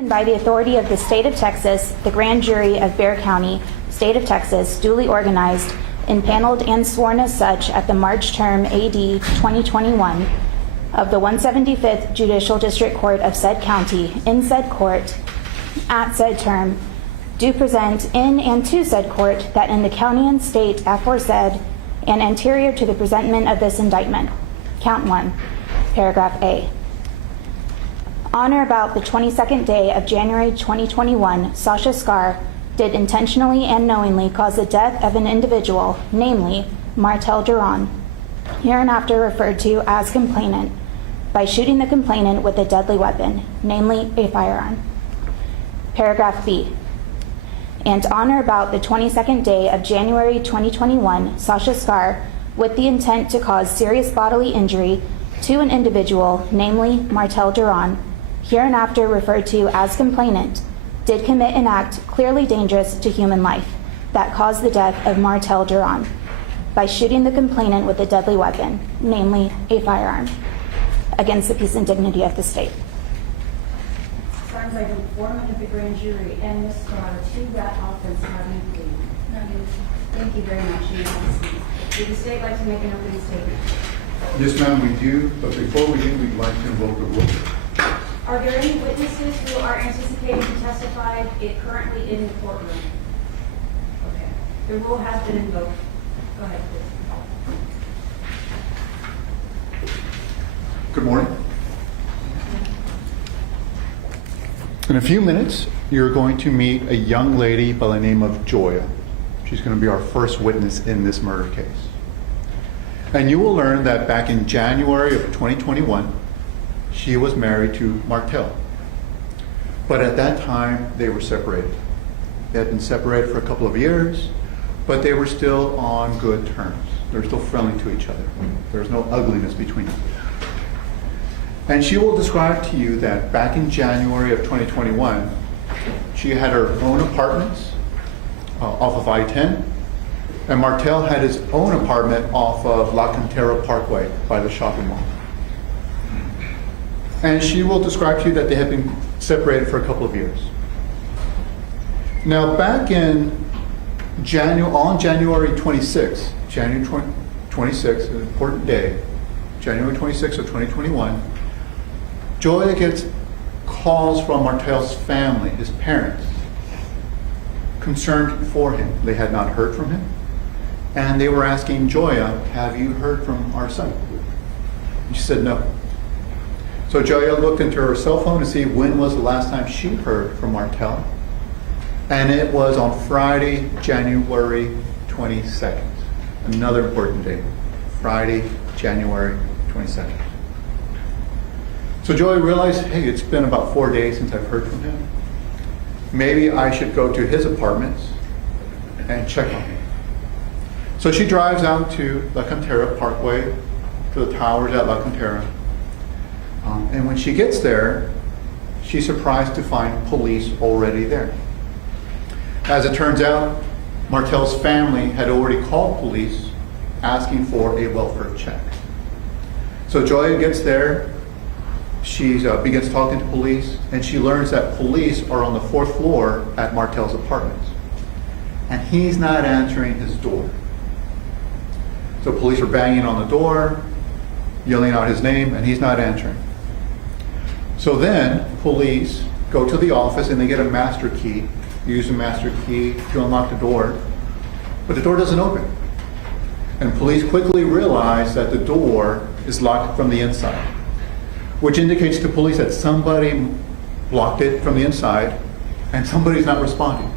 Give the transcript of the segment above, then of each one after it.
By the authority of the state of Texas, the grand jury of Bexar County, state of Texas, duly organized, impaneled, and sworn as such at the March term AD 2021 of the 175th Judicial District Court of said county, in said court, at said term, do present in and to said court that in the county and state aforesaid and anterior to the presentment of this indictment, count 1, paragraph A. On or about the 22nd day of January 2021, Sasha Skare did intentionally and knowingly cause the death of an individual, namely Martell Derouen, hereinafter referred to as complainant, by shooting the complainant with a deadly weapon, namely a firearm. Paragraph B. And on or about the 22nd day of January 2021, Sasha Skare, with the intent to cause serious bodily injury to an individual, namely Martell Derouen, hereinafter referred to as complainant, did commit an act clearly dangerous to human life that caused the death of Martell Derouen by shooting the complainant with a deadly weapon, namely a firearm, against the peace and dignity of the state. Sounds like a foreman of the grand jury and Ms. Skare to that offense have you plead? No, thank you very much. You may have a seat. Would the state like to make an opening statement? Yes, ma'am, we do, but before we do, we'd like to invoke the rule. Are there any witnesses who are anticipating to testify currently in the courtroom? Okay. The rule has been invoked. Go ahead, please. Good morning. In a few minutes, you're going to meet a young lady by the name of Joya. She's going to be our first witness in this murder case. And you will learn that back in January of 2021, she was married to Martell. But at that time, they were separated. They had been separated for a couple of years, but they were still on good terms. They were still friendly to each other. There was no ugliness between them. And she will describe to you that back in January of 2021, she had her own apartments off of I-10, and Martell had his own apartment off of Cantera Parkway by the shopping mall. And she will describe to you that they had been separated for a couple of years. Now, back in on January 26th, January 26th, an important day, January 26th of 2021, Joya gets calls from Martell's family, his parents, concerned for him. They had not heard from him, and they were asking Joya, have you heard from our son? And she said no. So Joya looked into her cell phone to see when was the last time she heard from Martell, and it was on Friday, January 22nd. Another important date, Friday, January 22nd. So Joya realized, hey, it's been about 4 days since I've heard from him. Maybe I should go to his apartments and check on him. So she drives out to La Cantera Parkway, to the towers at La Cantera. And when she gets there, she's surprised to find police already there. As it turns out, Martell's family had already called police asking for a welfare check. So Joya gets there, she begins talking to police, and she learns that police are on the 4th floor at Martell's apartments. And he's not answering his door. So police are banging on the door, yelling out his name, and he's not answering. So then police go to the office and they get a master key, use the master key to unlock the door, but the door doesn't open. And police quickly realize that the door is locked from the inside, which indicates to police that somebody blocked it from the inside and somebody's not responding.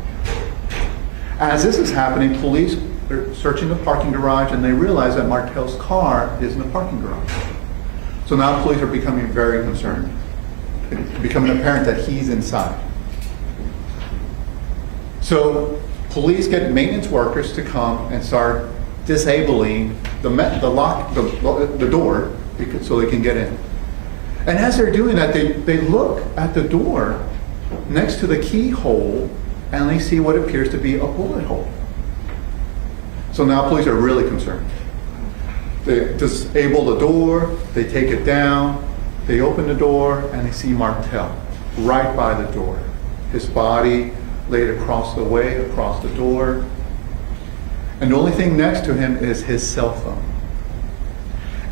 As this is happening, police are searching the parking garage and they realize that Martell's car is in the parking garage. So now police are becoming very concerned. It's becoming apparent that he's inside. So police get maintenance workers to come and start disabling the door so they can get in. And as they're doing that, they look at the door next to the keyhole and they see what appears to be a bullet hole. So now police are really concerned. They disable the door, they take it down, they open the door, and they see Martell. right by the door. His body laid across the way, across the door. And the only thing next to him is his cell phone.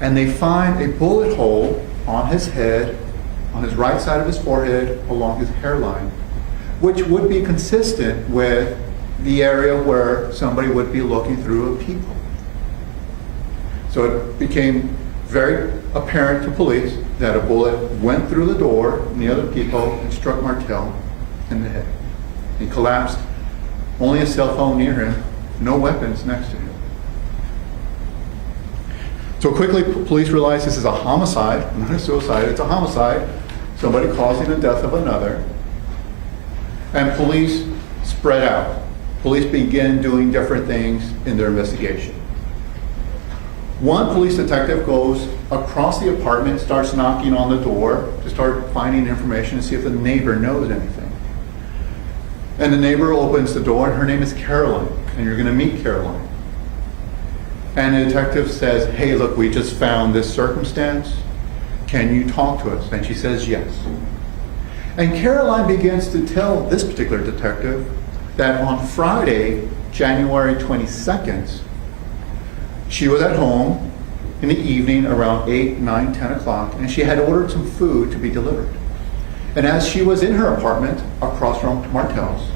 And they find a bullet hole on his head, on his right side of his forehead, along his hairline, which would be consistent with the area where somebody would be looking through a peephole. So it became very apparent to police that a bullet went through the door near the peephole and struck Martell in the head. He collapsed, only a cell phone near him, no weapons next to him. So quickly, police realize this is a homicide, not a suicide, it's a homicide, somebody causing the death of another. And police spread out. Police begin doing different things in their investigation. One police detective goes across the apartment, starts knocking on the door to start finding information to see if the neighbor knows anything. And the neighbor opens the door, and her name is Caroline, and you're going to meet Caroline. And the detective says, hey, look, we just found this circumstance. Can you talk to us? And she says, yes. And Caroline begins to tell this particular detective that on Friday, January 22nd, she was at home in the evening around 8, 9, 10 o'clock, and she had ordered some food to be delivered. And as she was in her apartment across from Martell's,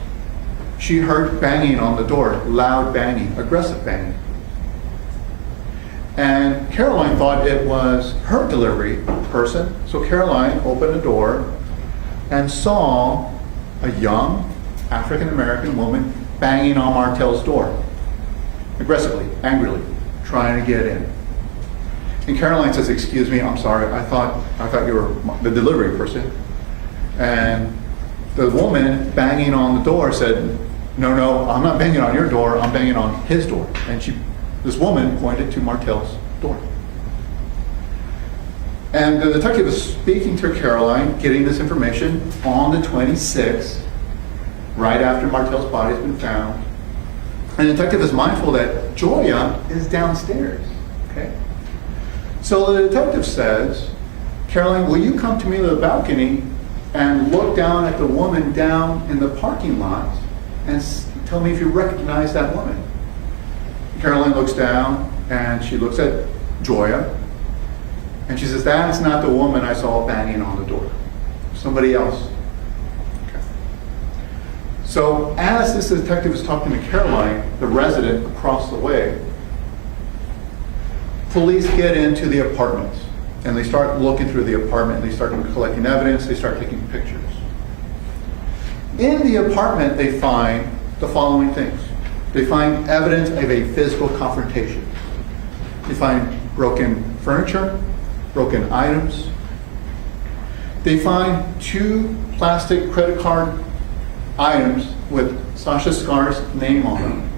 she heard banging on the door, loud banging, aggressive banging. And Caroline thought it was her delivery person, so Caroline opened the door and saw a young African-American woman banging on Martell's door, aggressively, angrily, trying to get in. And Caroline says, excuse me, I'm sorry, I thought you were the delivery person. And the woman banging on the door said, no, I'm not banging on your door, I'm banging on his door. And this woman pointed to Martell's door. And the detective is speaking to Caroline, getting this information on the 26th, right after Martell's body has been found. And the detective is mindful that Joya is downstairs, okay? So the detective says, Caroline, will you come to me to the balcony and look down at the woman down in the parking lot and tell me if you recognize that woman? Caroline looks down and she looks at Joya and she says, that's not the woman I saw banging on the door. Somebody else. Okay. So as this detective is talking to Caroline, the resident across the way, police get into the apartment and they start looking through the apartment. They start collecting evidence. They start taking pictures. In the apartment, they find the following things. They find evidence of a physical confrontation. They find broken furniture, broken items. They find 2 plastic credit card items with Sasha Skare's name on them.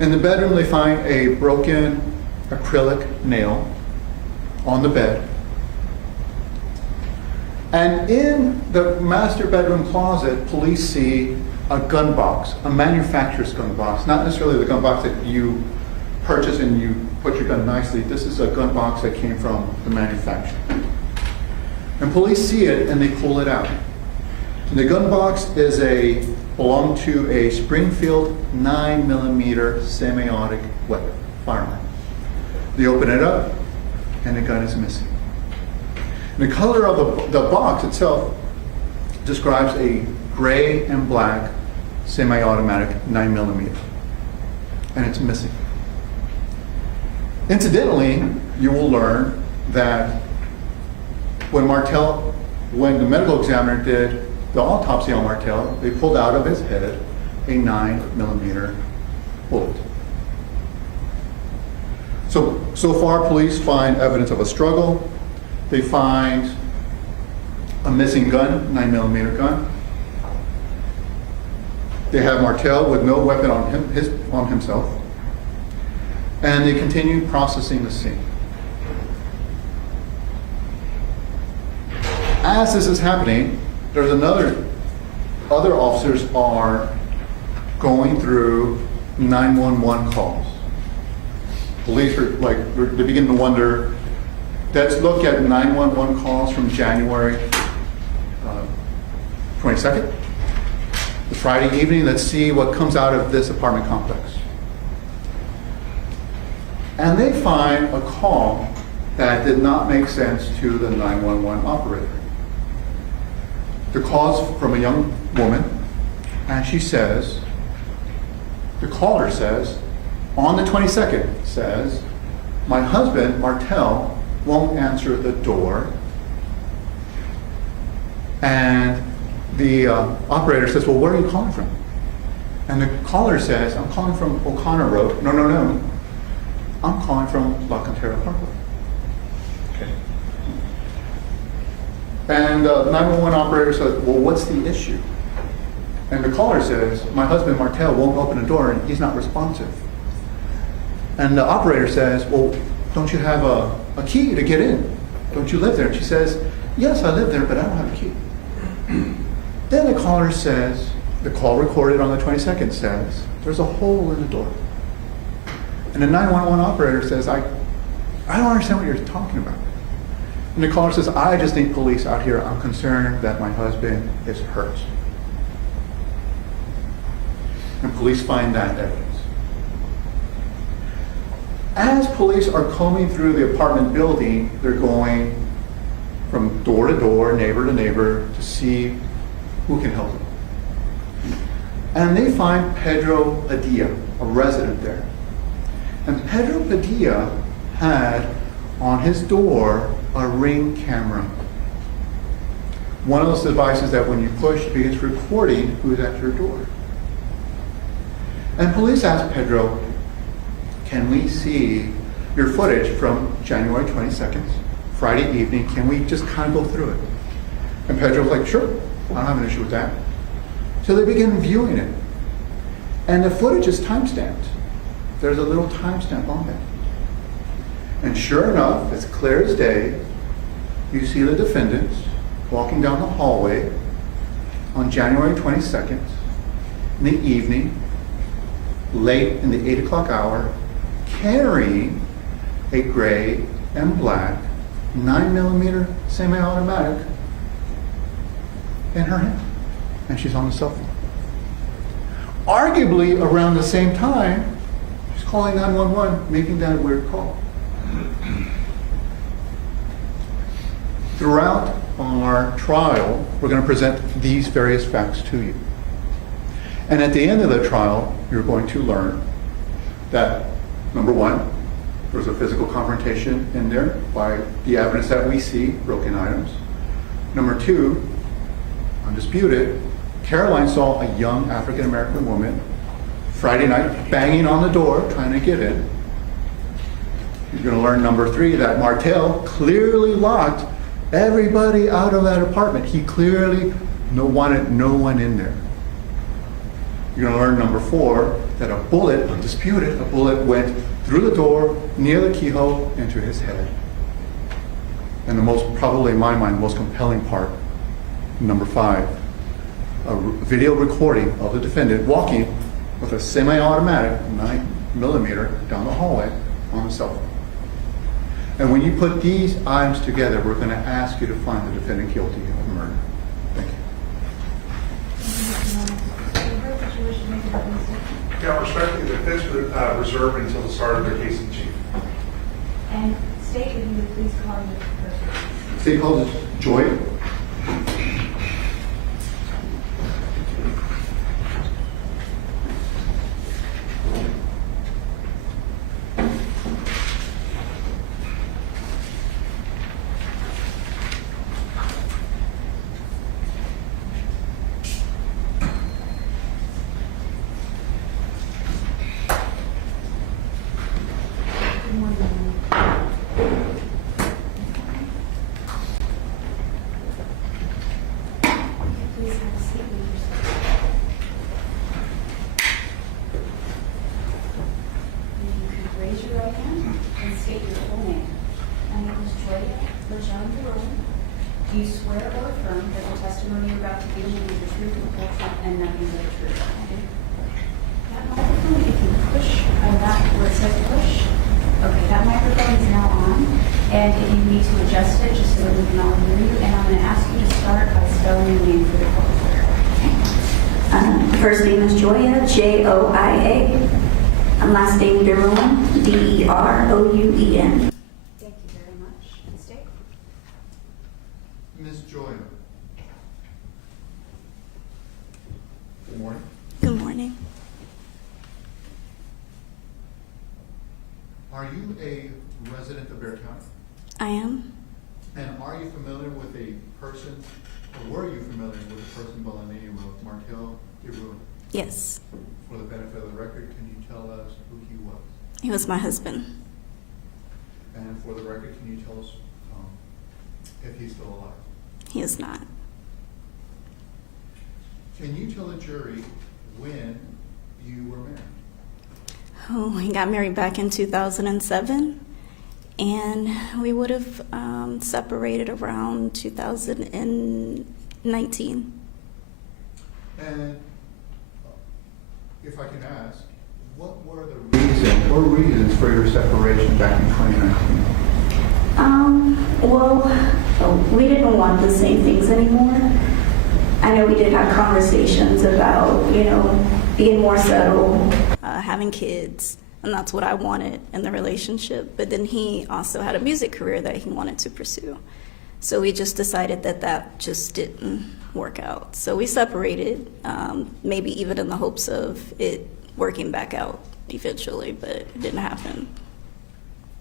In the bedroom, they find a broken acrylic nail on the bed. And in the master bedroom closet, police see a gun box, a manufacturer's gun box, not necessarily the gun box that you purchase and you put your gun nicely. This is a gun box that came from the manufacturer. And police see it and they pull it out. And the gun box belonged to a Springfield 9mm semi-automatic weapon, firearm. They open it up and the gun is missing. And the color of the box itself describes a gray and black semi-automatic 9mm, and it's missing. Incidentally, you will learn that when the medical examiner did the autopsy on Martell, they pulled out of his head a 9mm bullet. So far, police find evidence of a struggle. They find a missing gun, 9mm gun. They have Martell with no weapon on himself. And they continue processing the scene. As this is happening, there's other officers are going through 911 calls. Police they begin to wonder, let's look at 911 calls from January 22nd, the Friday evening. Let's see what comes out of this apartment complex. And they find a call that did not make sense to the 911 operator. The call's from a young woman, and she says, the caller says, on the 22nd, says, my husband, Martell, won't answer the door. And the operator says, well, where are you calling from? And the caller says, I'm calling from O'Connor Road. No. I'm calling from La Cantera Parkway. Okay. And the 911 operator says, well, what's the issue? And the caller says, my husband, Martell, won't open the door and he's not responsive. And the operator says, well, don't you have a key to get in? Don't you live there? And she says, yes, I live there, but I don't have a key. Then the caller says, the call recorded on the 22nd says, there's a hole in the door. And the 911 operator says, I don't understand what you're talking about. And the caller says, I just need police out here. I'm concerned that my husband is hurt. And police find that evidence. As police are combing through the apartment building, they're going from door to door, neighbor to neighbor, to see who can help them. And they find Pedro Padilla, a resident there. And Pedro Padilla had on his door a Ring camera. One of those devices that when you push, it begins recording who's at your door. And police asked Pedro, can we see your footage from January 22nd, Friday evening? Can we just kind of go through it? And Pedro was like, sure, I don't have an issue with that. So they begin viewing it. And the footage is timestamped. There's a little timestamp on it. And sure enough, it's clear as day, you see the defendant walking down the hallway on January 22nd in the evening, late in the 8 o'clock hour, carrying a gray and black 9mm semi-automatic in her hand. And she's on the cell phone. Arguably around the same time, she's calling 911, making that weird call. Throughout our trial, we're going to present these various facts to you. And at the end of the trial, you're going to learn that, number one, there's a physical confrontation in there by the evidence that we see, broken items. Number two, undisputed, Caroline saw a young African-American woman Friday night banging on the door, trying to get in. You're going to learn, number three, that Martell clearly locked everybody out of that apartment. He clearly wanted no one in there. You're going to learn, number four, that a bullet, undisputed, a bullet went through the door, near the keyhole, into his head. And the most, probably in my mind, most compelling part, number five, a video recording of the defendant walking with a semi-automatic 9mm down the hallway on a cell phone. And when you put these items together, we're going to ask you to find the defendant guilty of murder. Thank you. Yeah, respectfully, the defense would reserve until the start of their case in chief. And state if you would please call your person. State calls is Joy. Please have a seat with yourself. You can raise your right hand and state your full name. My name is Martell Derouen. Do you swear or affirm that the testimony you're about to give will be the truth, the whole truth, and nothing but the truth? That microphone, if you push on that where it says push, okay, that microphone is now on. And if you need to adjust it, just so that we can all hear you, and I'm going to ask you to start by spelling your name for the call. First name is Joya, Joia. And last name Derouen, Derouen. Thank you very much. And stay. Ms. Joya. Good morning. Good morning. Are you a resident of Bexar County? I am. And are you familiar with a person, or were you familiar with a person by the name of Martell Derouen? Yes. For the benefit of the record, can you tell us who he was? He was my husband. And for the record, can you tell us if he's still alive? He is not. Can you tell the jury when you were married? Oh, he got married back in 2007, and we would have separated around 2019. And if I can ask, what were the reasons for your separation back in 2019? Well, we didn't want the same things anymore. I know we did have conversations about, being more settled. Having kids, and that's what I wanted in the relationship. But then he also had a music career that he wanted to pursue. So we just decided that just didn't work out. So we separated, maybe even in the hopes of it working back out eventually, but it didn't happen.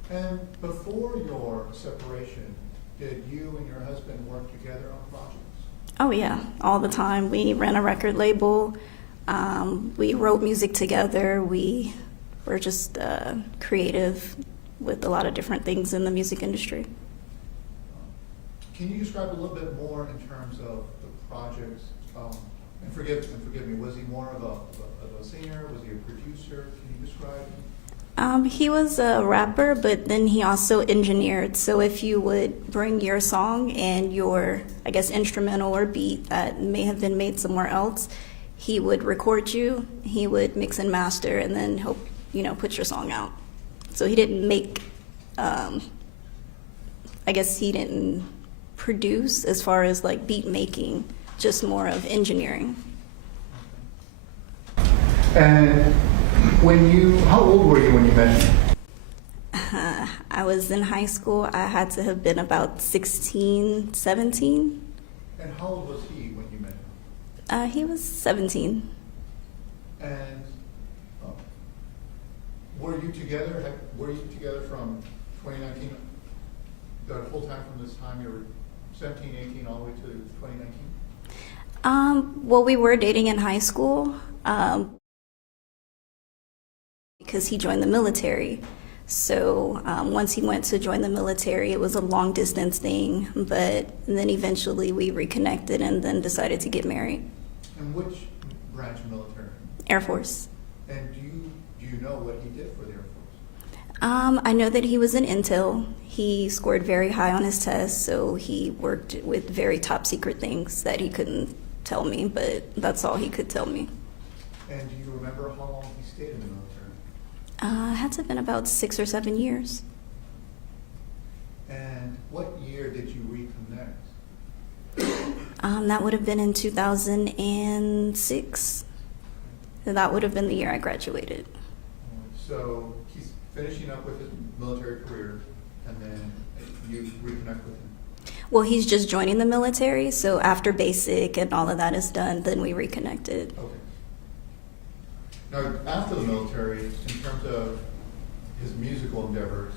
And before your separation, did you and your husband work together on projects? Oh yeah, all the time. We ran a record label. We wrote music together. We were just creative with a lot of different things in the music industry. Can you describe a little bit more in terms of the projects? And forgive me, was he more of a singer? Was he a producer? Can you describe? He was a rapper, but then he also engineered. So if you would bring your song and your, I guess, instrumental or beat that may have been made somewhere else, he would record you, he would mix and master, and then help, put your song out. So he didn't make, I guess he didn't produce as far as like beat making, just more of engineering. And how old were you when you met him? I was in high school. I had to have been about 16, 17. And how old was he when you met him? He was 17. And were you together? Were you together from 2019, the whole time from this time? You were 17, 18, all the way to 2019? Well, we were dating in high school because he joined the military. So once he went to join the military, it was a long distance thing, but then eventually we reconnected and then decided to get married. And which branch of military? Air Force. And do you know what he did for the Air Force? I know that he was in Intel. He scored very high on his tests, so he worked with very top secret things that he couldn't tell me, but that's all he could tell me. And do you remember how long he stayed in the military? Had to have been about 6 or 7 years. And what year did you reconnect? That would have been in 2006. That would have been the year I graduated. So he's finishing up with his military career, and then you reconnect with him? Well, he's just joining the military, so after basic and all of that is done, then we reconnected. Okay. Now, after the military, in terms of his musical endeavors,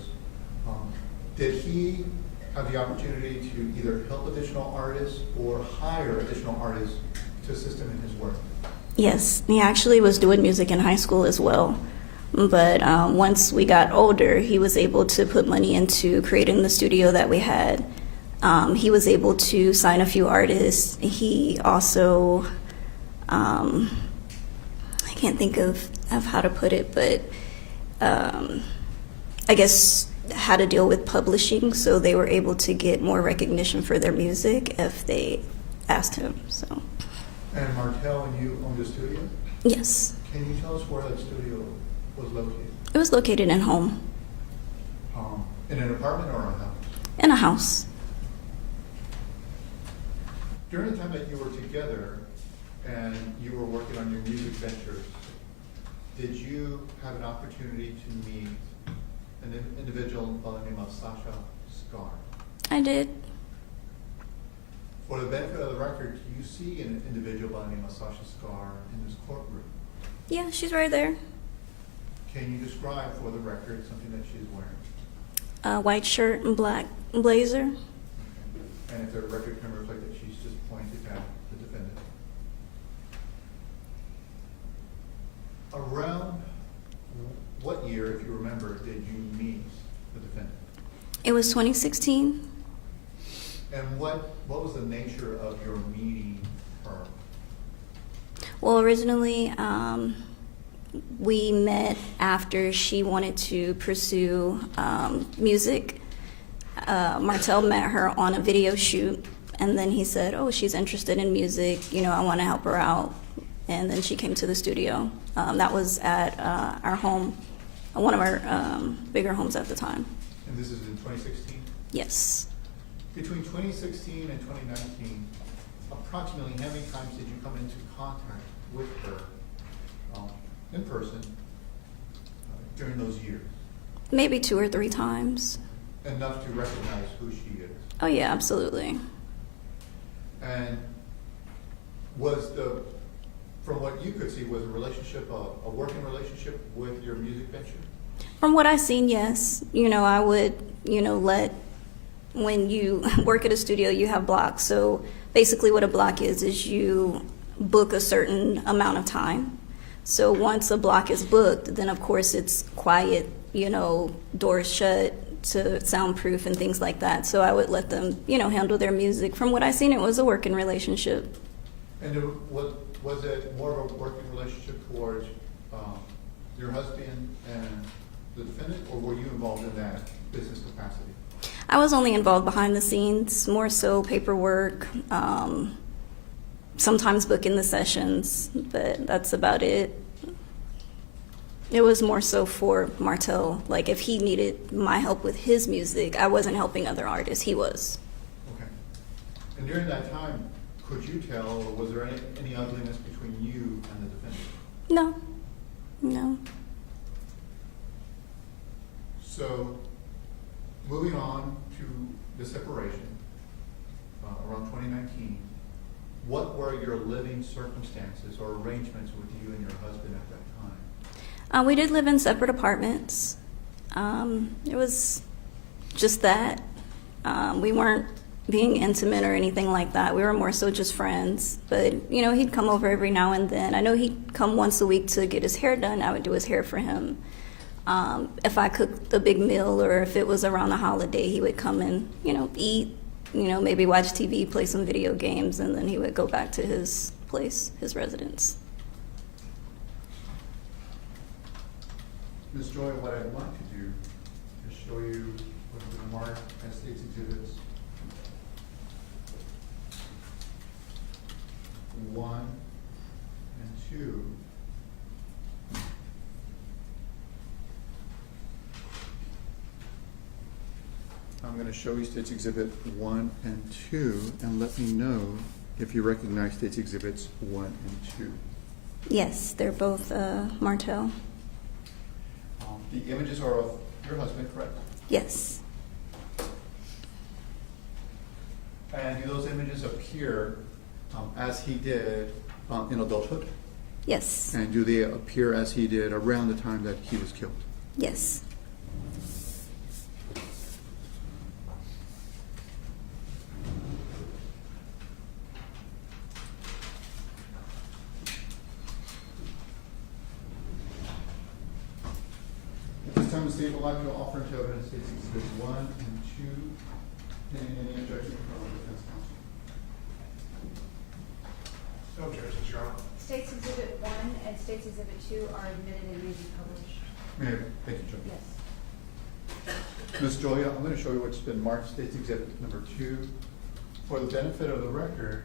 did he have the opportunity to either help additional artists or hire additional artists to assist him in his work? Yes, he actually was doing music in high school as well. But once we got older, he was able to put money into creating the studio that we had. He was able to sign a few artists. He also, I can't think of how to put it, but I guess how to deal with publishing, so they were able to get more recognition for their music if they asked him. So. And Martell and you owned a studio? Yes. Can you tell us where that studio was located? It was located in home. In an apartment or a house? In a house. During the time that you were together, and you were working on your music ventures, did you have an opportunity to meet an individual by the name of Sasha Skare? I did. For the benefit of the record, do you see an individual by the name of Sasha Skare in this courtroom? Yeah, she's right there. Can you describe for the record something that she is wearing? A white shirt and black blazer. And if the record can reflect that she's just pointed at the defendant. Around what year, if you remember, did you meet the defendant? It was 2016. And what was the nature of your meeting her? Well, originally, we met after she wanted to pursue music. Martell met her on a video shoot, and then he said, "Oh, she's interested in music. You know, I want to help her out." And then she came to the studio. That was at our home, one of our bigger homes at the time. And this is in 2016? Yes. Between 2016 and 2019, approximately how many times did you come into contact with her in person during those years? Maybe 2 or 3 times. Enough to recognize who she is. Oh, yeah, absolutely. And from what you could see, was the relationship a working relationship with your music venture? From what I've seen, yes. You know, I would, when you work at a studio, you have blocks. So basically what a block is you book a certain amount of time. So once a block is booked, then of course it's quiet, doors shut, to soundproof and things like that. So I would let them, handle their music. From what I've seen, it was a working relationship. And was it more of a working relationship towards your husband and the defendant, or were you involved in that business capacity? I was only involved behind the scenes, more so paperwork, sometimes booking the sessions, but that's about it. It was more so for Martell. Like, if he needed my help with his music, I wasn't helping other artists, he was. Okay. And during that time, could you tell, or was there any ugliness between you and the defendant? No. So, moving on to the separation, around 2019, what were your living circumstances or arrangements with you and your husband at that time? We did live in separate apartments. It was just that. We weren't being intimate or anything like that. We were more so just friends. But, he'd come over every now and then. I know he'd come once a week to get his hair done. I would do his hair for him. If I cooked a big meal or if it was around the holiday, he would come and, eat, maybe watch TV, play some video games, and then he would go back to his place, his residence. Ms. Joy, what I'd like to do is show you what I'm going to mark as State's Exhibits 1 and 2. I'm going to show you State's Exhibit 1 and 2, and let me know if you recognize State's Exhibits 1 and 2. Yes, they're both Martell. The images are of your husband, correct? Yes. And do those images appear as he did in adulthood? Yes. And do they appear as he did around the time that he was killed? Yes. At this time, the state would like to offer into evidence State's Exhibits 1 and 2. Any objection from the defense counsel? No objections, Your Honor. States Exhibit 1 and States Exhibit 2 are admitted and may be published. Mayor, thank you, Judge. Yes. Ms. Joya, I'm going to show you what's been marked State's Exhibit number 2. For the benefit of the record,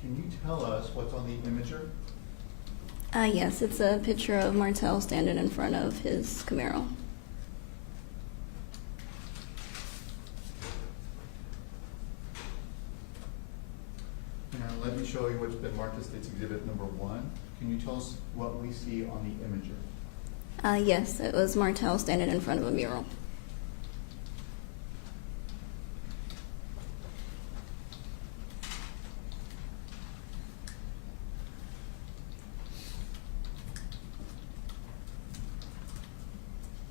can you tell us what's on the imager? Yes, it's a picture of Martell standing in front of his Camaro. And let me show you what's been marked as State's Exhibit number 1. Can you tell us what we see on the imager? Yes, it was Martell standing in front of a mural.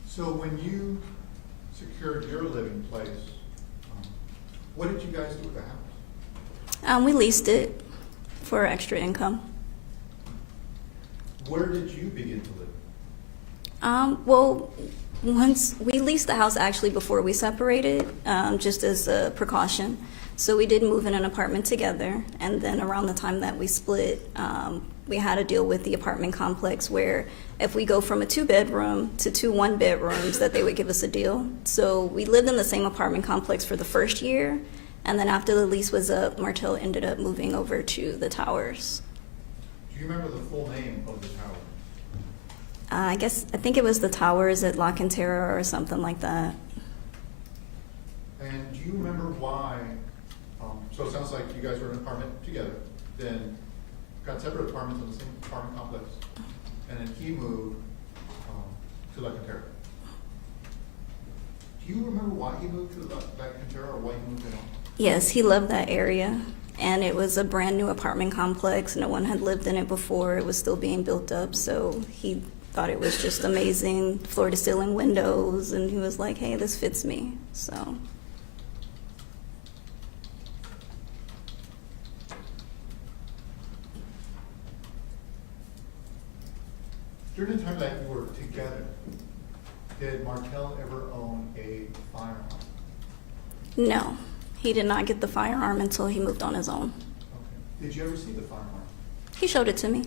So when you secured your living place, what did you guys do with the house? We leased it for extra income. Where did you begin to live? Well, once we leased the house actually before we separated, just as a precaution. So we did move in an apartment together, and then around the time that we split, we had a deal with the apartment complex where if we go from a 2-bedroom to 2 1-bedrooms, that they would give us a deal. So we lived in the same apartment complex for the first year, and then after the lease was up, Martell ended up moving over to the towers. Do you remember the full name of the tower? I think it was the towers at La Cantera or something like that. And do you remember why, so it sounds like you guys were in an apartment together, then got separate apartments in the same apartment complex, and then he moved to La Cantera. Do you remember why he moved to La Cantera or why he moved there? Yes, he loved that area, and it was a brand new apartment complex. No one had lived in it before. It was still being built up, so he thought it was just amazing, floor-to-ceiling windows, and he was like, hey, this fits me, so. During the time that you were together, did Martell ever own a firearm? No, he did not get the firearm until he moved on his own. Okay. Did you ever see the firearm? He showed it to me.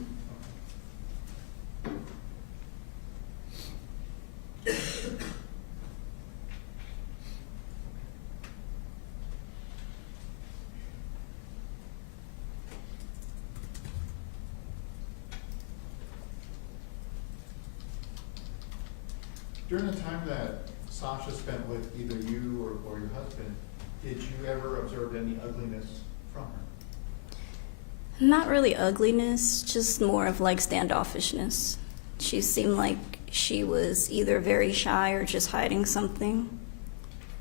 During the time that Sasha spent with either you or your husband, did you ever observe any ugliness from her? Not really ugliness, just more of like standoffishness. She seemed like she was either very shy or just hiding something.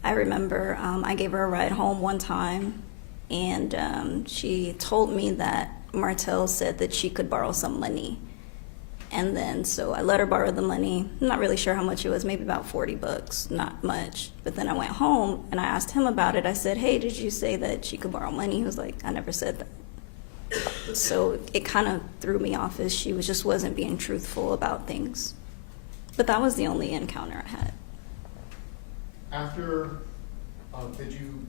I remember I gave her a ride home one time, and she told me that Martell said that she could borrow some money. And then, so I let her borrow the money. I'm not really sure how much it was, maybe about $40, not much. But then I went home and I asked him about it. I said, hey, did you say that she could borrow money? He was like, I never said that. So it kind of threw me off as she just wasn't being truthful about things. But that was the only encounter I had. After, did you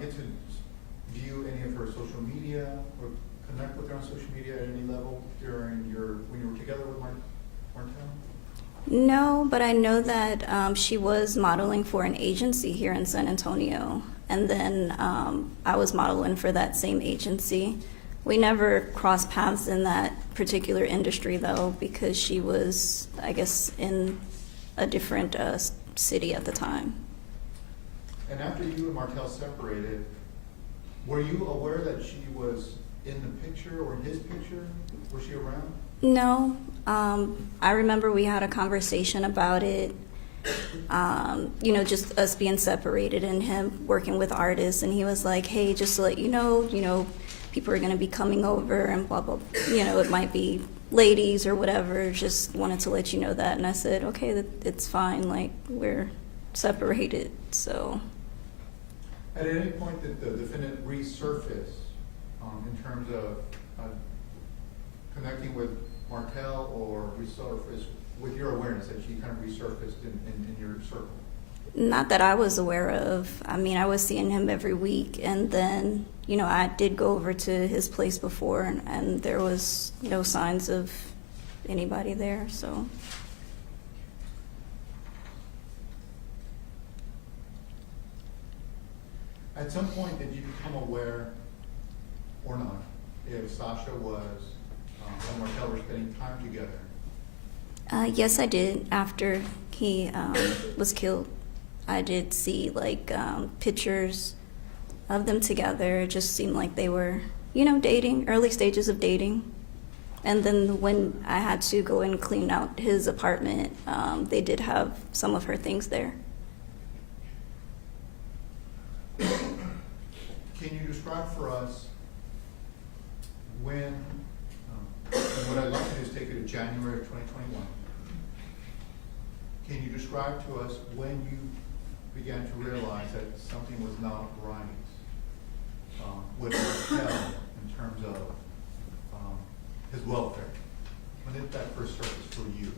get to view any of her social media or connect with her on social media at any level when you were together with Martell? No, but I know that she was modeling for an agency here in San Antonio, and then I was modeling for that same agency. We never crossed paths in that particular industry, though, because she was, I guess, in a different city at the time. And after you and Martell separated, were you aware that she was in the picture or in his picture? Was she around? No. I remember we had a conversation about it, just us being separated and him working with artists. And he was like, hey, just to let you know, people are going to be coming over and blah, blah, it might be ladies or whatever. Just wanted to let you know that. And I said, okay, it's fine. Like, we're separated, so. At any point did the defendant resurface in terms of connecting with Martell or resurface with your awareness that she kind of resurfaced in your circle? Not that I was aware of. I mean, I was seeing him every week, and then, I did go over to his place before, and there was no signs of anybody there, so. At some point, did you become aware or not if Sasha was and Martell were spending time together? Yes, I did. After he was killed, I did see pictures of them together. It just seemed like they were dating, early stages of dating. And then when I had to go and clean out his apartment, they did have some of her things there. Can you describe for us when, and what I'd like to do is take you to January of 2021. Can you describe to us when you began to realize that something was not right with Martell in terms of his welfare? When did that first surface for you?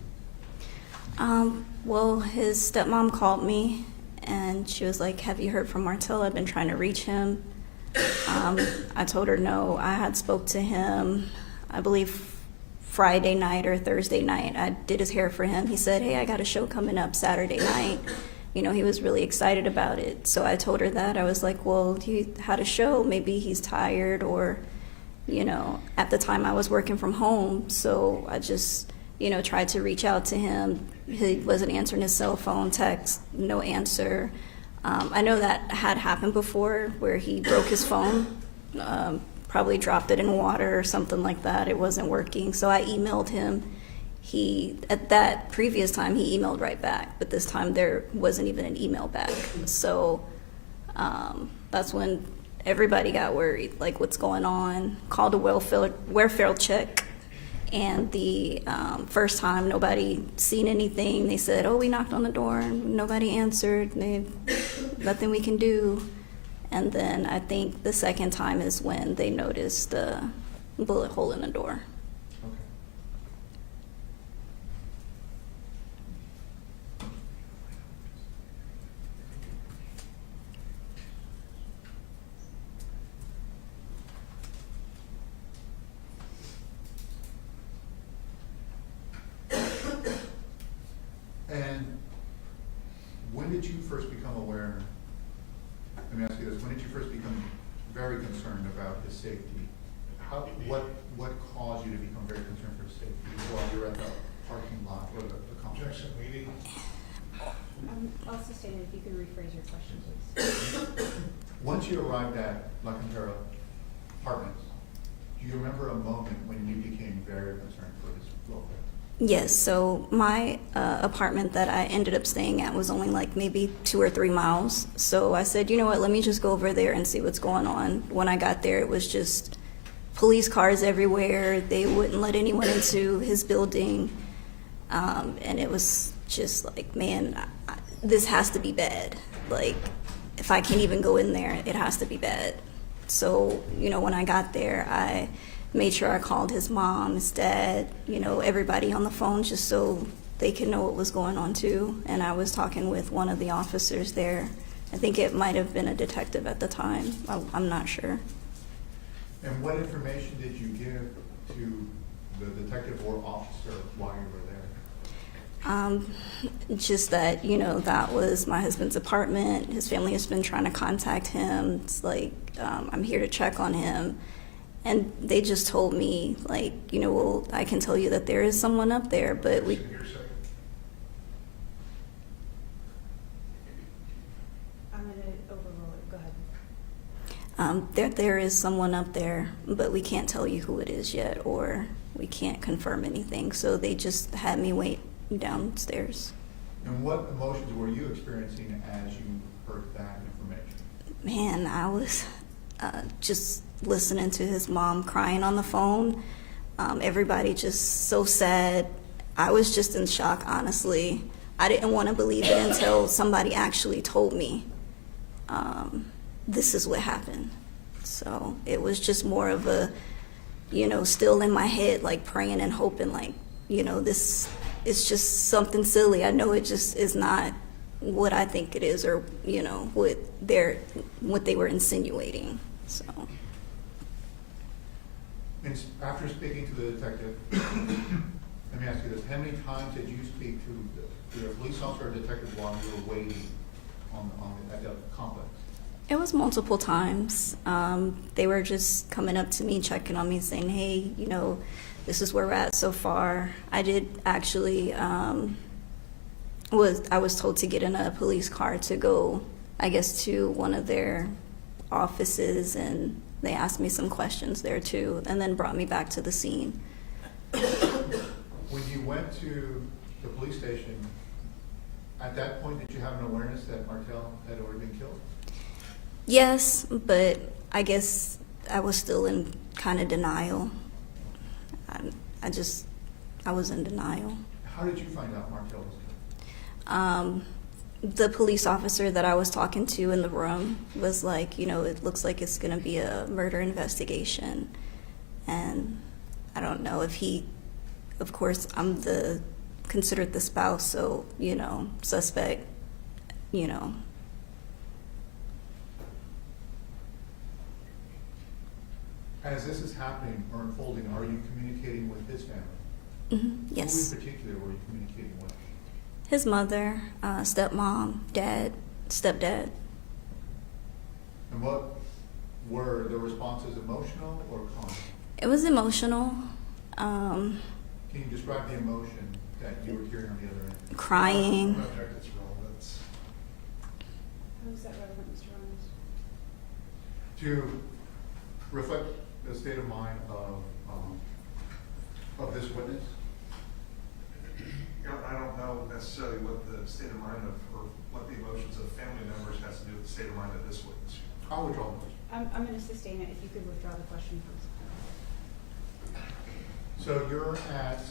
Well, his stepmom called me and she was like, "Have you heard from Martell? I've been trying to reach him." I told her no. I had spoke to him, I believe Friday night or Thursday night. I did his hair for him. He said, "Hey, I got a show coming up Saturday night." He was really excited about it. So I told her that. I was like, well, he had a show. Maybe he's tired or, at the time I was working from home. So I just, tried to reach out to him. He wasn't answering his cell phone, text, no answer. I know that had happened before where he broke his phone, probably dropped it in water or something like that. It wasn't working. So I emailed him. At that previous time, he emailed right back, but this time there wasn't even an email back. So that's when everybody got worried, like what's going on. Called a welfare check, and the first time nobody seen anything. They said, "Oh, we knocked on the door and nobody answered. Nothing we can do." And then I think the second time is when they noticed the bullet hole in the door. Okay. And when did you first become aware, let me ask you this, when did you first become very concerned about his safety? What caused you to become very concerned for his safety while you were at the parking lot or the complex? Also stated, if you could rephrase your question, please. Once you arrived at La Cantera Apartments, do you remember a moment when you became very concerned for his welfare? Yes, so my apartment that I ended up staying at was only like maybe 2 or 3 miles. So I said, you know what, let me just go over there and see what's going on. When I got there, it was just police cars everywhere. They wouldn't let anyone into his building. And it was just like, man, this has to be bad. Like, if I can't even go in there, it has to be bad. So, when I got there, I made sure I called his mom, his dad, everybody on the phone just so they could know what was going on too. And I was talking with one of the officers there. I think it might have been a detective at the time. I'm not sure. And what information did you give to the detective or officer while you were there? Just that, that was my husband's apartment. His family has been trying to contact him. It's like, I'm here to check on him. And they just told me, like, well, I can tell you that there is someone up there, but we... I'm going to overrule it. Go ahead. There is someone up there, but we can't tell you who it is yet, or we can't confirm anything. So they just had me wait downstairs. And what emotions were you experiencing as you heard that information? Man, I was just listening to his mom crying on the phone. Everybody just so sad. I was just in shock, honestly. I didn't want to believe it until somebody actually told me this is what happened. So it was just more of a, still in my head, like praying and hoping, like, this is just something silly. I know it just is not what I think it is, or, what they were insinuating. So. And after speaking to the detective, let me ask you this, how many times did you speak to a police officer or detective while you were waiting at the complex? It was multiple times. They were just coming up to me, checking on me, saying, hey, this is where we're at so far. I did actually, I was told to get in a police car to go, I guess, to one of their offices and they asked me some questions there too, and then brought me back to the scene. When you went to the police station, at that point, did you have an awareness that Martell had already been killed? Yes, but I guess I was still in kind of denial. I was in denial. How did you find out Martell was killed? The police officer that I was talking to in the room was like, it looks like it's going to be a murder investigation. And I don't know if of course, I'm considered the spouse, so, suspect, As this is happening or unfolding, are you communicating with his family? Yes. Who in particular were you communicating with? His mother, stepmom, dad, stepdad. And what were the responses, emotional or calm? It was emotional. Can you describe the emotion that you were hearing on the other end? Crying. I object its relevance. How is that relevant, Mr. Ramos? To reflect the state of mind of this witness? I don't know necessarily what the state of mind of, or what the emotions of family members has to do with the state of mind of this witness. I'll withdraw the question. I'm going to sustain it if you could withdraw the question, please. So you're at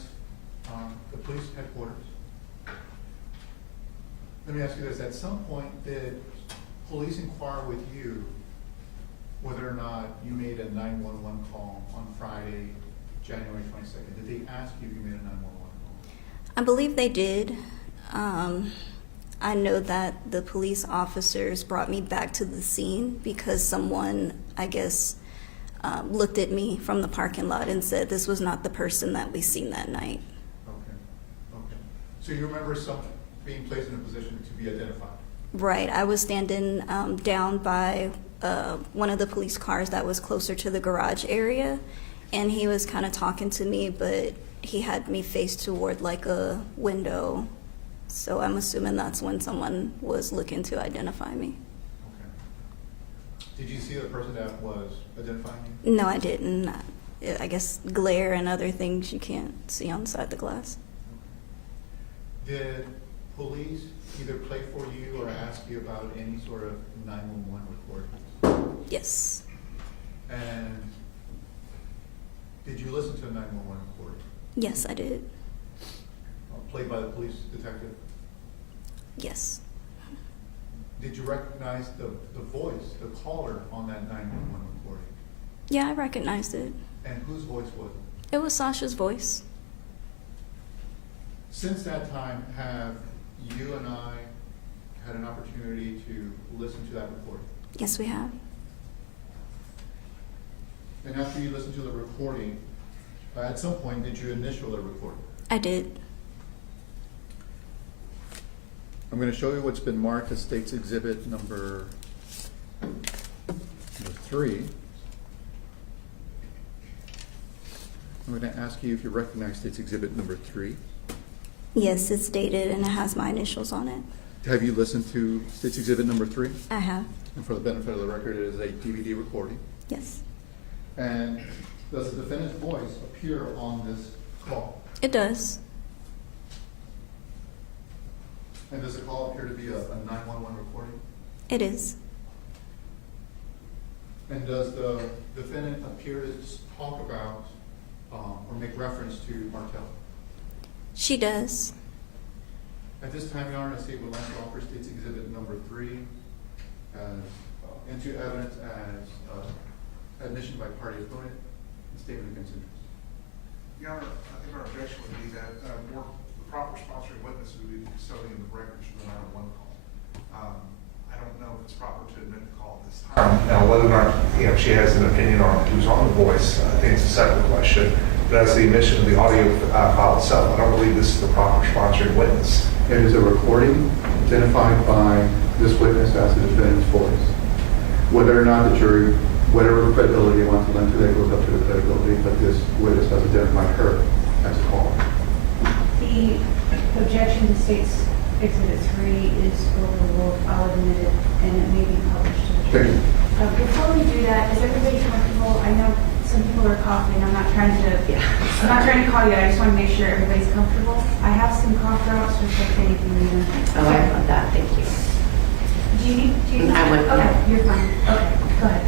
the police headquarters. Let me ask you this. At some point, did police inquire with you whether or not you made a 911 call on Friday, January 22nd? Did they ask you if you made a 911 call? I believe they did. I know that the police officers brought me back to the scene because someone, I guess, looked at me from the parking lot and said this was not the person that we seen that night. Okay. So you remember being placed in a position to be identified? Right. I was standing down by one of the police cars that was closer to the garage area, and he was kind of talking to me, but he had me face toward like a window. So I'm assuming that's when someone was looking to identify me. Okay. Did you see the person that was identifying you? No, I didn't. I guess glare and other things you can't see outside the glass. Did police either play for you or ask you about any sort of 911 recordings? Yes. And did you listen to a 911 recording? Yes, I did. Played by the police detective? Yes. Did you recognize the voice, the caller on that 911 recording? Yeah, I recognized it. And whose voice was it? It was Sasha's voice. Since that time, have you and I had an opportunity to listen to that recording? Yes, we have. And after you listened to the recording, at some point, did you initial the recording? I did. I'm going to show you what's been marked as State's Exhibit number 3. I'm going to ask you if you recognize State's Exhibit number 3. Yes, it's dated and it has my initials on it. Have you listened to State's Exhibit number 3? I have. And for the benefit of the record, it is a DVD recording. Yes. And does the defendant's voice appear on this call? It does. And does the call appear to be a 911 recording? It is. And does the defendant appear to talk about or make reference to Martell? She does. At this time, Your Honor, the state would like to offer State's Exhibit number 3 as into evidence as admission by party opponent and statement against interest. Your Honor, I think our objection would be that the proper sponsoring witness would be custodian of the records for the 911 call. I don't know if it's proper to admit the call at this time. Now, whether or not she has an opinion on who's on the voice, I think it's a separate question. But as the admission of the audio file itself, I don't believe this is the proper sponsoring witness. It is a recording identified by this witness as the defendant's voice. Whether or not the jury, whatever credibility they want to lend to that goes up to the credibility, but this witness has identified her as a caller. The objection to State's Exhibit 3 is overruled, I'll admit it, and it may be published. Thank you. Before we do that, is everybody comfortable coffee, and I'm not trying to call you. I just want to make sure everybody's comfortable. I have some cough drops, just like anything you need. Oh, I love that, thank you. Do you need? I would, Okay, yeah. you're fine. Okay, go ahead.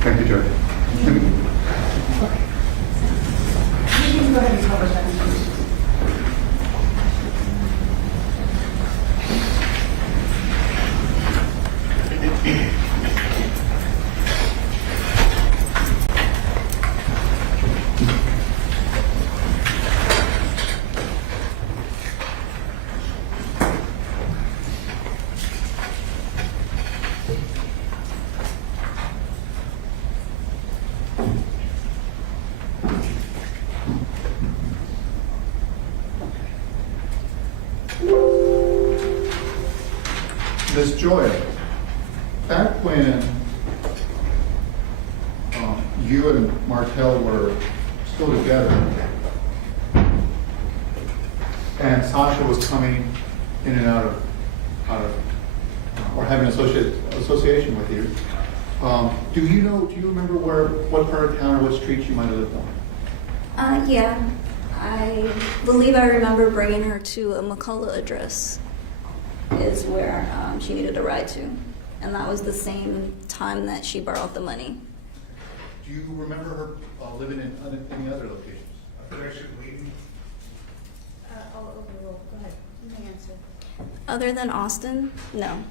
Thank you, Joy. Okay. You can go ahead and publish that information. Miss Joy, back when you and Martell were still together, and Sasha was coming in and out of or having association with you, do you remember what part of town or what street you might have lived on? Yeah, I believe I remember bringing her to a McCullough address is where she needed a ride to. And that was the same time that she borrowed the money. Do you remember her living in any other locations? Affidavit leading. I'll overrule. Go ahead. You may answer. Other than Austin, no.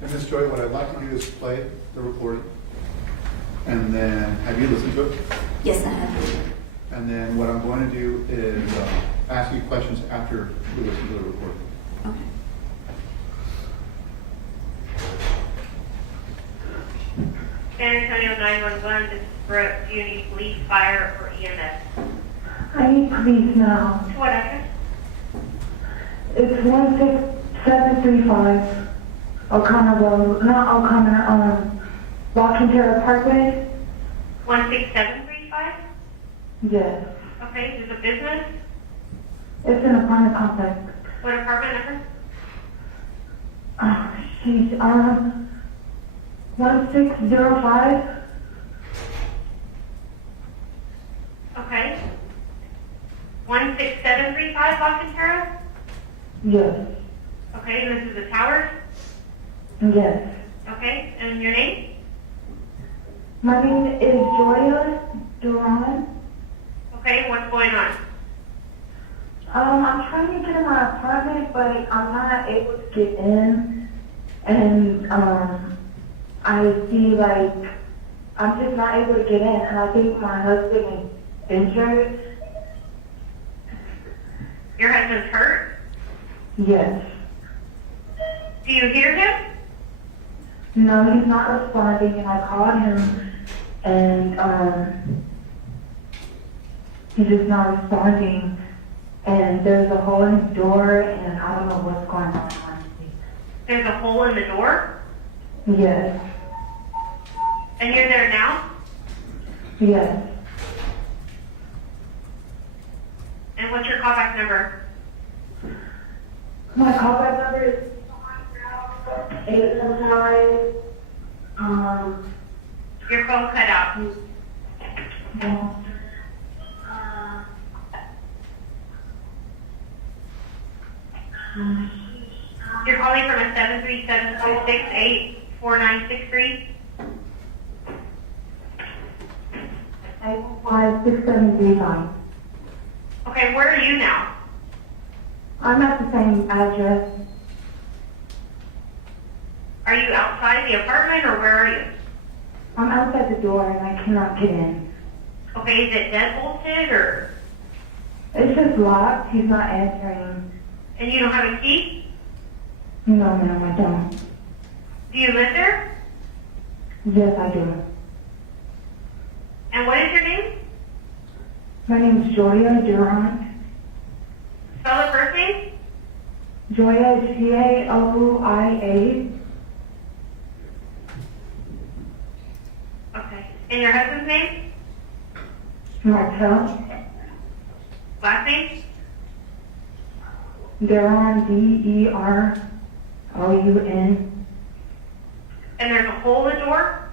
And Ms. Joy, what I'd like to do is play the recording, and then have you listen to it? Yes, I have. And then what I'm going to do is ask you questions after we listen to the recording. Okay. San Antonio 911, this is Brooke. Do you need police, fire, or EMS? I need police now. To what address? It's 16735 O'Connor Road, not O'Connor, Cantera Parkway. 16735? Yes. Okay, is this a business? It's an apartment complex. What apartment number? Oh, jeez, 1605. Okay. 16735 La Cantera? Yes. Okay, and this is the tower? Yes. Okay, and your name? My name is Sasha Skare. Okay, what's going on? I'm trying to get in my apartment, but I'm not able to get in. And I see like I'm just not able to get in, and I think my husband is injured. Your husband's hurt? Yes. Do you hear him? No, he's not responding, and I called him, and he's just not responding. And there's a hole in his door, and I don't know what's going on, honestly. There's a hole in the door? Yes. And you're there now? Yes. And what's your callback number? My callback number is 819. Your phone cut out. No. You're calling from a 737-268-4963? 815-6739. Okay, where are you now? I'm at the same address. Are you outside the apartment or where are you? I'm outside the door, and I cannot get in. Okay, is it deadbolted or, It's just locked. He's not answering. and you don't have a key? No, ma'am, I don't. Do you live there? Yes, I do. And what is your name? My name is Joya Derouen. Spell the first name? Joya, Gaoia. Okay. And your husband's name? Martell. Last name? Derouen, Deroun. And there's a hole in the door?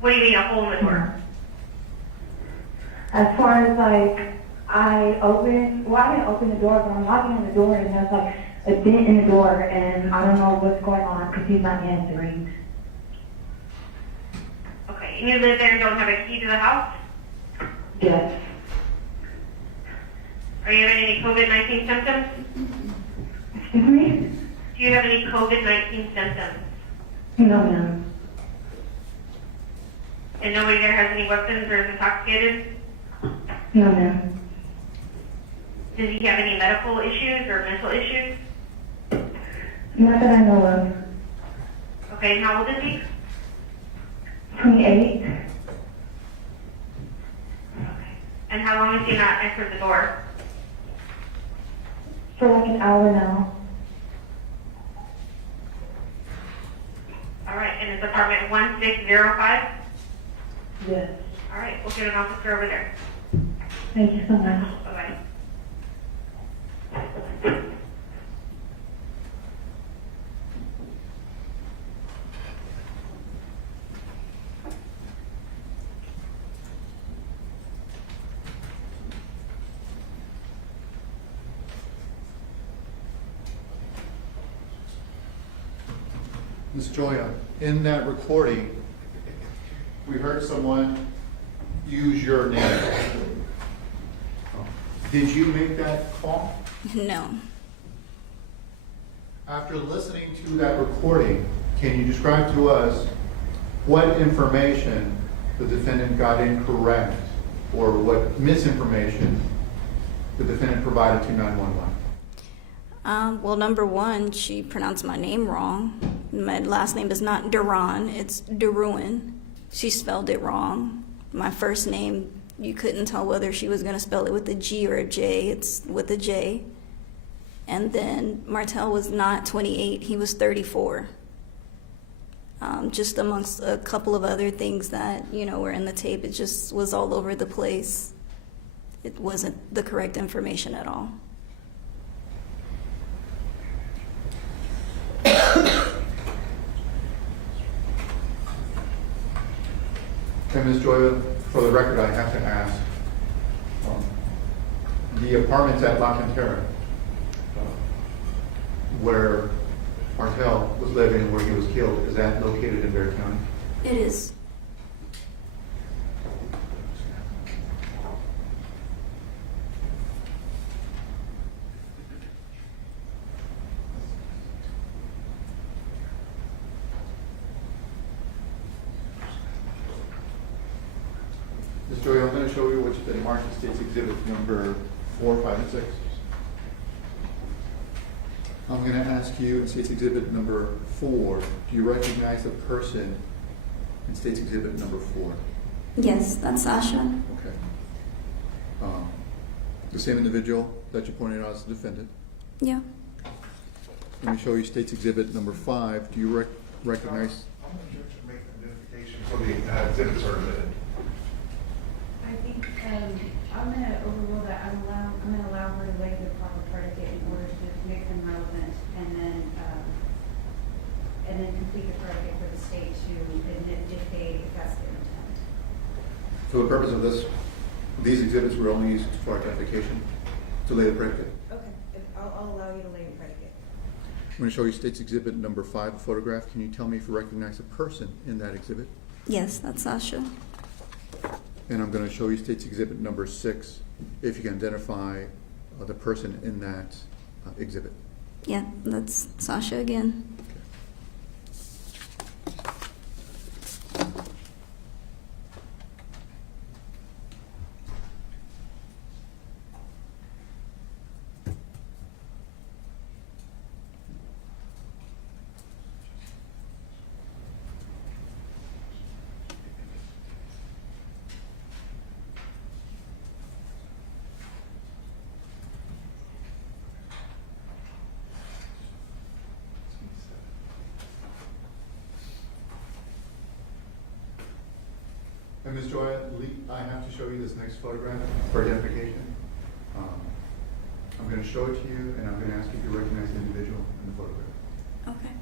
What do you mean a hole in the door? As far as like, I didn't open the door, but I'm knocking on the door and there's like a dent in the door and I don't know what's going on because he's not answering. Okay, and you live there and don't have a key to the house? Yes. Are you having any COVID-19 symptoms? Excuse me? Do you have any COVID-19 symptoms? No, ma'am. And nobody there has any weapons or is intoxicated? No, ma'am. Does he have any medical issues or mental issues? Not that I know of. Okay, and how old is he? 28. Okay. And how long has he not entered the door? For like an hour now. All right, and it's apartment 1605? Yes. All right, we'll get an officer over there. Thank you so much. Bye-bye. Ms. Joya, in that recording, we heard someone use your name. Did you make that call? No. After listening to that recording, can you describe to us what information the defendant got incorrect or what misinformation the defendant provided to 911? Well, number one, she pronounced my name wrong. My last name is not Deroun, it's Derouen. She spelled it wrong. My first name, you couldn't tell whether she was going to spell it with a G or a J. It's with a J. And then Martell was not 28, he was 34. Just amongst a couple of other things that, were in the tape, it just was all over the place. It wasn't the correct information at all. And Ms. Joya, for the record, I have to ask, the apartments at La Cantera, where Martell was living and where he was killed, is that located in Bexar County? It is. Ms. Joya, I'm going to show you what's been marked as State's Exhibit number 4, 5, and 6. I'm going to ask you in State's Exhibit number 4, do you recognize the person in State's Exhibit number 4? Yes, that's Sasha. Okay. The same individual that you pointed out as the defendant. Yeah. Let me show you State's Exhibit number 5. Do you recognize? I'm going to make an identification so the exhibits are admitted. I think, I'm gonna overrule that, I'm gonna allow her to waive the proper predicate in order to make them relevant, and then complete the predicate for the state to admit if that's their intent. For the purpose of this, these exhibits were only used for identification to lay the predicate. Okay, I'll allow you to lay the predicate. I'm going to show you State's Exhibit number 5, a photograph. Can you tell me if you recognize a person in that exhibit? Yes, that's Sasha. And I'm going to show you State's Exhibit number 6, if you can identify the person in that exhibit. Yeah, that's Sasha again. And Ms. Joya, I have to show you this next photograph for identification. I'm going to show it to you, and I'm going to ask you to recognize the individual in the photograph. Okay.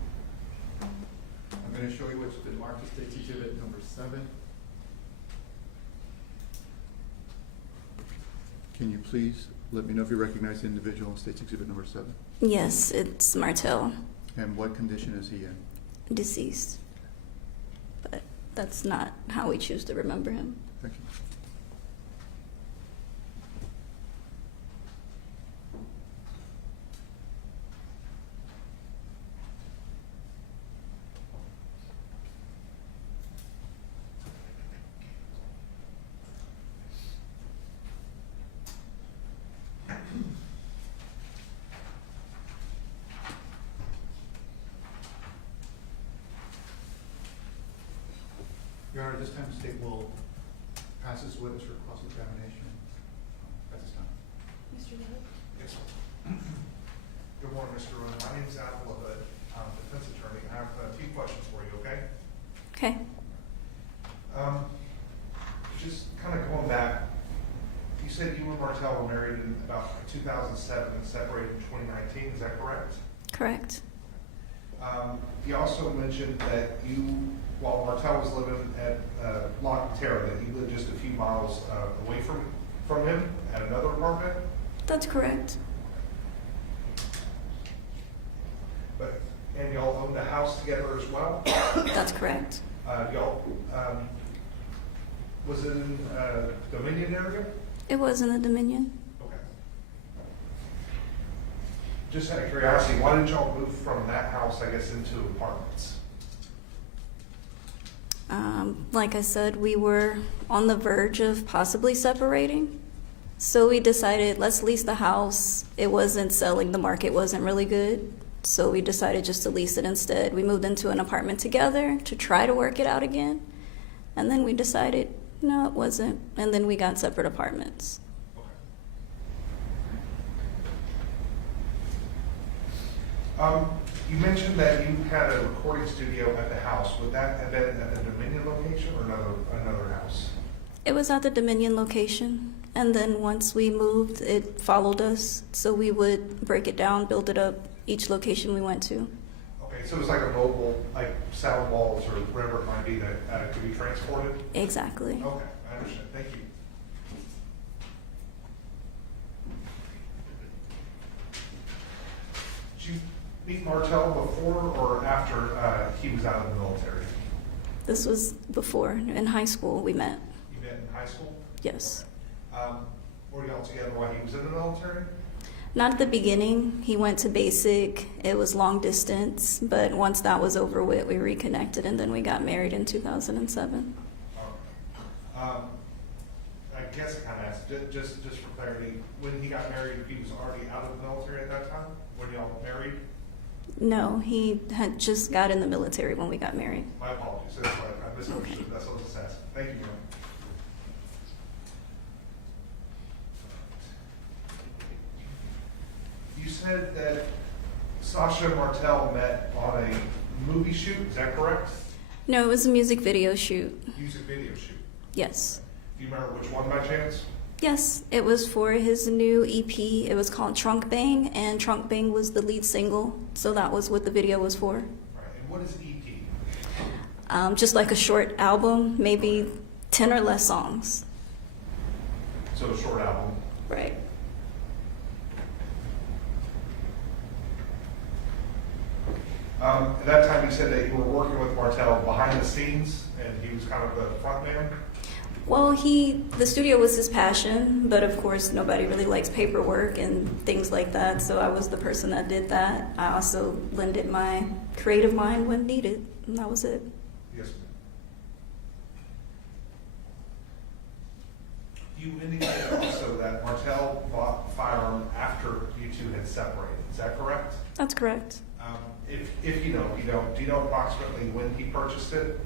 I'm going to show you what's been marked as State's Exhibit number 7. Can you please let me know if you recognize the individual in State's Exhibit number 7? Yes, it's Martell, And what condition is he in? deceased. But that's not how we choose to remember him. Thank you. Your Honor, this time the state will pass this witness for cross-examination at this time. Mr. Miller? Yes, sir. Good morning, Mr. Rowan. My name is Adam LaHood. I'm a defense attorney. I have a few questions for you, okay? Okay. Just kind of going back, you said you and Martell were married in about 2007 and separated in 2019. Is that correct? Correct. You also mentioned that you, while Martell was living at Cantera, that you lived just a few miles away from him at another apartment. That's correct. And y'all owned a house together as well. That's correct. Y'all, was it in Dominion area? It was in the Dominion. Okay. Just out of curiosity, why did y'all move from that house, I guess, into apartments? Like I said, we were on the verge of possibly separating. So we decided, let's lease the house. It wasn't selling, the market wasn't really good. So we decided just to lease it instead. We moved into an apartment together to try to work it out again. And then we decided, no, it wasn't. And then we got separate apartments. Okay. You mentioned that you had a recording studio at the house. Would that have been at the Dominion location or another house? It was at the Dominion location. And then once we moved, it followed us. So we would break it down, build it up, each location we went to. Okay, so it's like a mobile, like sound walls or whatever it might be that could be transported? Exactly. Okay, I understand. Thank you. Did you meet Martell before or after he was out of the military? This was before, in high school we met. You met in high school? Yes. Were y'all together while he was in the military? Not at the beginning. He went to basic. It was long distance, but once that was over with, we reconnected, and then we got married in 2007. I guess I kind of asked, just for clarity, when he got married, he was already out of the military at that time? When y'all married? No, he had just got in the military when we got married. My apologies. That's why I misunderstood. That's what I was just asking. Thank you, ma'am. You said that Sasha and Martell met on a movie shoot. Is that correct? No, it was a music video shoot. Music video shoot. Yes. Do you remember which one by chance? Yes, it was for his new EP. It was called Trunk Bang, and Trunk Bang was the lead single, so that was what the video was for. Right. And what is EP? Just like a short album, maybe 10 or less songs. So a short album. Right. At that time, you said that you were working with Martell behind the scenes, and he was kind of the front man. Well, the studio was his passion, but of course nobody really likes paperwork and things like that, so I was the person that did that. I also lended my creative mind when needed, and that was it. Yes, ma'am. You indicated also that Martell bought the firearm after you two had separated. Is that correct? That's correct. If you know, do you know approximately when he purchased it?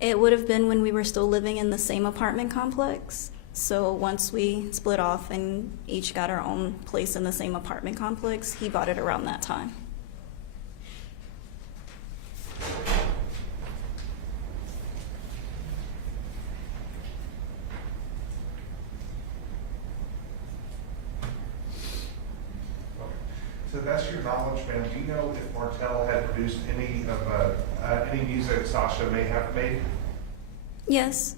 It would have been when we were still living in the same apartment complex. So once we split off and each got our own place in the same apartment complex, he bought it around that time. the best of your knowledge, ma'am, do you know if Martell had produced any music Sasha may have made? Yes.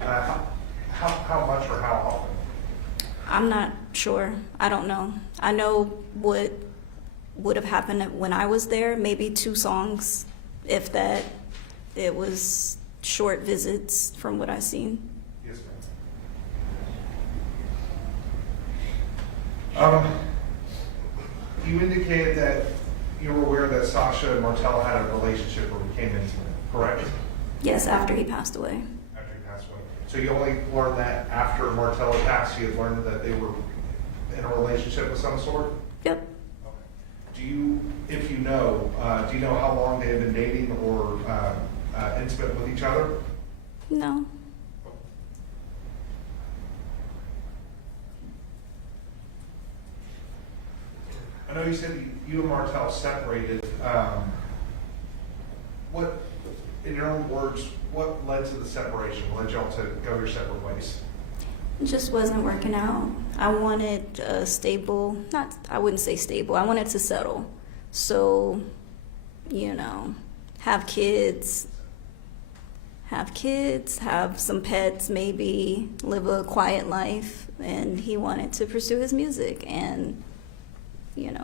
How much or how often? I'm not sure. I don't know. I know what would have happened when I was there, maybe 2 songs, if that. It was short visits from what I've seen. Yes, ma'am. You indicated that you were aware that Sasha and Martell had a relationship or became intimate, correct? Yes, after he passed away. After he passed away. So you only learned that after Martell had passed, you had learned that they were in a relationship of some sort? Yep. Okay. Do you, if you know, do you know how long they had been dating or intimate with each other? No. I know you said you and Martell separated. What, in your own words, what led to the separation? What led y'all to go your separate ways? It just wasn't working out. I wanted a stable, I wouldn't say stable, I wanted to settle. So, have kids, have some pets, maybe live a quiet life. And he wanted to pursue his music. And,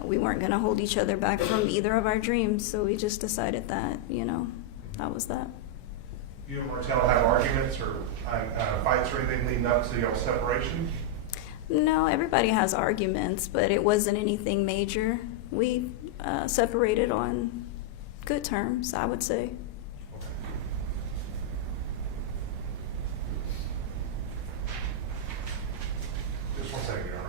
we weren't going to hold each other back from either of our dreams. So we just decided that, that was that. You and Martell have arguments or fights or anything leading up to y'all's separation? No, everybody has arguments, but it wasn't anything major. We separated on good terms, I would say. Just 1 second, Your Honor.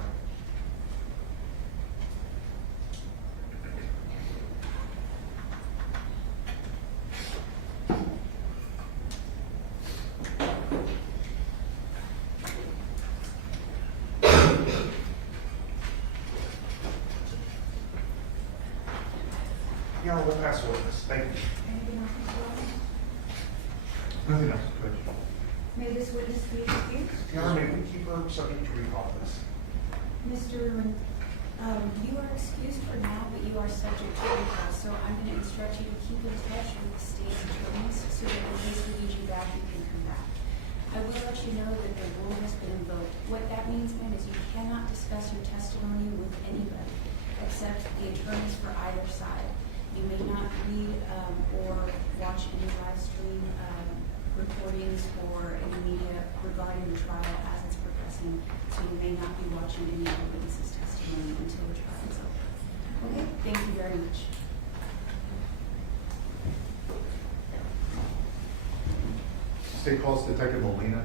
Your Honor, we'll pass the witness. Thank you. Anything else, Mr. Rollins? Nothing else, Judge. May this witness be excused? Your Honor, may we keep her subject to recall this? Mr. Ruin, you are excused for now, but you are subject to recall, so I'm going to instruct you to keep in touch with the state attorneys so that in case we need you back, you can come back. I will let you know that the rule has been invoked. What that means, ma'am, is you cannot discuss your testimony with anybody except the attorneys for either side. You may not read or watch any live stream recordings or any media regarding the trial as it's progressing, so you may not be watching any of the witnesses' testimony until the trial is over. Okay, thank you very much. State calls Detective Molina.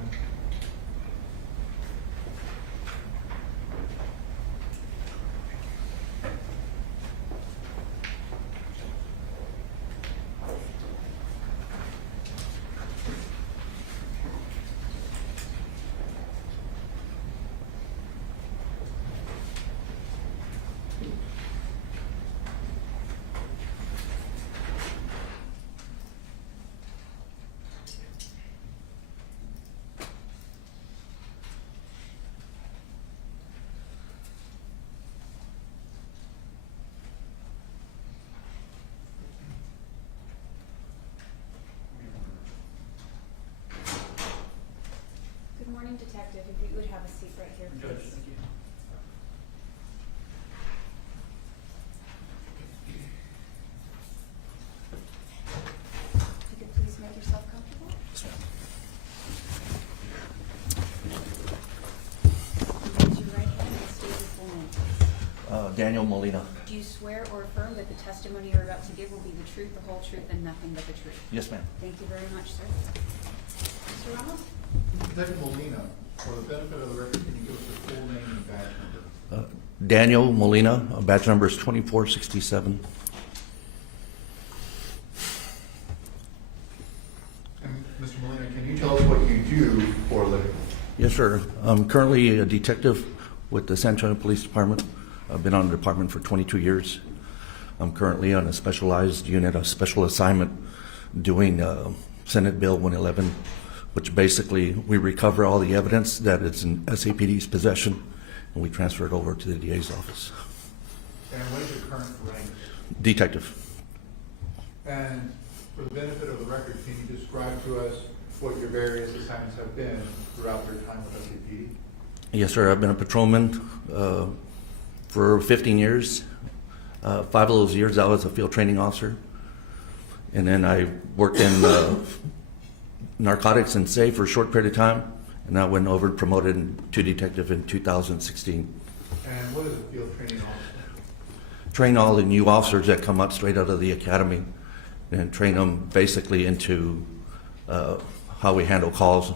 Good morning, Detective. If you would have a seat right here, please. If you could please make yourself comfortable. Raise your right hand and state your full name, please. Daniel Molina. Do you swear or affirm that the testimony you're about to give will be the truth, the whole truth, and nothing but the truth? Yes, ma'am. Thank you very much, sir. Mr. Ramos? Detective Molina, for the benefit of the record, can you give us your full name and badge number? Daniel Molina, badge number is 2467. And Mr. Molina, can you tell us what you do for a living? Yes, sir. I'm currently a detective with the San Antonio Police Department. I've been on the department for 22 years. I'm currently on a specialized unit, a special assignment, doing Senate Bill 111, which basically we recover all the evidence that is in SAPD's possession and we transfer it over to the DA's office. And what is your current rank? Detective. And for the benefit of the record, can you describe to us what your various assignments have been throughout your time with SAPD? Yes, sir. I've been a patrolman for 15 years. 5 of those years I was a field training officer. And then I worked in narcotics and safe for a short period of time. And I went over and promoted to detective in 2016. And what is a field training officer? Train all the new officers that come up straight out of the academy and train them basically into how we handle calls,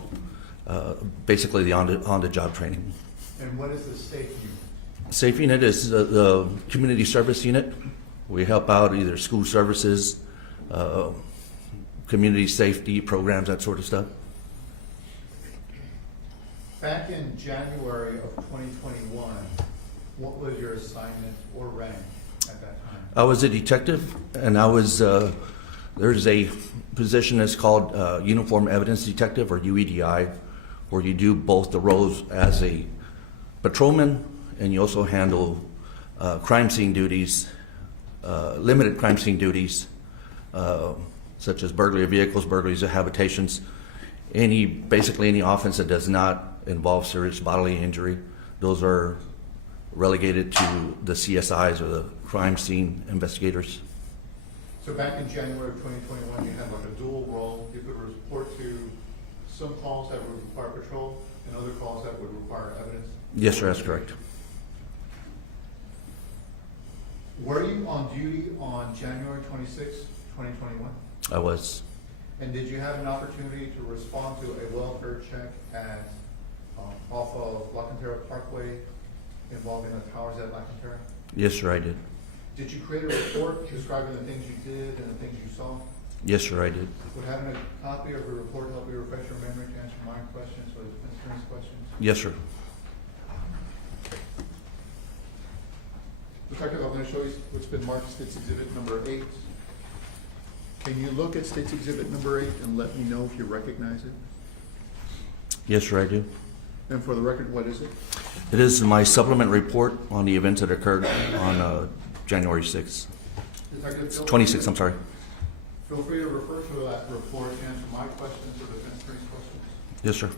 basically the on-the-job training. And what is the SAFE unit? Safe unit is the community service unit. We help out either school services, community safety programs, that sort of stuff. Back in January of 2021, what was your assignment or rank at that time? I was a detective, and I was, there's a position that's called Uniform Evidence Detective, or UEDI, where you do both the roles as a patrolman, and you also handle crime scene duties, limited crime scene duties, such as burglary of vehicles, burglaries of habitations, basically any offense that does not involve serious bodily injury. Those are relegated to the CSIs, or the crime scene investigators. So back in January of 2021, you had like a dual role. You could report to some calls that would require patrol and other calls that would require evidence? Yes, sir, that's correct. Were you on duty on January 26, 2021? I was. And did you have an opportunity to respond to a welfare check at off of Cantera Parkway involving the towers at Cantera? Yes, sir, I did. Did you create a report describing the things you did and the things you saw? Yes, sir, I did. Would having a copy of the report help you refresh your memory to answer my questions or the defense attorney's questions? Yes, sir. Detective, I'm going to show you what's been marked State's Exhibit number 8. Can you look at State's Exhibit number 8 and let me know if you recognize it? Yes, sir, I do. And for the record, what is it? It is my supplement report on the events that occurred on January 6th. Detective, feel 26th, free- I'm sorry. Feel free to refer to that report and answer my questions or the defense attorney's questions. Yes, sir.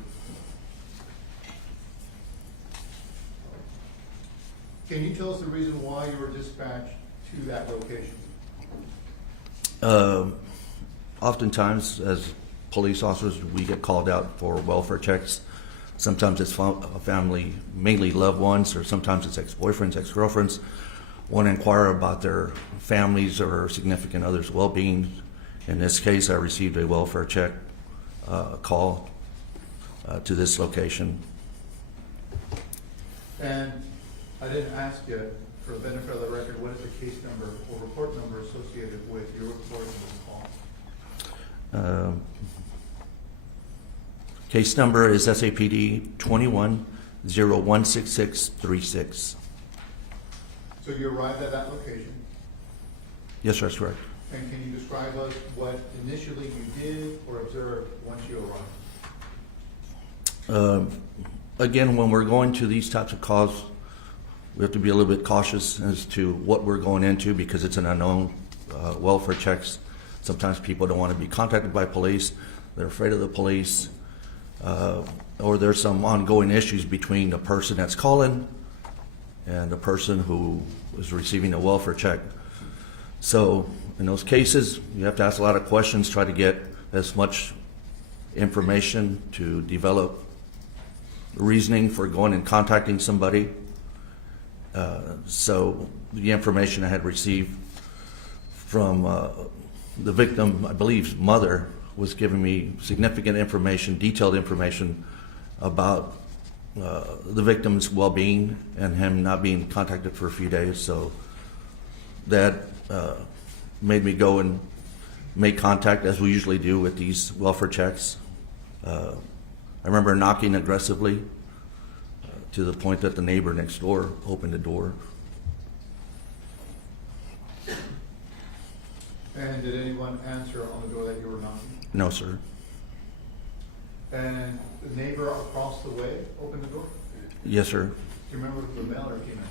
Can you tell us the reason why you were dispatched to that location? Oftentimes, as police officers, we get called out for welfare checks. Sometimes it's a family, mainly loved ones, or sometimes it's ex-boyfriends, ex-girlfriends, want to inquire about their families or significant others' well-being. In this case, I received a welfare check call to this location. And I didn't ask yet, for the benefit of the record, what is the case number or report number associated with your report of this call? Case number is SAPD 21016636. So you arrived at that location, Yes, sir, that's correct. and can you describe us what initially you did or observed once you arrived? Again, when we're going to these types of calls, we have to be a little bit cautious as to what we're going into, because it's an unknown welfare checks. Sometimes people don't want to be contacted by police. They're afraid of the police. Or there's some ongoing issues between the person that's calling and the person who is receiving a welfare check. So in those cases, you have to ask a lot of questions, try to get as much information to develop reasoning for going and contacting somebody. So the information I had received from the victim, I believe, mother, was giving me significant information, detailed information about the victim's well-being and him not being contacted for a few days. So that made me go and make contact, as we usually do with these welfare checks. I remember knocking aggressively to the point that the neighbor next door opened the door. And did anyone answer on the door that you were knocking? No, sir. And the neighbor across the way opened the door? Yes, sir. Do you remember if it was a male or female?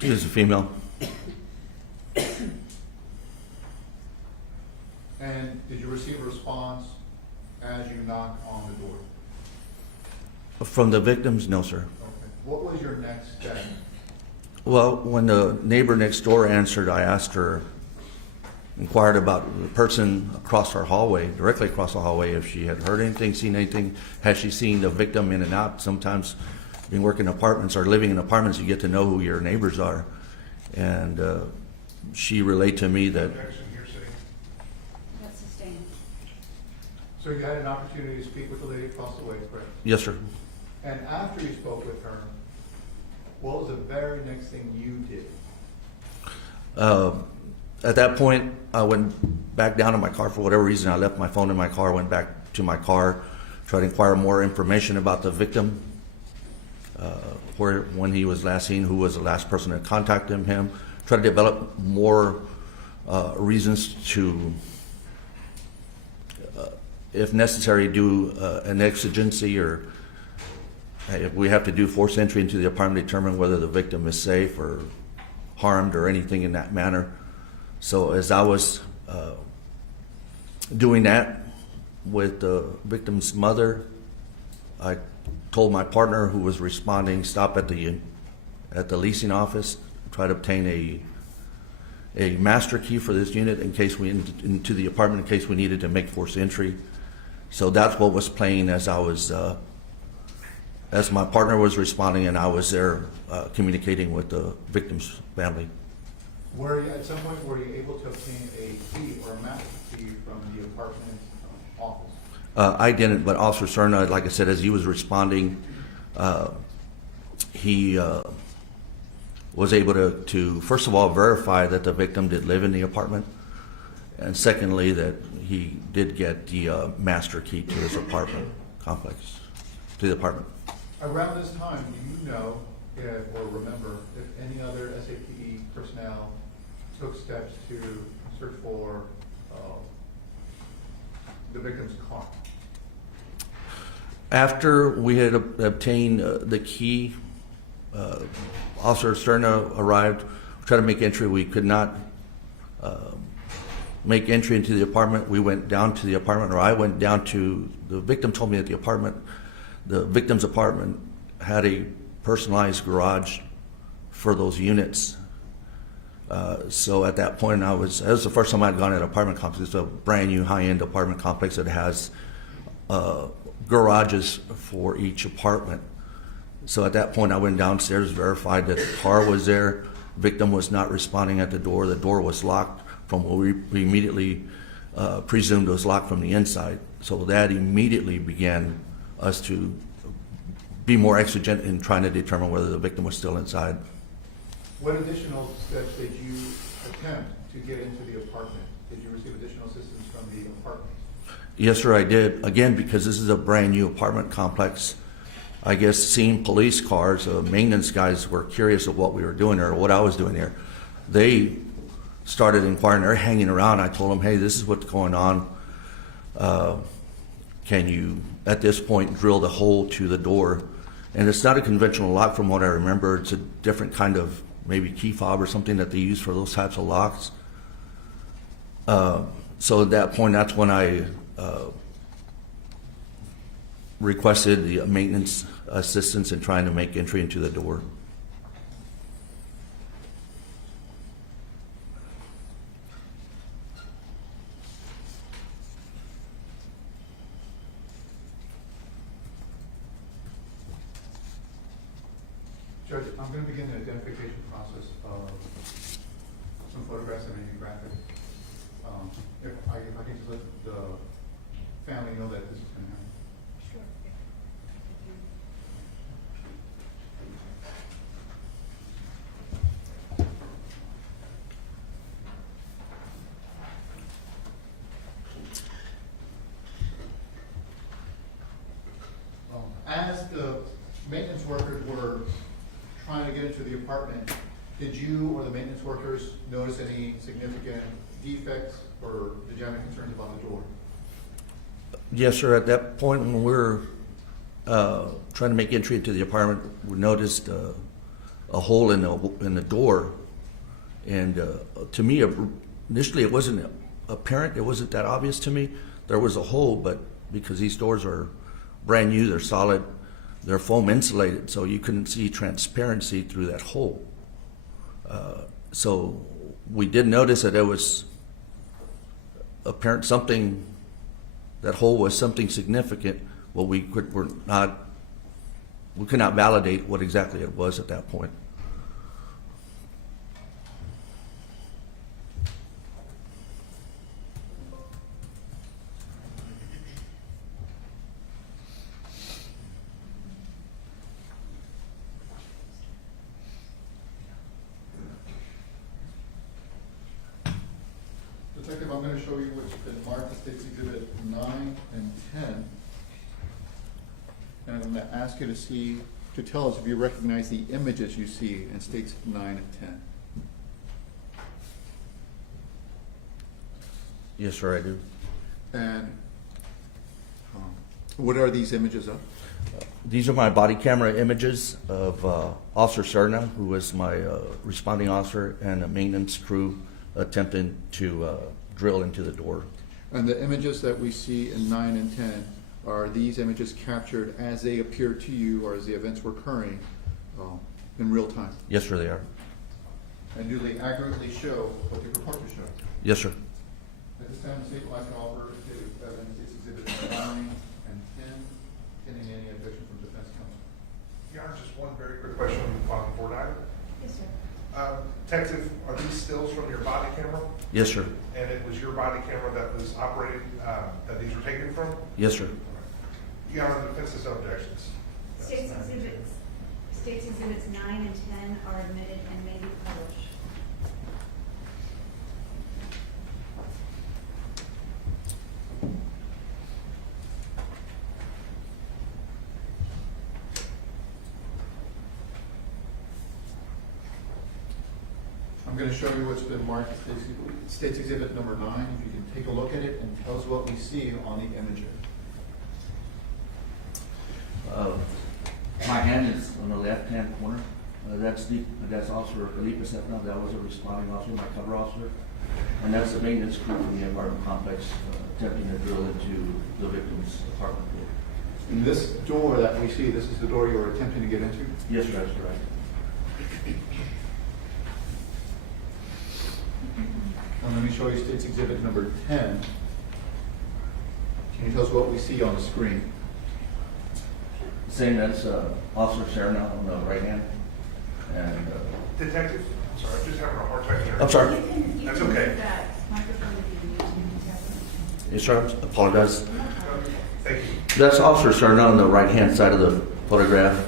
She was a female. And did you receive a response as you knocked on the door? From the victims, no, sir. Okay. What was your next step? Well, when the neighbor next door answered, I asked her, inquired about the person across our hallway, directly across the hallway, if she had heard anything, seen anything, had she seen the victim in and out. Sometimes being working in apartments or living in apartments, you get to know who your neighbors are. And she relayed to me that, Objection, hearsay. That's sustained. So you had an opportunity to speak with the lady across the way, correct? yes, sir. And after you spoke with her, what was the very next thing you did? At that point, I went back down to my car. For whatever reason, I left my phone in my car, went back to my car, tried to inquire more information about the victim, when he was last seen, who was the last person that contacted him, try to develop more reasons to, if necessary, do an exigency, or if we have to do forced entry into the apartment, determine whether the victim is safe or harmed or anything in that manner. So as I was doing that with the victim's mother, I told my partner who was responding, stop at the leasing office, try to obtain a master key for this unit in case into the apartment in case we needed to make forced entry. So that's what was playing as I was as my partner was responding and I was there communicating with the victim's family. Were you, at some point, were you able to obtain a key or a master key from the apartment office? I didn't, but Officer Cerna, like I said, as he was responding, he was able to, first of all, verify that the victim did live in the apartment, and secondly, that he did get the master key to his apartment complex, to the apartment. Around this time, do you know or remember if any other SAPE personnel took steps to search for the victim's car? After we had obtained the key, Officer Cerna arrived, tried to make entry. We could not make entry into the apartment. We went down to the apartment, or I went down to, the victim told me that the victim's apartment had a personalized garage for those units. So at that point, that was the first time I'd gone to an apartment complex. It's a brand new high-end apartment complex that has garages for each apartment. So at that point, I went downstairs, verified that the car was there. Victim was not responding at the door. The door was locked from what we immediately presumed was locked from the inside. So that immediately began us to be more exigent in trying to determine whether the victim was still inside. What additional steps did you attempt to get into the apartment? Did you receive additional assistance from the apartment? Yes, sir, I did. Again, because this is a brand new apartment complex, I guess seeing police cars, maintenance guys were curious of what we were doing there, or what I was doing here. They started inquiring. They're hanging around. I told them, hey, this is what's going on. Can you, at this point, drill the hole to the door? And it's not a conventional lock from what I remember. It's a different kind of maybe key fob or something that they use for those types of locks. So at that point, that's when I requested the maintenance assistance in trying to make entry into the door. Judge, I'm going to begin the identification process of some photographs and maybe graphic. If I can just let the family know that this is going to happen. As the maintenance workers were trying to get into the apartment, did you or the maintenance workers notice any significant defects, or did you have any concerns about the door? Yes, sir. At that point, when we were trying to make entry into the apartment, we noticed a hole in the door, and to me, initially, it wasn't apparent. It wasn't that obvious to me. There was a hole, but because these doors are brand new, they're solid, they're foam insulated, so you couldn't see transparency through that hole. So we did notice that there was apparent something, that hole was something significant, but we could not validate what exactly it was at that point. Detective, I'm going to show you what's been marked as State's Exhibit 9 and 10. And I'm going to ask you to tell us if you recognize the images you see in States 9 and 10. Yes, sir, I do. And what are these images of? These are my body camera images of Officer Serna, who was my responding officer, and a maintenance crew attempting to drill into the door. And the images that we see in 9 and 10, are these images captured as they appear to you or as the events were occurring in real time? Yes, sir, they are. And do they accurately show what they purport to show? Yes, sir. At this time, the state would like to offer State's Exhibit 9 and 10, pending any objection from defense counsel. Your Honor, just one very quick question on the board item. Yes, sir. Detective, are these stills from your body camera? Yes, sir. And it was your body camera that was operated, that these were taken from? Yes, sir. Your Honor, the defense has no objections. State's Exhibits 9 and 10 are admitted and may be published. I'm going to show you what's been marked as State's Exhibit number 9. If you can take a look at it and tell us what we see on the images. My hand is on the left-hand corner. That's Officer Felipe Sepna. That was a responding officer, my cover officer. And that's the maintenance crew from the apartment complex attempting to drill into the victim's apartment door. And this door that we see, this is the door you were attempting to get into? Yes, sir, that's right. And let me show you State's Exhibit number 10. Can you tell us what we see on the screen? Same as Officer Serna on the right hand. And Detective, I'm sorry, I'm just having a hard time hearing. I'm sorry. That's okay. That microphone would be used. Yes, sir. I apologize. Thank you. That's Officer Serna on the right-hand side of the photograph,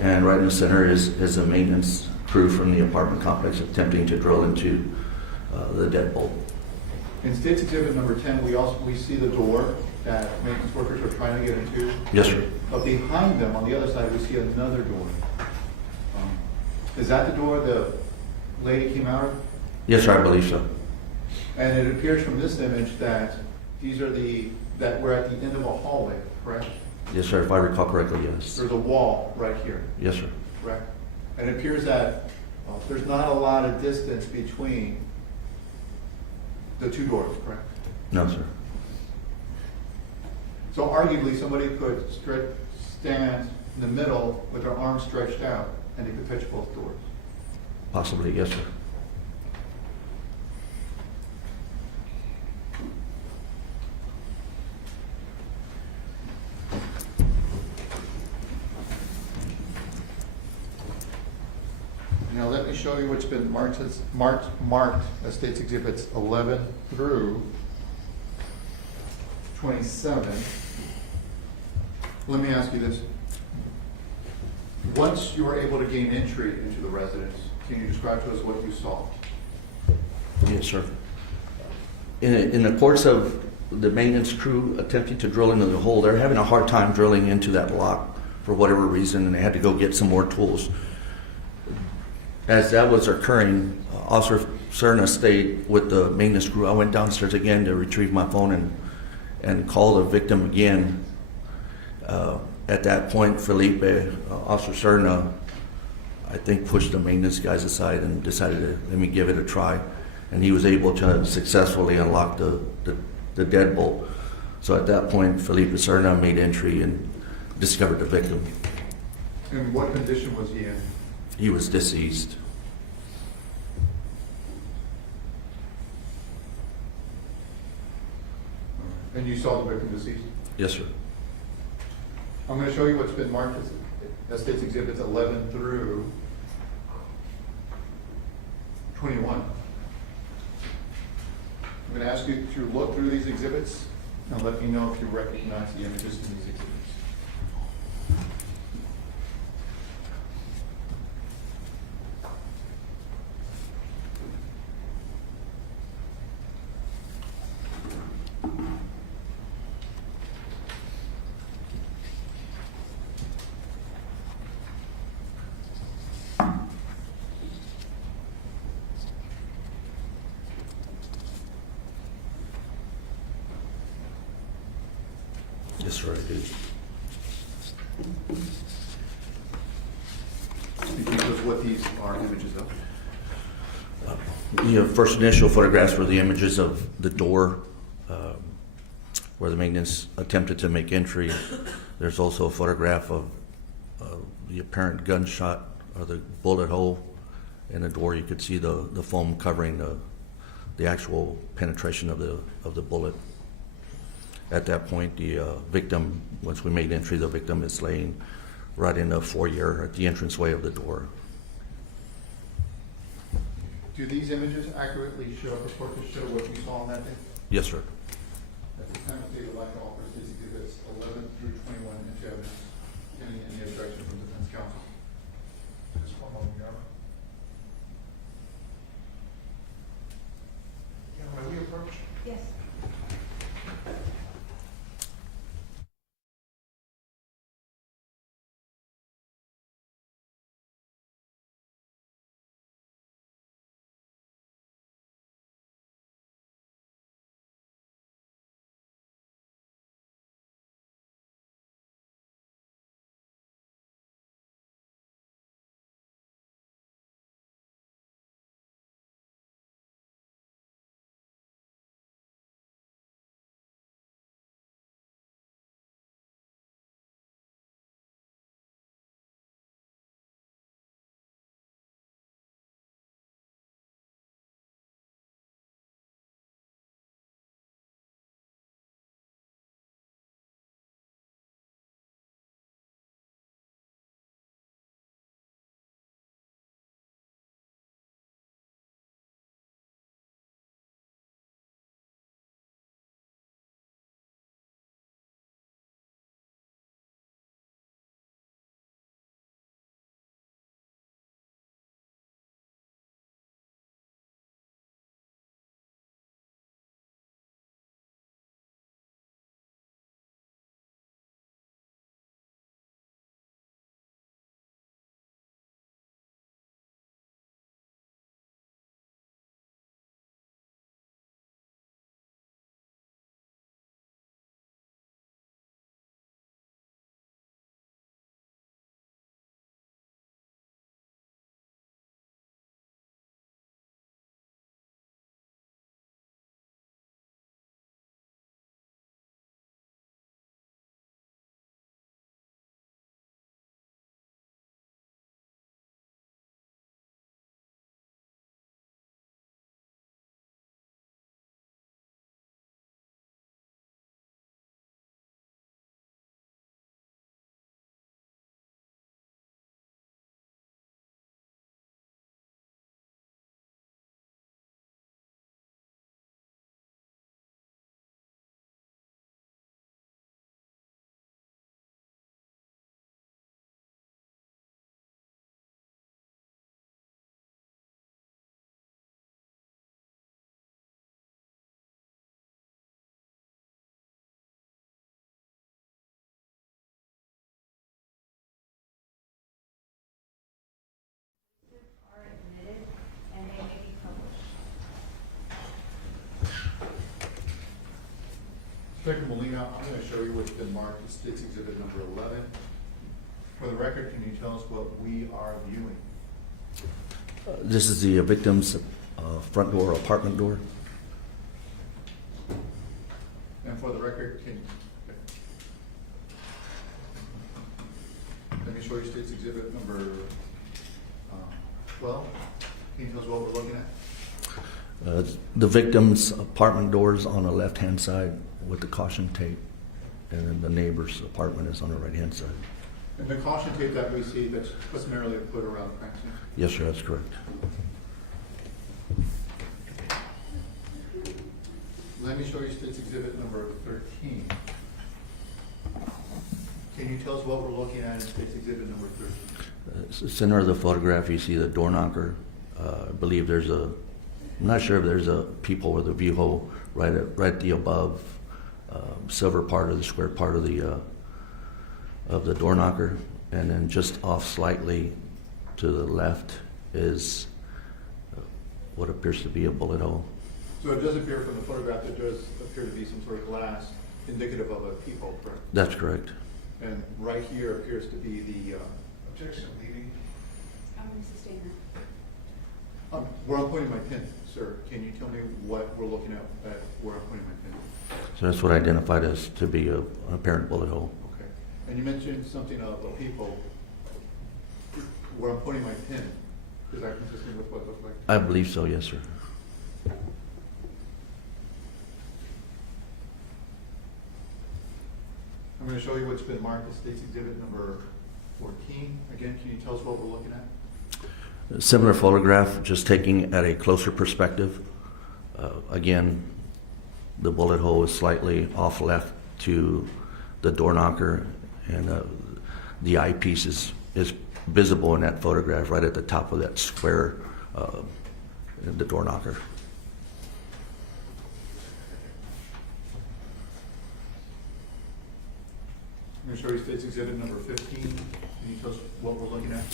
and right in the center is a maintenance crew from the apartment complex attempting to drill into the deadbolt. In State's Exhibit number 10, we see the door that maintenance workers are trying to get into. Yes, sir. But behind them, on the other side, we see another door. Is that the door the lady came out of? Yes, sir, I believe so. And it appears from this image that that we're at the end of a hallway, correct? Yes, sir, if I recall correctly, yes. There's a wall right here, Yes, sir. correct? And it appears that there's not a lot of distance between the two doors, correct? No, sir. So arguably, somebody could stand in the middle with their arms stretched out, and they could touch both doors. Possibly, yes, sir. Now let me show you what's been marked as State's Exhibits 11 through 27. Let me ask you this. Once you were able to gain entry into the residence, can you describe to us what you saw? Yes, sir. In the course of the maintenance crew attempting to drill into the hole, they're having a hard time drilling into that lock for whatever reason, and they had to go get some more tools. As that was occurring, Officer Serna stayed with the maintenance crew. I went downstairs again to retrieve my phone and call the victim again. At that point, Felipe, Officer Serna, I think pushed the maintenance guys aside and decided to let me give it a try. and he was able to successfully unlock the deadbolt. So at that point, Felipe Serna made entry and discovered the victim. In what condition was he in? He was deceased. And you saw the victim deceased? Yes, sir. I'm going to show you what's been marked as State's Exhibits 11 through 21. I'm going to ask you to look through these exhibits and let me know if you recognize the images in these exhibits. Yes, sir, I did. Because what these are images of. The first initial photographs were the images of the door where the maintenance attempted to make entry. There's also a photograph of the apparent gunshot or the bullet hole in the door. You could see the foam covering the actual penetration of the bullet. At that point, the victim, once we made entry, the victim is laying right in the foyer at the entranceway of the door. Do these images accurately show, purport to show what you saw on that day? Yes, sir. At this time, the state would like to offer State's Exhibits 11 through 21 into evidence. Any objection from defense counsel? Just one moment, Your Honor. Yeah, may we approach? Yes. Are admitted and they may be published. Inspector Molina, I'm going to show you what's been marked as State's Exhibit number 11. For the record, can you tell us what we are viewing? This is the victim's front door, apartment door. And for the record, let me show you state's exhibit number 12. Can you tell us what we're looking at? The victim's apartment doors on the left-hand side with the caution tape, and then the neighbor's apartment is on the right-hand side. And the caution tape that we see that's customarily put around crime scene. Yes, sir, that's correct. Let me show you state's exhibit number 13. Can you tell us what we're looking at in state's exhibit number 13? Center of the photograph, you see the door knocker. I believe there's a, I'm not sure if there's a peephole or the view hole right at the above silver part of the square part of the door knocker, and then just off slightly to the left is what appears to be a bullet hole. So it does appear from the photograph, there does appear to be some sort of glass indicative of a peephole, correct? That's correct. And right here appears to be the, Objection, leading. I'm going to sustain that. where I'm pointing my pin, sir. Can you tell me what we're looking at where I'm pointing my pin? So that's what I identified as to be an apparent bullet hole. Okay. And you mentioned something of a peephole. Where I'm pointing my pin, is that consistent with what it looks like? I believe so, yes, sir. I'm going to show you what's been marked as state's exhibit number 14. Again, can you tell us what we're looking at? A similar photograph, just taking at a closer perspective. Again, the bullet hole is slightly off left to the door knocker, and the eyepiece is visible in that photograph right at the top of that square, the door knocker. I'm going to show you state's exhibit number 15. Can you tell us what we're looking at?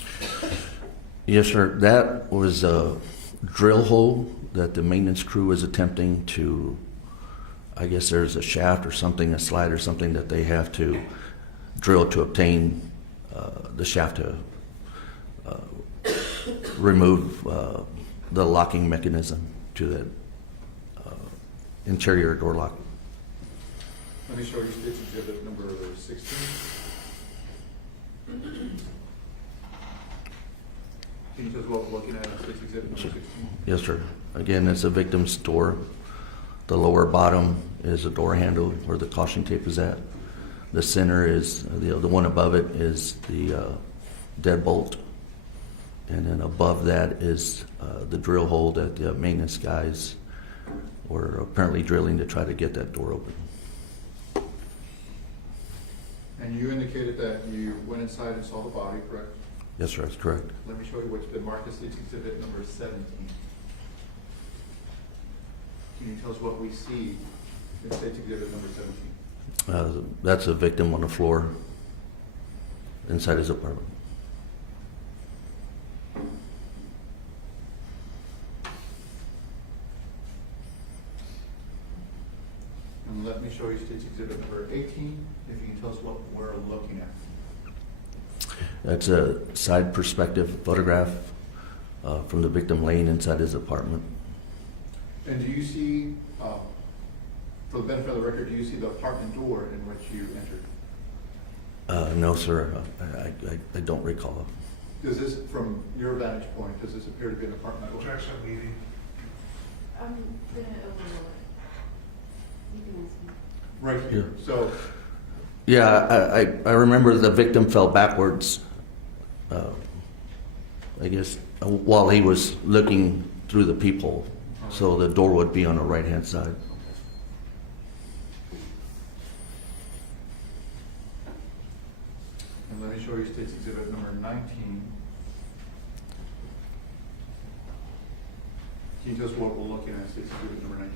Yes, sir. That was a drill hole that the maintenance crew was attempting to, I guess there's a shaft or something, a slide or something that they have to drill to obtain the shaft to remove the locking mechanism to the interior door lock. Let me show you state's exhibit number 16. Can you tell us what we're looking at in state's exhibit number 16? Yes, sir. Again, it's a victim's door. The lower bottom is a door handle where the caution tape is at. The center is, the one above it is the deadbolt. And then above that is the drill hole that the maintenance guys were apparently drilling to try to get that door open. And you indicated that you went inside and saw the body, correct? Yes, sir, that's correct. Let me show you what's been marked as state's exhibit number 17. Can you tell us what we see in state's exhibit number 17? That's a victim on the floor inside his apartment. And let me show you state's exhibit number 18, if you can tell us what we're looking at. That's a side perspective photograph from the victim laying inside his apartment. And do you see, for the benefit of the record, do you see the apartment door in which you entered? No, sir, I don't recall. Does this, from your vantage point, does this appear to be an apartment door? Objection, leading. I'm going to overrule it. You can ask me. Right here. Yeah. So, Yeah, I remember the victim fell backwards, I guess, while he was looking through the peephole. So the door would be on the right-hand side. and let me show you state's exhibit number 19. Can you tell us what we're looking at, state's exhibit number 19?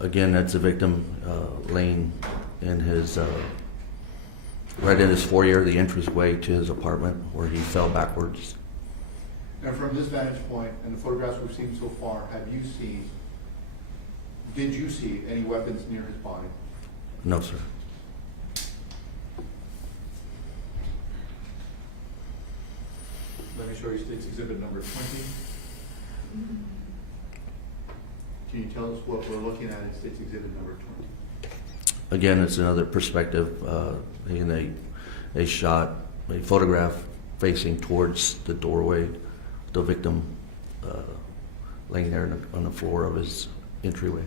Again, that's a victim laying in his, right in his foyer, the entranceway to his apartment, where he fell backwards. And from this vantage point and the photographs we've seen so far, did you see any weapons near his body? No, sir. Let me show you state's exhibit number 20. Can you tell us what we're looking at in State's Exhibit number 20? Again, it's another perspective, and a shot, a photograph facing towards the doorway, the victim laying there on the floor of his entryway.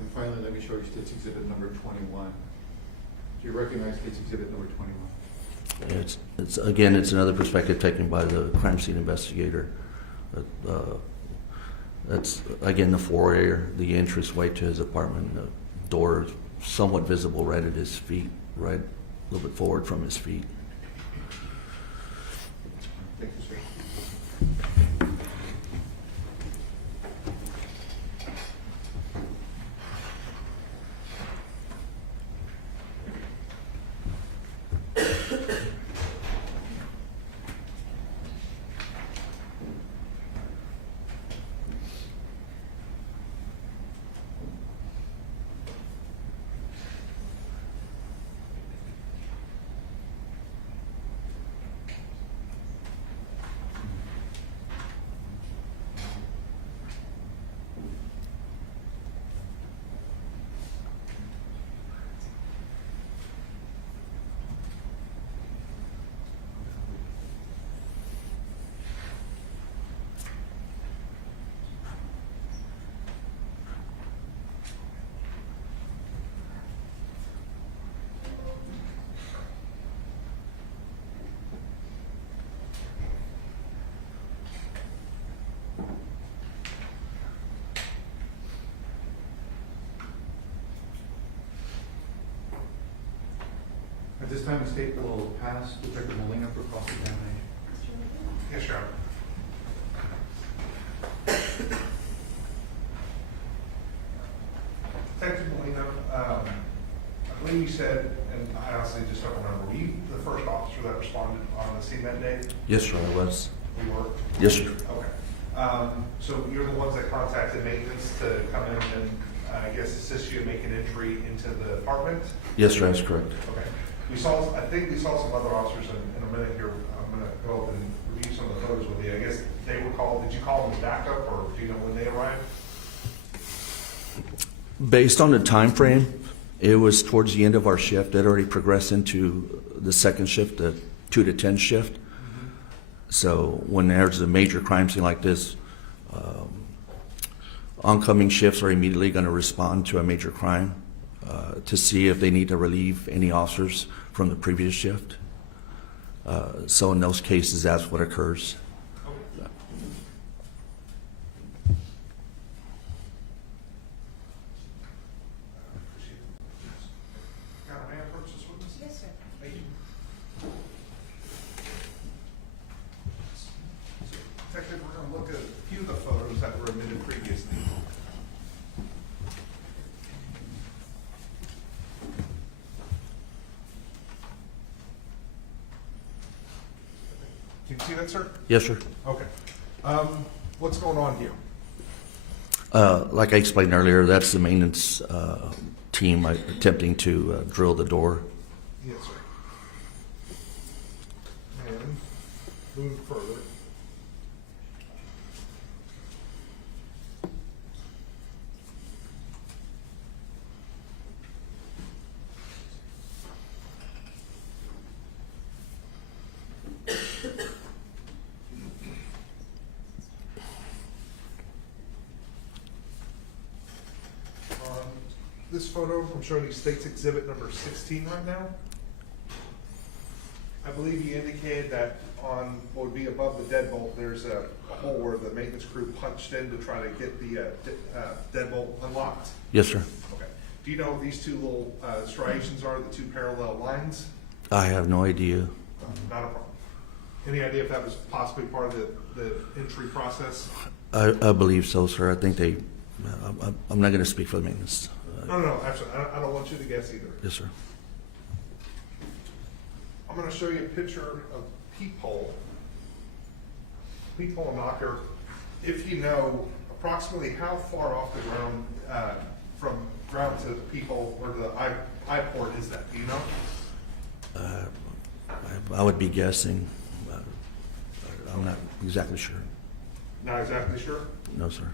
And finally, let me show you State's Exhibit number 21. Do you recognize State's Exhibit number 21? It's another perspective taken by the crime scene investigator. That's again the foyer, the entranceway to his apartment. The door is somewhat visible right at his feet, right a little bit forward from his feet. Thank you, sir. At this time, the state will pass Detective Molina for cross-examination. Yes, Your Honor. Detective Molina, I believe you said, and I honestly just don't remember, were you the first officer that responded on the scene that day? Yes, sir, I was. You were? Yes, sir. Okay. So you're the ones that contacted maintenance to come in and, I guess, assist you in making entry into the apartment? Yes, sir, that's correct. Okay. I think we saw some other officers in a minute here. I'm going to go up and review some of the photos with you. I guess they were called, did you call them as backup, or do you know when they arrived? Based on the time frame, it was towards the end of our shift. It already progressed into the second shift, the 2 to 10 shift. Mm-hmm. So when there's a major crime scene like this, oncoming shifts are immediately going to respond to a major crime to see if they need to relieve any officers from the previous shift. So in those cases, that's what occurs. Yes, sir. Thank you. Detective, we're going to look at a few of the photos that were admitted previously. Can you see that, sir? Yes, sir. Okay. What's going on here? Like I explained earlier, that's the maintenance team attempting to drill the door. Yes, sir. And moving further. This photo, I'm showing you State's Exhibit number 16 right now. I believe you indicated that on what would be above the deadbolt, there's a hole where the maintenance crew punched in to try to get the deadbolt unlocked. Yes, sir. Okay. Do you know what these two little striations are, the two parallel lines? I have no idea. Not a problem. Any idea if that was possibly part of the entry process? I believe so, sir. I think they. I'm not going to speak for the maintenance. No, actually, I don't want you to guess either. Yes, sir. I'm going to show you a picture of peephole knocker. If you know approximately how far off the ground, from ground to the peephole or the eye port is that? Do you know? I would be guessing. I'm not exactly sure. Not exactly sure? No, sir.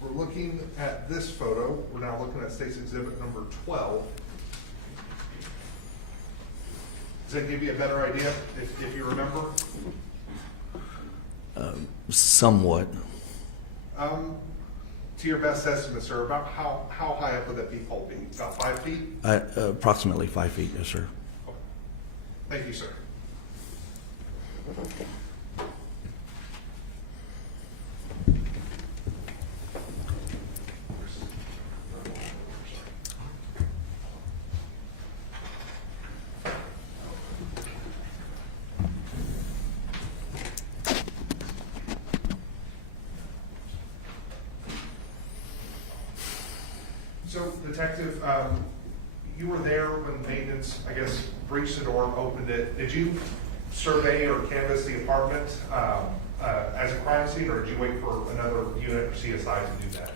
We're looking at this photo. We're now looking at State's Exhibit number 12. Does that give you a better idea, if you remember? Somewhat. To your best estimate, sir, about how high up would that peephole be? About 5 feet? Approximately 5 feet, yes, sir. Okay. Thank you, sir. So, Detective, you were there when maintenance, I guess, breached the door, opened it. Did you survey or canvass the apartment as a crime scene, or did you wait for another unit or CSI to do that?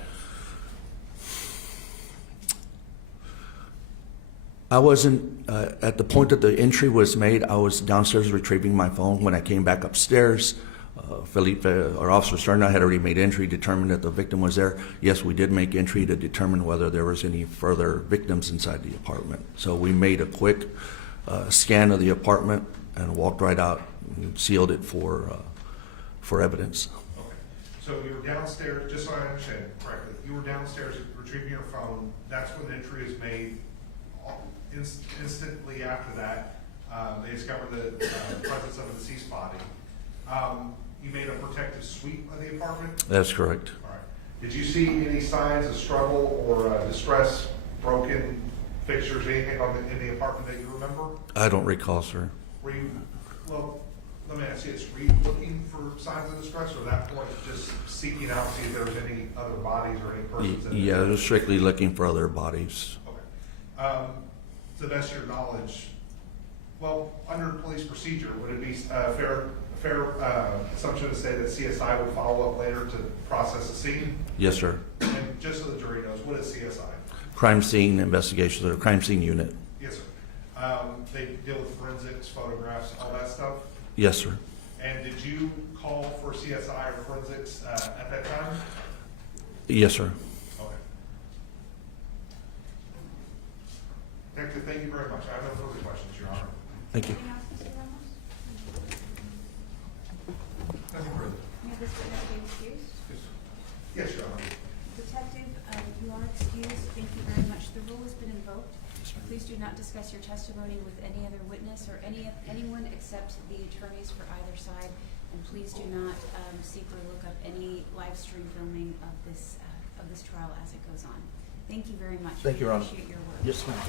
I wasn't, at the point that the entry was made, I was downstairs retrieving my phone. When I came back upstairs, our Officer Cerna had already made entry, determined that the victim was there. Yes, we did make entry to determine whether there was any further victims inside the apartment. So we made a quick scan of the apartment and walked right out and sealed it for evidence. Okay. So you were downstairs, just so I understand correctly, you were downstairs retrieving your phone. That's when the entry is made. Instantly after that, they discovered the presence of a deceased body. You made a protective sweep of the apartment? That's correct. All right. Did you see any signs of struggle or distress, broken fixtures, anything in the apartment that you remember? I don't recall, sir. Were you, well, let me ask you this, were you looking for signs of distress, or at that point just seeking out to see if there was any other bodies or any persons in the Yeah, I was strictly looking for other bodies. Okay. To the best of your knowledge, well, under police procedure, would it be a fair assumption to say that CSI would follow up later to process the scene? Yes, sir. And just so the jury knows, what is CSI? Crime scene investigations, or crime scene unit. Yes, sir. They deal with forensics, photographs, all that stuff? Yes, sir. And did you call for CSI or forensics at that time? Yes, sir. Okay. Detective, thank you very much. I have no further questions, Your Honor. Thank you. Anything else, Mr. Ramos? Nothing further. May this witness be excused? Yes, Your Honor. Detective, you are excused. Thank you very much. The rule has been invoked. Please do not discuss your testimony with any other witness or anyone except the attorneys for either side. And please do not seek or look up any live stream filming of this trial as it goes on. Thank you very much. Thank you, Your Honor. Appreciate your work. Yes, ma'am.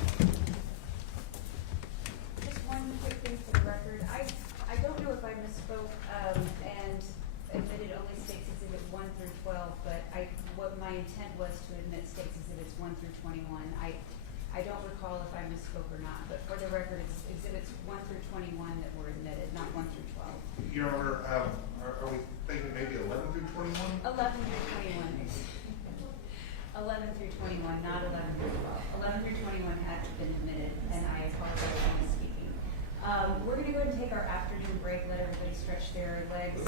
Just one quick thing for the record. I don't know if I misspoke and admitted only States Exhibit 1 through 12, but what my intent was to admit States Exhibits 1 through 21. I don't recall if I misspoke or not, but for the record, it's Exhibits 1 through 21 that were admitted, not 1 through 12. Your Honor, are we thinking maybe 11 through 21? 11 through 21. 11 through 21, not 11 through 12. 11 through 21 had been admitted, and I apologize for misspeaking. We're going to go ahead and take our afternoon break, let everybody stretch their legs,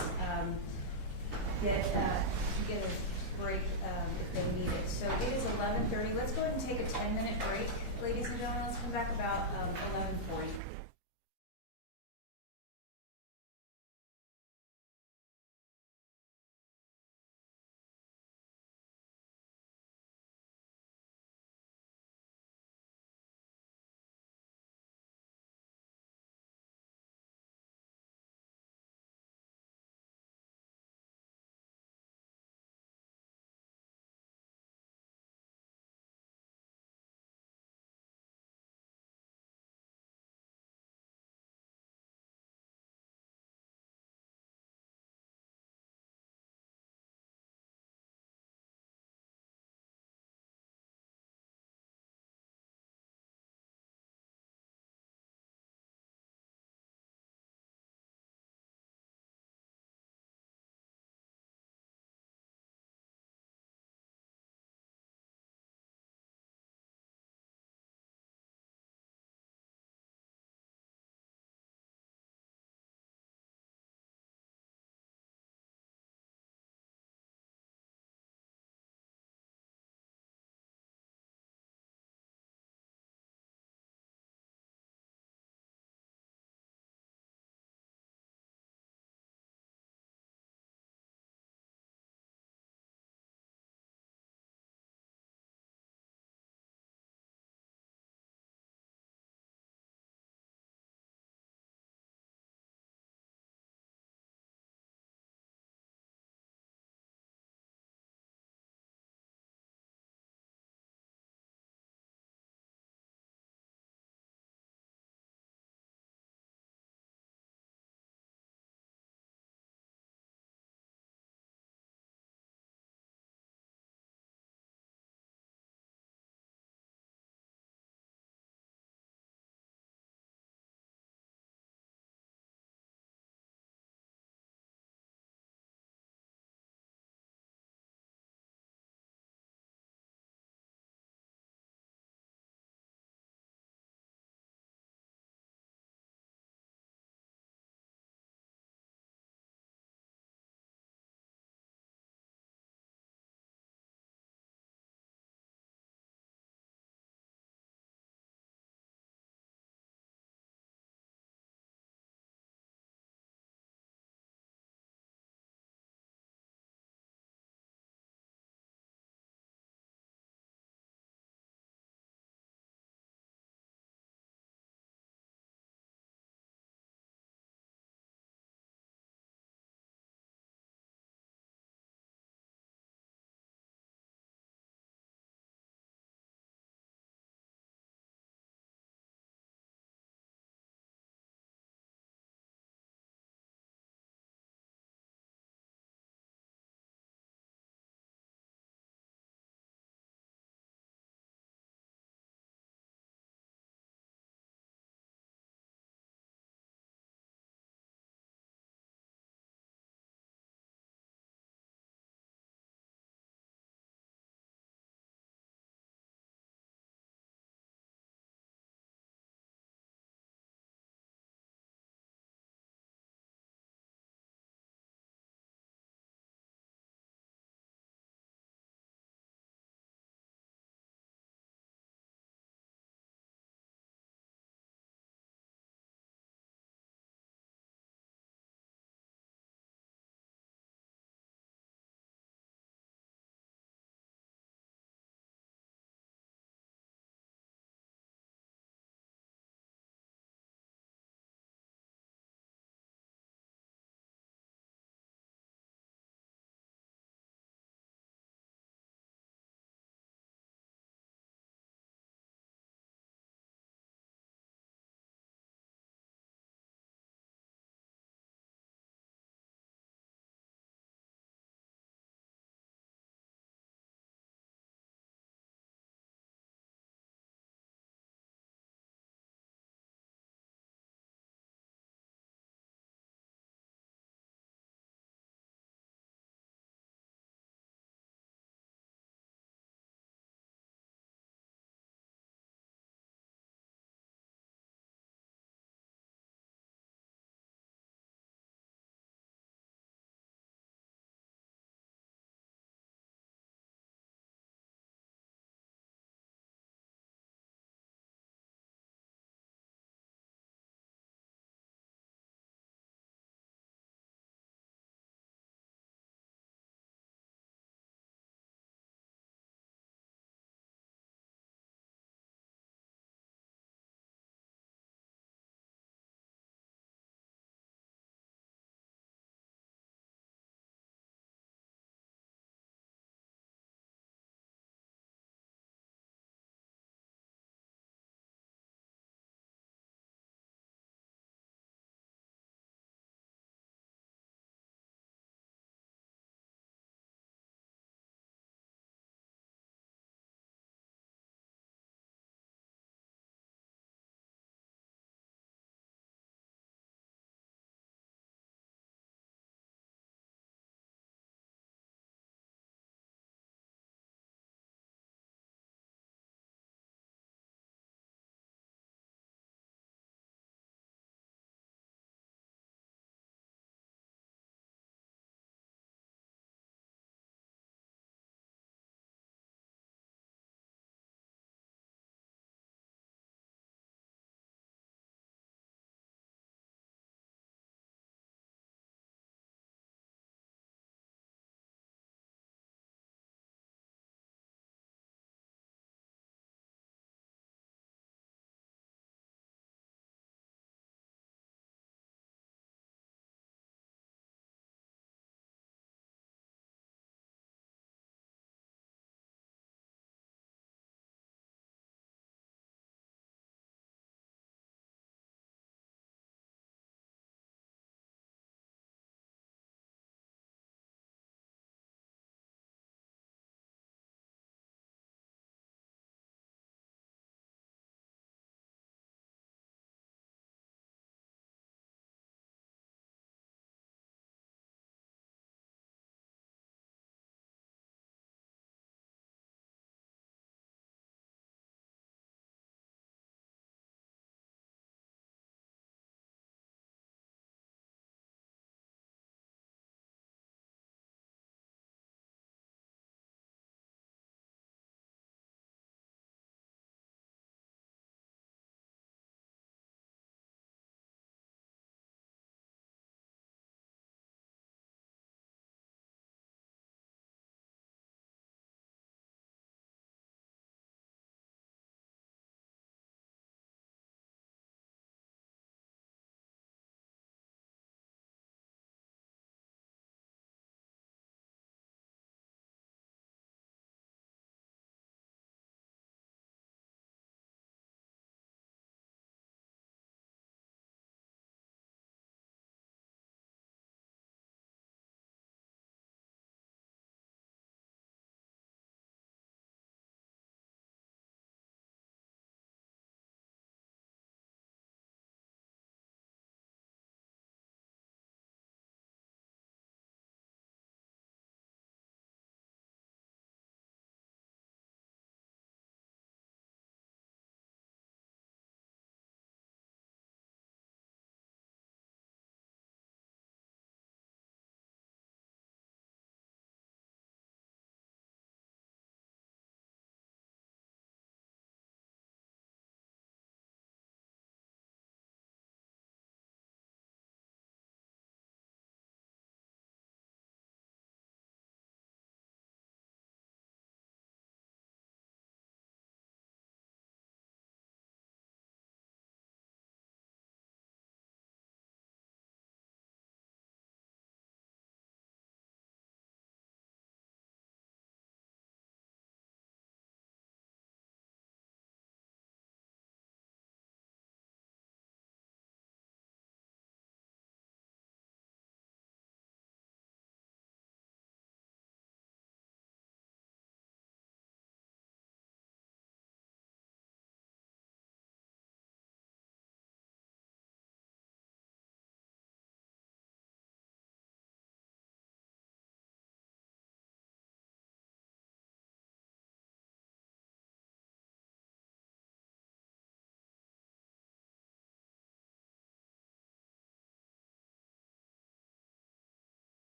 get a break if they need it. So it is 11:30. Let's go ahead and take a 10-minute break, ladies and gentlemen. Let's come back about 11:40.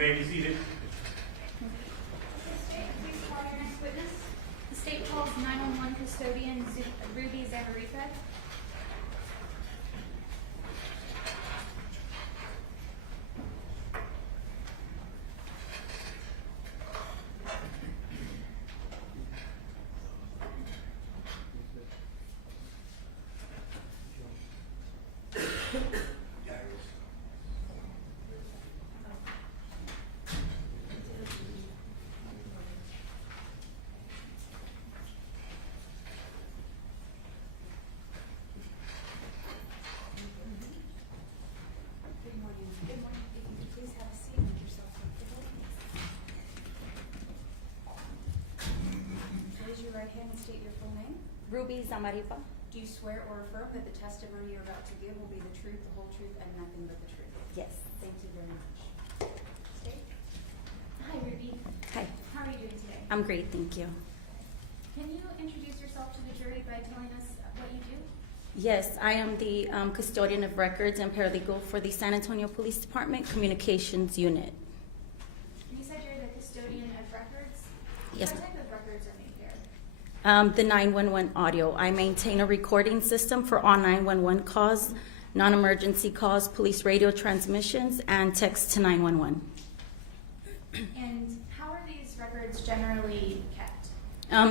may be seated. State, please call your next witness. The state calls 911 custodian Ruby Zamaripa. Good morning. Good morning. If you could please have a seat and make yourself comfortable. Raise your right hand and state your full name. Ruby Zamaripa. Do you swear or affirm that the testimony you're about to give will be the truth, the whole truth, and nothing but the truth? Yes. Thank you very much. State. Hi, Ruby. Hi. How are you doing today? I'm great, thank you. Can you introduce yourself to the jury by telling us what you do? Yes, I am the custodian of records and paralegal for the San Antonio Police Department Communications Unit. You said you're the custodian of records? Yes, What ma'am. type of records are made here? The 911 audio. I maintain a recording system for all 911 calls, non-emergency calls, police radio transmissions, and text to 911. And how are these records generally kept?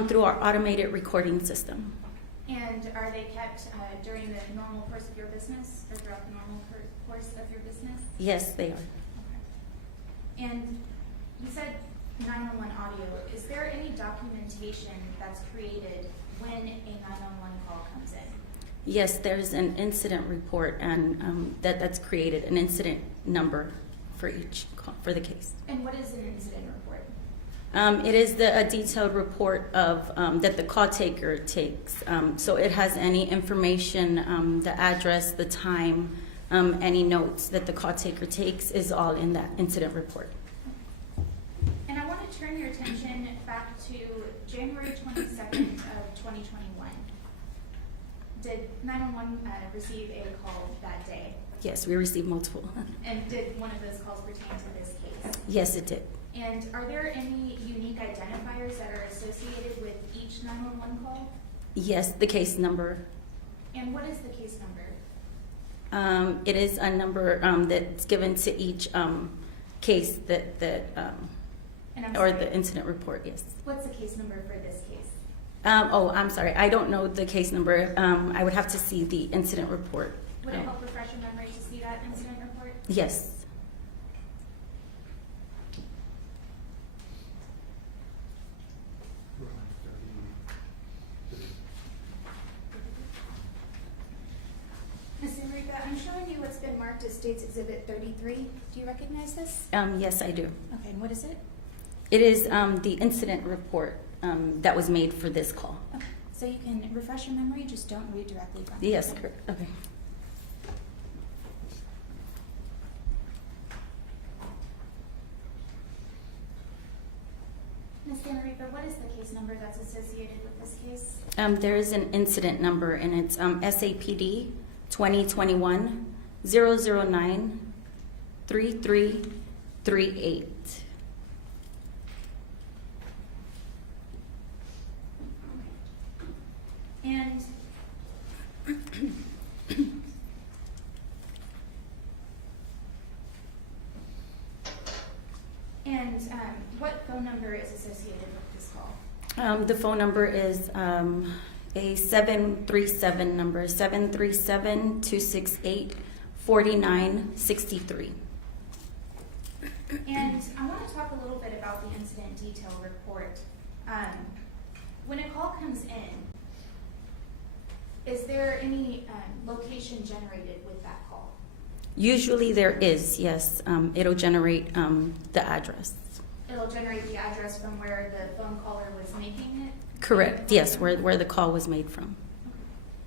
Through our automated recording system. And are they kept during the normal course of your business or throughout the normal course of your business? Yes, they are. Okay. And you said 911 audio. Is there any documentation that's created when a 911 call comes in? Yes, there's an incident report, and that's created, an incident number for each call, for the case. And what is an incident report? It is a detailed report of that the call taker takes. So it has any information, the address, the time, any notes that the call taker takes is all in that incident report. And I want to turn your attention back to January 22nd of 2021. Did 911 receive a call that day? Yes, we received multiple. And did one of those calls pertain to this case? Yes, it did. And are there any unique identifiers that are associated with each 911 call? Yes, the case number. And what is the case number? It is a number that's given to each case And I'm or sorry, the incident report. Yes. what's the case number for this case? I'm sorry. I don't know the case number. I would have to see the incident report. Would it help refresh your memory to see that incident report? Yes. Ms. Enrica, I'm showing you what's been marked as State's Exhibit 33. Do you recognize this? Yes, I do. Okay, and what is it? It is the incident report that was made for this call. Okay, so you can refresh your memory, just don't read directly from it. Yes, correct. Okay. Ms. Enrica, what is the case number that's associated with this case? There is an incident number, and it's SAPD 2021 009 3338. And what phone number is associated with this call? The phone number is a 737 number, 737-268-4963. And I want to talk a little bit about the incident detail report. When a call comes in, is there any location generated with that call? Usually there is, yes. It'll generate the address. It'll generate the address from where the phone caller was making it? Correct, yes, where the call was made from.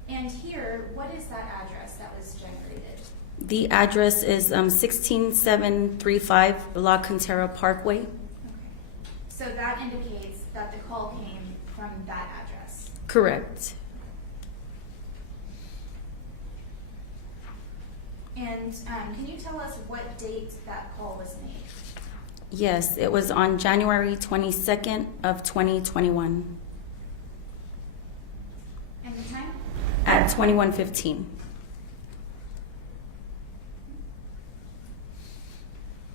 And here, what is that address that was generated? The address is 16735 La Cantera Parkway. Okay. So that indicates that the call came from that address. Correct. And can you tell us what date that call was made? Yes, it was on January 22nd of 2021 And the time? at 21:15.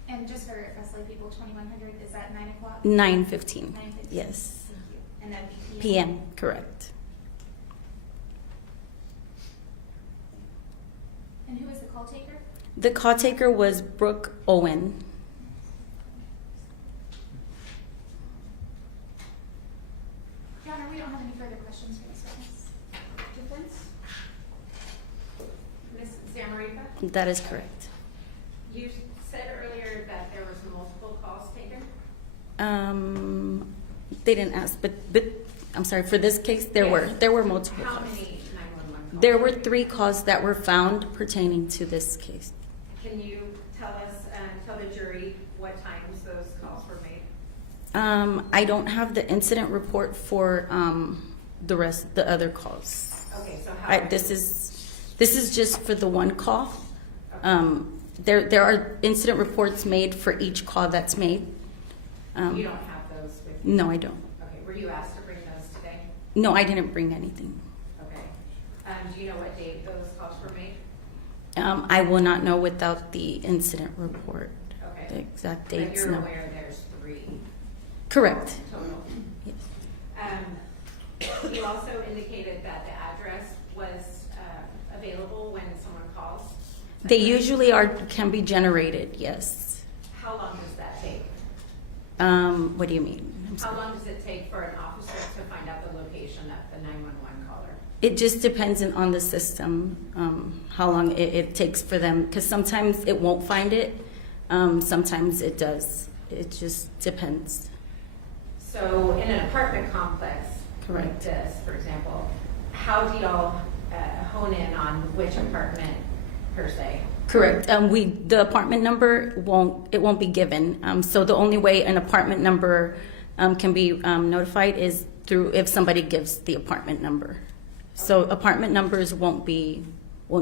And just for us lay people, 2100, is that 9 o'clock? 9:15. 9:15. Yes. Thank you. And that'd be PM, correct. And who is the call taker? The call taker was Brooke Owen. Your Honor, we don't have any further questions for this witness. Defense? Ms. Zamarita, That is correct. you said earlier that there was multiple calls taken? They didn't ask, but I'm sorry, for this case, there Yes. were multiple How calls. many 911 calls? There were 3 calls that were found pertaining to this case. Can you tell us, tell the jury what times those calls were made? I don't have the incident report for the other calls. Okay, so how? This is just for the one call. There are incident reports made for each call that's made. You don't have those with you? No, I don't. Okay, were you asked to bring those today? No, I didn't bring anything. Okay. Do you know what date those calls were made? I will not know without the incident report. Okay. The exact But dates. you're No. aware there's 3 Correct. total? Yes. You also indicated that the address was available when someone calls. They usually can be generated. Yes. How long does that take? What do you mean? I'm How sorry. long does it take for an officer to find out the location of the 911 caller? It just depends on the system, how long it takes for them, because sometimes it won't find it, sometimes it does. It just depends. So in an apartment complex like Correct. this, for example, how do y'all hone in on which apartment per se? Correct. The apartment number won't be given. So the only way an apartment number can be notified is through if somebody gives the apartment number. So apartment numbers won't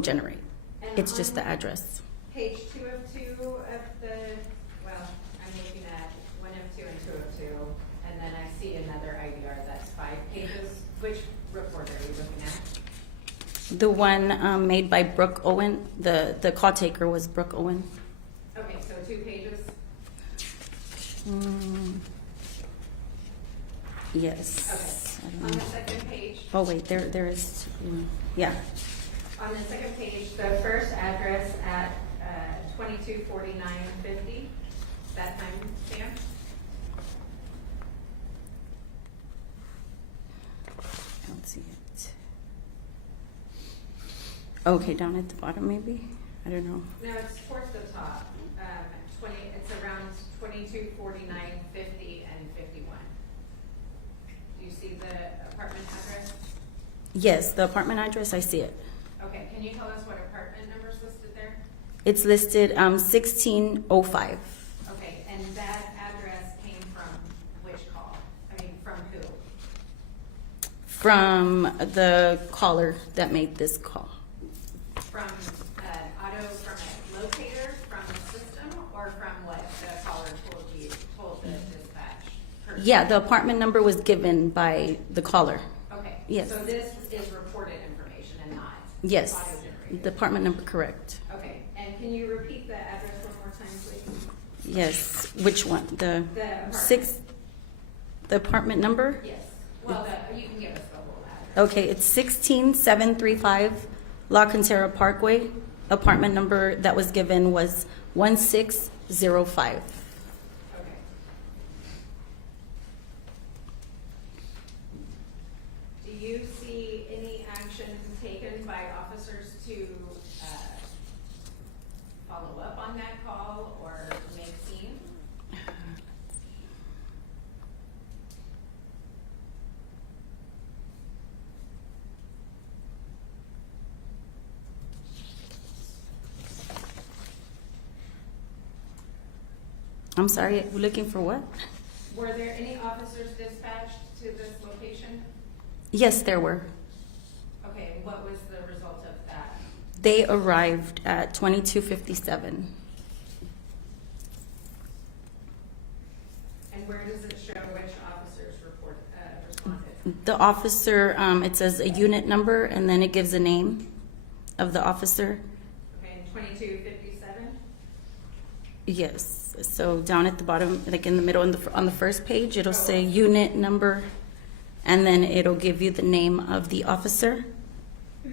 generate. And It's just on the address. Page 2 of 2 of the, well, I'm looking at 1 of 2 and 2 of 2, and then I see another IDR that's 5 pages. Which report are you looking at? The one made by Brooke Owen, the call taker was Brooke Owen. Okay, so 2 pages. Yes. I Okay. don't On know. the second page, Oh wait, there is. Yeah. on the second page, the first address at 224950, that time stamp. I don't see it. Okay, down at the bottom maybe. I don't know. No, it's towards the top. It's around 224950 and 51. Do you see the apartment address? Yes, the apartment address. I see it. Okay, can you tell us what apartment number is listed there? It's listed 1605. Okay, and that address came from which call? I mean, from who? From the caller that made this call. From from a locator, from the system, or from what the caller told the dispatch person? Yeah, the apartment number was given by the caller. Okay. Yes. So this is reported information and not Yes, auto-generated? the apartment number correct. Okay, and can you repeat the address one more time, please? Yes, which one? The apartment. 6, the apartment number? Yes. Well, you can give us the whole address. Okay, it's 16735 La Cantera Parkway. Apartment number that was given was 1605. Okay. Do you see any action taken by officers to follow up on that call or make scene? I'm sorry, we're looking for what? Were there any officers dispatched to this location? Yes, there were. Okay, what was the result of that? They arrived at 2257. The officer, it says a unit number, and then it gives a name of the officer. Okay, and 2257? Yes, so down at the bottom, like in the middle, on the first page, it'll say unit number, and then it'll give you the name of the officer. So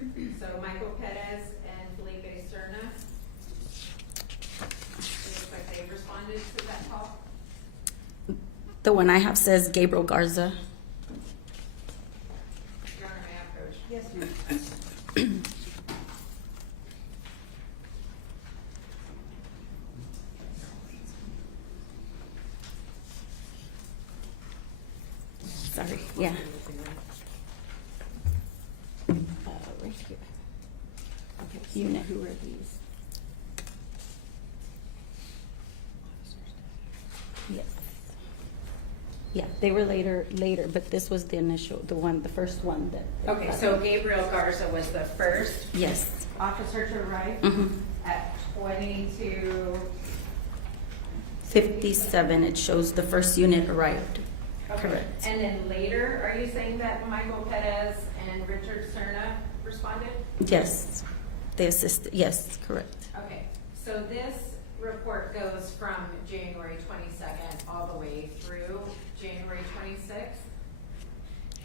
Michael Perez and Felipe Serna. It looks like they responded to that call. The one I have says Gabriel Garza. Your Honor, may I approach? Yes, ma'am. Sorry, yeah. Right here. Okay, unit, who are these? Yes. Yeah, they were later, but this was the initial, the first one that. Okay, so Gabriel Garza was the first Yes. officer to arrive Mm-hmm. at 22. 57, it shows the first unit arrived. Okay. Correct. And then later, are you saying that Michael Perez and Richard Serna responded? Yes, they assisted, yes, correct. Okay, so this report goes from January 22nd all the way through January 26th?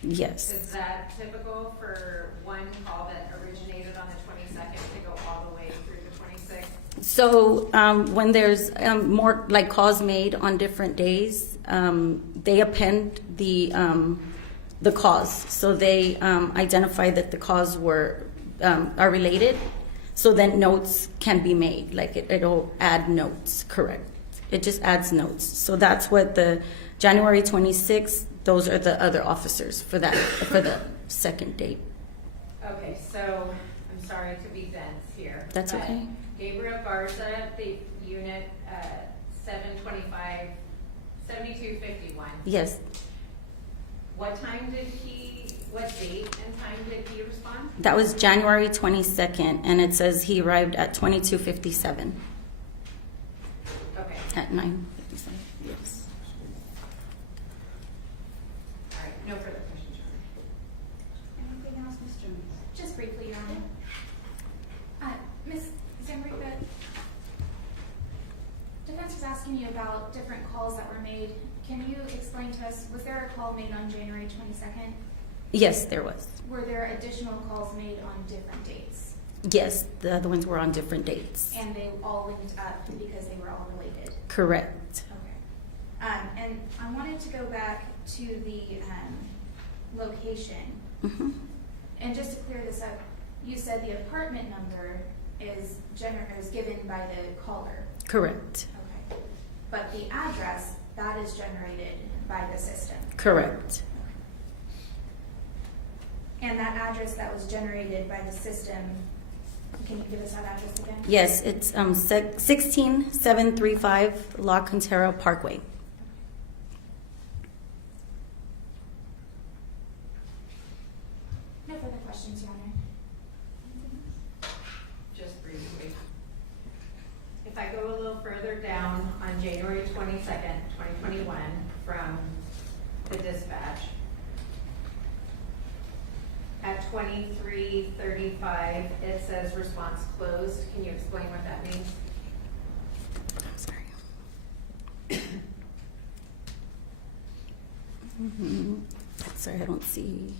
Yes. Is that typical for one call that originated on the 22nd to go all the way through the 26th? So when there's more like calls made on different days, they append the cause. So they identify that the cause are related. So then notes can be made. Like it'll add notes. Correct. It just adds notes. So that's what the January 26th. Those are the other officers for that for the second date. Okay, so I'm sorry to be dense here. That's but okay. Gabriel Garza, the unit 725, 7251. Yes, What date and time did he respond? that was January 22nd, and it says he arrived at 22:57 Okay, at 9:57. Yes. all right, no further questions, Your Honor. Anything else, Ms. Jones? Just briefly, Your Honor. Ms. Zambrita, defense was asking you about different calls that were made. Can you explain to us, was there a call made on January 22nd? Yes, there was. Were there additional calls made on different dates? Yes, the other ones were on different dates. And they all linked up because they were all related? Correct. Okay. And I wanted to go back to the location. Mm-hmm. And just to clear this up, you said the apartment number is given by the caller. Correct. Okay. But the address, that is generated by the system. Correct. And that address that was generated by the system, can you give us that address again? Yes, it's 16735 La Cantera Parkway. No further questions, Your Honor. Just briefly. If I go a little further down on January 22nd, 2021, from the dispatch, at 23:35, it says response closed. Can you explain what that means? I'm sorry. Mm-hmm. Sorry, I don't see.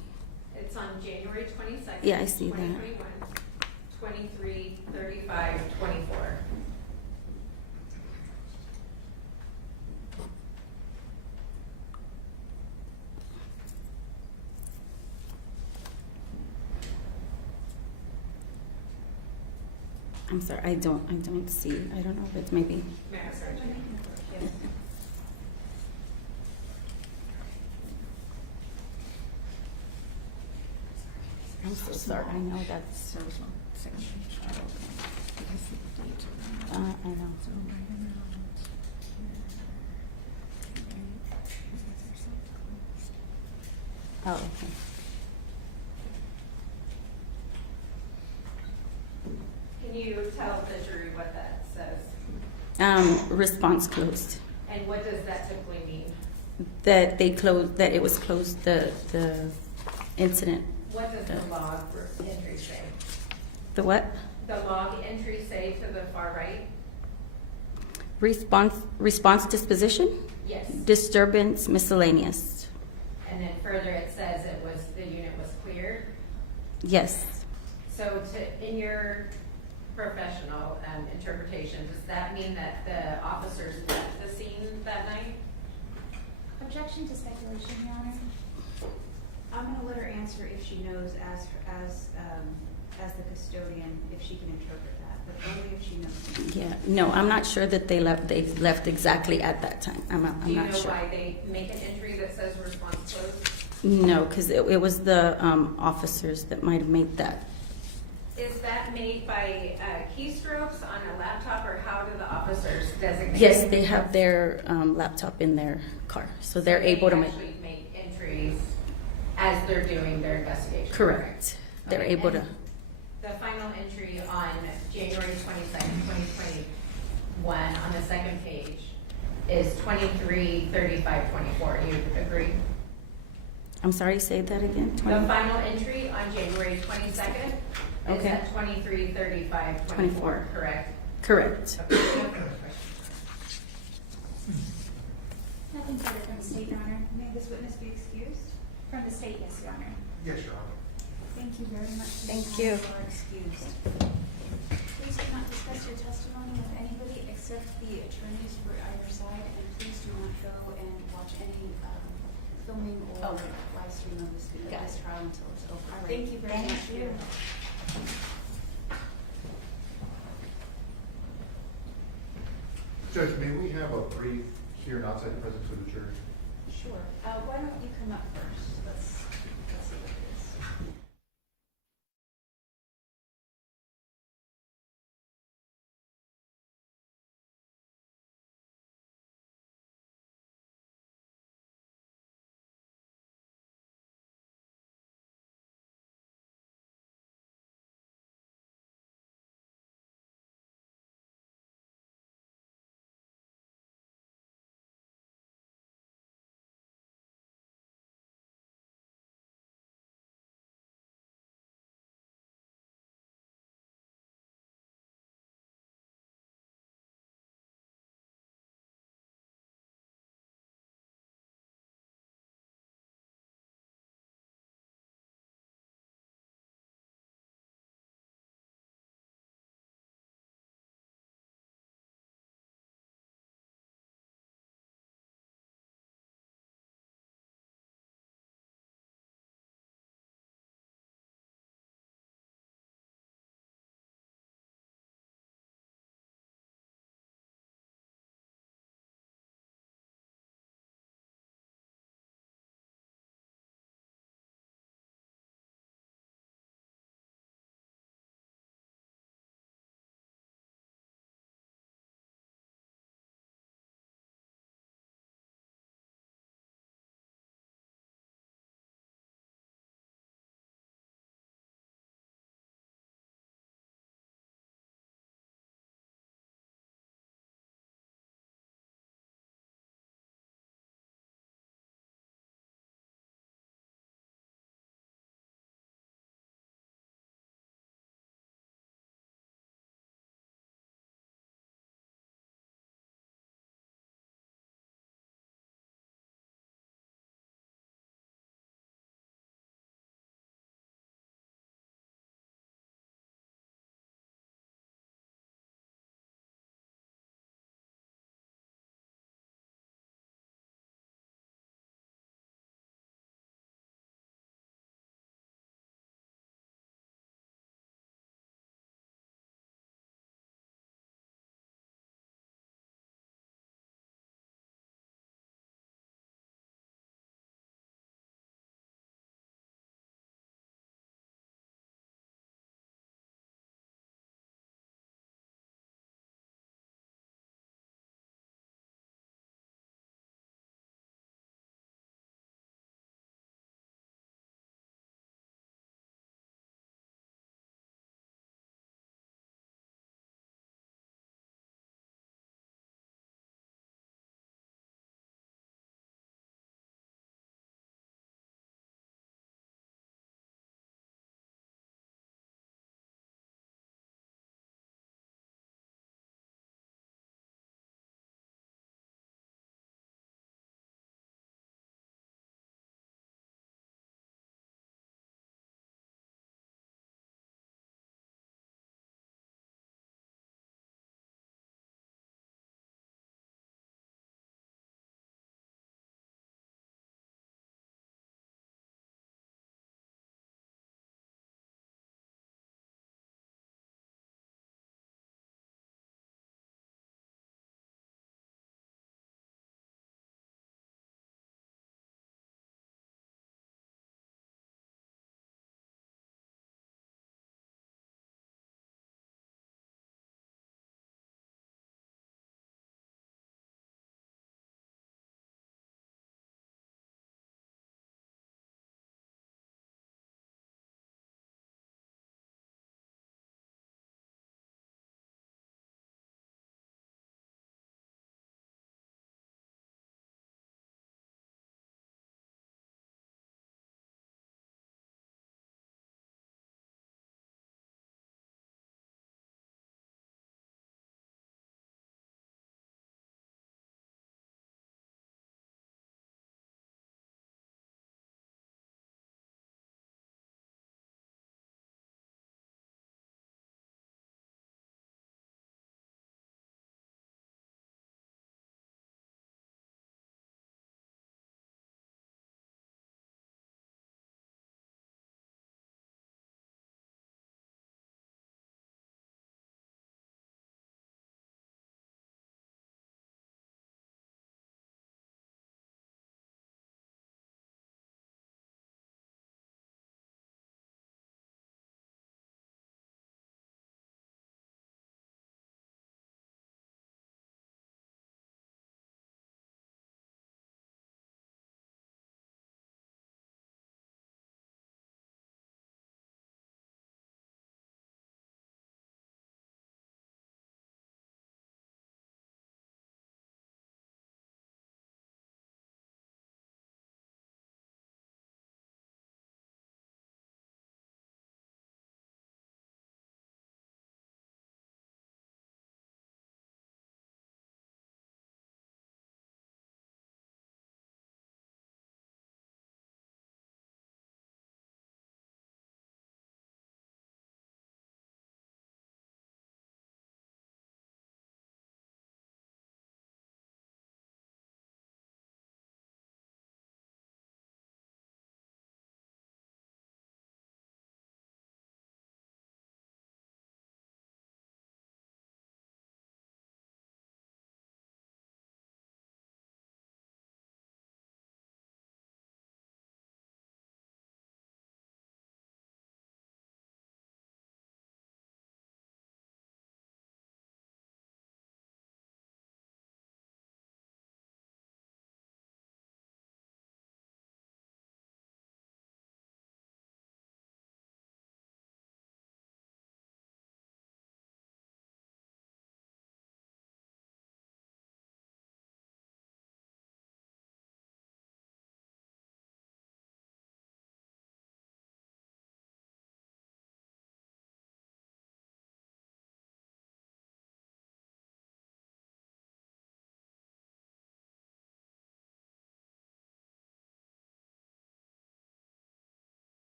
It's on January 22nd. Yeah, I see that. 2021, 23:35:24. I'm sorry, I don't see. I don't know if it's maybe. May I start? Yes. I'm so sorry. I know that's. I know. Oh, okay. Can you tell the jury what that says? Response closed. And what does that typically mean? that they closed, that it was closed, the incident. What does the log entry say? The what? The log entry say to the far right? Response disposition? Yes. Disturbance miscellaneous. And then further it says the unit was cleared. Yes. So in your professional interpretation, does that mean that the officers left the scene that night? Objection to speculation, Your Honor. I'm gonna let her answer if she knows as the custodian, if she can interpret that, but only if she knows. Yeah. No, I'm not sure that they left exactly at that time. I'm Do you know not sure. why they make an entry that says response closed? No, because it was the officers that might have made that. Is that made by keystrokes on a laptop, or how do the officers designate? Yes, they have their laptop in their car, so they're able to make. Actually make entries as they're doing their investigation. Correct. They're Okay, able and to. The final entry on January 22nd, 2021, on the second page, is 23:35:24. You agree? I'm sorry, say that again. The final entry on January 22nd is Okay. at 23:35:24, correct? Correct. Okay, no further questions. Nothing further from the state, Your Honor. May this witness be excused? From the state, yes, Your Honor. Yes, Your Honor. Thank you very much. Thank you. You are excused. Please do not discuss your testimony with anybody except the attorneys for either side, and please do not go and watch any filming or live stream of this trial until it's over. All right. Thank you very Thank much for your you. help. Judge, may we have a brief here and outside the presence of the jury? Sure. Why don't you come up first?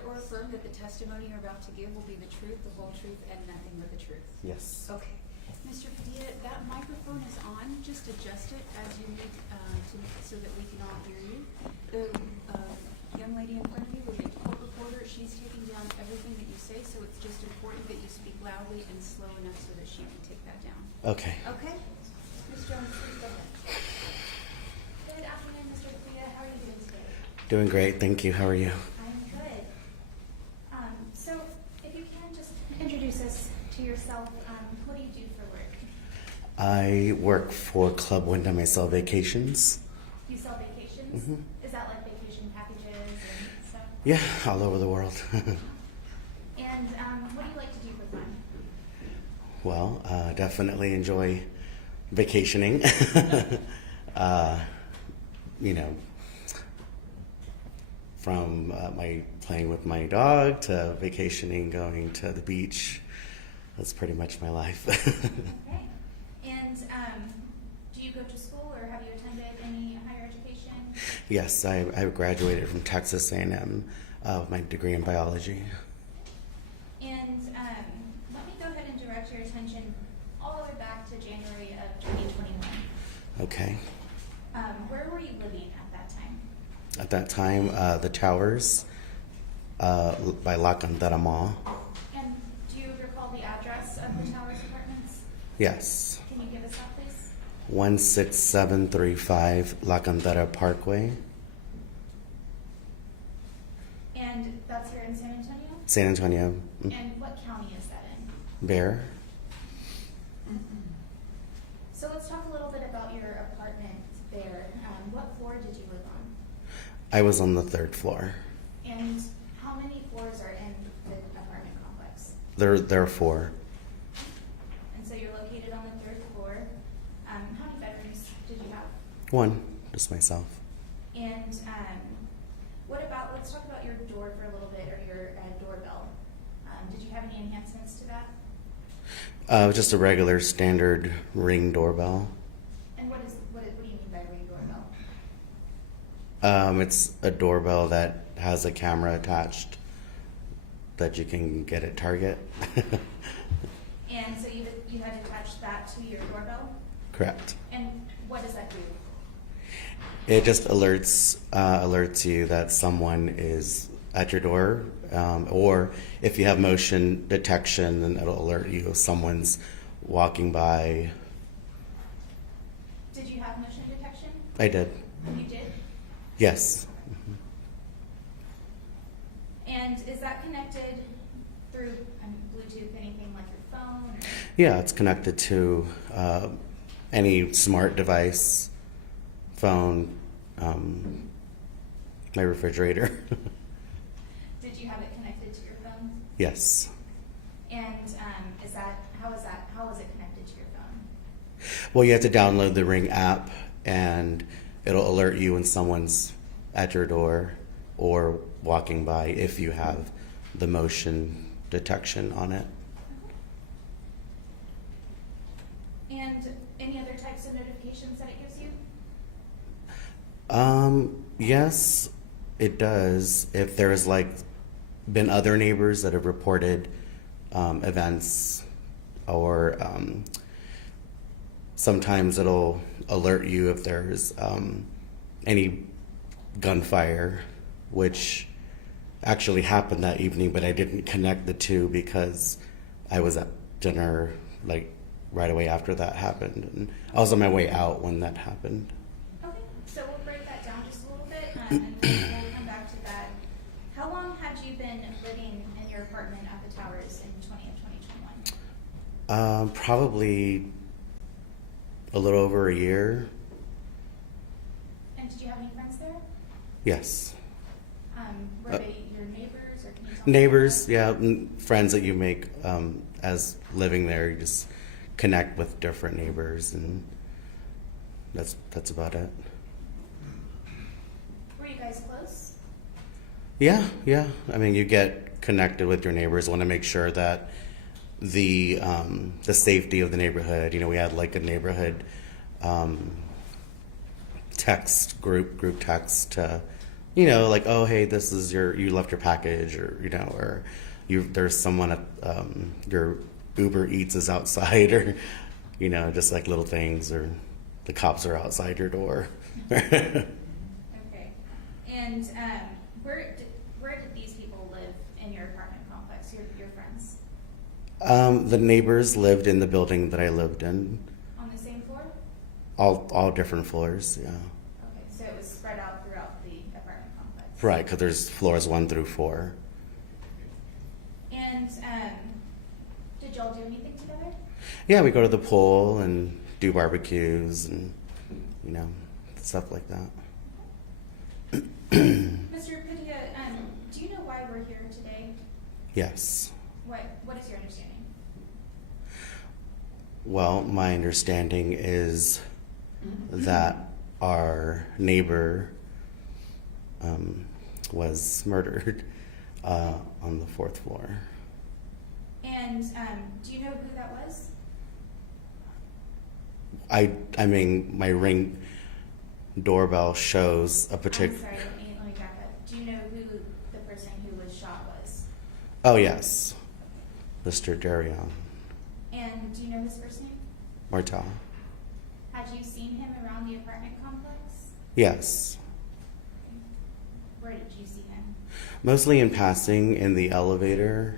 swear or affirm that the testimony you're about to give will be the truth, the whole truth, and nothing but the truth? Yes. Okay. Mr. Padilla, that microphone is on. Just adjust it as you need so that we can all hear you. The young lady in front of you was a court reporter. She's taking down everything that you say, so it's just important that you speak loudly and slow enough so that she can take that down. Okay. Okay? Ms. Jones, please go ahead. Good afternoon, Mr. Padilla. How are you doing today? Doing great. Thank you. How are you? I'm good. So if you can just introduce us to yourself, what do you do for work? I work for Club Wyndham. I sell vacations. You sell vacations? Mhm. Is that like vacation packages and stuff? Yeah, all over the world. And what do you like to do for fun? Well, definitely enjoy vacationing. You know, from my playing with my dog to vacationing, going to the beach. That's pretty much my life. Okay. And do you go to school or have you attended any higher education? Yes, I graduated from Texas A&M with my degree in biology. And let me go ahead and direct your attention all the way back to January of 2021. Okay. Where were you living at that time? At that time, the Towers by La Cantera Mall. And do you recall the address of the Towers Apartments? Yes. Can you give us that, please? 16735 La Cantera Parkway, And that's here in San Antonio? San Antonio. And what county is that in? Bear. So let's talk a little bit about your apartment there. What floor did you live on? I was on the 3rd floor. And how many floors are in the apartment complex? There are 4. And so you're located on the 3rd floor. How many bedrooms did you have? 1, just myself. And what about, let's talk about your door for a little bit, or your doorbell. Did you have any enhancements to that? Just a regular standard Ring doorbell. And what do you mean by ring doorbell? It's a doorbell that has a camera attached that you can get at Target. And so you had attached that to your doorbell? Correct. And what does that do? It just alerts you that someone is at your door, or if you have motion detection, then it'll alert you if someone's walking by. Did you have motion detection? I did. You did? Yes. And is that connected through Bluetooth, anything like your phone? Or? Yeah, it's connected to any smart device, phone, my refrigerator. Did you have it connected to your phone? Yes. And how is it connected to your phone? Well, you have to download the Ring app, and it'll alert you when someone's at your door or walking by if you have the motion detection on it. And any other types of notifications that it gives you? Yes, it does. If there's been other neighbors that have reported events, or sometimes it'll alert you if there's any gunfire, which actually happened that evening, but I didn't connect the two because I was at dinner right away after that happened, and I was on my way out when that happened. Okay, so we'll break that down just a little bit, and we'll come back to that. How long had you been living in your apartment at the Towers in 2021? Probably a little over a year. And did you have any friends there? Yes. Were they your neighbors, or can you tell me Neighbors, about yeah, friends that you make as living there. You just connect with different neighbors, and that's about it. that? Were you guys close? Yeah. I mean, you get connected with your neighbors. Want to make sure that the safety of the neighborhood. We had a neighborhood text group text to you know, like, oh, hey, this is you left your package, or, you know, or there's someone at, your Uber Eats is outside, or, you know, just like little things, or the cops are outside your door. Okay. And where did these people live in your apartment complex, your friends? The neighbors lived in the building that I lived in, On the same floor? all different floors, yeah. Okay, so it was spread out throughout the apartment complex. Right, because there's floors 1 through 4. And did y'all do anything together? Yeah, we go to the pool and do barbecues and, you know, stuff like that. Mr. Padilla, do you know why we're here today? Yes. What is your understanding? Well, my understanding is that our neighbor was murdered on the 4th floor. And do you know who that was? I mean, my Ring doorbell shows a I'm particular. sorry, let me back up. Do you know who the person who was shot was? Oh yes, Mr. Derouen, And do you know his first name? Martell. Had you seen him around the apartment complex? Yes, Where did you see him? mostly in passing in the elevator.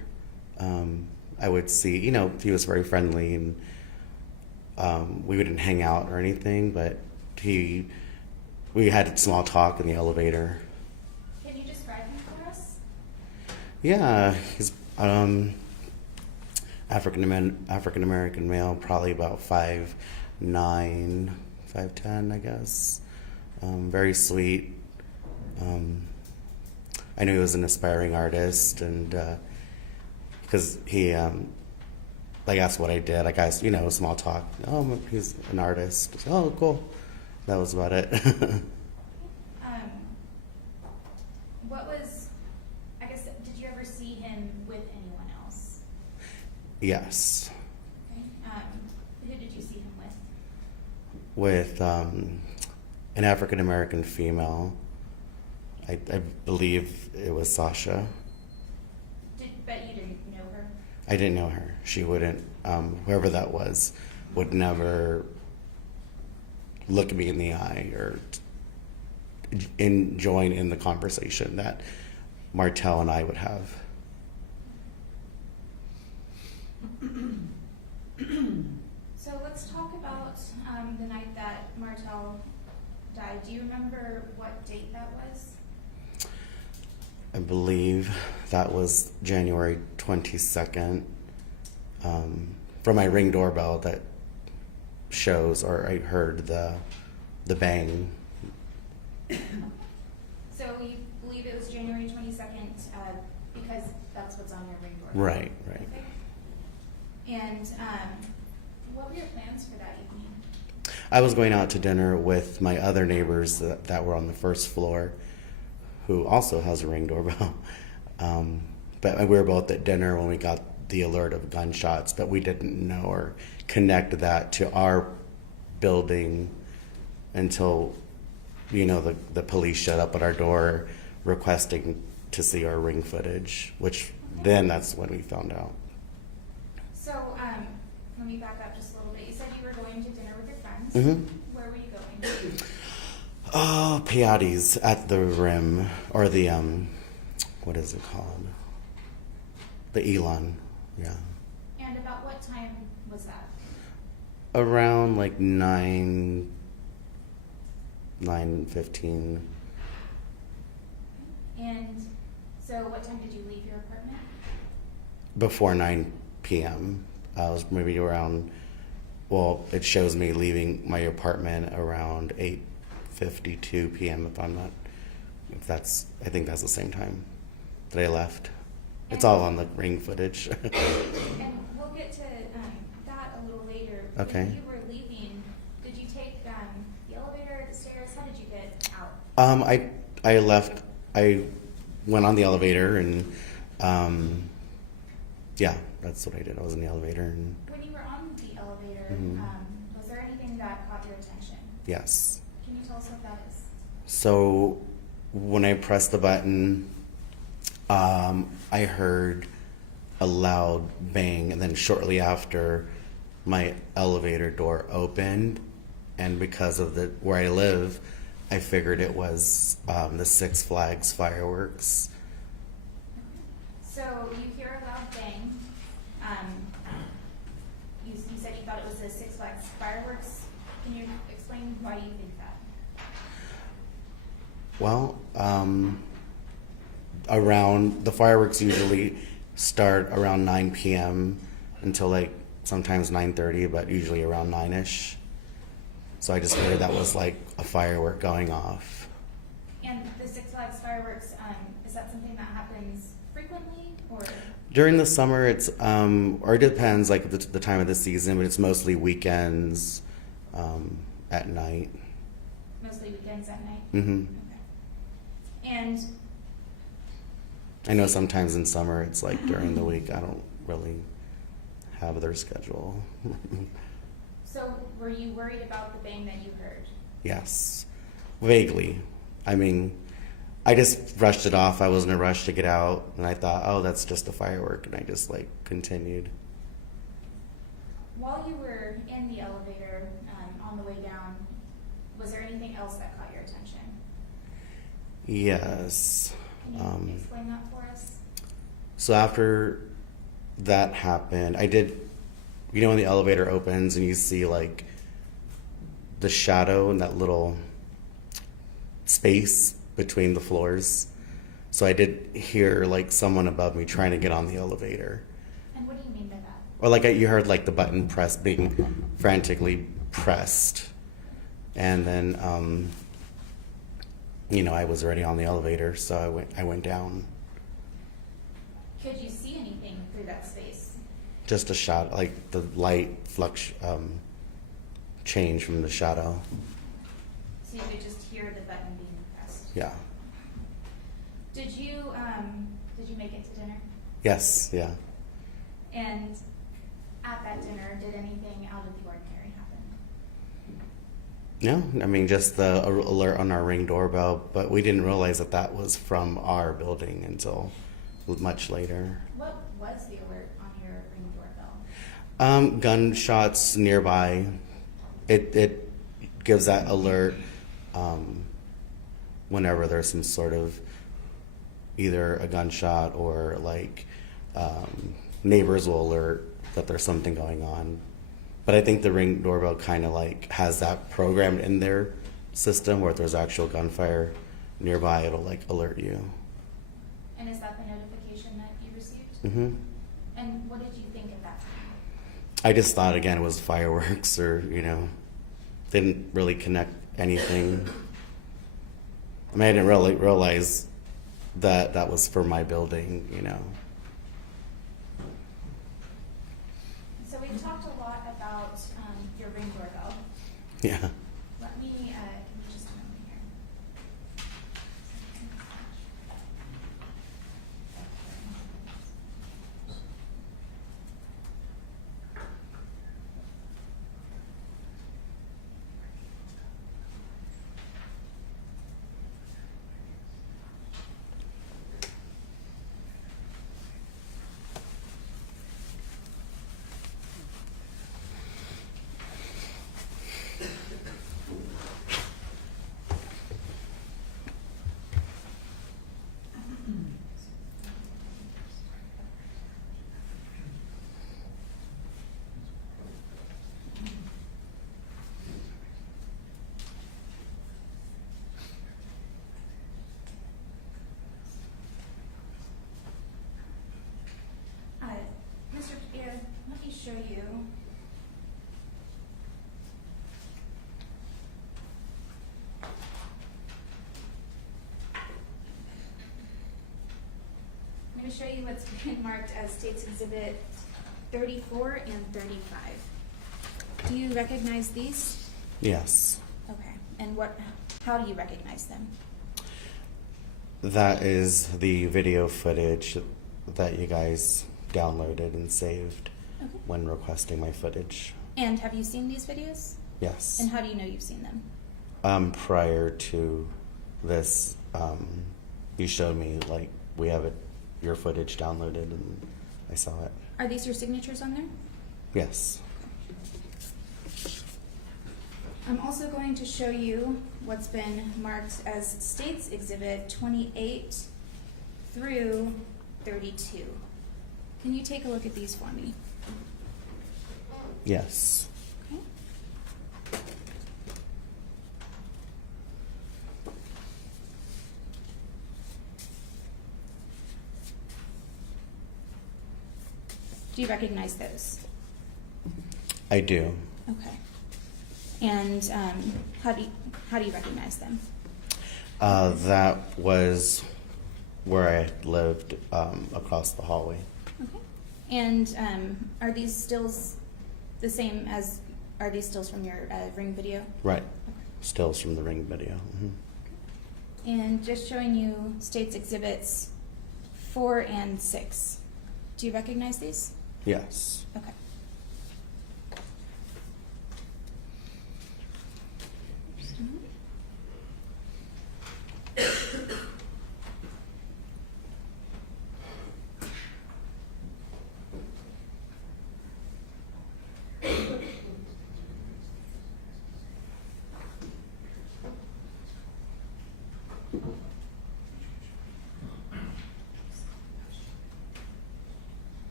I would see, you know, he was very friendly, and we wouldn't hang out or anything, but we had small talk in the elevator. Can you describe him for us? Yeah, he's African American male, probably about 5'9", 5'10", I guess. Very sweet. I knew he was an aspiring artist, and because he, like, asked what I did. Like, you know, small talk. Oh, he's an artist. Oh, cool. That was about it. What was, I guess, did you ever see him with anyone else? Yes, Okay. Who did you see him with? with an African American female. I believe it was Sasha. But you didn't know her? I didn't know her. She wouldn't, whoever that was, would never look me in the eye or join in the conversation that Martell and I would have. So let's talk about the night that Martell died. Do you remember what date that was? I believe that was January 22nd. From my Ring doorbell that shows, or I heard the bang. So you believe it was January 22nd because that's what's on your Ring doorbell? Right. Okay. And what were your plans for that evening? I was going out to dinner with my other neighbors that were on the first floor, who also has a Ring doorbell. But we were both at dinner when we got the alert of gunshots, but we didn't know or connect that to our building until, you know, the police showed up at our door requesting to see our Ring footage, which then that's when we found out. So let me back up just a little bit. You said you were going to dinner with your friends. Mm-hmm. Where were you going? Oh, Piatti's at the Rim, or the, what is it called? The Elon, yeah. And about what time was that? Around like 9:15. And so what time did you leave your apartment? Before 9 p.m. I was maybe around, well, it shows me leaving my apartment around 8:52 p.m. I think that's the same time that I left. It's all on the Ring footage. And we'll get to that a little later. Okay. When you were leaving, did you take the elevator, the stairs? How did you get out? I left. I went on the elevator, and yeah, that's what I did. I was in the elevator, and When you were on the elevator, Mhm. Was there anything that caught your attention? yes. Can you tell us what that is? So when I pressed the button, I heard a loud bang, and then shortly after, my elevator door opened, and because of where I live, I figured it was the Six Flags fireworks. So you hear a loud bang. You said you thought it was the Six Flags fireworks. Can you explain why you think that? Well, around the fireworks usually start around 9 p.m. until like sometimes 9:30, but usually around 9ish. So I just figured that was like a firework going off. And the Six Flags fireworks, is that something that happens frequently, or? During the summer, it's or it depends like the time of the season, but it's mostly weekends at night. Mostly weekends at night? Mm-hmm. Okay. And I know sometimes in summer it's like during the week. I don't really have their schedule. so were you worried about the bang that you heard? Yes, vaguely. I mean, I just brushed it off. I was in a rush to get out, and I thought, oh, that's just a firework, and I just like continued. While you were in the elevator on the way down, was there anything else that caught your attention? Yes. Can you explain that for us? So after that happened, I did, when the elevator opens and you see like the shadow and that little space between the floors. So I did hear like someone above me trying to get on the elevator. And what do you mean by that? Or like you heard like the button press being frantically pressed. And then, I was already on the elevator, so I went down. Could you see anything through that space? Just a shot, like the light change from the shadow. So you could just hear the button being pressed? Yeah. Did you make it to dinner? Yes, yeah. And at that dinner, did anything out of the ordinary happen? No, I mean, just the alert on our Ring doorbell, but we didn't realize that was from our building until much later. What was the alert on your Ring doorbell? Gunshots nearby. It gives that alert whenever there's some sort of either a gunshot or like neighbors will alert that there's something going on. But I think the Ring doorbell kind of like has that programmed in their system where if there's actual gunfire nearby, it'll like alert you. And is that the notification that you received? Mm-hmm. And what did you think at that time? I just thought again it was fireworks or didn't really connect anything. I mean, I didn't really realize that was for my building, So we've talked a lot about your Ring doorbell. Yeah. Let me, give me just a moment here. Mr. Pierre, let me show you. I'm going to show you what's been marked as States Exhibit 34 and 35. Do you recognize these? Yes. Okay. And how do you recognize them? That is the video footage that you guys downloaded and saved when requesting my footage. And have you seen these videos? Yes. And how do you know you've seen them? Prior to this you showed me, like, we have your footage downloaded, and I saw it. Are these your signatures on there? Yes. I'm also going to show you what's been marked as States Exhibit 28 through 32. Can you take a look at these for me? Yes. Okay. Do you recognize those? I do. Okay. And how do you recognize them? That was where I lived, across the hallway. Okay. And are these stills the same as, are these stills from your Ring video? Right. Stills from the Ring video. And just showing you States Exhibits 4 and 6. Do you recognize these? Yes. Okay. Just a moment.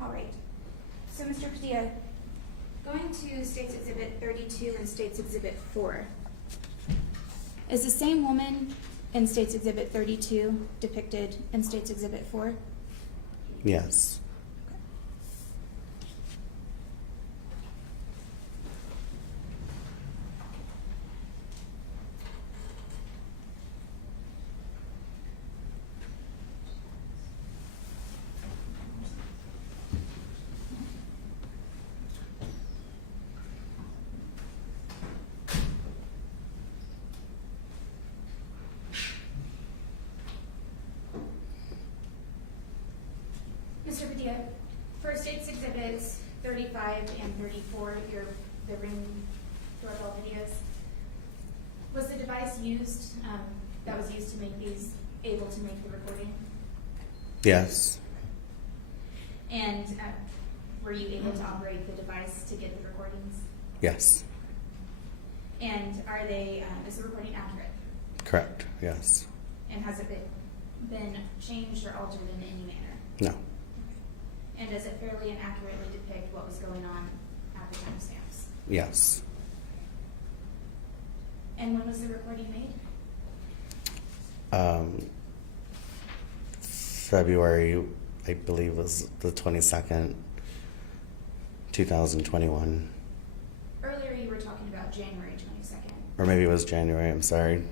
All right. So, Mr. Padilla, going to States Exhibit 32 and States Exhibit 4, is the same woman in States Exhibit 32 depicted in States Exhibit 4? Yes. Mr. Padilla, for States Exhibits 35 and 34, the Ring doorbell videos, was the device used, that was used to make these, able to make the recording? Yes. And were you able to operate the device to get the recordings? Yes. And are they, is the recording accurate? Correct. Yes. And has it been changed or altered in any manner? No. And does it fairly and accurately depict what was going on at the timestamps? Yes. And when was the recording made? February, I believe, was the 22nd, 2021. Earlier you were talking about January 22nd. Or maybe it was January, I'm sorry.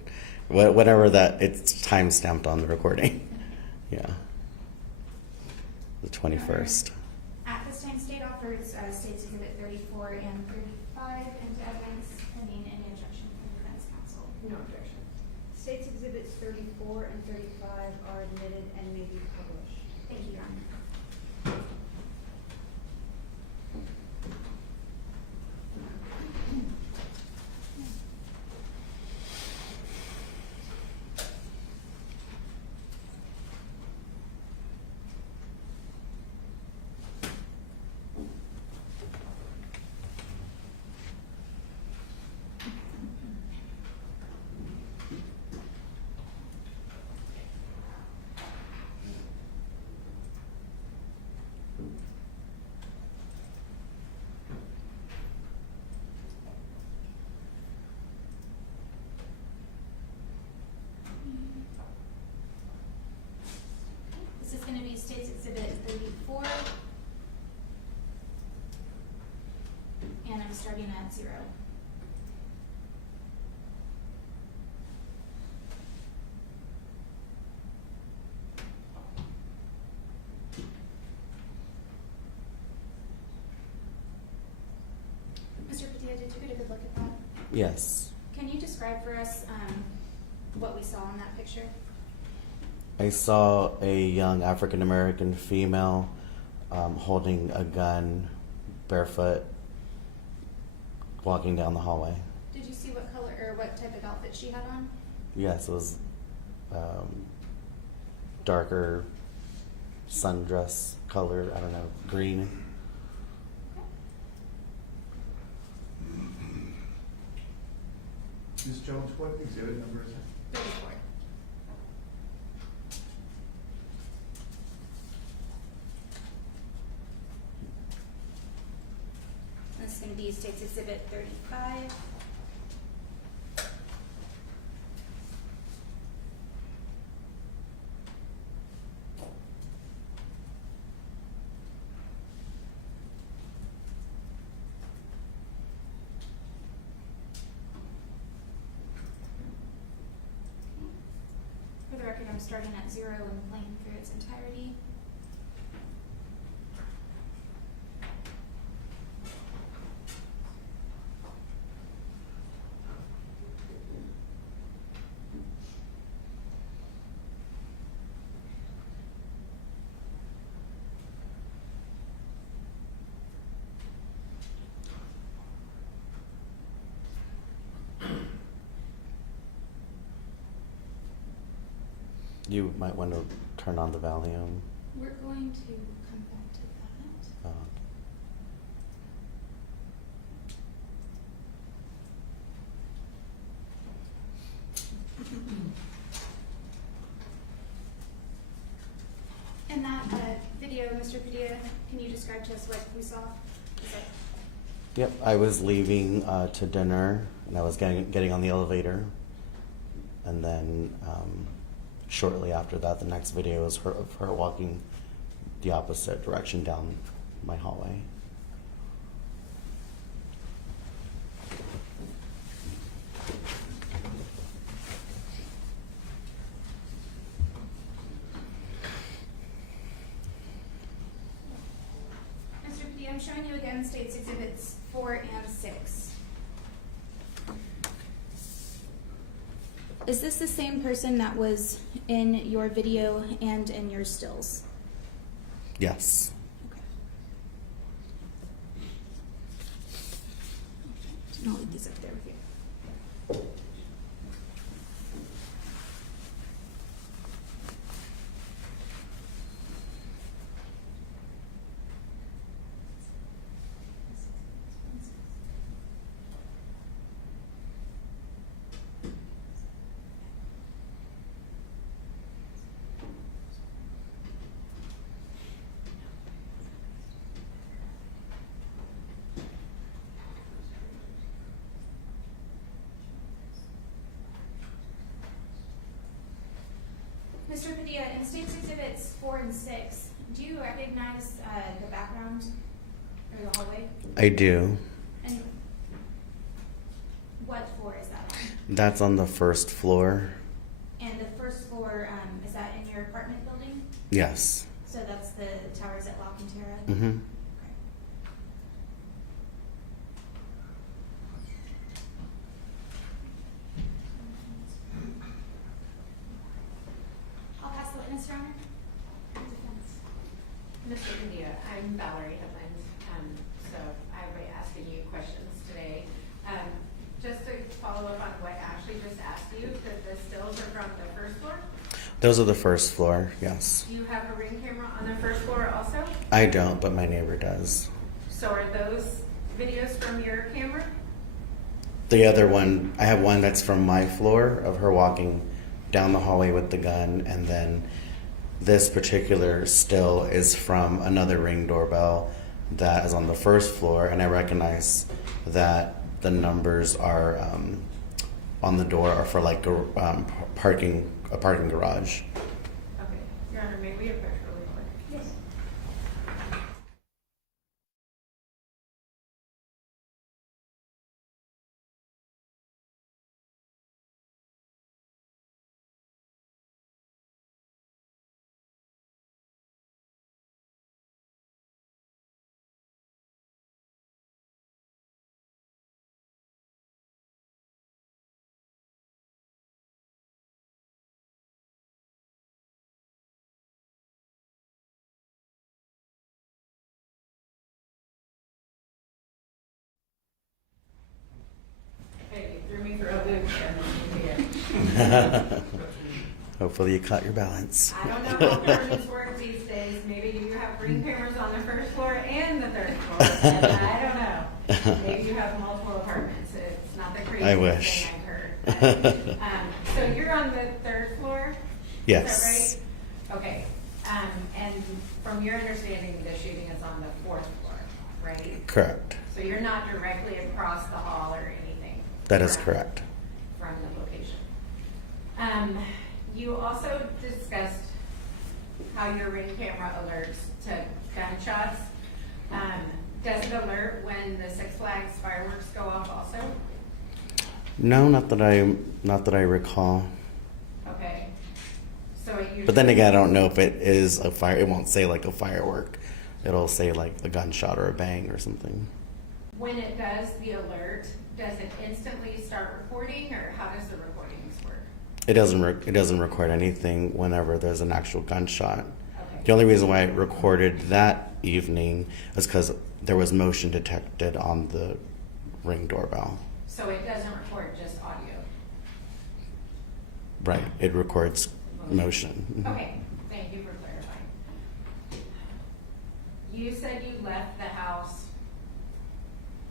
Whatever that, it's time stamped on the recording. Yeah. The 21st. At this time, State offers States Exhibit 34 and 35 into evidence pending any objection from the defense counsel. No objection. States Exhibits 34 and 35 are admitted and may be published. Thank you, Your Honor. This is going to be States Exhibit 34. And I'm starting at 0. Mr. Padilla, did you get a good look at that? Yes. Can you describe for us what we saw in that picture? I saw a young African American female holding a gun, barefoot, walking down the hallway. Did you see what color or what type of outfit she had on? Yes, it was darker sundress color, I don't know, green. Ms. Jones, what exhibit number is that? 34. This is going to be State's Exhibit 35. For the record, I'm starting at 0 and playing through its entirety. You might want to turn on the volume. We're going to come back to that. In that video, Mr. Padilla, can you describe to us what we saw? Is that- Yep, I was leaving to dinner, and I was getting on the elevator, and then shortly after that, the next video was of her walking the opposite direction down my hallway. Mr. Padilla, I'm showing you again State's Exhibits 4 and 6. Is this the same person that was in your video and in your stills? Yes. Okay. I'll leave these up there with you. Mr. Padilla, in State's Exhibits 4 and 6, do you recognize the background or the hallway? I do. And what floor is that on? That's on the first floor. And the first floor, is that in your apartment building? Yes. So that's the towers at La Cantera? Mm-hmm. Okay. I'll pass the witness, Your Honor. Defense. Mr. Padilla, I'm Valerie Headland, so I'll be asking you questions today. Just to follow up on what Ashley just asked you, the stills are from the first floor? Those are the first floor, yes. Do you have a ring camera on the first floor also? I don't, but my neighbor does. So are those videos from your camera? The other one, I have one that's from my floor of her walking down the hallway with the gun, and then this particular still is from another Ring doorbell that is on the first floor, and I recognize that the numbers are on the door are for like a parking garage. Okay, Your Honor, may we have a picture really quick? Yes. Okay, you threw me for a loop and then you did. Hopefully you caught your balance. I don't know how permits work these days. Maybe you have ring cameras on the first floor and the third floor. And I don't know. Maybe you have multiple apartments. It's not the craziest wish. thing I've heard. But, so you're on the third floor? Yes. Is that right? Okay. And from your understanding, the shooting is on the fourth floor, right? Correct. So you're not directly across the hall or anything? That is correct. From the location. You also discussed how your ring camera alerts to gunshots. Does it alert when the Six Flags fireworks go off also? No, not that I recall. Okay. So it usually. But then again, I don't know if it is a fire. It won't say like a firework. It'll say like a gunshot or a bang or something. When it does the alert, does it instantly start recording, or how does the recordings work? It doesn't record anything whenever there's an actual gunshot. Okay. The only reason why it recorded that evening is because there was motion detected on the Ring doorbell. So it doesn't record just audio? Right. It records motion. Mhm. Okay, thank you for clarifying. You said you left the house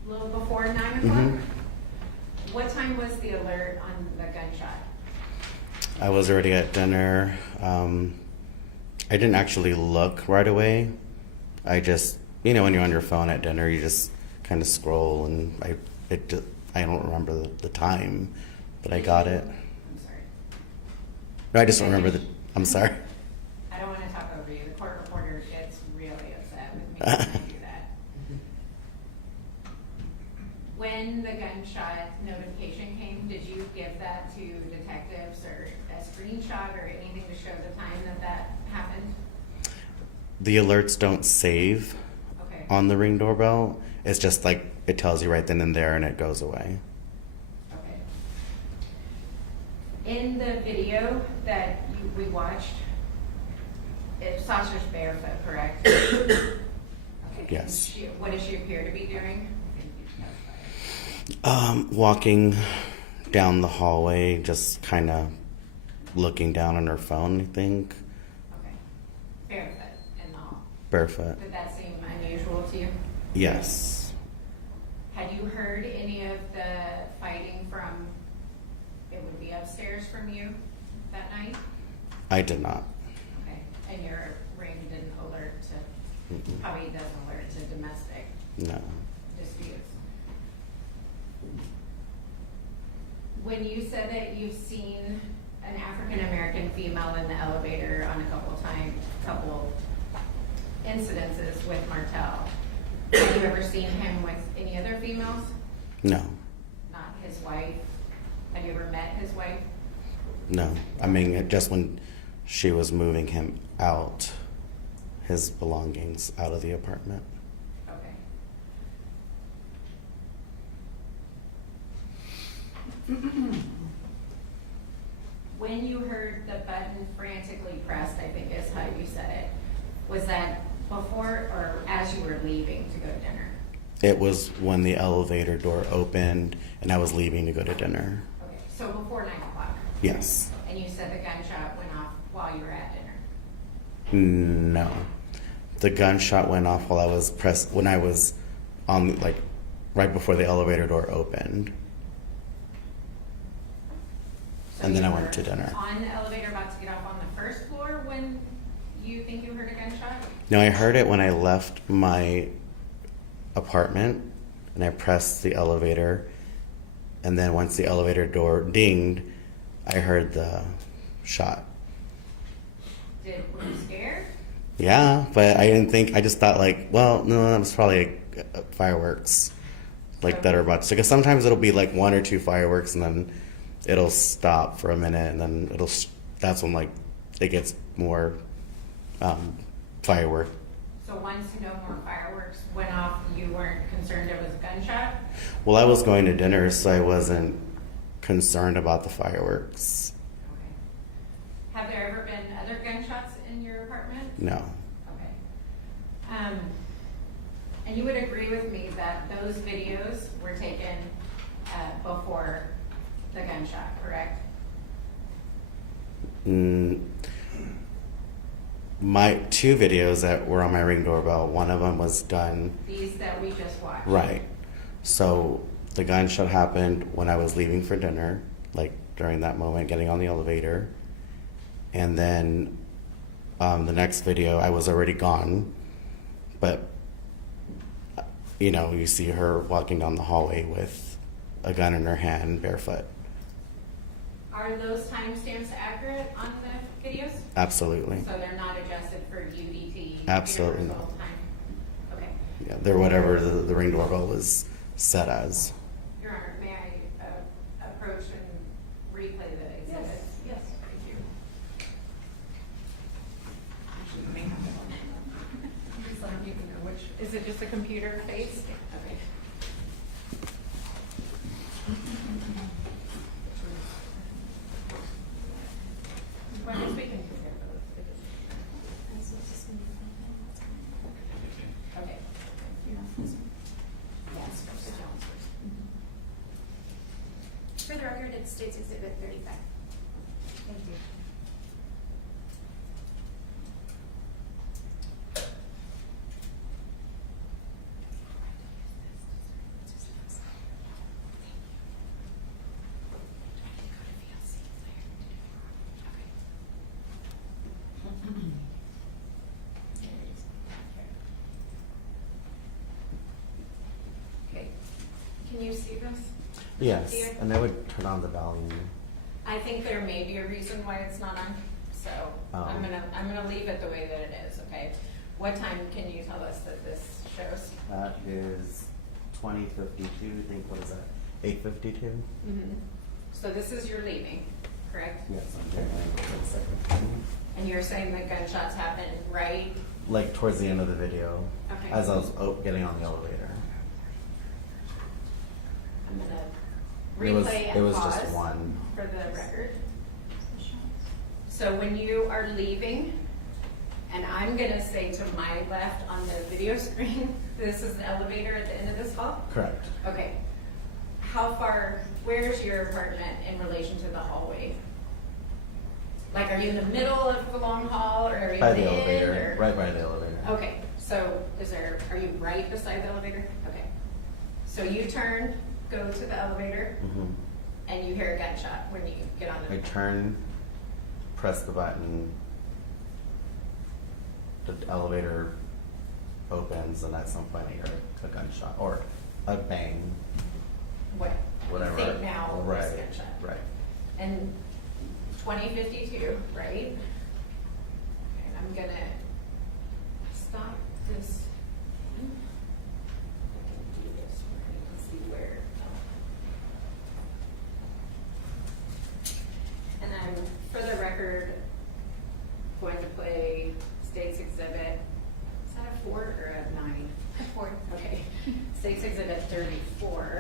a little before 9 o'clock? Mhm. What time was the alert on the gunshot? I was already at dinner. I didn't actually look right away. I just, when you're on your phone at dinner, you just kind of scroll, and I don't remember the time, but I got it. I'm sorry. No, I just don't remember I'm sorry. I don't want to talk over you. The court reporter gets really upset with me when I do that. When the gunshot notification came, did you give that to detectives or a screenshot or anything to show the time that happened? The alerts don't save Okay. on the Ring doorbell. It's just like it tells you right then and there, and it goes away. Okay. In the video that we watched, Sasha's barefoot, correct? Okay. Yes. What does she appear to be doing? Walking down the hallway, just kind of looking down on her phone, I think. Okay. Barefoot and all. Barefoot. Did that seem unusual to you? Yes. Had you heard any of the fighting from, it would be upstairs from you that night? I did not. Okay. And your ring didn't alert to, Mm-mm. probably doesn't alert to domestic No. disputes. When you said that you've seen an African-American female in the elevator on a couple incidences with Martell, have you ever seen him with any other females? No. Not his wife? Have you ever met his wife? No. I mean, just when she was moving him out, his belongings out of the apartment. Okay. When you heard the button frantically pressed, I think is how you said it, was that before or as you were leaving to go to dinner? It was when the elevator door opened and I was leaving to go to dinner. Okay, so before 9 o'clock? Yes. And you said the gunshot went off while you were at dinner? No. The gunshot went off while I was when I was on, like, right before the elevator door opened. So And then you I went were to dinner. on the elevator about to get off on the first floor when you think you heard a gunshot? No, I heard it when I left my apartment and I pressed the elevator. And then once the elevator door dinged, I heard the shot. Were you scared? Yeah, but I didn't think, I just thought like, well, no, that was probably fireworks like that are about to, because sometimes it'll be like one or two fireworks and then it'll stop for a minute and then that's when like it gets more firework. So once no more fireworks went off, you weren't concerned it was a gunshot? Well, I was going to dinner, so I wasn't concerned about the fireworks. Okay. Have there ever been other gunshots in your apartment? No. Okay. And you would agree with me that those videos were taken before the gunshot, correct? My two videos that were on my Ring doorbell, one of them was done These that we just watched. right. So the gunshot happened when I was leaving for dinner, like during that moment, getting on the elevator. And then the next video, I was already gone, but you know, you see her walking down the hallway with a gun in her hand, barefoot. Are those timestamps accurate on the videos? Absolutely. So they're not adjusted for UDT? Absolutely universal not. time? Okay. Yeah, they're whatever the Ring doorbell is set as. Your Honor, may I approach and replay the exhibit? Yes. Thank you. Actually, you may have to. Just let me know which, is it just a computer face? Okay. Well, I guess we can compare those. Okay. Yes, first Jones first. For the record, it's State's Exhibit 35. Thank you. Okay. Can you see this? Yes, Here? and I would turn on the volume. I think there may be a reason why it's not on, so I'm gonna leave it the way that it is, okay? What time can you tell us that this shows? That is 20:52. I think, what is that? 8:52. So this is your leaving, correct? Yes, I'm doing it for a second. And you're saying that gunshots happen right? Like towards the end of the video, Okay. as I was getting on the elevator. I'm gonna It was- replay it and was pause just one. for the record. So when you are leaving, and I'm gonna say to my left on the video screen, this is the elevator at the end of this hall? Correct. Okay. How far, where's your apartment in relation to the hallway? Like, are you in the middle of the long hall, or are you By in the the end, elevator, or- right by the elevator. Okay, so are you right beside the elevator? Okay. So you turn, go to the elevator, Mhm. and you hear a gunshot when you get on I the. turn, press the button, the elevator opens, and at some point I hear a gunshot or a bang, What? whatever. Think now was Right, gunshot. right. And 2052, right? And I'm gonna stop this. I can do this, let's see where. And I'm, for the record, going to play State's Exhibit, is that a 4 or a 9? A 4. Okay. State's Exhibit 34.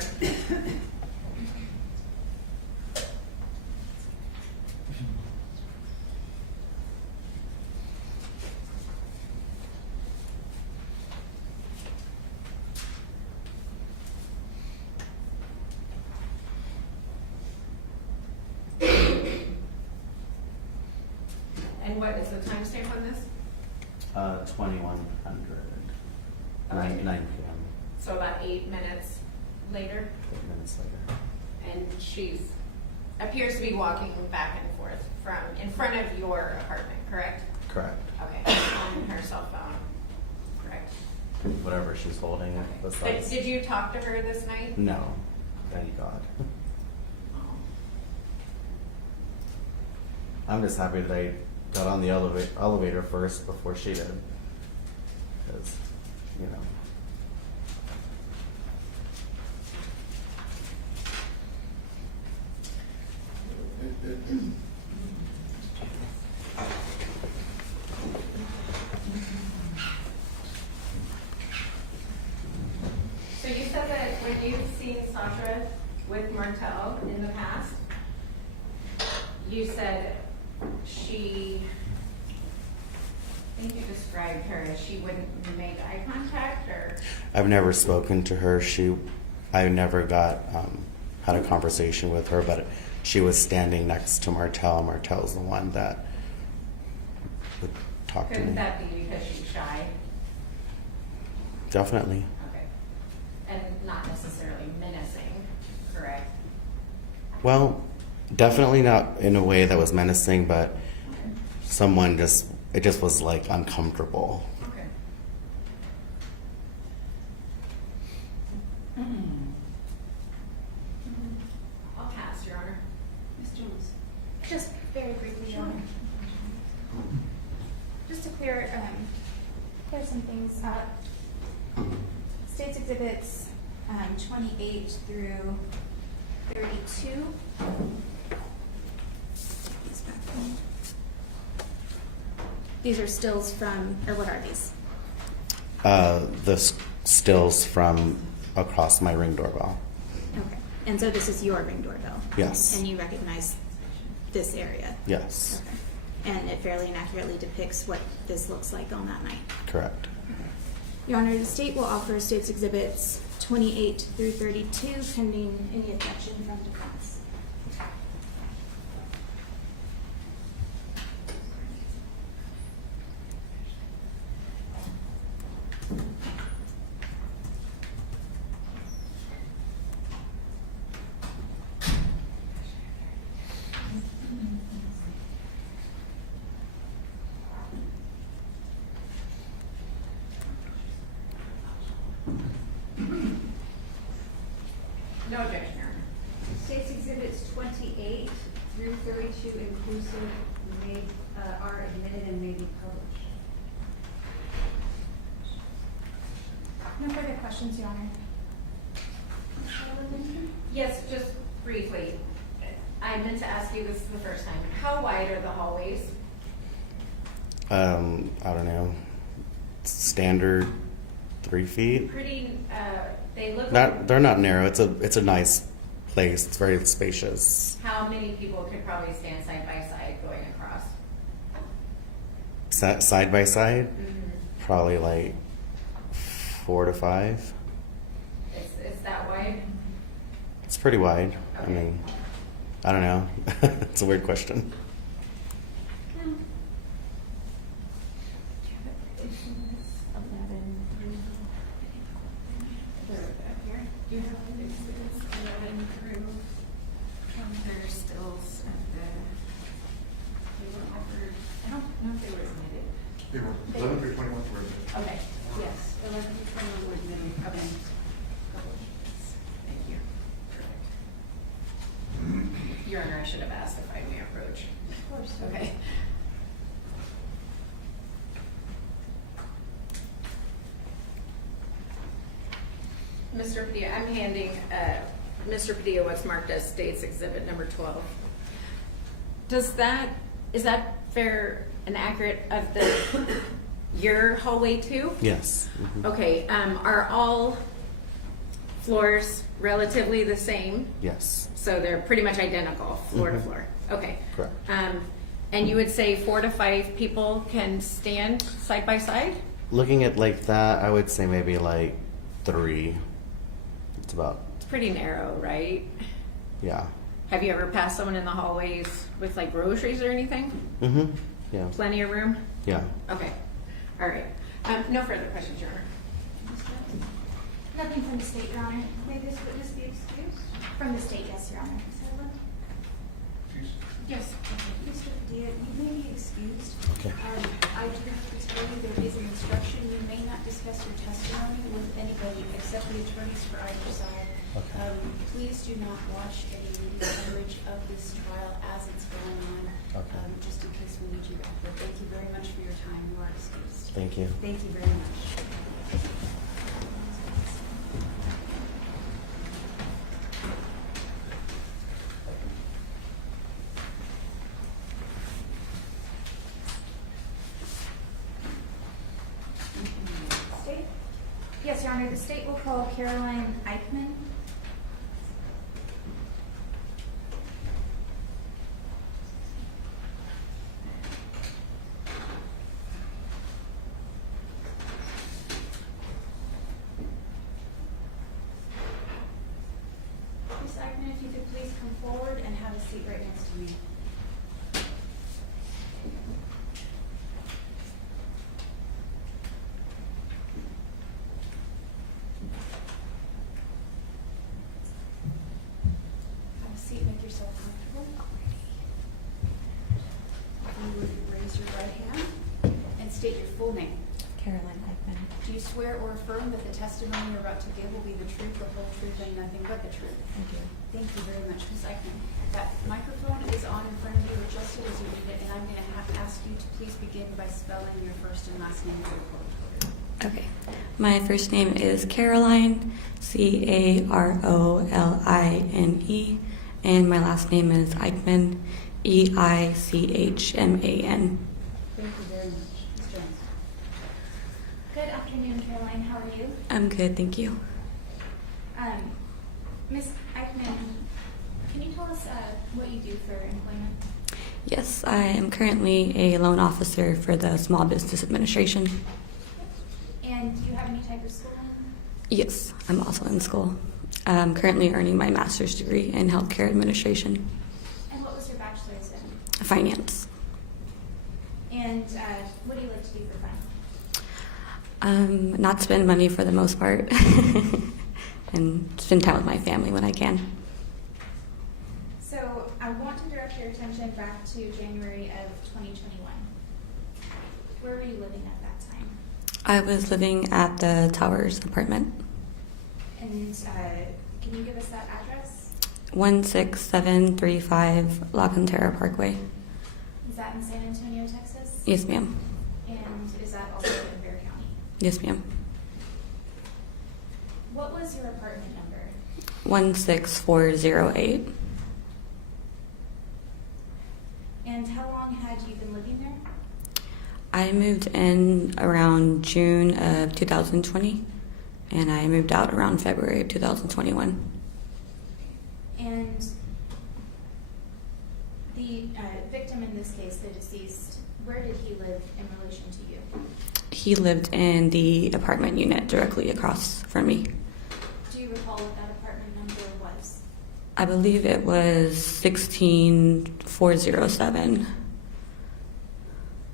And what is the timestamp on this? 2100. Okay. 9 p.m. So about 8 minutes later, 8 minutes later. and she's, appears to be walking back and forth from, in front of your apartment, correct? Correct. Okay, on her cell phone, correct? Whatever she's holding. But Besides. did you talk to her this night? No. Thank God. I'm just happy that I got on the elevator first before she did. Because, you know. So you said that when you've seen Sasha with Martell in the past, you said she, I think you described her as she wouldn't make eye contact, or? I've never spoken to her. I never got had a conversation with her, but she was standing next to Martell. Martell's the one that would talk to Couldn't me. that be because she's shy? Definitely. Okay. And not necessarily menacing, correct? Well, definitely not in a way that was menacing, but someone it just was like uncomfortable. Okay. I'll pass, Your Honor. Ms. Jones? Just very briefly, Your Honor. Just to clear some things up. State's Exhibits 28 through 32. These are stills from, or what are these? Stills from across my Ring doorbell. Okay. And so this is your Ring doorbell? Yes. And you recognize this area? Yes. Okay. And it fairly and accurately depicts what this looks like on that night? Correct. Your Honor, the state will offer State's Exhibits 28 through 32 pending any objection from defense. No objection, Your Honor. State's Exhibits 28 through 32 inclusive are admitted and may be published. No further questions, Your Honor. Yes, just briefly. I meant to ask you this the first time. How wide are the hallways? I don't know. Standard 3 feet. Pretty, they look They're not narrow. It's a nice place. It's very spacious. How many people could probably stand side by side going across? Side by side, Mm-hmm. probably like 4 to 5. Is that wide? It's pretty wide. I Okay. mean, I don't know. It's a weird question. You have exhibits 11 through, there's stills at they were offered, I don't know if they were admitted. They were 11 through 21 were admitted. Okay, yes, 11 through 21 were admitted, okay. Thank you. Perfect. Your Honor, I should have asked if I may approach. Of course. Okay. Mr. Padilla, I'm handing Mr. Padilla what's marked as State's Exhibit number 12. Is that fair and accurate of your hallway too? Yes. Mhm. Okay, are all floors relatively the same? Yes. So they're pretty much identical, floor to Mhm. floor? Okay. Correct. And you would say 4 to 5 people can stand side by side? Looking at like that, I would say maybe like 3. It's about, It's pretty narrow, right? yeah. Have you ever passed someone in the hallways with like groceries or anything? Mm-hmm. Yeah. Plenty of room? Yeah. Okay, all right. No further questions, Your Honor. Nothing from the state, Your Honor. May this witness be excused? From the state, yes, Your Honor. Yes. Mr. Padilla, you may be excused. Okay. I do have to tell you there is an instruction, you may not discuss your testimony with anybody except the attorneys for either side. Okay. Please do not watch any media coverage of this trial as it's going on, Okay. just in case we need you back there. Thank you very much for your time. You are excused. Thank you. Thank you very much. State? Yes, Your Honor. The state will call Caroline Eichman. Ms. Eichmann, if you could please come forward and have a seat right next to me. Have a seat, make yourself comfortable. You would raise your right hand and state your full name. Caroline Eichmann. Do you swear or affirm that the testimony you're about to give will be the truth, the whole truth, and nothing but the truth? I do. Thank you very much, Ms. Eichmann. That microphone is on in front of you, adjust it as you need it, and I'm going to have to ask you to please begin by spelling your first and last name for the court. Okay. My first name is Caroline, Caroline, and my last name is Eichmann, Eichman. Thank you very much. Ms. Jones. Good afternoon, Caroline. How are you? I'm good, thank you. Ms. Eichmann, can you tell us what you do for employment? Yes, I am currently a loan officer for the Small Business Administration. And do you have any type of schooling? Yes, I'm also in school. I'm currently earning my master's degree in healthcare administration, And what was your bachelor's in? finance. And what do you like to do for fun? Not spend money for the most part, and spend time with my family when I can. So I want to direct your attention back to January of 2021. Where were you living at that time? I was living at the Towers apartment, And can you give us that address? 16735 Cantera Parkway. Is that in San Antonio, Texas? Yes, ma'am. And is that also in Bexar County? Yes, ma'am. What was your apartment number? 16408. And how long had you been living there? I moved in around June of 2020, and I moved out around February of 2021. And the victim in this case, the deceased, where did he live in relation to you? He lived in the apartment unit directly across from me. Do you recall what that apartment number was? I believe it was 16407.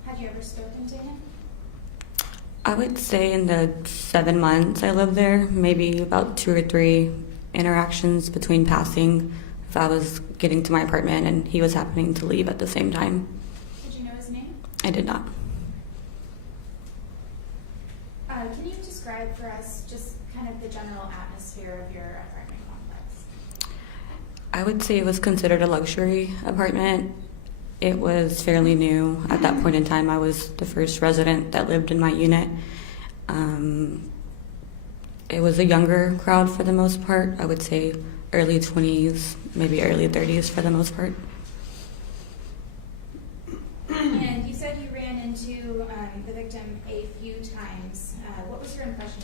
Had you ever spoken to him? I would say in the 7 months I lived there, maybe about 2 or 3 interactions between passing if I was getting to my apartment and he was happening to leave at the same time. Did you know his name? I did not. Can you describe for us just kind of the general atmosphere of your apartment complex? I would say it was considered a luxury apartment. It was fairly new. At that point in time, I was the first resident that lived in my unit. It was a younger crowd for the most part. I would say early 20s, maybe early 30s for the most part. And you said you ran into the victim a few times. What was your impression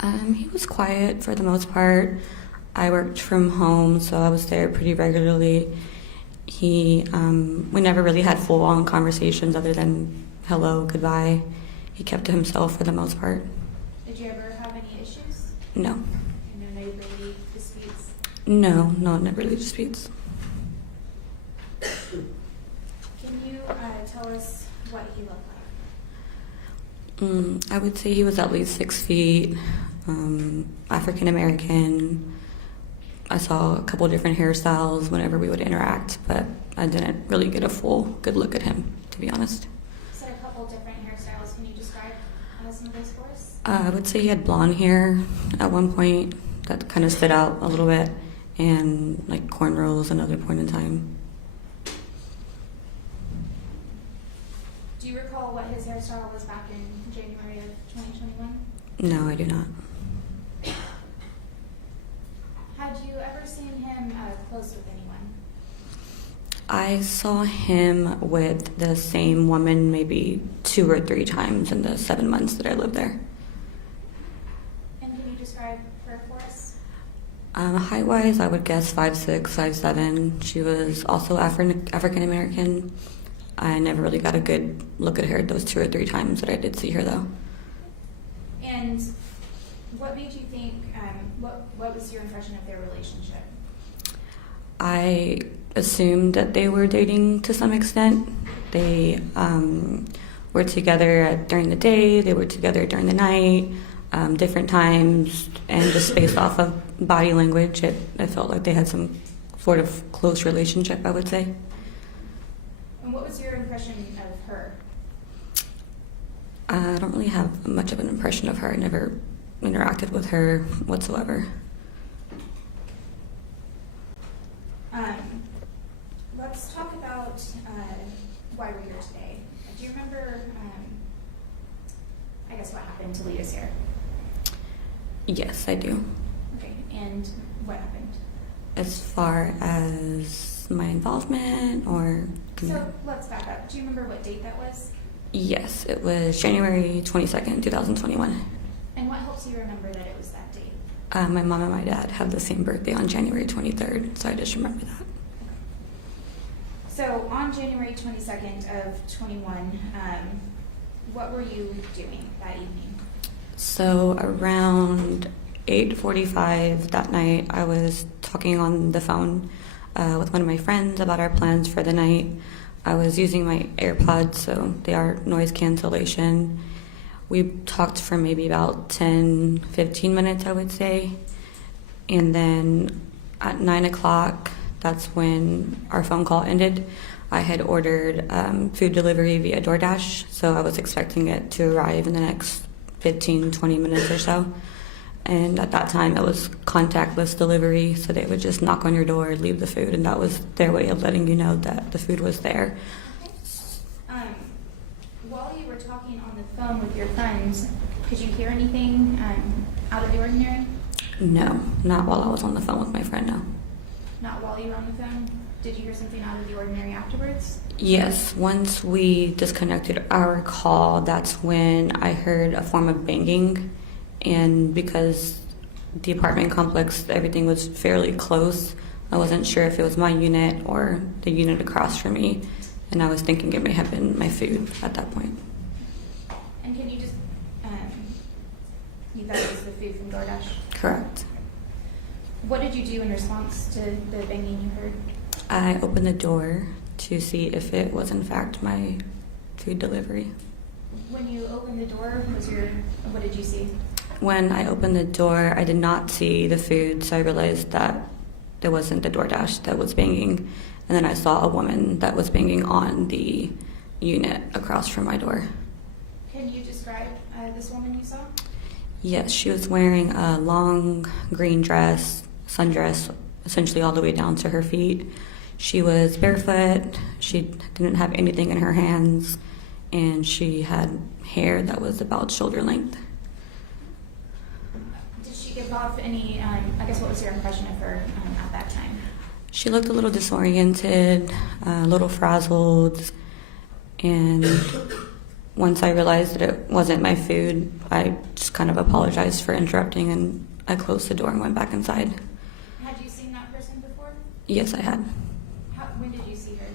of him? He was quiet for the most part. I worked from home, so I was there pretty regularly. We never really had full-on conversations other than hello, goodbye. He kept to himself for the most part. Did you ever have any issues? No. No neighborly disputes? No, not neighborly disputes. Can you tell us what he looked like? I would say he was at least 6 feet, African American. I saw a couple different hairstyles whenever we would interact, but I didn't really get a full good look at him, to be honest. You said a couple different hairstyles. Can you describe some of those for us? I would say he had blonde hair at one point that kind of stood out a little bit, and like cornrows another point in time. Do you recall what his hairstyle was back in January of 2021? No, I do not. Had you ever seen him close with anyone? I saw him with the same woman maybe 2 or 3 times in the 7 months that I lived there. And can you describe her for us? Height-wise, I would guess 5'6", 5'7". She was also African American. I never really got a good look at her those 2 or 3 times that I did see her, though. And what made you think, what What was your impression of their relationship? I assumed that they were dating to some extent. They were together during the day, they were together during the night, different times, and just based off of body language, I felt like they had some sort of close relationship, I would say. And what was your impression of her? I don't really have much of an impression of her. I never interacted with her whatsoever. Let's talk about why we're here today. Do you remember, I guess, what happened to lead us here? Yes, I do. Okay, and what happened? As far as my involvement or... So let's back up. Do you remember what date that was? Yes, it was January 22nd, 2021. And what helps you remember that it was that date? My mom and my dad had the same birthday on January 23rd, so I just remember that. So on January 22nd of 21, what were you doing that evening? So around 8:45 that night, I was talking on the phone with one of my friends about our plans for the night. I was using my AirPods, so they are noise cancellation. We talked for maybe about 10, 15 minutes, I would say. And then at 9 o'clock, that's when our phone call ended. I had ordered food delivery via DoorDash, so I was expecting it to arrive in the next 15, 20 minutes or so. And at that time, it was contactless delivery, so they would just knock on your door, leave the food, and that was their way of letting you know that the food was there. Okay. While you were talking on the phone with your friends, could you hear anything out of the ordinary? No, not while I was on the phone with my friend, no. Not while you were on the phone? Did you hear something out of the ordinary afterwards? Yes, once we disconnected our call, that's when I heard a form of banging. And because the apartment complex, everything was fairly close, I wasn't sure if it was my unit or the unit across from me. And I was thinking it may have been my food at that point. And can you just, you thought it was the food from DoorDash? Correct. What did you do in response to the banging you heard? I opened the door to see if it was in fact my food delivery. When you opened the door, what did you see? When I opened the door, I did not see the food, so I realized that it wasn't the DoorDash that was banging. And then I saw a woman that was banging on the unit across from my door. Can you describe this woman you saw? Yes, she was wearing a long green dress, sundress, essentially all the way down to her feet. She was barefoot, she didn't have anything in her hands, and she had hair that was about shoulder length. Did she give off any, I guess what was your impression of her at that time? She looked a little disoriented, a little frazzled, and once I realized that it wasn't my food, I just kind of apologized for interrupting, and I closed the door and went back inside. Had you seen that person before? Yes, I had. When did you see her?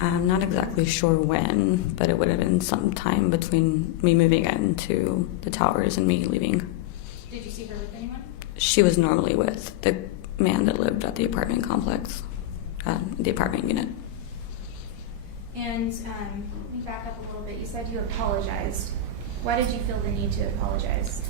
I'm not exactly sure when, but it would have been some time between me moving into the towers and me leaving. Did you see her with anyone? She was normally with the man that lived at the apartment complex, the apartment unit. And let me back up a little bit. You said you apologized. Why did you feel the need to apologize?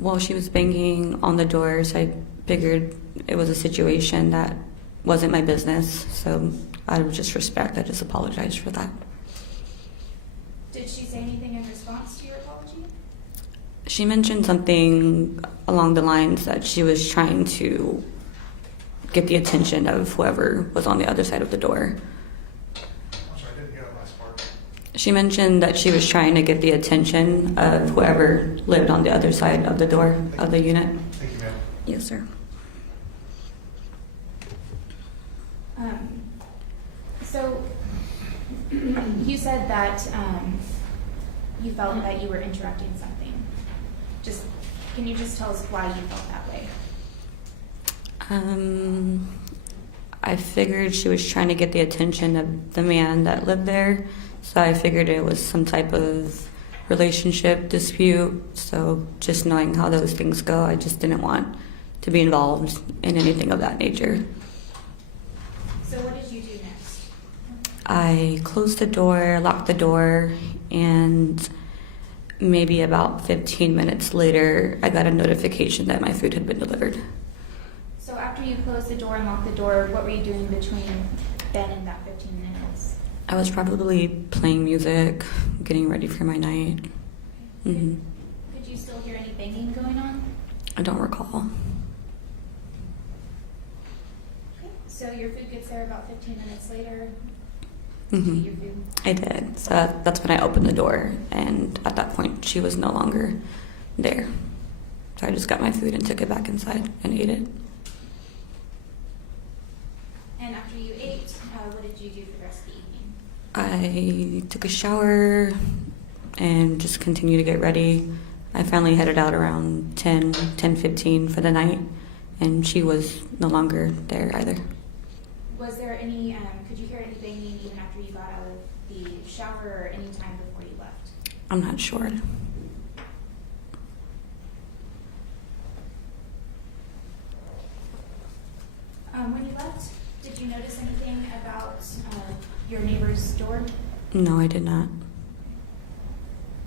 Well, she was banging on the door, so I figured it was a situation that wasn't my business, so out of just respect, I just apologized for that. Did she say anything in response to your apology? She mentioned something along the lines that she was trying to get the attention of whoever was on the other side of the door. I'm sorry, I didn't hear that last part. She mentioned that she was trying to get the attention of whoever lived on the other side of the door of the unit. Thank you, ma'am. Yes, sir. So you said that you felt that you were interrupting something. Can you just tell us why you felt that way? I figured she was trying to get the attention of the man that lived there, so I figured it was some type of relationship dispute. So just knowing how those things go, I just didn't want to be involved in anything of that nature. So what did you do next? I closed the door, locked the door, and maybe about 15 minutes later, I got a notification that my food had been delivered. So after you closed the door and locked the door, what were you doing between then and that 15 minutes? I was probably playing music, getting ready for my night. hmm Could you still hear any banging going on? I don't recall. Okay. So your food gets there about 15 minutes later. hmm Did you eat your food? I did. So that's when I opened the door, and at that point, she was no longer there. So I just got my food and took it back inside and ate it. And after you ate, what did you do for the rest of the evening? I took a shower and just continued to get ready. I finally headed out around 10:15 for the night, and she was no longer there either. Was there any, could you hear any banging even after you got out of the shower or any time before you left? I'm not sure. When you left, did you notice anything about your neighbor's door? No, I did not.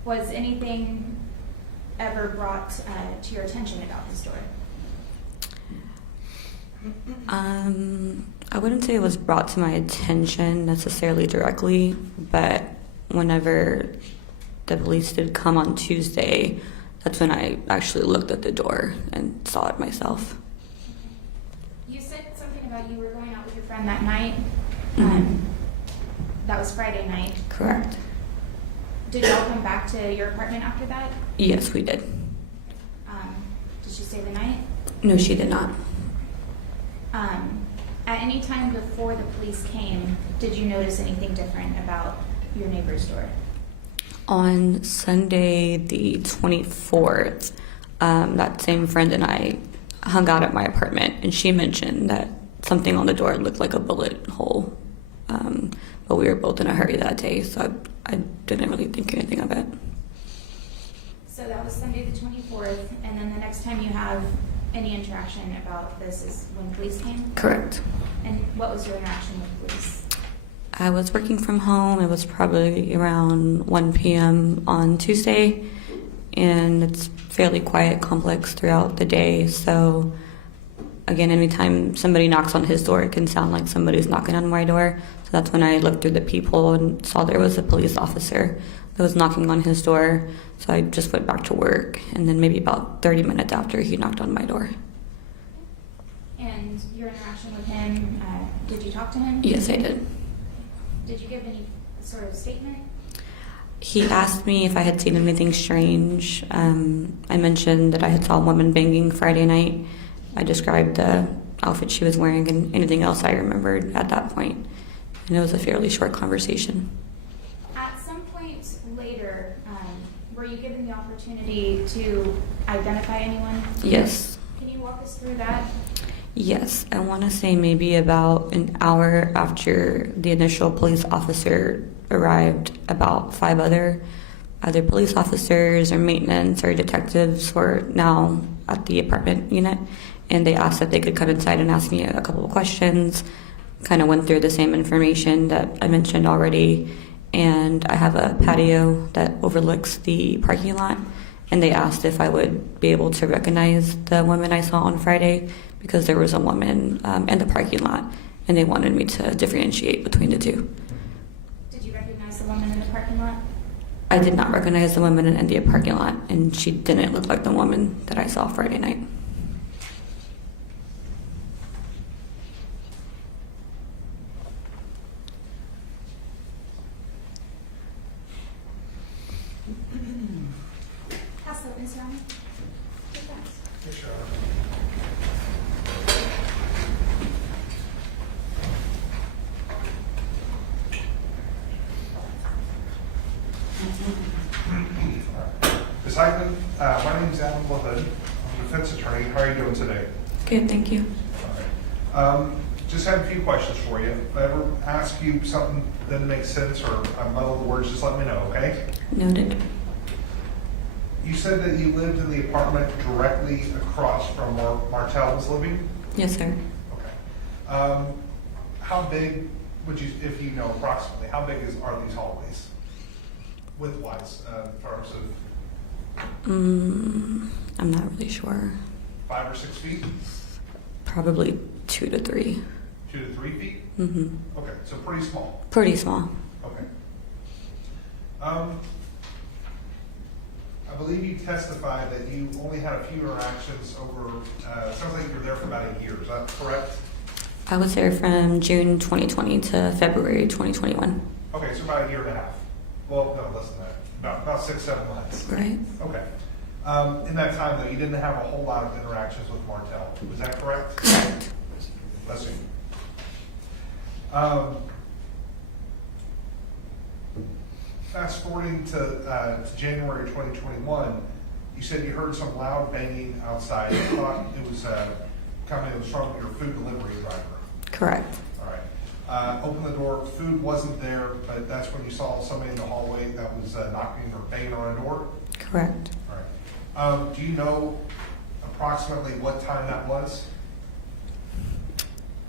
Was anything ever brought to your attention about his door? I wouldn't say it was brought to my attention necessarily directly, but whenever the police did come on Tuesday, that's when I actually looked at the door and saw it myself. You said something about you were going out with your friend that night. Mhm. That was Friday night. Correct. Did y'all come back to your apartment after that? Yes, we did. Did she stay the night? No, she did not. At any time before the police came, did you notice anything different about your neighbor's door? On Sunday, the 24th, that same friend and I hung out at my apartment, and she mentioned that something on the door looked like a bullet hole. But we were both in a hurry that day, so I didn't really think anything of it. So that was Sunday the 24th, and then the next time you have any interaction about this is when police came? Correct. And what was your interaction with police? I was working from home. It was probably around 1 p.m. on Tuesday, and it's fairly quiet complex throughout the day. So, again, anytime somebody knocks on his door, it can sound like somebody's knocking on my door. So that's when I looked through the peephole and saw there was a police officer that was knocking on his door. So I just went back to work, and then maybe about 30 minutes after, he knocked on my door. And your interaction with him, did you talk to him? Yes, I did. Did you give any sort of statement? He asked me if I had seen anything strange. I mentioned that I had saw a woman banging Friday night. I described the outfit she was wearing and anything else I remembered at that point. And it was a fairly short conversation. At some point later, were you given the opportunity to identify anyone? Yes. Can you walk us through that? Yes, I want to say maybe about an hour after the initial police officer arrived, about 5 other either police officers or maintenance or detectives were now at the apartment unit, and they asked if they could come inside and ask me a couple of questions. Kind of went through the same information that I mentioned already, and I have a patio that overlooks the parking lot, and they asked if I would be able to recognize the woman I saw on Friday, because there was a woman in the parking lot, and they wanted me to differentiate between the two. Did you recognize the woman in the parking lot? I did not recognize the woman in the parking lot, and she didn't look like the woman that I saw Friday night. Pass the witness around. Take that. Yes, Your Honor. Ms. Heitman, my name is Adam LaHood. I'm a defense attorney. How are you doing today? Good, thank you. All right. Just have a few questions for you. If I ever ask you something that doesn't make sense or I muddle the words, just let me know, okay? Noted. You said that you lived in the apartment directly across from where Martell was living? Yes, sir. Okay. How big would you, if you know approximately, how big are these hallways? Width-wise, in terms of I'm not really sure. 5 or 6 feet? Probably 2 to 3. 2 to 3 feet? Mm-hmm. Okay, so pretty small. Pretty small. Okay. I believe you testified that you only had a few interactions over, it sounds like you were there for about a year, is that correct? I was there from June 2020 to February 2021. Okay, so about a year and a half. Well, no, less than that. About 6, 7 months. Right. Okay. In that time, though, you didn't have a whole lot of interactions with Martell. Was that correct? Correct. Bless you. Fast forwarding to January 2021, you said you heard some loud banging outside. You thought it was coming from your food delivery driver. Correct. All right. Open the door. Food wasn't there, but that's when you saw somebody in the hallway that was knocking or banging on a door. Correct. All right. Do you know approximately what time that was?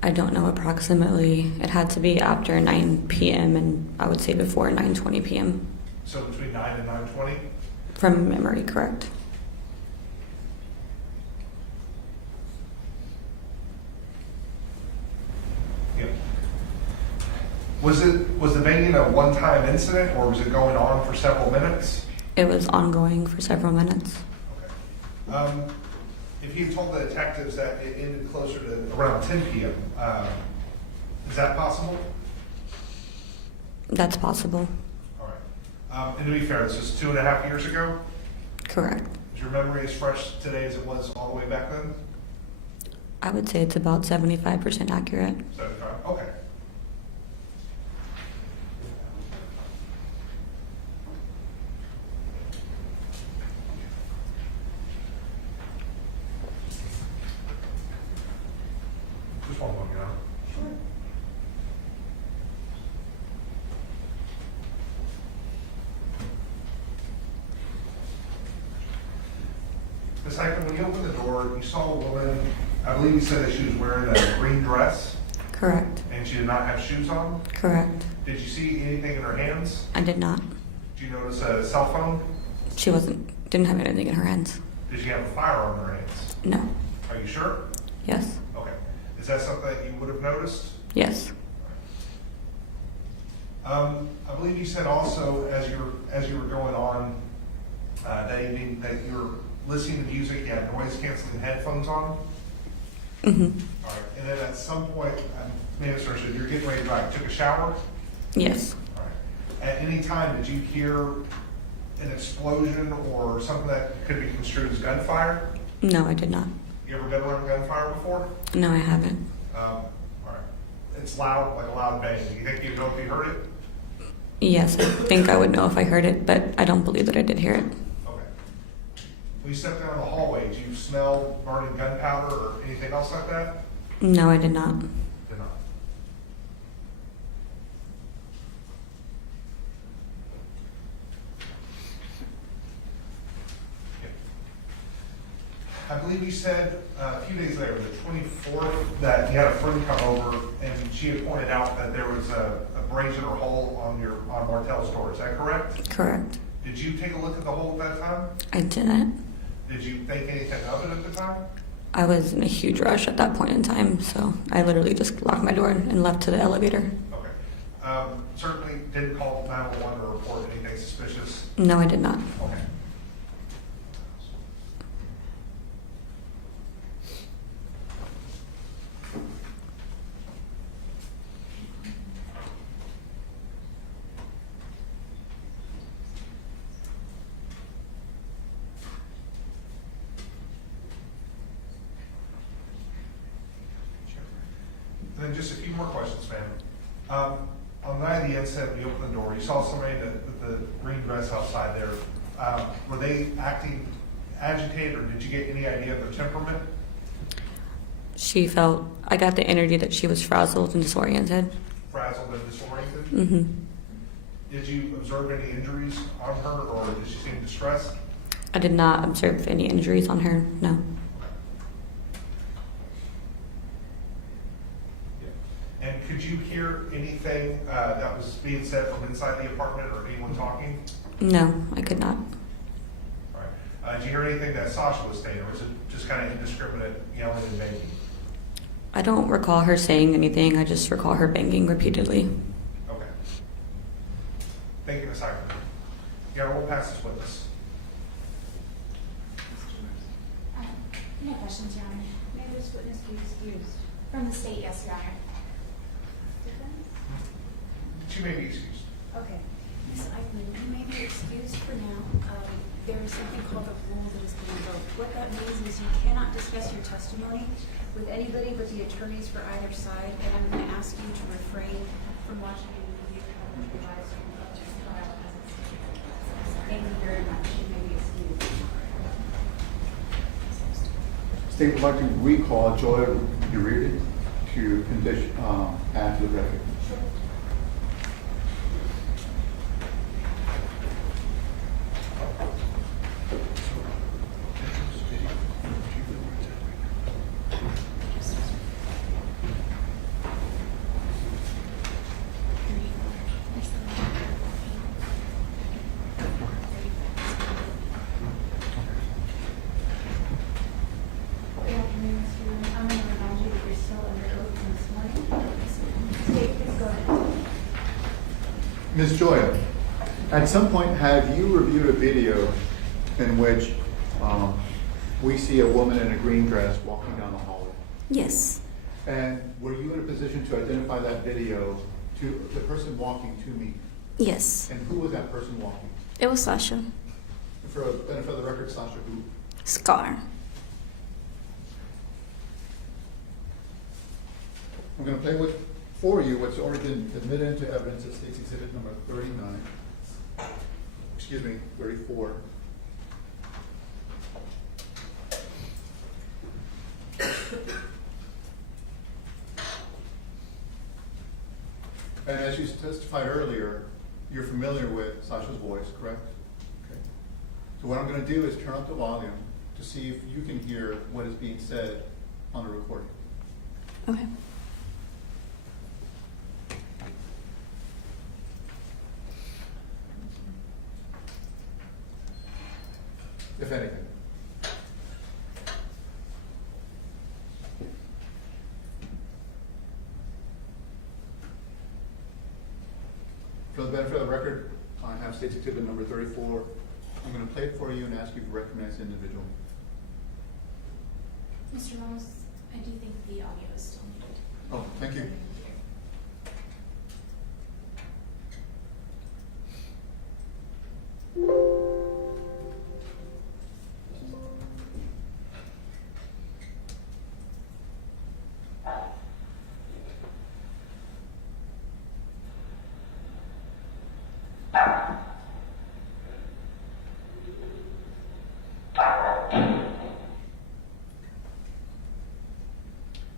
I don't know approximately. It had to be after 9 p.m. and I would say before 9:20 p.m. So between 9 and 9:20? From memory, correct. Yeah. Was the banging a one-time incident, or was it going on for several minutes? It was ongoing for several minutes. Okay. If you told the detectives that it ended closer to around 10 p.m., is that possible? That's possible. All right. And to be fair, this is 2.5 years ago. Correct. Is your memory as fresh today as it was all the way back then? I would say it's about 75% accurate. 75. Okay. Just one moment, Your Honor. Sure. Ms. Heckman, when you opened the door, you saw a woman, I believe you said that she was wearing a green dress Correct. and she did not have shoes on. Correct. Did you see anything in her hands? I did not. Did you notice a cell phone? She didn't have anything in her hands. Did she have a firearm in her hands? No. Are you sure? Yes. Okay. Is that something that you would have noticed? Yes. I believe you said also as you were going on that evening that you were listening to music, you had noise canceling headphones on. Mm-hmm. All right. And then at some point, maybe you you're getting ready to drive. Took a shower. Yes. All right. At any time, did you hear an explosion or something that could be construed as gunfire? No, I did not. You ever been around gunfire before? No, I haven't. All right. It's loud, like a loud bang. Do you think you'd know if you heard it? Yes, I think I would know if I heard it, but I don't believe that I did hear it. Okay. When you stepped down the hallway, did you smell burning gunpowder or anything else like that? No, I did not. Did not. I believe you said a few days later, the 24th, that you had a friend come over and she had pointed out that there was a brazen or hole on Martell's door. Is that correct? Correct. Did you take a look at the hole at that time? I didn't. Did you think anything of it at the time? I was in a huge rush at that point in time, so I literally just locked my door and left to the elevator. Okay. Certainly didn't call 911 or report anything suspicious? No, I did not. Okay. And then just a few more questions, ma'am. On the night of the incident, we opened the door. You saw somebody with the green dress outside there. Were they acting agitated, or did you get any idea of their temperament? I got the energy that she was frazzled and disoriented. Frazzled and disoriented? Mm-hmm. Did you observe any injuries on her, or did she seem distressed? I did not observe any injuries on her, no. And could you hear anything that was being said from inside the apartment or anyone talking? No, I could not. All right. Did you hear anything that Sasha was saying, or was it just kind of indiscriminate yelling and banging? I don't recall her saying anything. I just recall her banging repeatedly. Okay. Thank you, Ms. Hyman. Your Honor, we'll pass this witness. No questions, Your Honor. May this witness be excused? From the state, yes, Your Honor. Defense? She may be excused. Okay. Ms. Eichmann, you may be excused for now. There is something called a rule that has been invoked. What that means is you cannot discuss your testimony with anybody but the attorneys for either side, and I'm going to ask you to refrain from watching any video coverage or live stream of this trial as it stands. Thank you very much. You may be excused. State would like to recall Joya Uribe to condition, add to the record. Good afternoon, Mr. Lee. I'm going to remind you that you're still under oath from this morning. State, please go ahead. Ms. Joya, at some point, have you reviewed a video in which we see a woman in a green dress walking down the hallway? Yes. And were you in a position to identify that video to the person walking to me? Yes. And who was that person walking? It was Sasha For a benefit of the record, Sasha who? Skare. I'm going to play for you what's already been admitted into evidence at State's Exhibit number 34. And as you testified earlier, you're familiar with Sasha's voice, correct? Okay. So what I'm going to do is turn up the volume to see if you can hear what is being said on the recording. Okay. If anything. For the benefit of the record, I have State's Exhibit number 34. I'm going to play it for you and ask you to recognize the individual. Mr. Ramos, I do think the audio is still muted. Oh, thank you.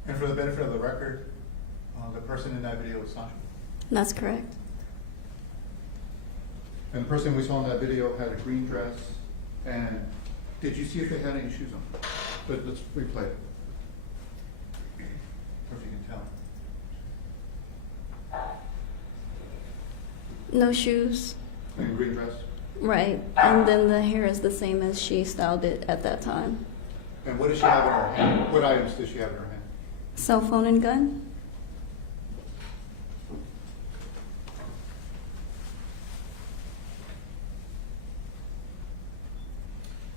And for the benefit of the record, the person in that video was Sasha. That's correct. And the person we saw in that video had a green dress. And did you see if they had any shoes on? But let's replay it. Or if you can tell. No shoes. And a green dress. Right. And then the hair is the same as she styled it at that time. And what does she have in her hand? What items does she have in her hand? Cell phone and gun?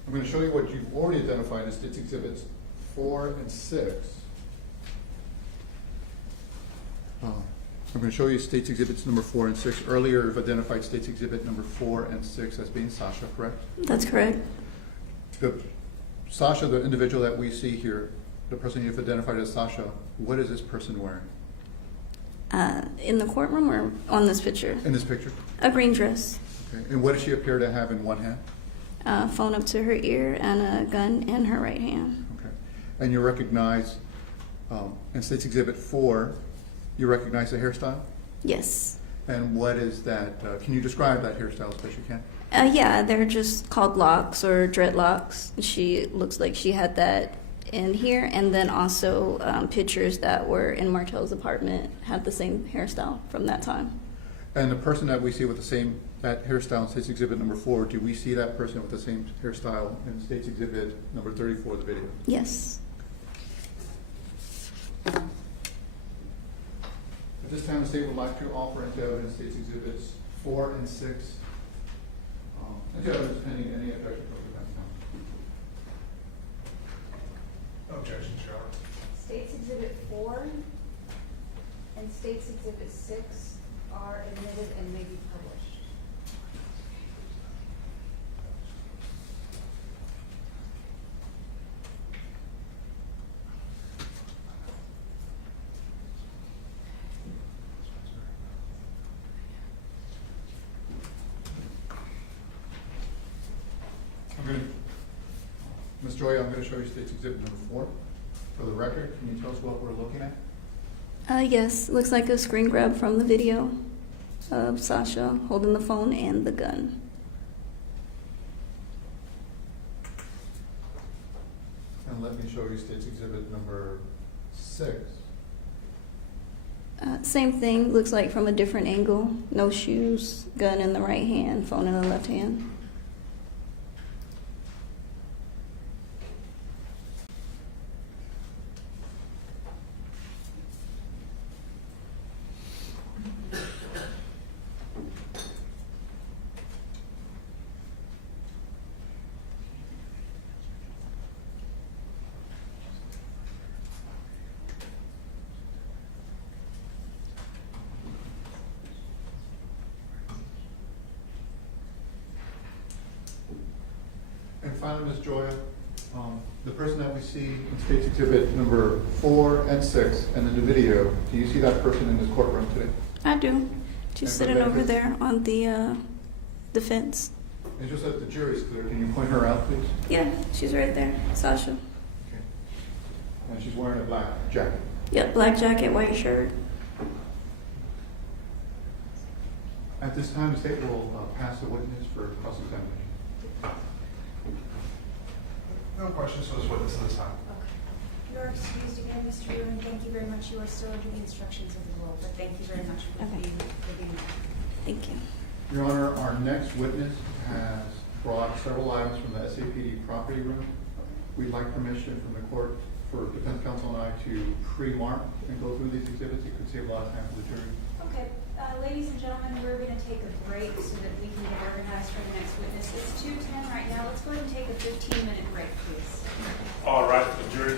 I'm going to show you what you've already identified as State's Exhibits 4 and 6. I'm going to show you State's Exhibits number 4 and 6. Earlier, you've identified State's Exhibit number 4 and 6 as being Sasha, correct? That's correct. Sasha, the individual that we see here, the person you've identified as Sasha, what is this person wearing? In the courtroom or on this picture? In this picture? A green dress. Okay. And what does she appear to have in one hand? Phone up to her ear and a gun in her right hand. Okay. And you recognize, in State's Exhibit 4, you recognize the hairstyle? Yes. And what is that? Can you describe that hairstyle as best you can? Yeah, they're just called locks or dreadlocks. She looks like she had that in here, and then also pictures that were in Martell's apartment have the same hairstyle from that time. And the person that we see with the same that hairstyle in State's Exhibit number 4, do we see that person with the same hairstyle in State's Exhibit number 34 of the video? Yes. At this time, the state would like to offer into evidence State's Exhibits 4 and 6. Into evidence pending any objection from the defense counsel. No objection, Your Honor. State's Exhibit 4 and State's Exhibit 6 are admitted and may be published. Ms. Joy, I'm going to show you State's Exhibit number 4. For the record, can you tell us what we're looking at? Yes, looks like a screen grab from the video of Sasha holding the phone and the gun. And let me show you State's Exhibit number 6. Same thing, looks like from a different angle. No shoes, gun in the right hand, phone in the left hand. And finally, Ms. Joya, the person that we see in State's Exhibit number 4 and 6 and in the video, do you see that person in this courtroom today? I do. She's And sitting for over benefits- there on the fence. And just that the jury's clear, can you point her out, please? Yeah, she's right there, Sasha. Okay. And she's wearing a black jacket. Yep, black jacket, white shirt. At this time, the state will pass the witness for cross-examination. No questions for this witness at this time. Okay. You are excused again, Mr. Derouen. Thank you very much. You are still under the instructions of the rule, but thank you very much for Okay. being there. Thank you. Your Honor, our next witness has brought several items from the SAPD property room. We'd like permission from the court for defense counsel and I to pre-mark and go through these exhibits. It could save a lot of time for the jury. Okay, ladies and gentlemen, we're going to take a break so that we can get organized for the next witness. It's 2:10 right now. Let's go ahead and take a 15-minute break, please. All right, the jury.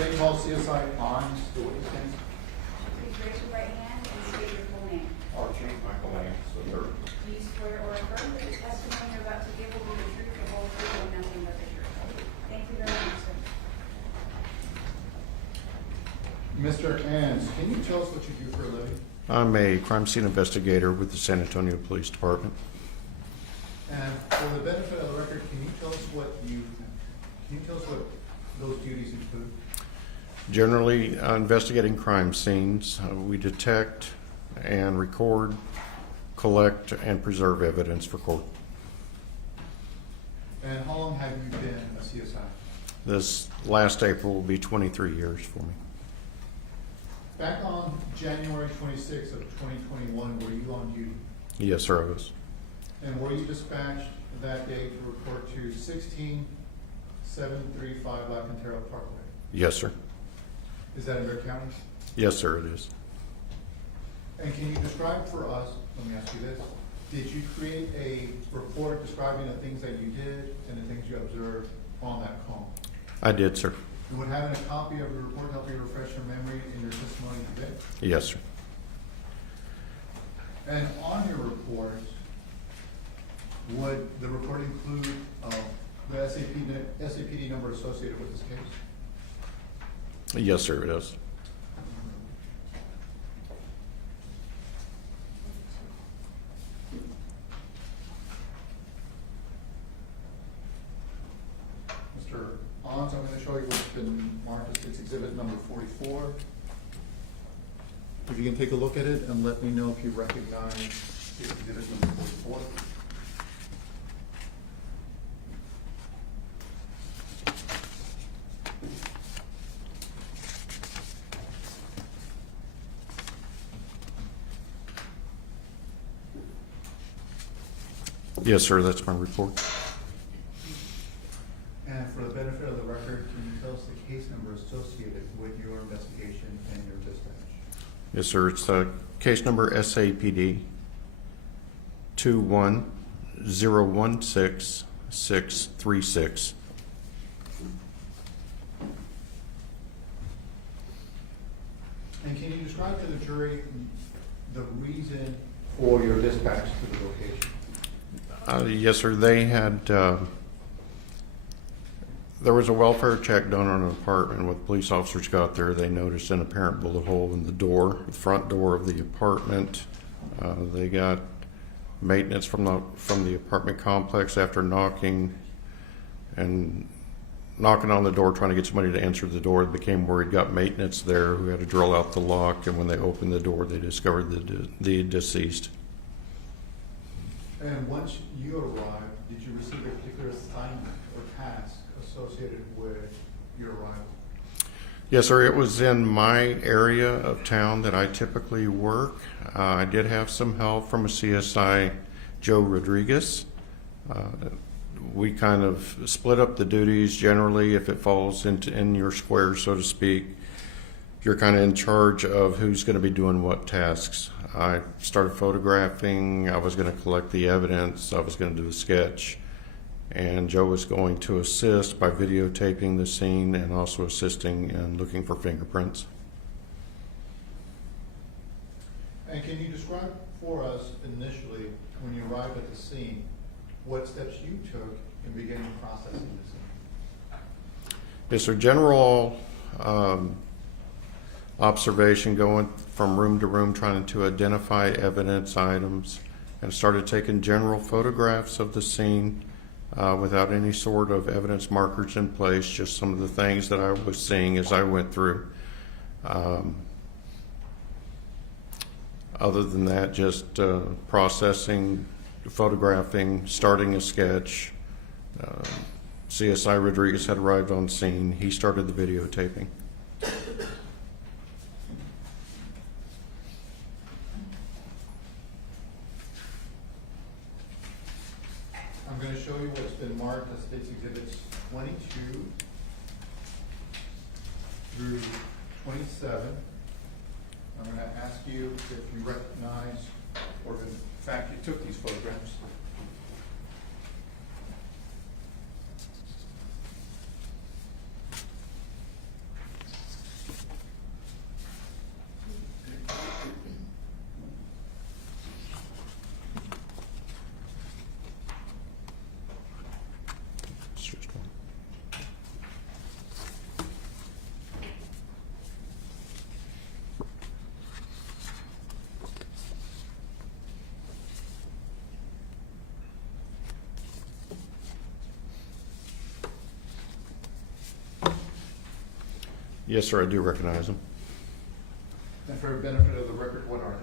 State Hall CSI on the witness stand. Please raise your right hand and state your full name. Archie Michael Lane, III. Do you swear or affirm that the testimony you're about to give will be the truth, the whole truth, and nothing but the truth? Thank you very much, sir. Mr. Ans, can you tell us what you do for a living? I'm a crime scene investigator with the San Antonio Police Department. And for the benefit of the record, can you tell us what those duties include? Generally, investigating crime scenes, we detect and record, collect, and preserve evidence for court. And how long have you been a CSI? This last April will be 23 years for me. Back on January 26th of 2021, were you on duty? Yes, sir, I was. And were you dispatched that day to report to 16735 Cantera Parkway? Yes, sir. Is that in Bear County? Yes, sir, it is. And can you describe for us, let me ask you this, did you create a report describing the things that you did and the things you observed on that call? I did, sir. And would having a copy of the report help you refresh your memory in your testimony today? Yes, sir. And on your report, would the report include the SAPD number associated with this case? Yes, sir, it does. Mr. Ons, I'm going to show you what's been marked as exhibit number 44. If you can take a look at it and let me know if you recognize exhibit number 44. Yes, sir, that's my report. And for the benefit of the record, can you tell us the case number associated with your investigation and your dispatch? Yes, sir, it's case number SAPD 21016-636. And can you describe to the jury the reason for your dispatch to the location? Yes, sir. They had, there was a welfare check done on an apartment. When police officers got there, they noticed an apparent bullet hole in the door, the front door of the apartment. They got maintenance from the apartment complex after knocking on the door, trying to get somebody to answer the door. They became worried, got maintenance there who had to drill out the lock, and when they opened the door, they discovered the deceased. And once you arrived, did you receive a particular assignment or task associated with your arrival? Yes, sir. It was in my area of town that I typically work. I did have some help from a CSI, Joe Rodriguez. We kind of split up the duties. Generally, if it falls in your square, so to speak, you're kind of in charge of who's going to be doing what tasks. I started photographing. I was going to collect the evidence. I was going to do a sketch. And Joe was going to assist by videotaping the scene and also assisting in looking for fingerprints. And can you describe for us initially, when you arrived at the scene, what steps you took in beginning processing the scene? Yes, sir. General observation, going from room to room, trying to identify evidence items, and started taking general photographs of the scene without any sort of evidence markers in place, just some of the things that I was seeing as I went through. Other than that, just processing, photographing, starting a sketch. CSI Rodriguez had arrived on scene. He started the videotaping. I'm going to show you what's been marked as State's Exhibits 22 through 27. I'm going to ask you if you recognize, or in fact you took these photographs. Yes, sir, I do recognize them. And for the benefit of the record, what are they?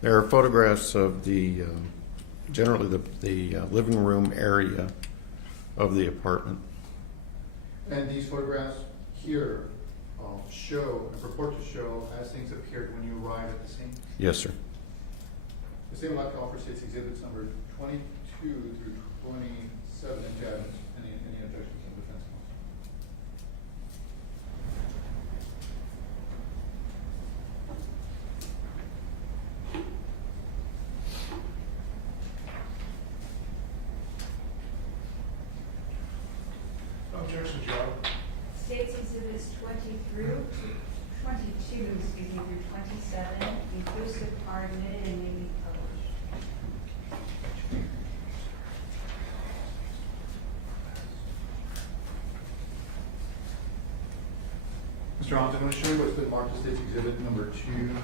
There are photographs of the, generally the living room area of the apartment. And these photographs here show, and purport to show, as things appeared when you arrived at the scene? Yes, sir. The same would like to offer state's exhibits number 22 through 27 into evidence. Any objections from defense counsel? Objection, Joe. States exhibits 22 through 27, inclusive, are admitted and may be published. Mr. Alms, I'm going to show you what's been marked as state's exhibit number 2. I'm going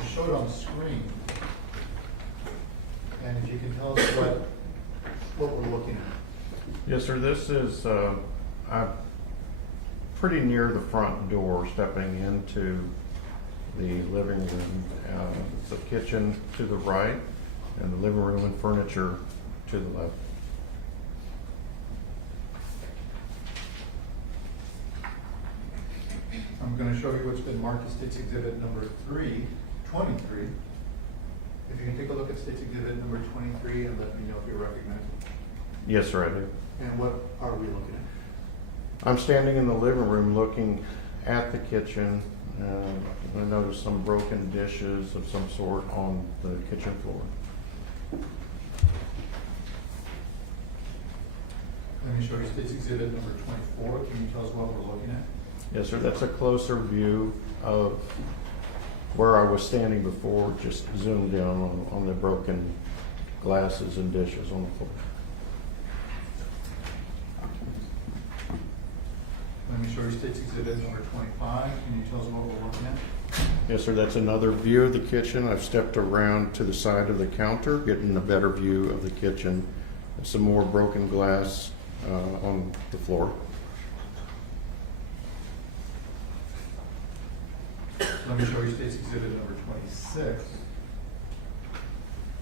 to show it on the screen. And if you can tell us what we're looking at. Yes, sir, this is, I'm pretty near the front door, stepping into the living room. It's a kitchen to the right, and the living room and furniture to the left. I'm going to show you what's been marked as state's exhibit number 23. If you can take a look at state's exhibit number 23 and let me know if you recognize it. Yes, sir, I do. And what are we looking at? I'm standing in the living room looking at the kitchen. I noticed some broken dishes of some sort on the kitchen floor. Let me show you state's exhibit number 24. Can you tell us what we're looking at? Yes, sir, that's a closer view of where I was standing before, just zoomed in on the broken glasses and dishes on the floor. Let me show you state's exhibit number 25. Can you tell us what we're looking at? Yes, sir, that's another view of the kitchen. I've stepped around to the side of the counter, getting a better view of the kitchen. Some more broken glass on the floor. Let me show you state's exhibit number 26.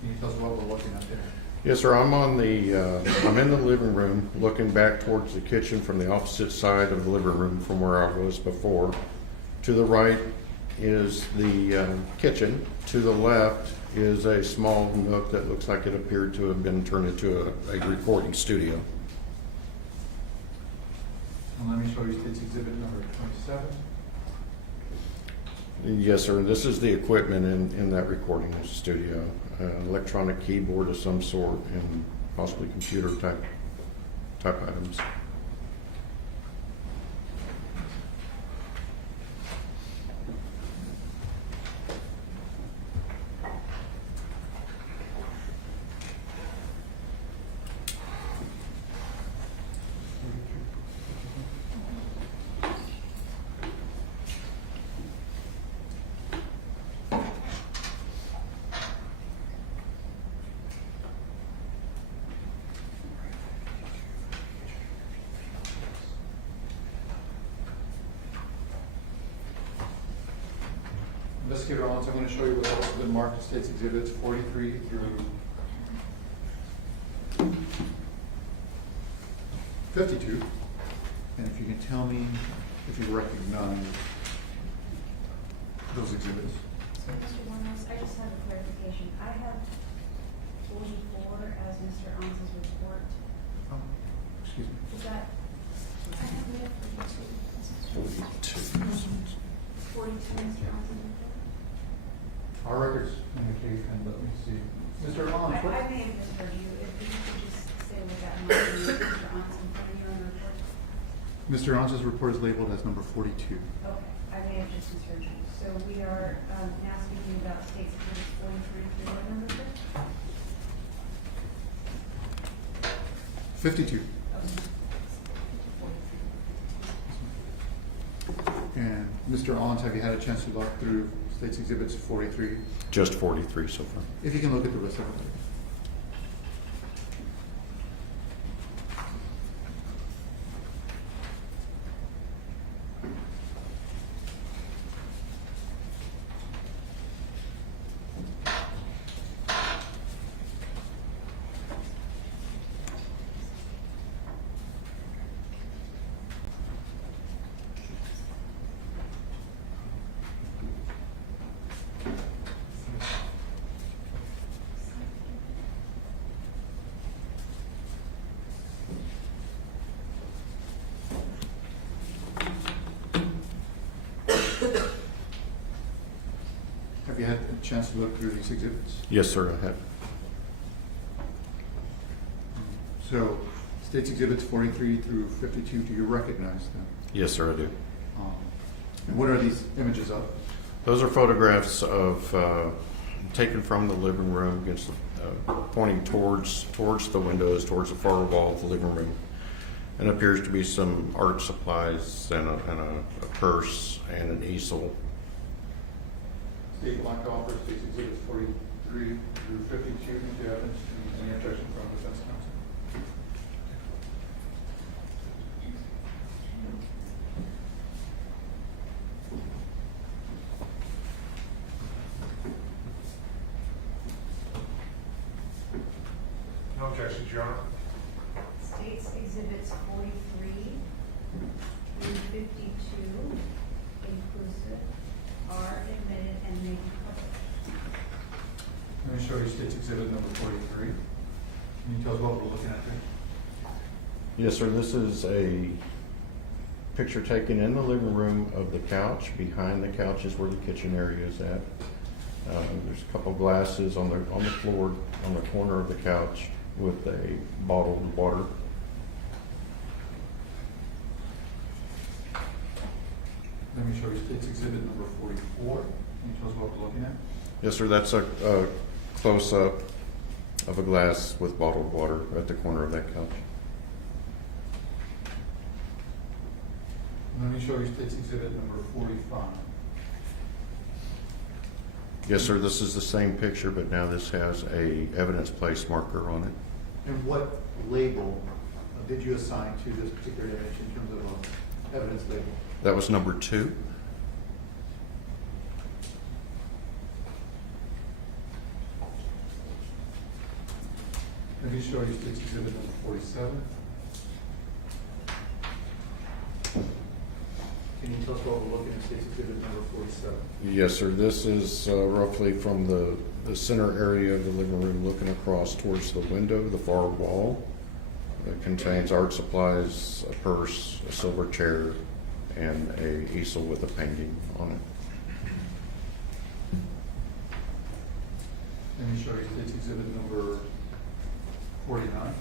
Can you tell us what we're looking at there? Yes, sir, I'm in the living room, looking back towards the kitchen from the opposite side of the living room from where I was before. To the right is the kitchen. To the left is a small nook that looks like it appeared to have been turned into a recording studio. And let me show you state's exhibit number 27. Yes, sir. This is the equipment in that recording studio. Electronic keyboard of some sort and possibly computer type items. Investigator Owens, I'm going to show you what's also been marked as state's exhibits 43 through 52. And if you can tell me if you recognize those exhibits. So, Mr. Warnos, I just have a clarification. I have 44 as Mr. Owens' report. Oh, excuse me. Is that? I have we have 42. 42, Mr. Owens' report. Our records indicate, and let me see. Mr. Owens, I may have misheard you. If you could just say what that might be, Mr. Owens, in front of you on the report. Mr. Owens' report is labeled as number 42. Okay, I may have just misheard you. So we are now speaking about states exhibits 43 through what number, sir? 52. Okay. And Mr. Owens, have you had a chance to look through state's exhibits 43? Just 43 so far. If you can look at the rest of it. Have you had a chance to look through these exhibits? Yes, sir, I have. So, State's Exhibits 43 through 52, do you recognize them? Yes, sir, I do. And what are these images of? Those are photographs of taken from the living room, against pointing towards the windows, towards the far wall of the living room, and appears to be some art supplies and a purse and an easel. State would like to offer State's Exhibits 43 through 52 into evidence. Any objection from defense counsel? No objections, Your Honor. States Exhibits 43 through 52 inclusive are admitted and made public. Let me show you State's Exhibit number 43. Can you tell us what we're looking at there? Yes, sir, this is a picture taken in the living room of the couch. Behind the couch is where the kitchen area is at. There's a couple glasses on the floor on the corner of the couch with a bottled water. Let me show you State's Exhibit number 44. Can you tell us what we're looking at? Yes, sir, that's a close-up of a glass with bottled water at the corner of that couch. Let me show you State's Exhibit number 45. Yes, sir, this is the same picture, but now this has a evidence place marker on it. And what label did you assign to this particular image in terms of an evidence label? That was number 2. Let me show you State's Exhibit number 47. Can you tell us what we're looking at State's Exhibit number 47? Yes, sir, this is roughly from the center area of the living room looking across towards the window, the far wall. It contains art supplies, a purse, a silver chair, and a easel with a painting on it. Let me show you State's Exhibit number 49.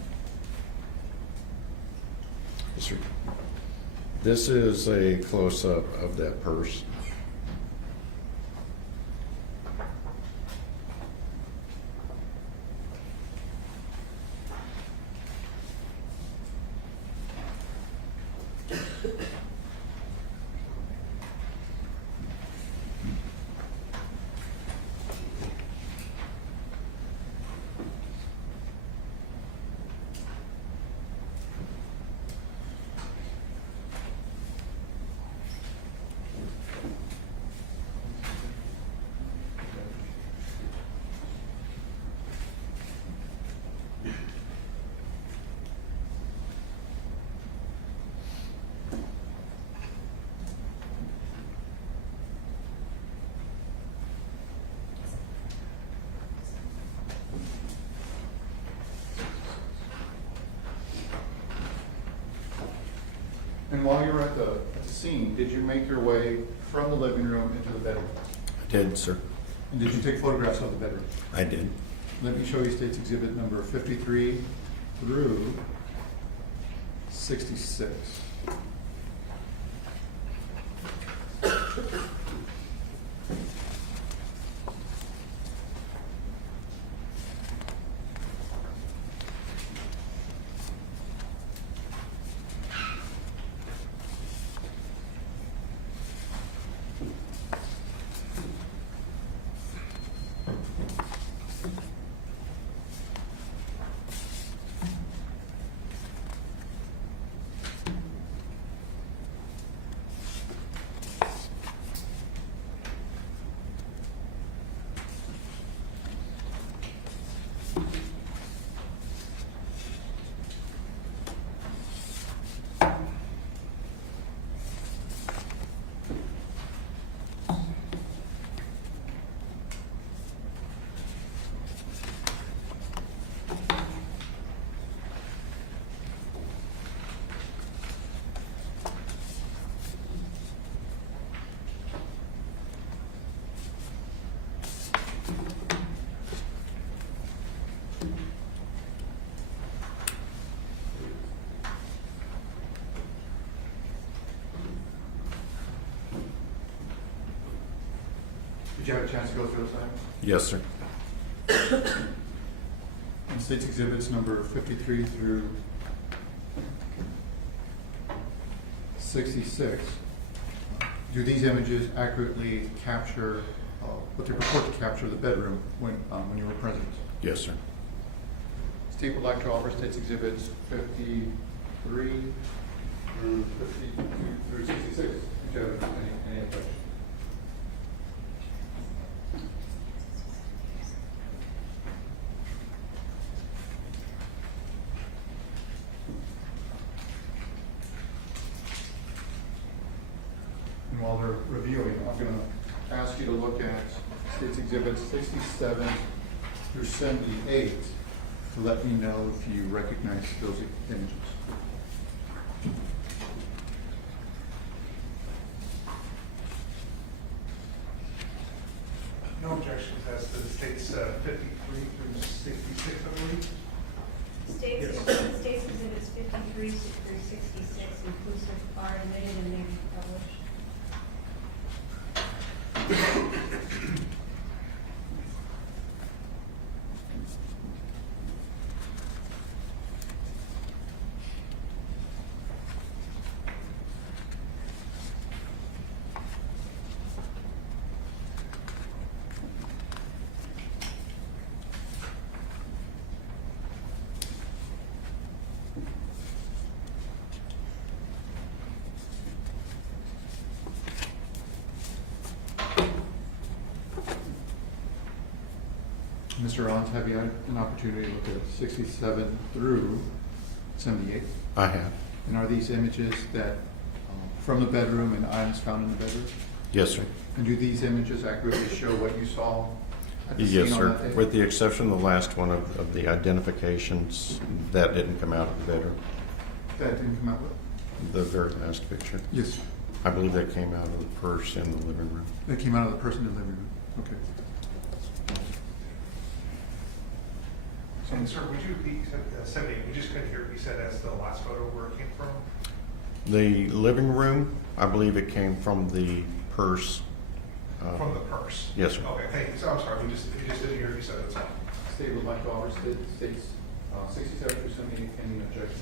Yes, sir. This is a close-up of that purse. And while you were at the scene, did you make your way from the living room into the bedroom? I did, sir. And did you take photographs of the bedroom? I did. Let me show you State's Exhibit number 53 through 66. Did you have a chance to go through those items? Yes, sir. And State's Exhibits number 53 through 66. Do these images accurately capture what they purport to capture the bedroom when you were present? Yes, sir. Steve would like to offer State's Exhibits 53 through 66. Did you have any objection? And while they're reviewing, I'm going to ask you to look at State's Exhibits 67 through 78 to let me know if you recognize those images. No objections as to the state's 53 through 66, I believe. States Exhibits 53 through 66 inclusive are admitted and may be published. Mr. Owens, have you had an opportunity to look at 67 through 78? I have. And are these images that from the bedroom and items found in the bedroom? Yes, sir. And do these images accurately show what you saw at the Yes, scene on sir. that day? With the exception of the last one of the identifications, that didn't come out of the bedroom. That didn't come out with? The very last picture. Yes. I believe that came out of the purse in the living room. That came out of the person in the living room. Okay. And sir, would you repeat 78? We just couldn't hear what you said as the last photo where it came from. The living room, I believe it came from the purse. From the purse? Yes, sir. Okay, thank you. So I'm sorry, we just didn't hear what you said, that's all. State would like to offer States 67 through 78 any objection?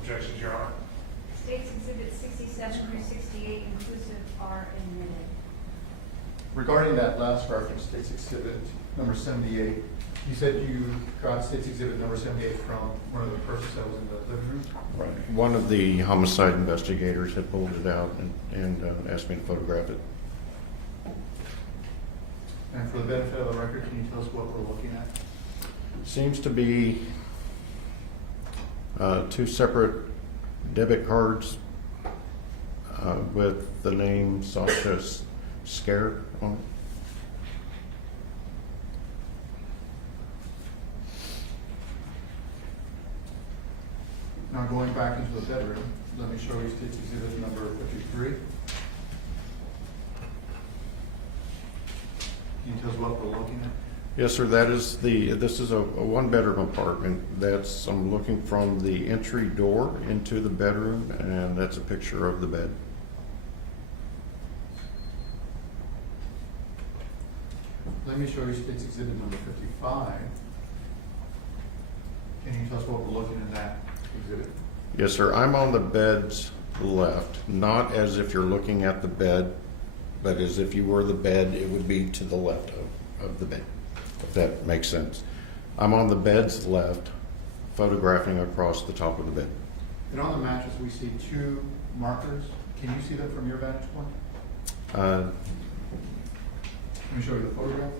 Objections, Your Honor. States Exhibits 67 through 68 inclusive are admitted. Regarding that last reference, State's Exhibit number 78, you said you got State's Exhibit number 78 from one of the persons that was in the living room? Right. One of the homicide investigators had pulled it out and asked me to photograph it. And for the benefit of the record, can you tell us what we're looking at? Seems to be two separate debit cards with the name Sasha Skare on it. Now going back into the bedroom, let me show you State's Exhibit number 53. Can you tell us what we're looking at? Yes, sir. This is a one-bedroom apartment. I'm looking from the entry door into the bedroom, and that's a picture of the bed. Let me show you State's Exhibit number 55. Can you tell us what we're looking at that exhibit? Yes, sir. I'm on the bed's left, not as if you're looking at the bed, but as if you were the bed, it would be to the left of the bed, if that makes sense. I'm on the bed's left, photographing across the top of the bed. And on the mattress, we see two markers. Can you see them from your vantage point? Uh, Let me show you the photograph.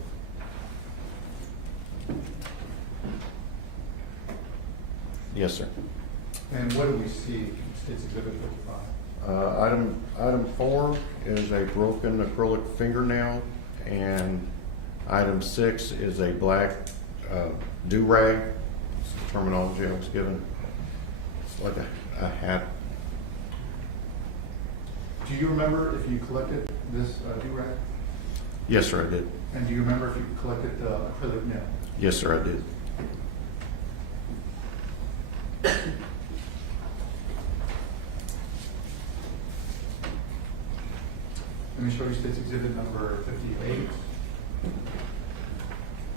Yes, sir. And what do we see in State's Exhibit 55? Item 4 is a broken acrylic fingernail, and item 6 is a black do-rag. It's the terminology I was given. It's like a hat. Do Do you remember if you collected this do-rag? Yes, sir, I did. And do you remember if you collected the acrylic nail? Yes, sir, I did. Let me show you State's Exhibit number 58.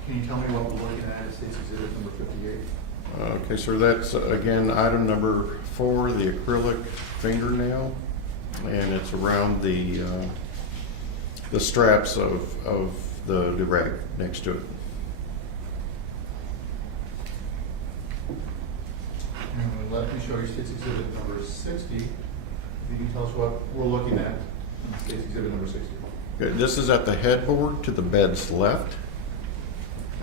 Can you tell me what we're looking at State's Exhibit number 58? Okay, sir, that's, again, item number 4, the acrylic fingernail, and it's around the straps of the do-rag next to it. And let me show you State's Exhibit number 60. If you can tell us what we're looking at in State's Exhibit number 60. Okay, this is at the headboard to the bed's left,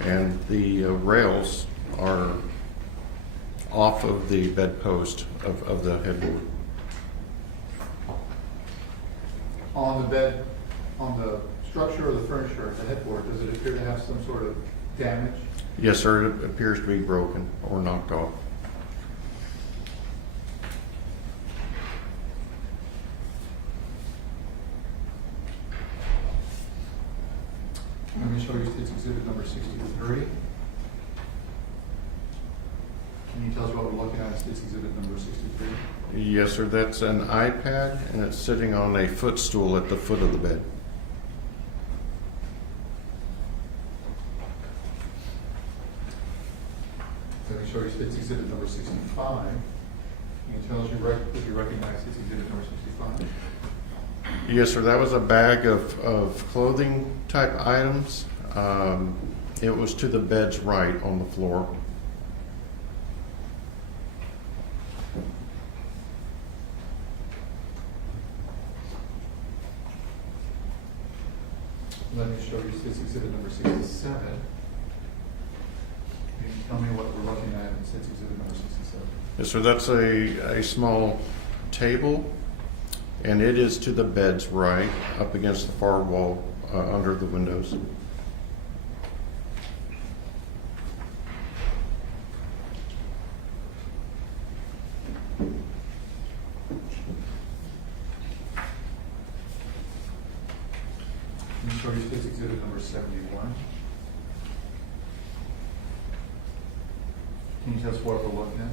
and the rails are off of the bedpost of the headboard. On the bed, on the structure of the furniture at the headboard, does it appear to have some sort of damage? Yes, sir, it appears to be broken or knocked off. Let me show you State's Exhibit number 63. Can you tell us what we're looking at State's Exhibit number 63? Yes, sir, that's an iPad, and it's sitting on a footstool at the foot of the bed. Let me show you State's Exhibit number 65. Can you tell us if you recognize State's Exhibit number 65? Yes, sir, that was a bag of clothing type items. It was to the bed's right on the floor. Let me show you State's Exhibit number 67. Can you tell me what we're looking at in State's Exhibit number 67? Yes, sir, that's a small table, and it is to the bed's right, up against the far wall, under the windows. Let me show you State's Exhibit number 71. Can you tell us what we're looking at?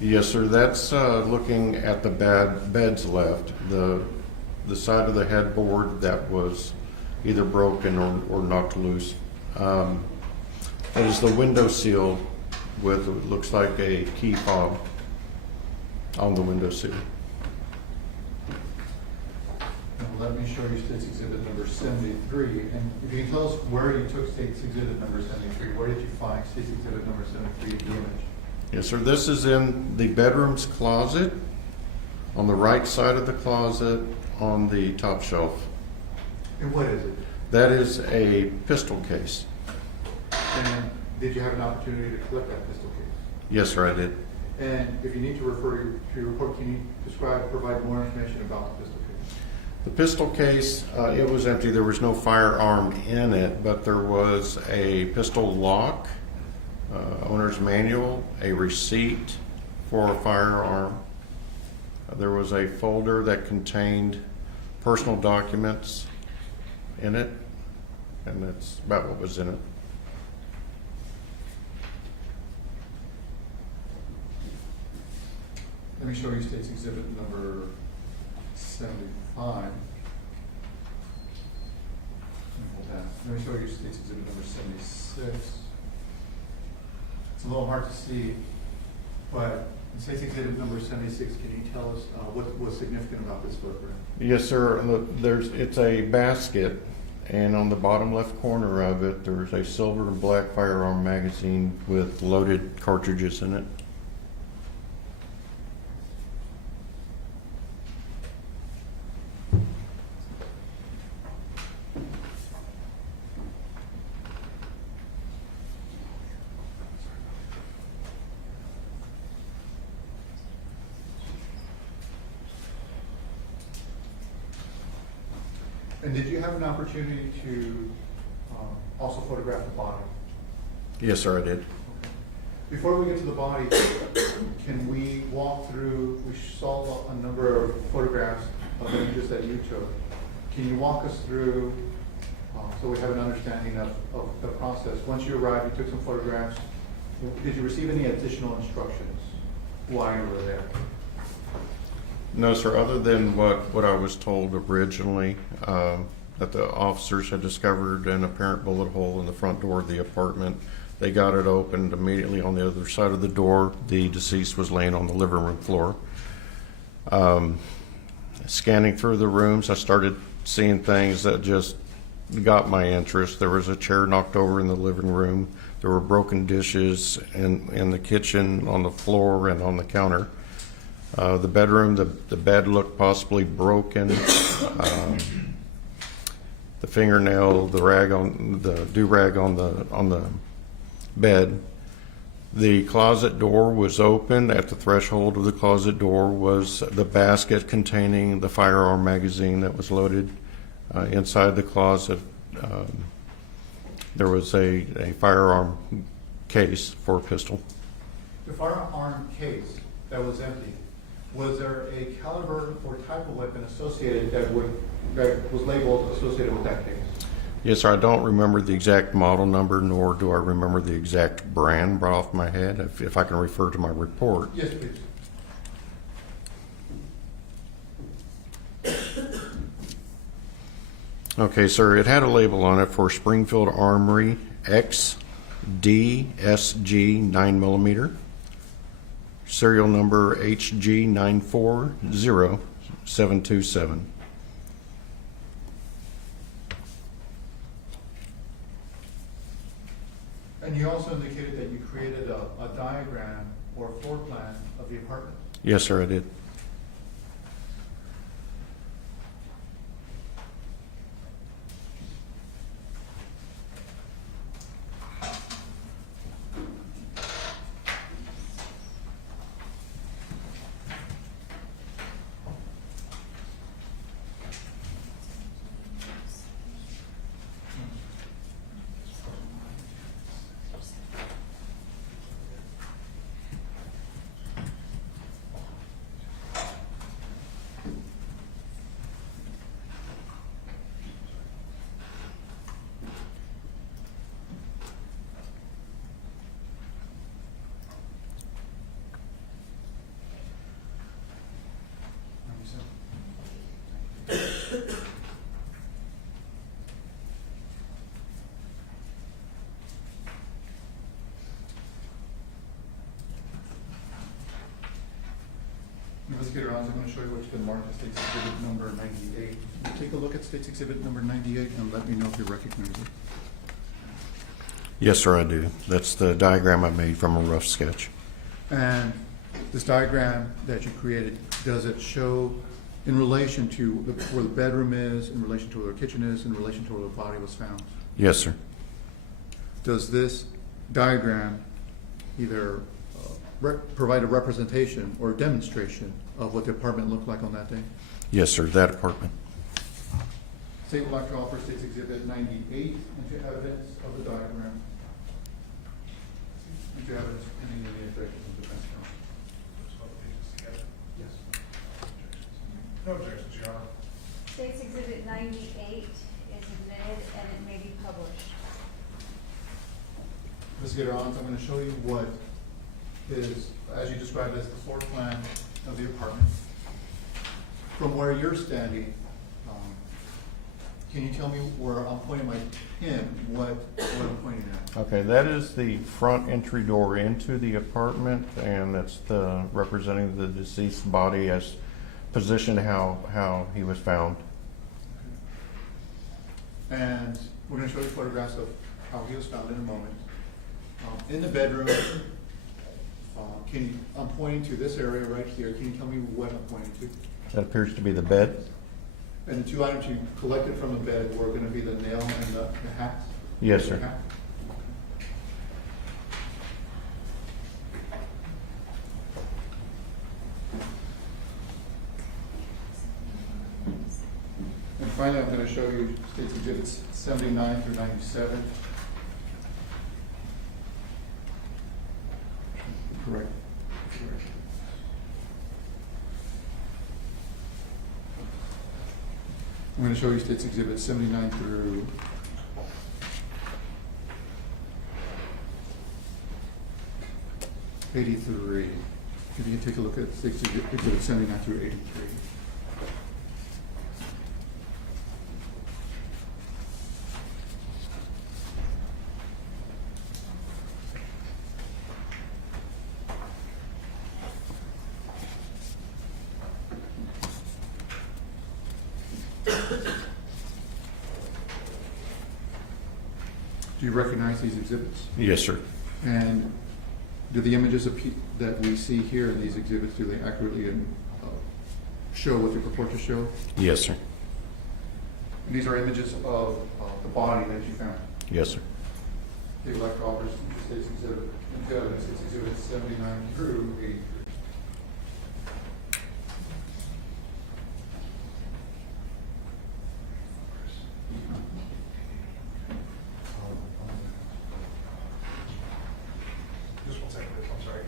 Yes, sir, that's looking at the bed's left, the side of the headboard that was either broken or knocked loose. That is the window seal with, it looks like a key fob on the window seal. And let me show you State's Exhibit number 73. And if you can tell us where you took State's Exhibit number 73, where did you find State's Exhibit number 73 in the image? Yes, sir, this is in the bedroom's closet, on the right side of the closet, on the top shelf. And what is it? That is a pistol case. And did you have an opportunity to collect that pistol case? Yes, sir, I did. And if you need to refer to your report, can you provide more information about the pistol case? The pistol case, it was empty. There was no firearm in it, but there was a pistol lock, owner's manual, a receipt for a firearm. There was a folder that contained personal documents in it, and that's about what was in it. Let me show you State's Exhibit number 75. Let me show you State's Exhibit number 76. It's a little hard to see, but in State's Exhibit number 76, can you tell us what was significant about this photograph? Yes, sir. Look, it's a basket, and on the bottom left corner of it, there's a silver and black firearm magazine with loaded cartridges in it. And did you have an opportunity to also photograph the body? Yes, sir, I did. Before we get to the body, can we walk through, we saw a number of photographs of images that you took. Can you walk us through, so we have an understanding of the process? Once you arrived, you took some photographs. Did you receive any additional instructions while you were there? No, sir, other than what I was told originally, that the officers had discovered an apparent bullet hole in the front door of the apartment. They got it opened immediately. On the other side of the door, the deceased was laying on the living room floor. Scanning through the rooms, I started seeing things that just got my interest. There was a chair knocked over in the living room. There were broken dishes in the kitchen, on the floor, and on the counter. The bedroom, the bed looked possibly broken. The fingernail, the do-rag on the bed. The closet door was open. At the threshold of the closet door was the basket containing the firearm magazine that was loaded. Inside the closet, there was a firearm case for a pistol. The firearm case that was empty, was there a caliber or type of weapon associated that was labeled associated with that case? Yes, sir. I don't remember the exact model number, nor do I remember the exact brand right off my head, if I can refer to my report. Yes, please. Okay, sir. It had a label on it for Springfield Armory XDSG 9mm. Serial number HG940727. And you also indicated that you created a diagram or a floor plan of the apartment. Yes, sir, I did. Investigator Hans, I'm going to show you what's been marked as State's Exhibit number 98. Take a look at State's Exhibit number 98 and let me know if you recognize it. Yes, sir, I do. That's the diagram I made from a rough sketch. And this diagram that you created, does it show in relation to where the bedroom is, in relation to where the kitchen is, in relation to where the body was found? Yes, sir. Does this diagram either provide a representation or demonstration of what the apartment looked like on that day? Yes, sir, that apartment. State would like to offer State's Exhibit 98 into evidence of the diagram. Into evidence pending any objections of defense counsel. Yes. No objections, Your Honor. State's Exhibit 98 is admitted and it may be published. Investigator Hans, I'm going to show you what is, as you described, as the floor plan of the apartment. From where you're standing, can you tell me where I'm pointing my pin, what I'm pointing at? Okay, that is the front entry door into the apartment, and that's representing the deceased body as positioned how he was found. And we're going to show you photographs of how he was found in a moment. In the bedroom, I'm pointing to this area right here. Can you tell me what I'm pointing to? That appears to be the bed. And the two items you collected from the bed were going to be the nail and the hat? Yes, sir. Hat? And finally, I'm going to show you State's Exhibits 79 through 97. Correct. I'm going to show you State's Exhibit 79 through 83. If you can take a look at State's Exhibit 79 through 83. Do you recognize these exhibits? Yes, sir. And do the images that we see here in these exhibits, do they accurately show what they purport to show? Yes, sir. And these are images of the body that you found. Yes, sir. If you'd like to offer State's Exhibit, State's Exhibit 79 through 83. Just one second, please. I'm sorry.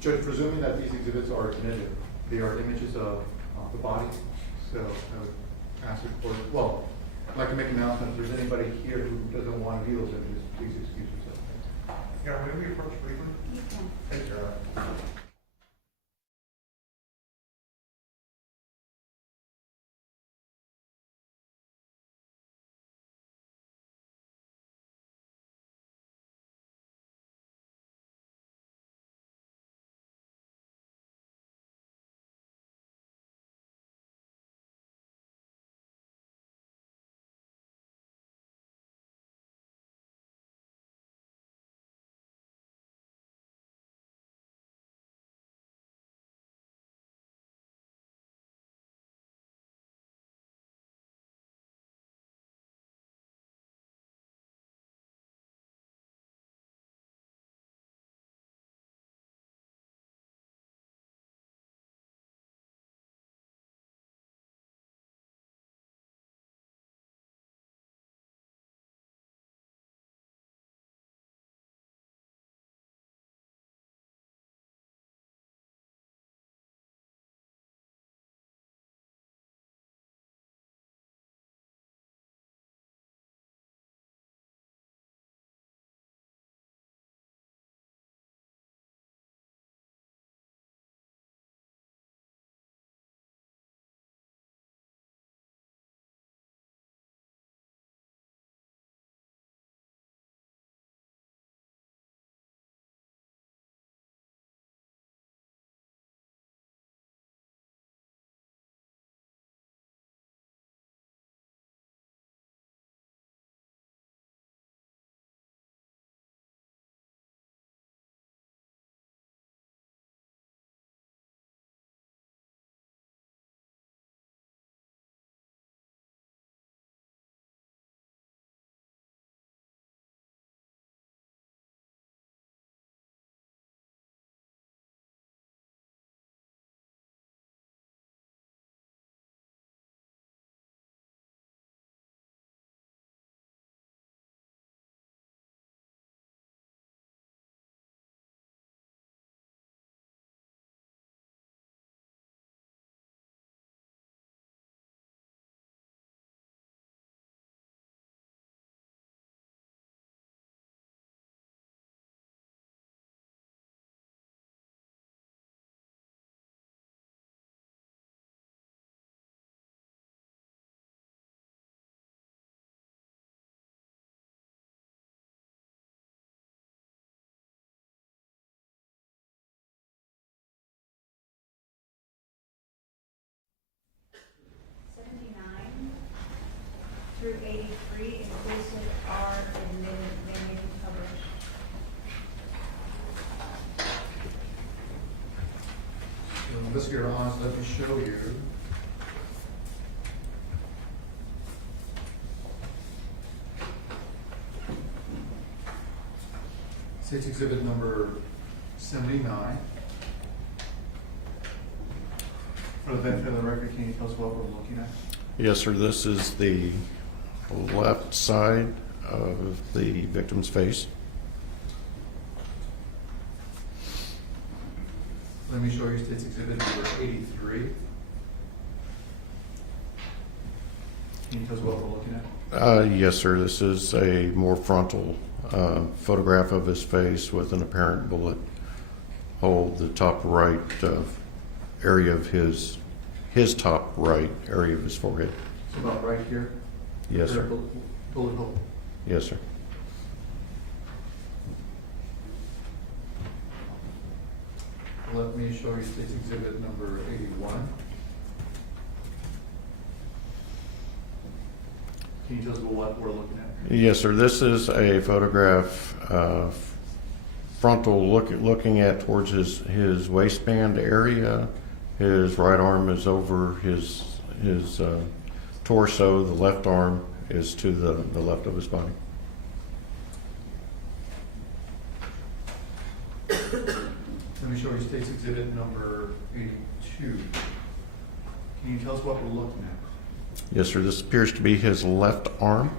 Judge, presuming that these exhibits are admitted, they are images of the body, so I would ask the court, well, I'd like to make an announcement, if there's anybody here who doesn't want to view those images, please excuse yourself. Yeah, may we approach briefly? You can. Thank you, Your Honor. Through 83, inclusive, are admitted, they may be published. Investigator Hans, let me show you. State's Exhibit number 79. For the benefit of the record, can you tell us what we're looking at? Yes, sir. This is the left side of the victim's face. Let me show you State's Exhibit number 83. Can you tell us what we're looking at? Yes, sir. This is a more frontal photograph of his face with an apparent bullet hole. The top right area of his top right area of his forehead. It's about right here? Yes, sir. Bullet hole. Yes, sir. Let me show you State's Exhibit number 81. Can you tell us what we're looking at? Yes, sir. This is a photograph, frontal looking at towards his waistband area. His right arm is over his torso. The left arm is to the left of his body. Let me show you State's Exhibit number 82. Can you tell us what we're looking at? Yes, sir. This appears to be his left arm.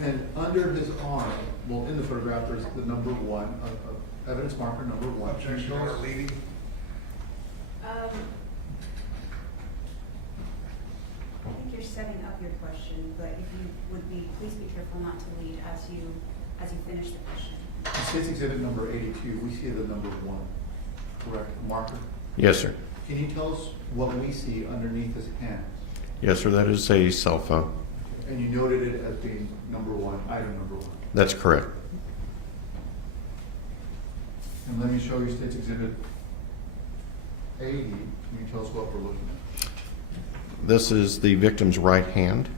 And under his arm, well, in the photograph, there's the number 1, evidence marker number 1. Objection, Your Honor, leading. I think you're setting up your question, but if you would be, please be careful not to lead as you finish the question. In State's Exhibit number 82, we see the number 1, correct, marker? Yes, sir. Can you tell us what we see underneath his hand? Yes, sir. That is a cell phone. And you noted it as being number 1, item number 1. That's correct. And let me show you State's Exhibit 80. Can you tell us what we're looking at? This is the victim's right hand.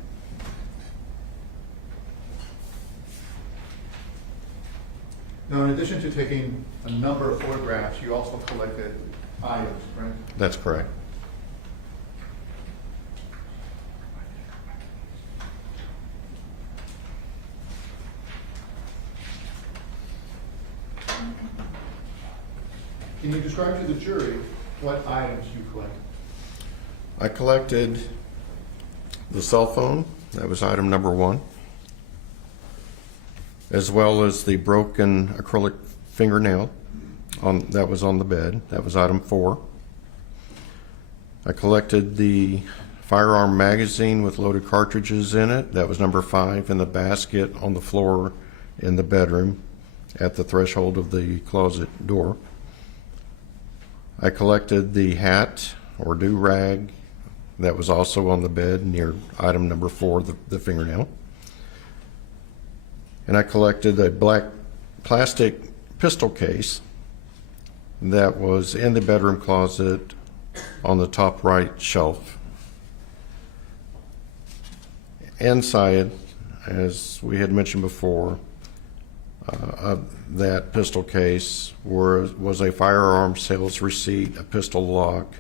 Now, in addition to taking a number of photographs, you also collected items, right? That's correct. Can you describe to the jury what items you collected? I collected the cell phone. That was item number 1. As well as the broken acrylic fingernail that was on the bed. That was item 4. I collected the firearm magazine with loaded cartridges in it. That was number 5 in the basket on the floor in the bedroom at the threshold of the closet door. I collected the hat or do-rag that was also on the bed near item number 4, the fingernail. And I collected a black plastic pistol case that was in the bedroom closet on the top right shelf. Inside, as we had mentioned before, of that pistol case was a firearm sales receipt, a pistol lock.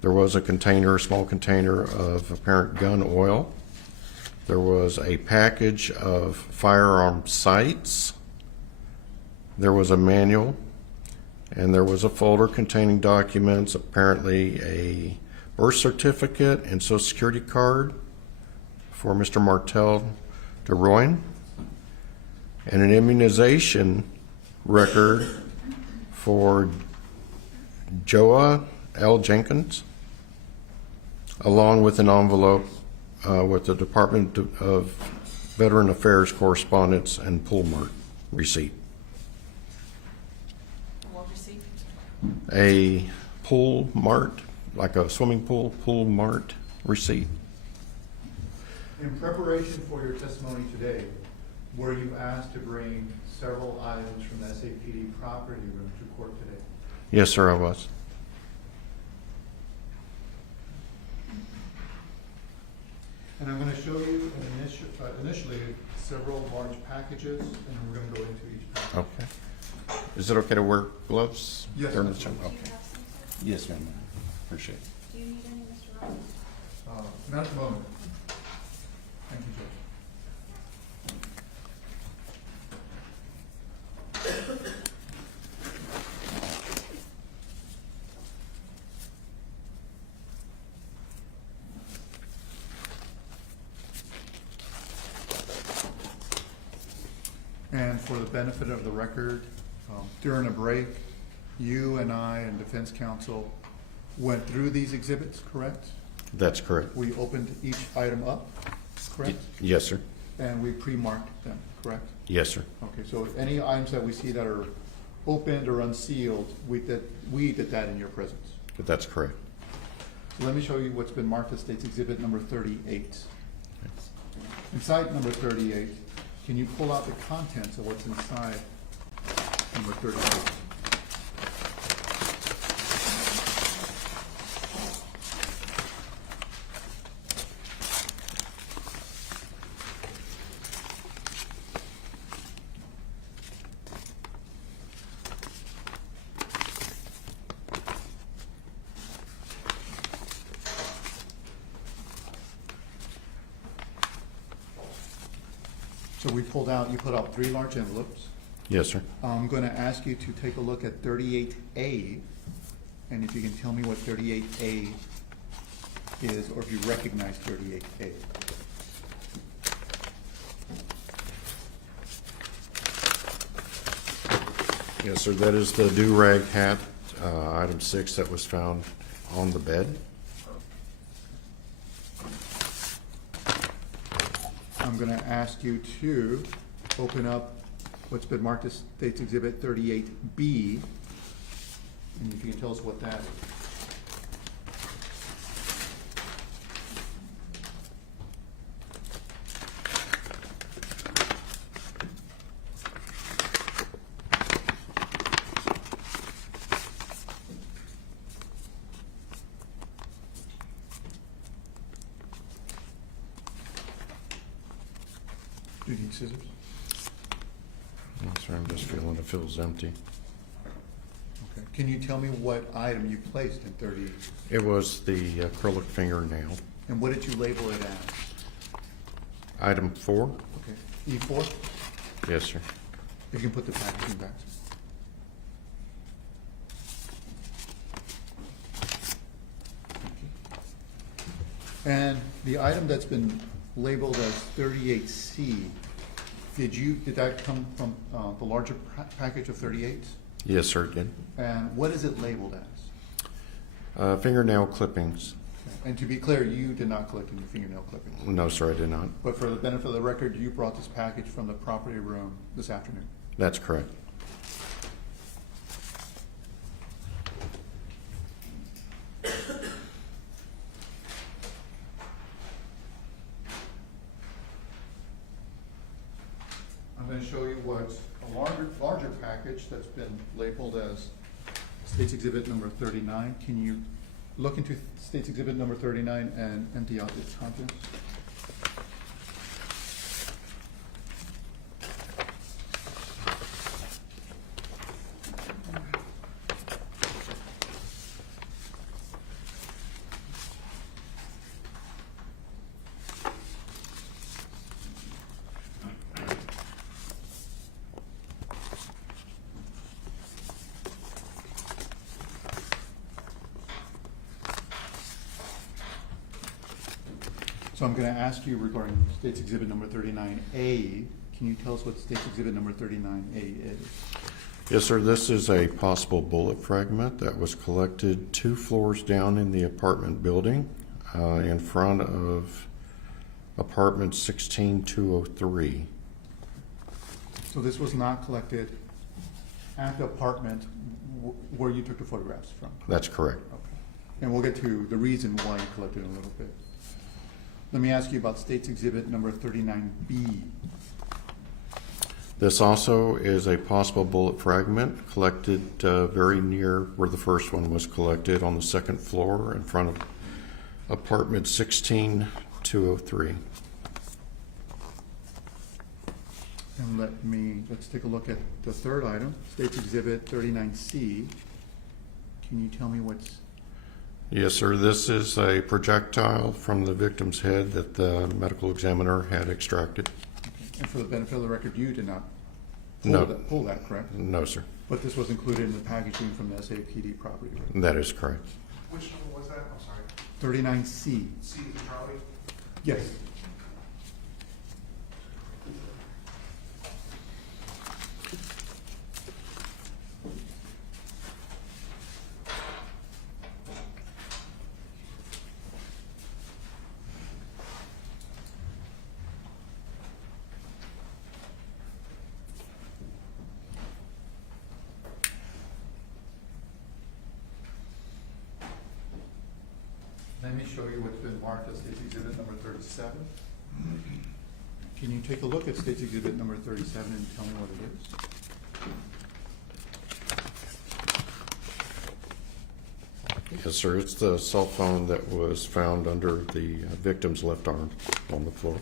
There was a container, a small container of apparent gun oil. There was a package of firearm sights. There was a manual, and there was a folder containing documents, apparently a birth certificate and Social Security card for Mr. Martell Derouen, and an immunization record for Joa L. Jenkins, along with an envelope with the Department of Veteran Affairs correspondence and pool mart receipt. What receipt? A pool mart, like a swimming pool mart receipt. In preparation for your testimony today, were you asked to bring several items from the SAPD property room to court today? Yes, sir, I was. And I'm going to show you initially several large packages, and we're going to go into each package. Okay. Is it okay to wear gloves? Yes. during the show? Do you Okay. have some, sir? Yes, ma'am. Appreciate it. Do you need any, Mr. Rollins? Not at the moment. Thank you, Judge. And for the benefit of the record, during a break, you and I and defense counsel went through these exhibits, correct? That's correct. We opened each item up, correct? Yes, sir. And we pre-marked them, correct? Yes, sir. Okay, so any items that we see that are opened or unsealed, we did that in your presence. That's correct. So let me show you what's been marked as State's Exhibit number 38. Inside number 38, can you pull out the contents of what's inside number 38? So we pulled out, you put out 3 large envelopes. Yes, sir. I'm going to ask you to take a look at 38A, and if you can tell me what 38A is, or if you recognize 38A. Yes, sir. That is the do-rag hat, item 6 that was found on the bed. I'm going to ask you to open up what's been marked as State's Exhibit 38B, and if you can tell us what that is. Do you need scissors? Yes, sir. I'm just feeling it feels empty. Okay. Can you tell me what item you placed in 38? It was the acrylic fingernail. And what did you label it as? Item 4? Okay. E4? Yes, sir. You can put the packaging back. And the item that's been labeled as 38C, did that come from the larger package of 38s? Yes, sir, it did. And what is it labeled as? Fingernail clippings. And to be clear, you did not collect any fingernail clippings. No, sir, I did not. But for the benefit of the record, you brought this package from the property room this afternoon. That's correct. I'm going to show you what's a larger package that's been labeled as State's Exhibit number 39. Can you look into State's Exhibit number 39 and empty out its contents? So I'm going to ask you regarding State's Exhibit number 39A. Can you tell us what State's Exhibit number 39A is? Yes, sir. This is a possible bullet fragment that was collected 2 floors down in the apartment building in front of apartment 16203. So this was not collected at the apartment where you took the photographs from? That's correct. Okay. And we'll get to the reason why you collected in a little bit. Let me ask you about State's Exhibit number 39B. This also is a possible bullet fragment collected very near where the first one was collected on the 2nd floor in front of apartment 16203. And let's take a look at the third item, State's Exhibit 39C. Can you tell me what's... Yes, sir. This is a projectile from the victim's head that the medical examiner had extracted. Okay. And for the benefit of the record, you did not pull that, correct? No, sir. But this was included in the packaging from the SAPD property, right? That is correct. Which number was that? I'm sorry. 39C. C is Charlie? Yes. show you what's been marked as State's Exhibit number 37. Can you take a look at State's Exhibit number 37 and tell me what it is? Yes, sir. It's the cell phone that was found under the victim's left arm on the floor.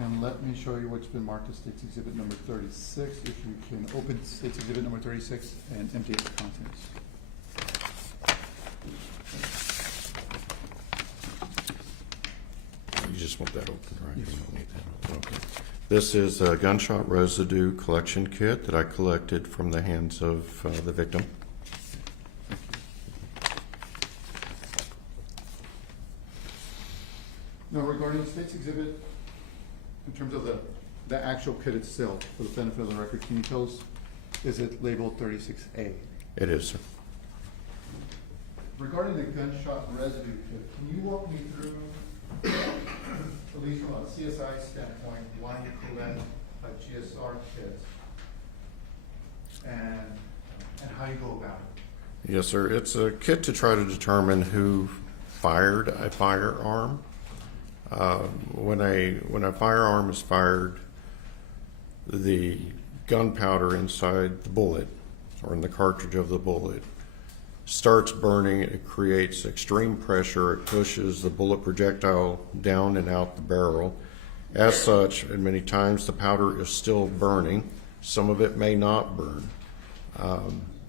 And let me show you what's been marked as State's Exhibit number 36. If you can open State's Exhibit number 36 and empty its contents. You just want that open, right? Yes. You don't need that. Okay. This is a gunshot residue collection kit that I collected from the hands of the victim. Now, regarding State's Exhibit, in terms of the actual kit itself, for the benefit of the record, can you tell us, is it labeled 36A? It is, sir. Regarding the gunshot residue kit, can you walk me through, at least from a CSI standpoint, why you collect a GSR kit and how you go about it? Yes, sir. It's a kit to try to determine who fired a firearm. When a firearm is fired, the gunpowder inside the bullet, or in the cartridge of the bullet, starts burning. It creates extreme pressure. It pushes the bullet projectile down and out the barrel. As such, and many times the powder is still burning. Some of it may not burn.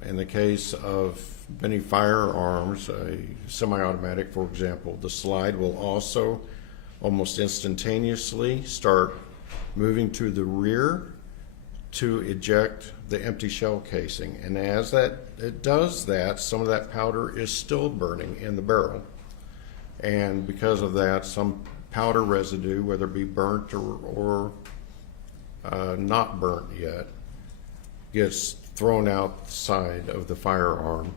In the case of many firearms, a semi-automatic, for example, the slide will also almost instantaneously start moving to the rear to eject the empty shell casing. And as it does that, some of that powder is still burning in the barrel. And because of that, some powder residue, whether it be burnt or not burnt yet, gets thrown out the side of the firearm,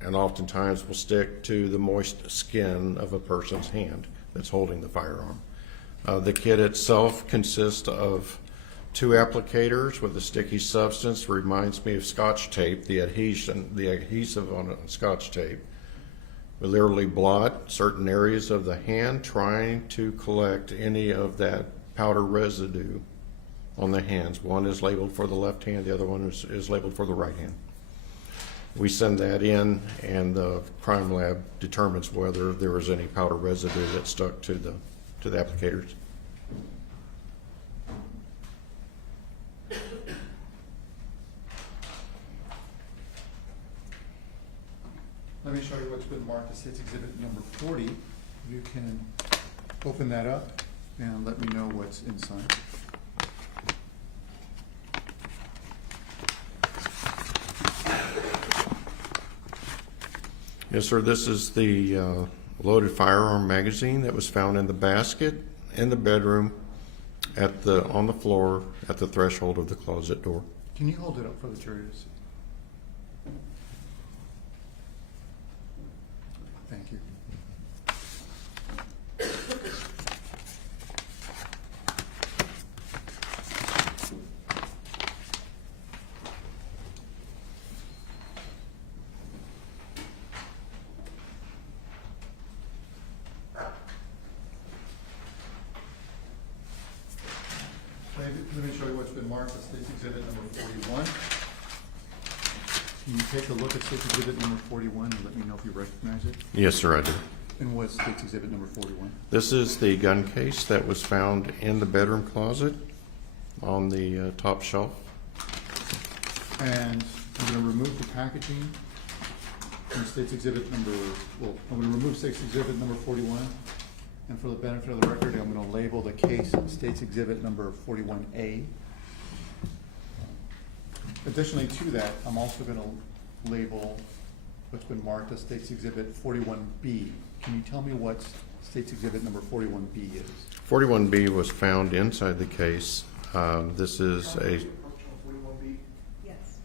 and oftentimes will stick to the moist skin of a person's hand that's holding the firearm. The kit itself consists of 2 applicators with a sticky substance. Reminds me of Scotch tape, the adhesive on Scotch tape. We literally blot certain areas of the hand, trying to collect any of that powder residue on the hands. One is labeled for the left hand, the other one is labeled for the right hand. We send that in, and the crime lab determines whether there was any powder residue that stuck to the applicators. Let me show you what's been marked as State's Exhibit number 40. You can open that up and let me know what's inside. Yes, sir. This is the loaded firearm magazine that was found in the basket in the bedroom on the floor at the threshold of the closet door. Can you hold it up for the jury to see? Thank you. Let me show you what's been marked as State's Exhibit number 41. Can you take a look at State's Exhibit number 41 and let me know if you recognize it? Yes, sir, I do. And what's State's Exhibit number 41? This is the gun case that was found in the bedroom closet on the top shelf. And I'm going to remove the packaging from State's Exhibit number, I'm going to remove State's Exhibit number 41. And for the benefit of the record, I'm going to label the case State's Exhibit number 41A. Additionally to that, I'm also going to label what's been marked as State's Exhibit 41B. Can you tell me what State's Exhibit number 41B is? 41B was found inside the case. This is a Yes.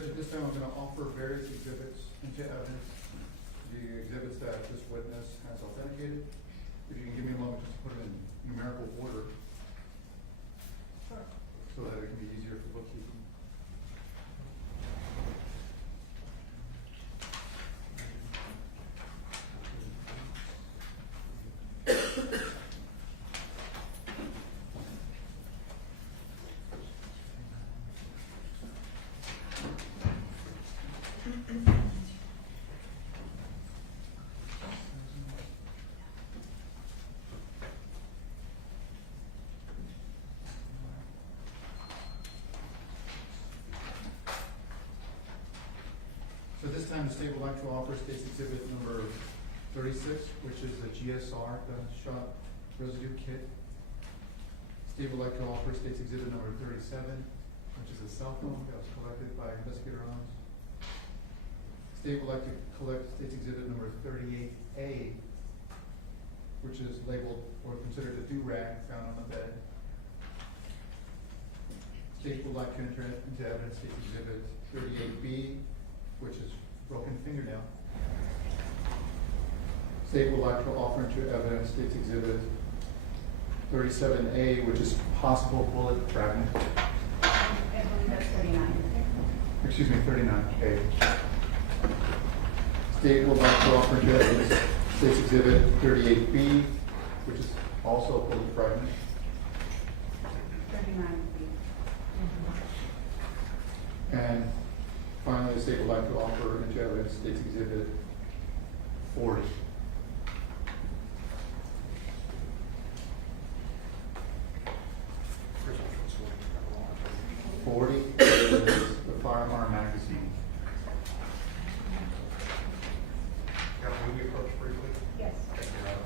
Judge, at this time, I'm going to offer various exhibits into evidence, the exhibits that this witness has authenticated. If you can give me a moment just to put it in numerical order, so that it can be easier for bookkeeping. So this time, the state would like to offer State's Exhibit number 36, which is a GSR gunshot residue kit. State would like to offer State's Exhibit number 37, which is a cell phone that was collected by Investigator Owens. State would like to collect State's Exhibit number 38A, which is labeled or considered a do-rag found on the bed. State would like to enter into evidence State's Exhibit 38B, which is broken fingernail. State would like to offer into evidence State's Exhibit 37A, which is possible bullet fragment. I believe that's 39. Excuse me, 39A. State would like to offer into evidence State's Exhibit 38B, which is also a bullet fragment. 39. And finally, the state would like to offer into evidence State's Exhibit 40. Is the firearm magazine. Can we approach briefly? Yes. Thank you, Madam.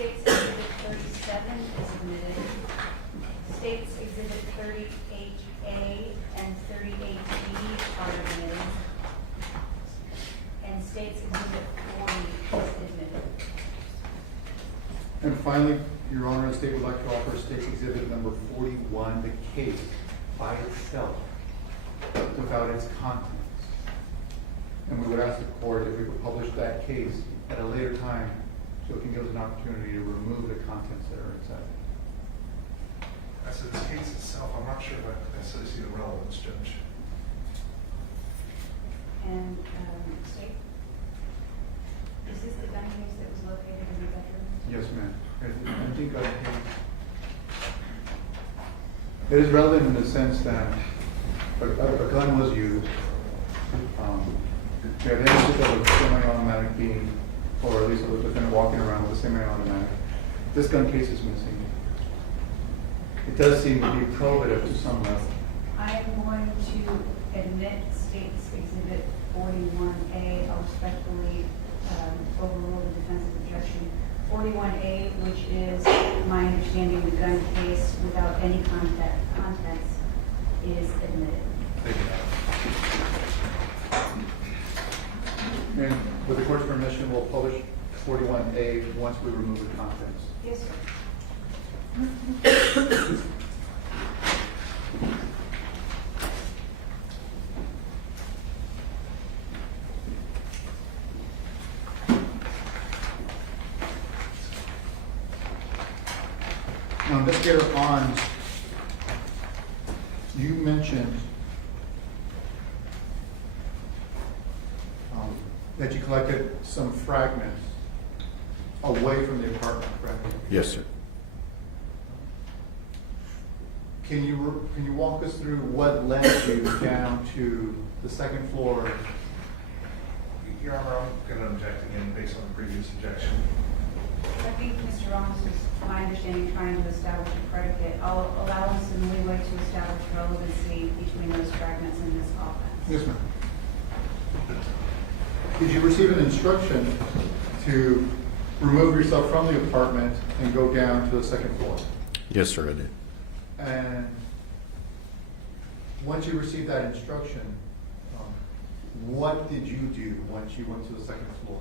State's Exhibit 37 is admitted. State's Exhibit 38A and 38B are admitted. And State's Exhibit 40 is admitted. And finally, Your Honor, the state would like to offer State's Exhibit number 41, the case by itself, without its contents. And we would ask the court if we could publish that case at a later time so it can give us an opportunity to remove the contents that are inside. I said, this case itself, I'm not sure if I necessarily see the relevance, Judge. And, State? Is this the gun case that was located in the bedroom? Yes, ma'am. I think it is relevant in the sense that a gun was used. The evidence of a semi-automatic being, or at least of a defendant walking around with a semi-automatic. This gun case is missing. It does seem to be probative to some level. I am going to admit State's Exhibit 41A. I'll respectfully overrule the defense's objection. 41A, which is my understanding the gun case without any context, is admitted. Thank you. And with the court's permission, we'll publish 41A once we remove the contents. Yes, sir. Now, Investigator Ons, you mentioned that you collected some fragments away from the apartment, correct? Yes, sir. Can you walk us through what led you down to the second floor? Your Honor, I'm going to object again based on the previous objection. I think Mr. Ramos is, my understanding, trying to establish a predicate. I'll allow him some leeway to establish relevancy between those fragments and this offense. Yes, ma'am. Did you receive an instruction to remove yourself from the apartment and go down to the second floor? Yes, sir, I did. And once you received that instruction, what did you do once you went to the second floor?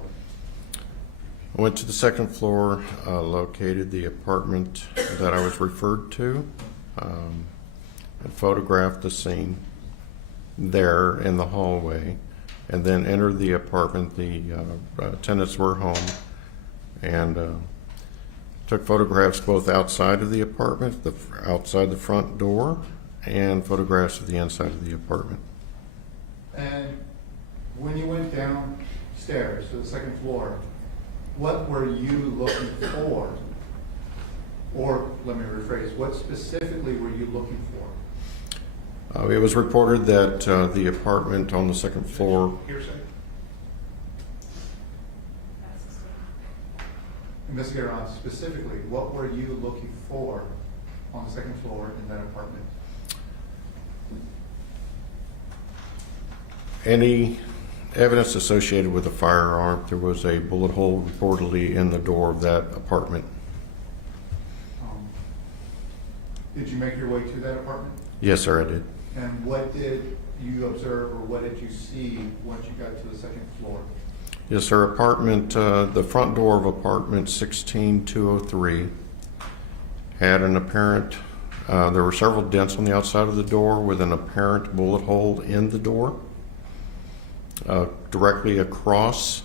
I went to the second floor, located the apartment that I was referred to, and photographed the scene there in the hallway, and then entered the apartment. The tenants were home, and took photographs both outside of the apartment, outside the front door, and photographs of the inside of the apartment. And when you went downstairs to the second floor, what were you looking for? Or let me rephrase, what specifically were you looking for? It was reported that the apartment on the second floor. Hearsay? Investigator on specifically, what were you looking for on the second floor in that apartment? Any evidence associated with a firearm. There was a bullet hole reportedly in the door of that apartment. Did you make your way to that apartment? Yes, sir, I did. And what did you observe or what did you see once you got to the second floor? Yes, sir. Apartment, the front door of apartment 16203 had an apparent, there were several dents on the outside of the door with an apparent bullet hole in the door. Directly across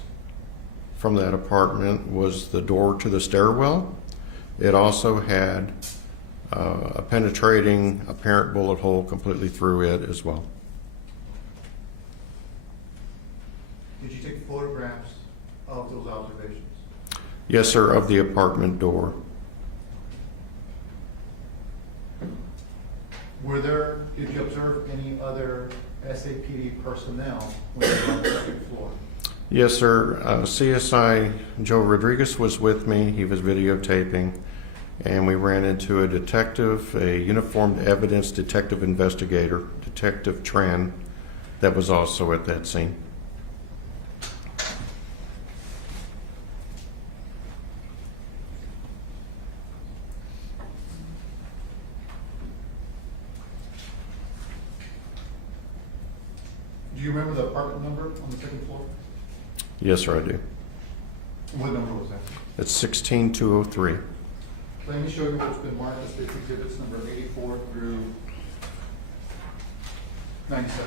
from that apartment was the door to the stairwell. It also had a penetrating apparent bullet hole completely through it as well. Did you take photographs of those observations? Yes, sir, of the apartment door. Did you observe any other SAPD personnel when you were on the second floor? Yes, sir. CSI Joe Rodriguez was with me. He was videotaping, and we ran into a detective, a uniformed evidence detective investigator, Detective Tran, that was also at that scene. Do you remember the apartment number on the second floor? Yes, sir, I do. What number was that? It's 16203. Let me show you what's been marked as State's Exhibits number 84 through 97.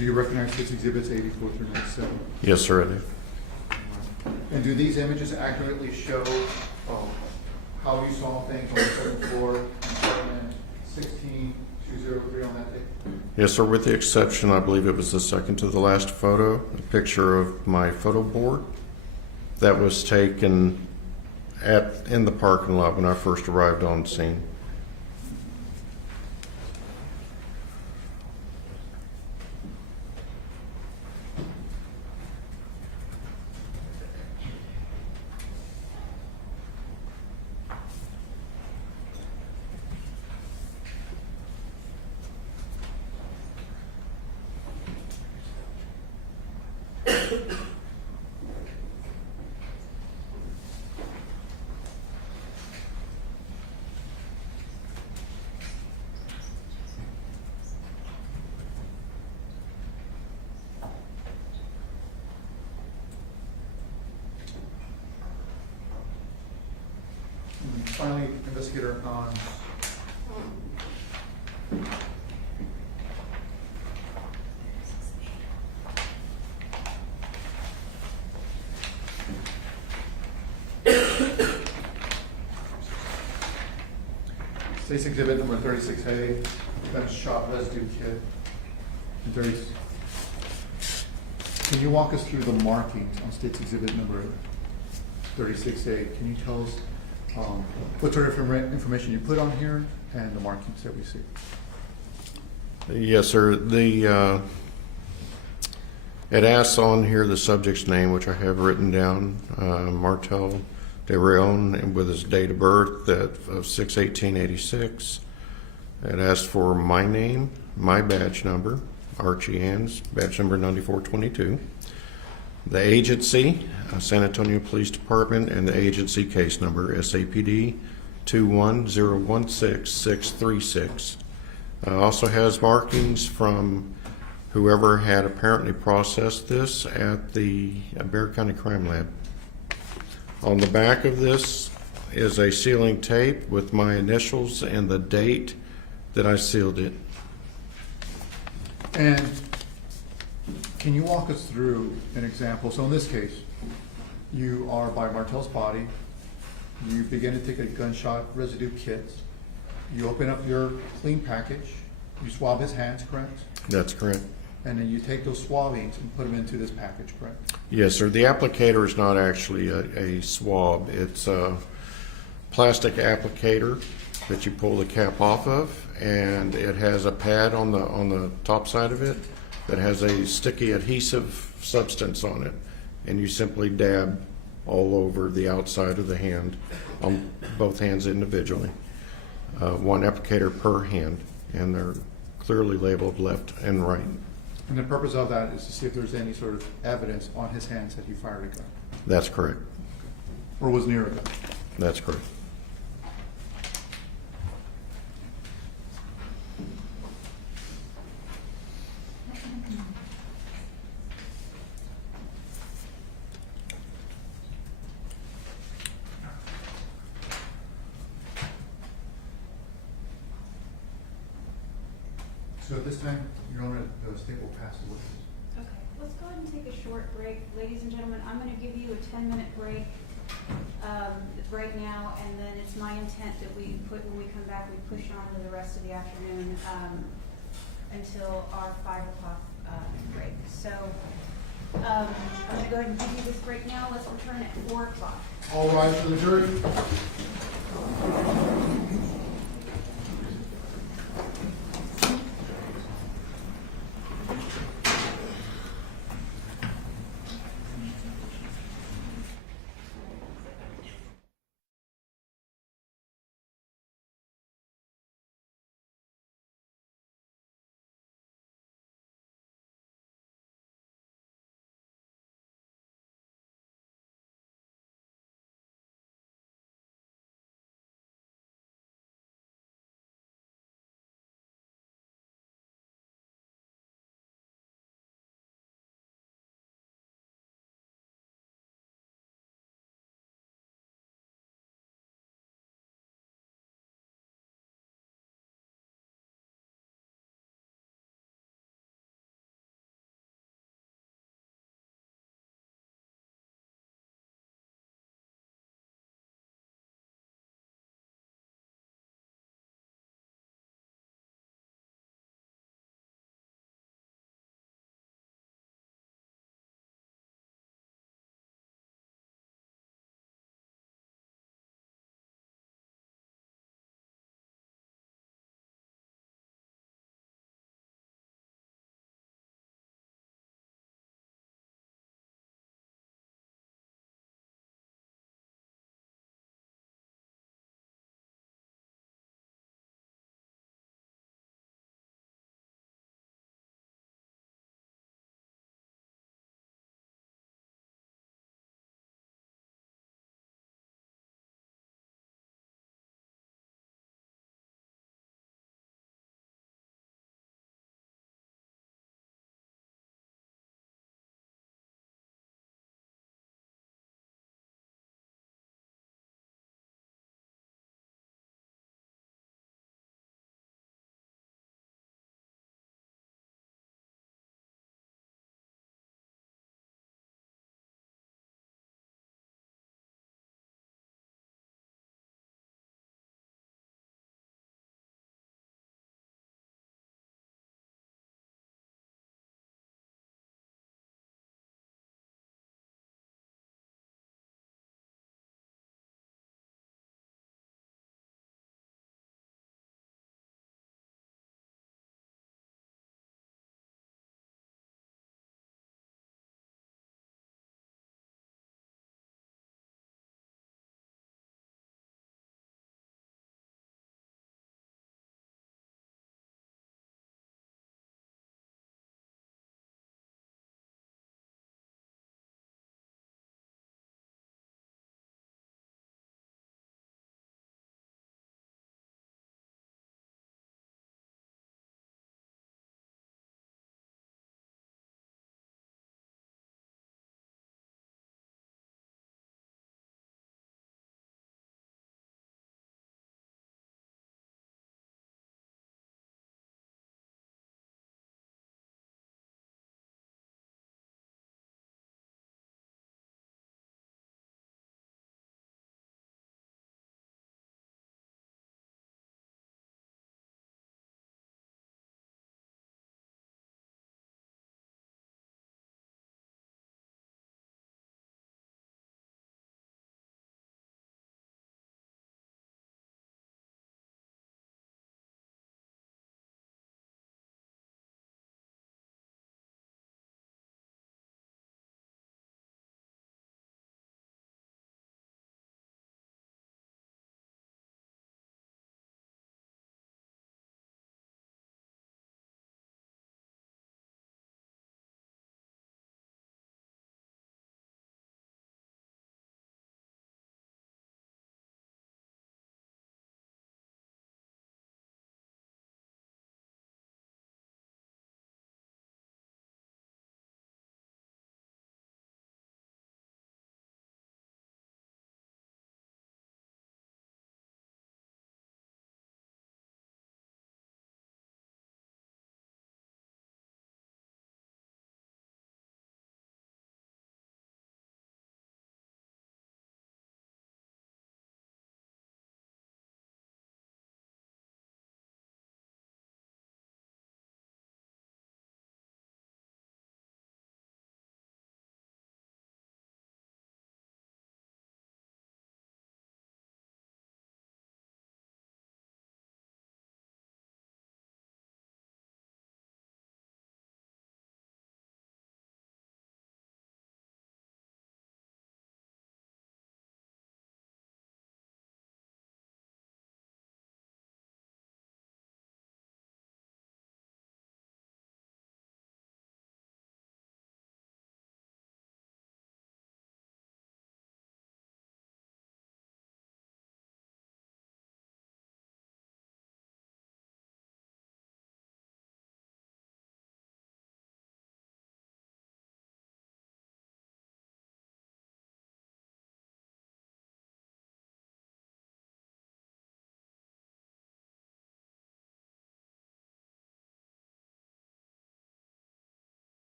Do you recognize this exhibits 84 through 97? Yes, sir, I do. And do these images accurately show how you saw things on the second floor, apartment 16203 on that day? Yes, sir, with the exception, I believe it was the second to the last photo, a picture of my photo board that was taken in the parking lot when I first arrived on scene. And finally, investigator on State's exhibit number 36A, gunshot residue kit. And 30 Can you walk us through the markings on State's exhibit number 36A? Can you tell us what sort of information you put on here and the markings that we see? Yes, sir. It asks on here the subject's name, which I have written down, Martell Derouen, and with his date of birth of 6/18/86. It asks for my name, my badge number, Archie Ann's, badge number 9422. The agency, San Antonio Police Department, and the agency case number, SAPD 21016-636. Also has markings from whoever had apparently processed this at the Bexar County Crime Lab. On the back of this is a sealing tape with my initials and the date that I sealed it. And can you walk us through an example? So in this case, you are by Martell's body, you begin to take a gunshot residue kit, you open up your clean package, you swab his hands, correct? That's correct. And then you take those swabbings and put them into this package, correct? Yes, sir. The applicator is not actually a swab. It's a plastic applicator that you pull the cap off of, and it has a pad on the top side of it that has a sticky adhesive substance on it, and you simply dab all over the outside of the hand, on both hands individually. One applicator per hand, and they're clearly labeled left and right. And the purpose of that is to see if there's any sort of evidence on his hands that he fired a gun, That's correct. or was near a gun. That's correct. So at this time, Your Honor, the state will pass the witness. Okay, let's go ahead and take a short break. Ladies and gentlemen, I'm going to give you a 10-minute break right now, and then it's my intent that when we come back, we push on to the rest of the afternoon until our 5 o'clock break. So I'm going to go ahead and give you this break now. Let's return at 4 o'clock. All rise for the jury.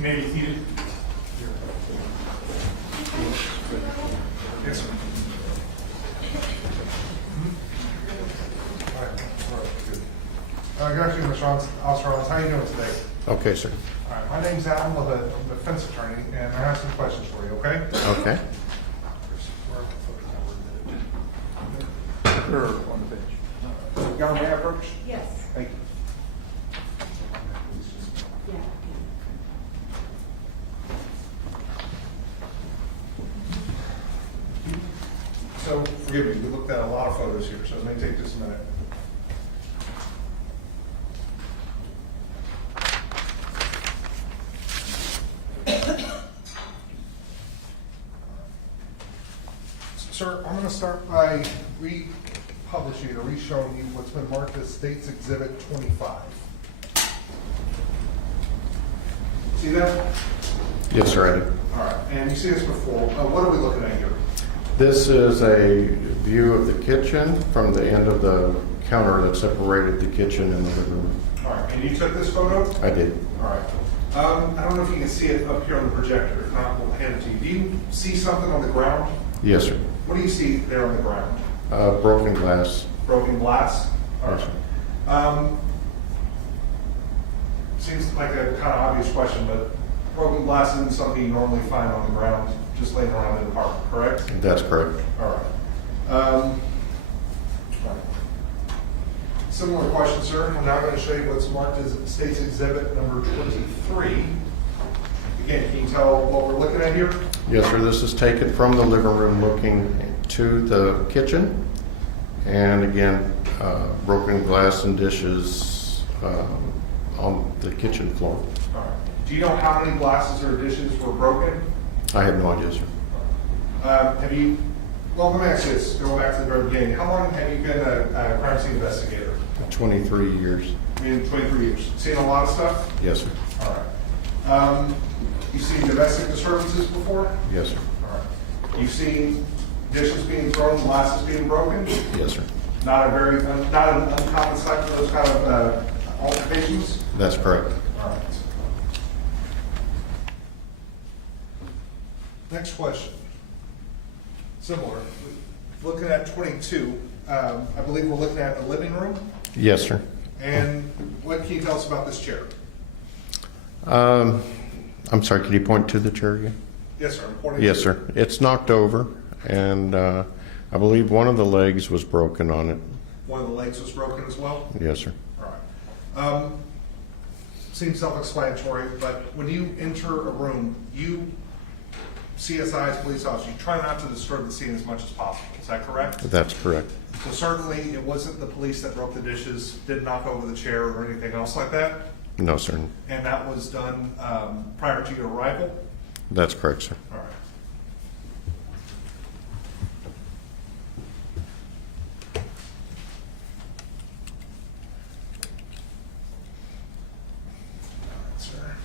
may be seated. Yes, sir. All right, good. Good afternoon, Mr. Officer Rollins. How are you doing today? Okay, sir. All right, my name's Adam, I'm a defense attorney, and I have some questions for you, okay? Okay. Or on the bench. Government may I approach? Yes. Thank you. So, forgive me, we looked at a lot of photos here, so it may take just a minute. Sir, I'm going to start by republishing or re-showing you what's been marked as State's Exhibit 25. See that? Yes, sir, I do. All right, and you see this before. What are we looking at here? This is a view of the kitchen from the end of the counter that separated the kitchen and the living room. All right, and you took this photo? I did. All right. I don't know if you can see it up here on the projector. If not, we'll hand it to you. Do you see something on the ground? Yes, sir. What do you see there on the ground? Broken glass. Broken glass? All Yes, right. Seems like a kind of obvious question, but broken glass isn't something you normally find on the ground just laying around in the apartment, correct? That's correct. All right. All right. Similar question, sir. I'm now going to show you what's marked as State's Exhibit number 23. Again, can you tell what we're looking at here? Yes, sir. This is taken from the living room looking to the kitchen. And again, broken glass and dishes on the kitchen floor. All right. Do you know how many glasses or dishes were broken? I have no idea, sir. Have you, well, let me ask you this, going back to the very beginning. How long have you been a crime scene investigator? 23 years. I mean, 23 years. Seen a lot of stuff? Yes, sir. All right. You've seen domestic disturbances before? Yes, sir. All right. You've seen dishes being thrown, glasses being broken? Yes, sir. Not an uncommon sight for those kind of altercations? That's correct. All right. Next question. Similar. Looking at 22, I believe we're looking at a living room. Yes, sir. And what can you tell us about this chair? I'm sorry, can you point to the chair again? Yes, sir. I'm pointing Yes, to- sir. It's knocked over, and I believe one of the legs was broken on it. One of the legs was broken as well? Yes, sir. All right. Seems self-explanatory, but when you enter a room, you, CSIs, police officers, you try not to disturb the scene as much as possible. Is that correct? That's correct. So certainly it wasn't the police that broke the dishes, didn't knock over the chair or anything else like that? No, sir. And that was done prior to your arrival? That's correct, sir. All right. Sir.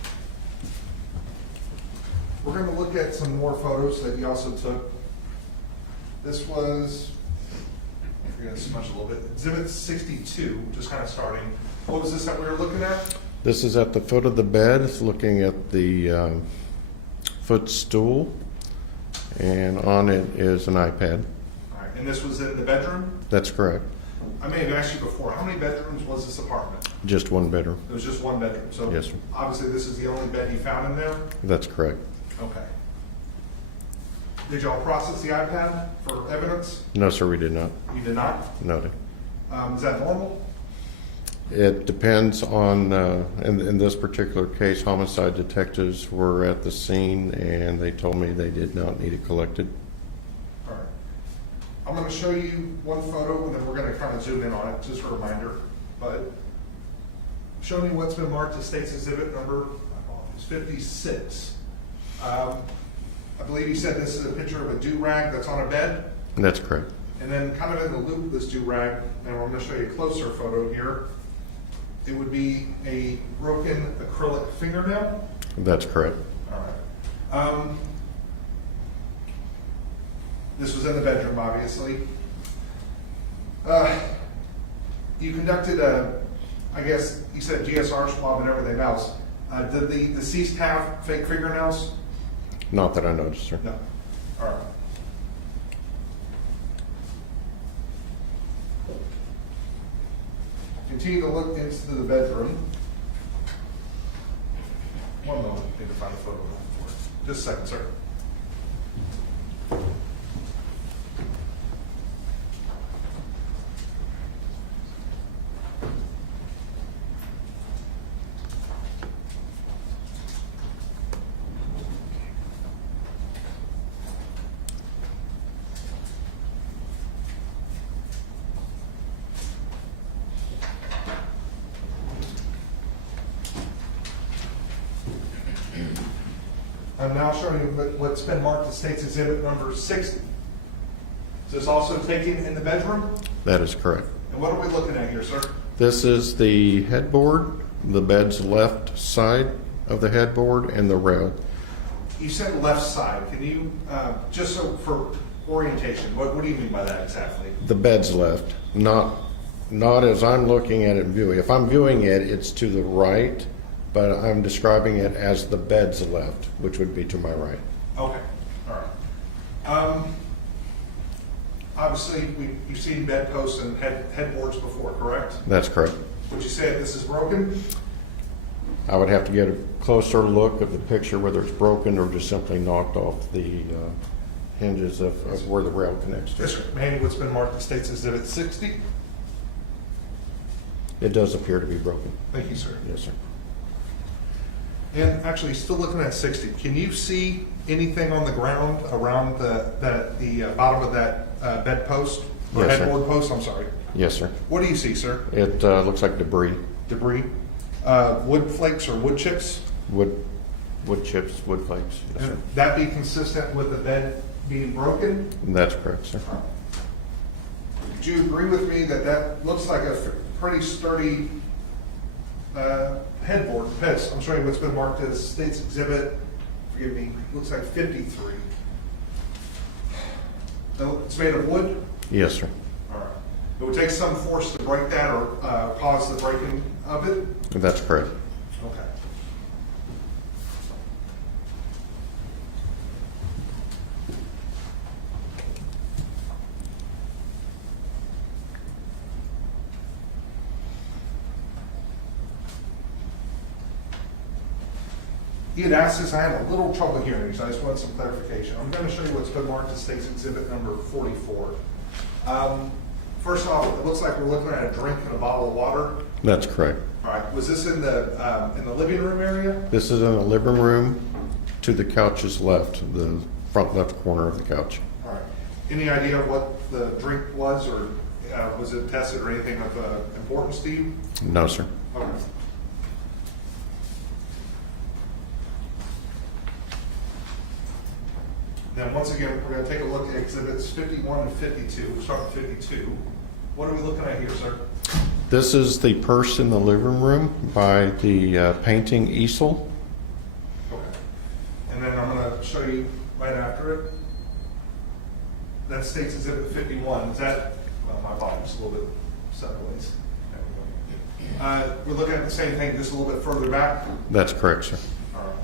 We're going to look at some more photos that you also took. This was, I forget this much a little bit, Exhibit 62, just kind of starting. What was this that we were looking at? This is at the foot of the bed. It's looking at the footstool, and on it is an iPad. All right, and this was in the bedroom? That's correct. I may have asked you before, how many bedrooms was this apartment? Just one bedroom. It was just one bedroom, so Yes, sir. obviously this is the only bed you found in there? That's correct. Okay. Did y'all process the iPad for evidence? No, sir, we did not. You did not? Noted. Is that normal? It depends on, in this particular case, homicide detectives were at the scene and they told me they did not need it collected. All right. I'm going to show you one photo and then we're going to kind of zoom in on it, just a reminder. But showing you what's been marked as State's Exhibit number 56. I believe you said this is a picture of a do-rag that's on a bed. That's correct. And then kind of in the loop of this do-rag, and I'm going to show you a closer photo here, it would be a broken acrylic fingernail. That's correct. All right. This was in the bedroom, obviously. You conducted I guess you said GSR swab and everything else. Did the deceased have fake fingernails? Not that I noticed, sir. No. All right. Continue to look into the bedroom. One moment, need to find a photo for it. Just a second, sir. I'm now showing you what's been marked as State's Exhibit number 60. Is this also taken in the bedroom? That is correct. And what are we looking at here, sir? This is the headboard, the bed's left side of the headboard, and the rail. You said left side. Can you, just so for orientation, what do you mean by that exactly? The bed's left, not as I'm looking at it and viewing. If I'm viewing it, it's to the right, but I'm describing it as the bed's left, which would be to my right. Okay, all right. Obviously, you've seen bedposts and headboards before, correct? That's correct. Would you say this is broken? I would have to get a closer look of the picture, whether it's broken or just simply knocked off the hinges of where the rail connects to. Yes, sir. Manny, what's been marked as State's Exhibit 60? It does appear to be broken. Thank you, sir. Yes, sir. And actually, still looking at 60, can you see anything on the ground around the bottom of that bedpost? Or Yes, sir. headboard post, I'm sorry. Yes, sir. What do you see, sir? It looks like debris. Debris? Wood flakes or wood chips? Wood chips, wood flakes. Yes, sir. And that be consistent with the bed being broken? That's correct, sir. Would you agree with me that that looks like a pretty sturdy headboard? I'm showing you what's been marked as State's Exhibit, forgive me, looks like 53. Now, it's made of wood? Yes, sir. All right. It would take some force to break that or cause the breaking of it? That's correct. Okay. He had asked this, I had a little trouble hearing, so I just wanted some clarification. I'm going to show you what's been marked as State's Exhibit number 44. First off, it looks like we're looking at a drink and a bottle of water. That's correct. All right, was this in the living room area? This is in the living room to the couch's left, the front left corner of the couch. All right. Any idea what the drink was, or was it tested or anything of importance to you? No, sir. Okay. Then once again, we're going to take a look at exhibits 51 and 52. We'll start with 52. What are we looking at here, sir? This is the purse in the living room by the painting easel. Okay. And then I'm going to show you right after it. That State's Exhibit 51. Is that, well, my volume's a little bit sideways. There we go. We're looking at the same thing, just a little bit further back. That's correct, sir. All right.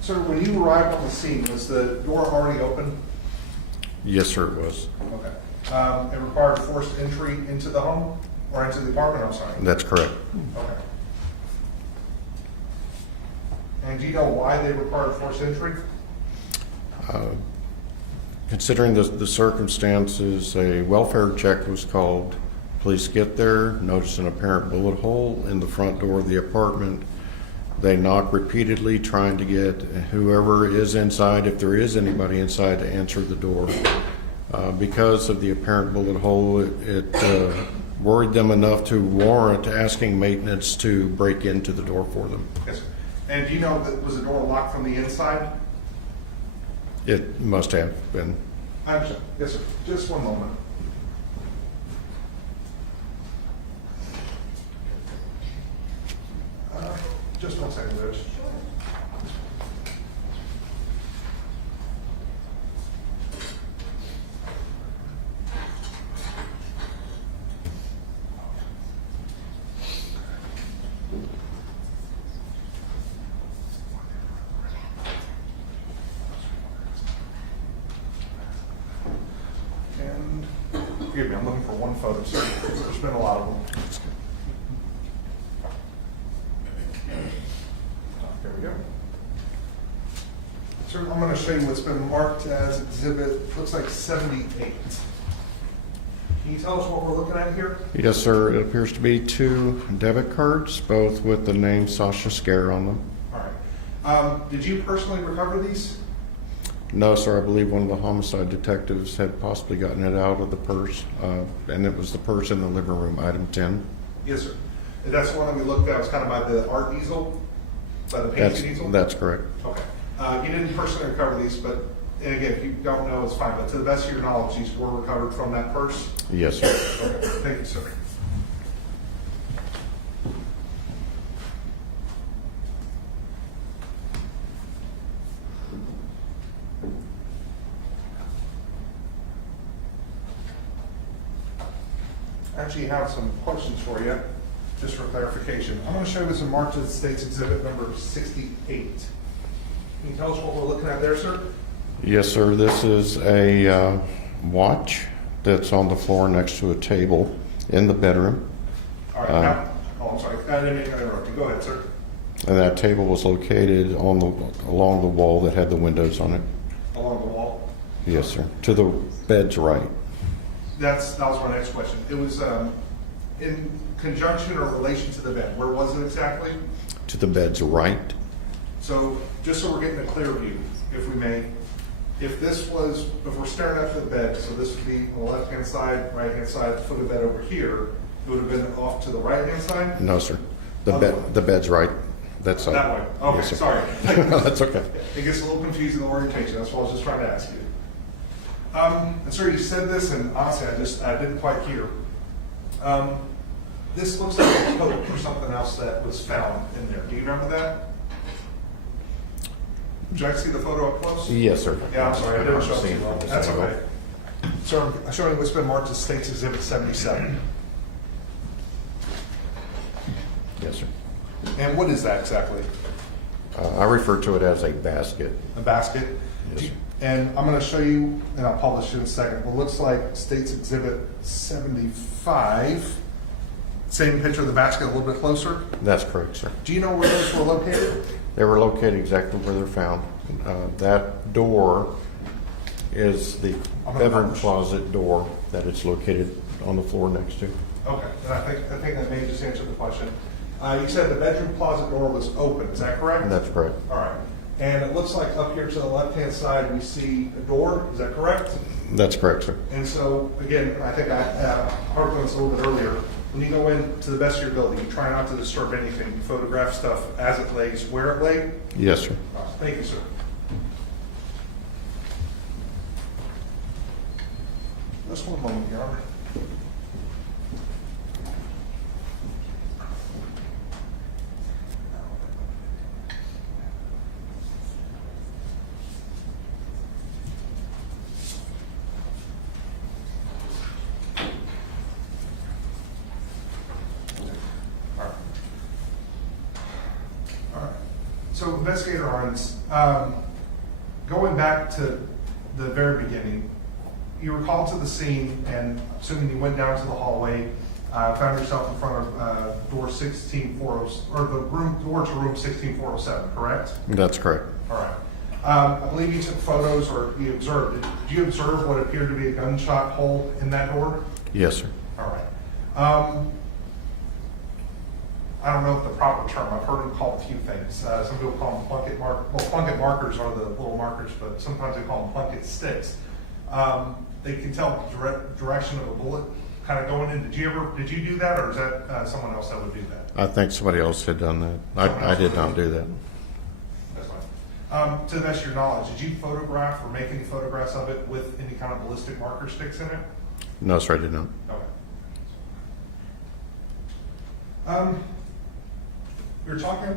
Sir, when you arrived on the scene, was the door already open? Yes, sir, it was. Okay. It required forced entry into the home or into the apartment, I'm sorry? That's correct. Okay. And do you know why they required forced entry? Considering the circumstances, a welfare check was called. Police get there, notice an apparent bullet hole in the front door of the apartment. They knock repeatedly, trying to get whoever is inside, if there is anybody inside, to answer the door. Because of the apparent bullet hole, it worried them enough to warrant asking maintenance to break into the door for them. Yes, sir. And do you know, was the door locked from the inside? It must have been. I'm sorry. Yes, sir. Just one moment. Just one second, Rich. I'm looking for one photo, sir. There's been a lot of them. Here we go. Sir, I'm going to show you what's been marked as exhibit, looks like 78. Can you tell us what we're looking at here? Yes, sir. It appears to be 2 debit cards, both with the name Sasha Skare on them. All right. Did you personally recover these? No, sir. I believe one of the homicide detectives had possibly gotten it out of the purse, and it was the purse in the living room, item 10. Yes, sir. And that's the one that we looked at, it was kind of by the art easel, by the painting easel? That's correct. Okay. You didn't personally recover these, but, and again, if you don't know, it's fine, but to the best of your knowledge, these were recovered from that purse? Yes, sir. Okay, thank you, sir. I actually have some questions for you, just for clarification. I'm going to show you some marked as State's Exhibit number 68. Can you tell us what we're looking at there, sir? Yes, sir. This is a watch that's on the floor next to a table in the bedroom. All right, now, I'm sorry, I didn't mean to interrupt you. Go ahead, sir. And that table was located on along the wall that had the windows on it. Along the wall? Yes, sir. To the bed's right. That was my next question. It was in conjunction or relation to the bed. Where was it exactly? To the bed's right. So, just so we're getting a clear view, if we may, if we're staring up to the bed, so this would be on the left-hand side, right-hand side, foot of bed over here, it would have been off to the right-hand side? No, sir. Other way. The bed's right. That side. That way. Okay, Yes, sir. sorry. That's okay. It gets a little confusing, the orientation. That's what I was just trying to ask you. And sir, you said this, and honestly, I didn't quite hear. This looks like a coat or something else that was found in there. Do you remember that? Did you see the photo up close? Yes, sir. Yeah, I'm sorry, I didn't show it to you. Seen it. That's okay. So I'm showing you what's been marked as State's Exhibit 77. Yes, sir. And what is that exactly? I refer to it as a basket. A basket? Yes, sir. And I'm going to show you, and I'll publish it in a second, what looks like State's Exhibit 75. Same picture of the basket, a little bit closer. That's correct, sir. Do you know where those were located? They were located exactly where they're found. That door is the bedroom closet door that it's located on the floor next to. Okay, and I think that may just answer the question. You said the bedroom closet door was open, is that correct? That's correct. All right. And it looks like up here to the left-hand side, we see a door, is that correct? That's correct, sir. And so, again, I think I harped on this a little bit earlier. When you go in to the best of your ability, you try not to disturb anything. You photograph stuff as it lays, where it lay. Yes, sir. All right, thank you, sir. Just one moment, Your Honor. So, Investigator Arns, going back to the very beginning, you were called to the scene, and assuming you went down to the hallway, found yourself in front of door 16407, or the door to room 16407, correct? That's correct. All right. I believe you took photos, or you observed. Did you observe what appeared to be a gunshot hole in that door? Yes, sir. All right. I don't know if the proper term, I've heard them called a few things. Some people call them plunket plunket markers are the little markers, but sometimes they call them plunket sticks. They can tell direction of a bullet kind of going in. Did you do that, or is that someone else that would do that? I think somebody else had done that. I did not do that. That's fine. To the best of your knowledge, did you photograph or make any photographs of it with any kind of ballistic marker sticks in it? No, sir, I did not. Okay. You're talking,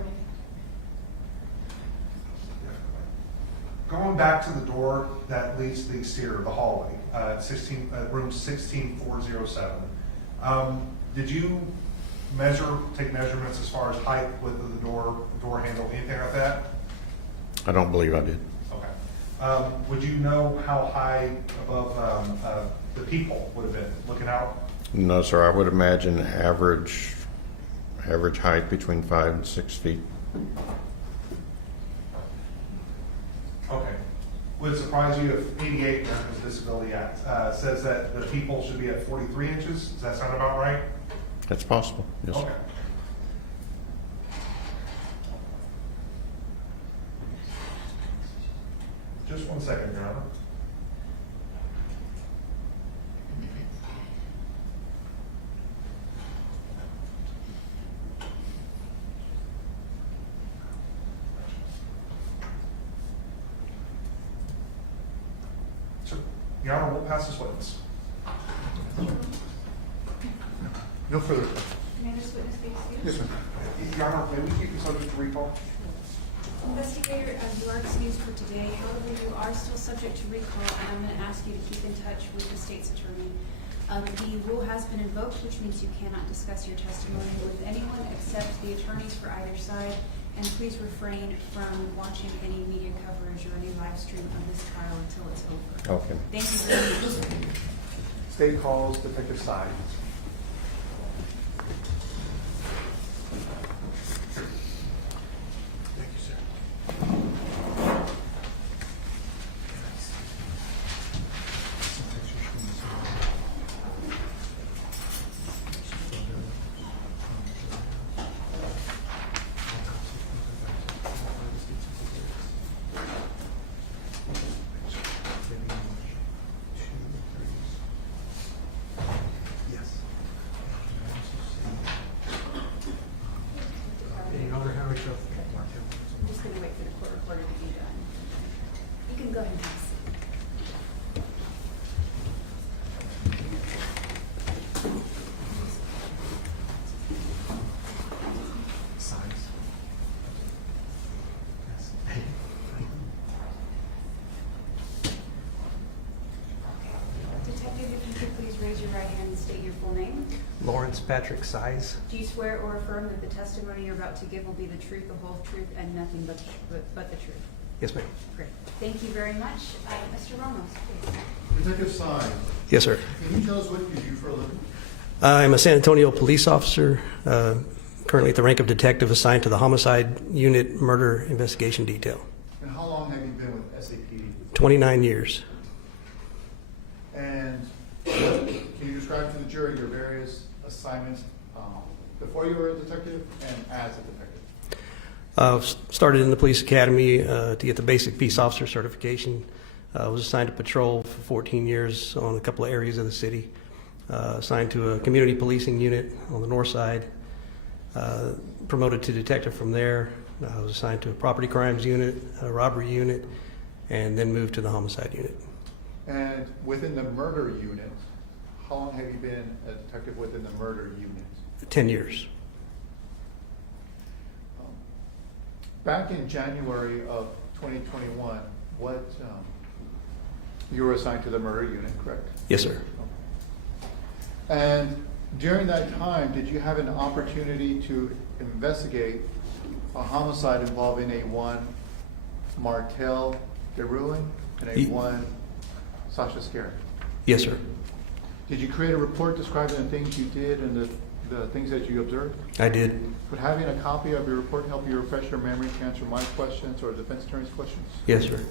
going back to the door that leads to the exterior of the hallway, room 16407. Did you take measurements as far as height, width of the door handle, anything like that? I don't believe I did. Okay. Would you know how high above the people would have been looking out? No, sir, I would imagine average height between 5 and 6 feet. Okay. Would it surprise you if 88, Americans with Disability Act, says that the people should be at 43 inches? Does that sound about right? That's possible, yes. Okay. Just 1 second, Your Honor. So, Your Honor, we'll pass this witness. No further. May this witness be excused? Yes, ma'am. Your Honor, may we keep the subject to recall? Investigator, you are excused for today. However, you are still subject to recall, and I'm going to ask you to keep in touch with the state's attorney. The rule has been invoked, which means you cannot discuss your testimony with anyone except the attorneys for either side. And please refrain from watching any media coverage or any live stream of this trial until it's over. Okay. Thank you very much. State calls Detective Side. Thank you, sir. Yes. I'm just going to wait for the court reporter to be done. You can go ahead and have a seat. Detective, if you could please raise your right hand and state your full name. Lawrence Patrick Size. Do you swear or affirm that the testimony you're about to give will be the truth, the whole truth, and nothing but the truth? Yes, ma'am. Great. Thank you very much. Mr. Ramos, please. Detective Side, Yes, sir. can you tell us what you do for a living? I'm a San Antonio police officer, currently at the rank of detective assigned to the Homicide Unit Murder Investigation Detail. And how long have you been with SAPD? 29 years. And can you describe to the jury your various assignments before you were a detective and as a detective? Started in the police academy to get the basic peace officer certification. Was assigned to patrol for 14 years on a couple of areas of the city. Assigned to a community policing unit on the north side. Promoted to detective from there. I was assigned to a property crimes unit, a robbery unit, and then moved to the homicide unit. And within the murder unit, how long have you been a detective within the murder unit? 10 years. Back in January of 2021, you were assigned to the murder unit, correct? Yes, sir. And during that time, did you have an opportunity to investigate a homicide involving a one Martell Derouen and a one Sasha Skare? Yes, sir. Did you create a report describing the things you did and the things that you observed? I did. Would having a copy of your report help you refresh your memory to answer my questions or the defense attorney's questions? Yes, sir.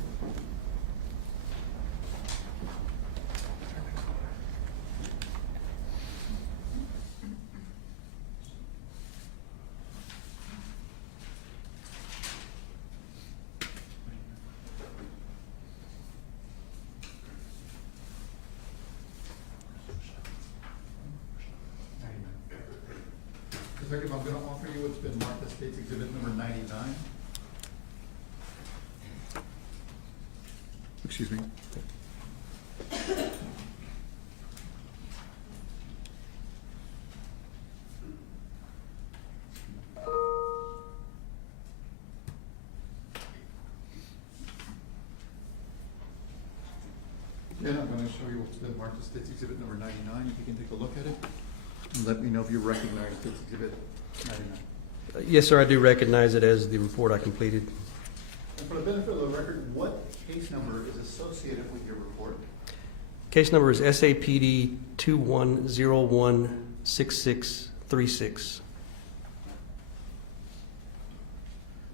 Detective, I'm going to offer you what's been marked as State's Exhibit number 99. Excuse me. Yeah, I'm going to show you what's been marked as State's Exhibit number 99. If you can take a look at it and let me know if you recognize State's Exhibit 99. Yes, sir. I do recognize it as the report I completed. And for the benefit of the record, what case number is associated with your report. Case number is SAPD 21016636.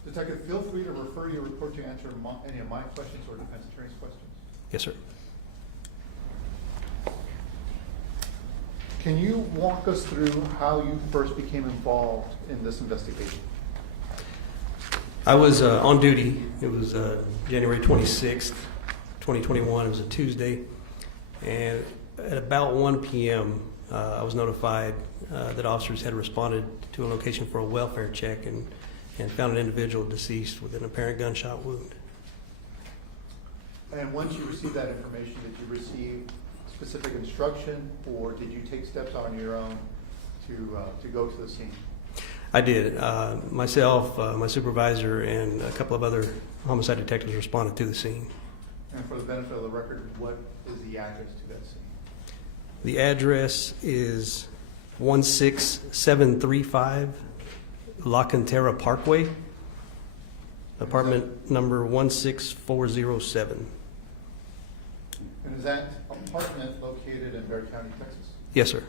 Detective, feel free to refer your report to answer any of my questions or defense attorney's questions. Yes, sir. Can you walk us through how you first became involved in this investigation? I was on duty. It was January 26th, 2021. It was a Tuesday. And at about 1 p.m., I was notified that officers had responded to a location for a welfare check and found an individual deceased with an apparent gunshot wound. And once you received that information, did you receive specific instruction, or did you take steps on your own to go to the scene? I did. Myself, my supervisor, and a couple of other homicide detectives responded to the scene. And for the benefit of the record, what is the address to that scene? The address is 16735 Cantera Parkway, apartment number 16407. And is that apartment located in Bexar County, Texas? Yes, sir.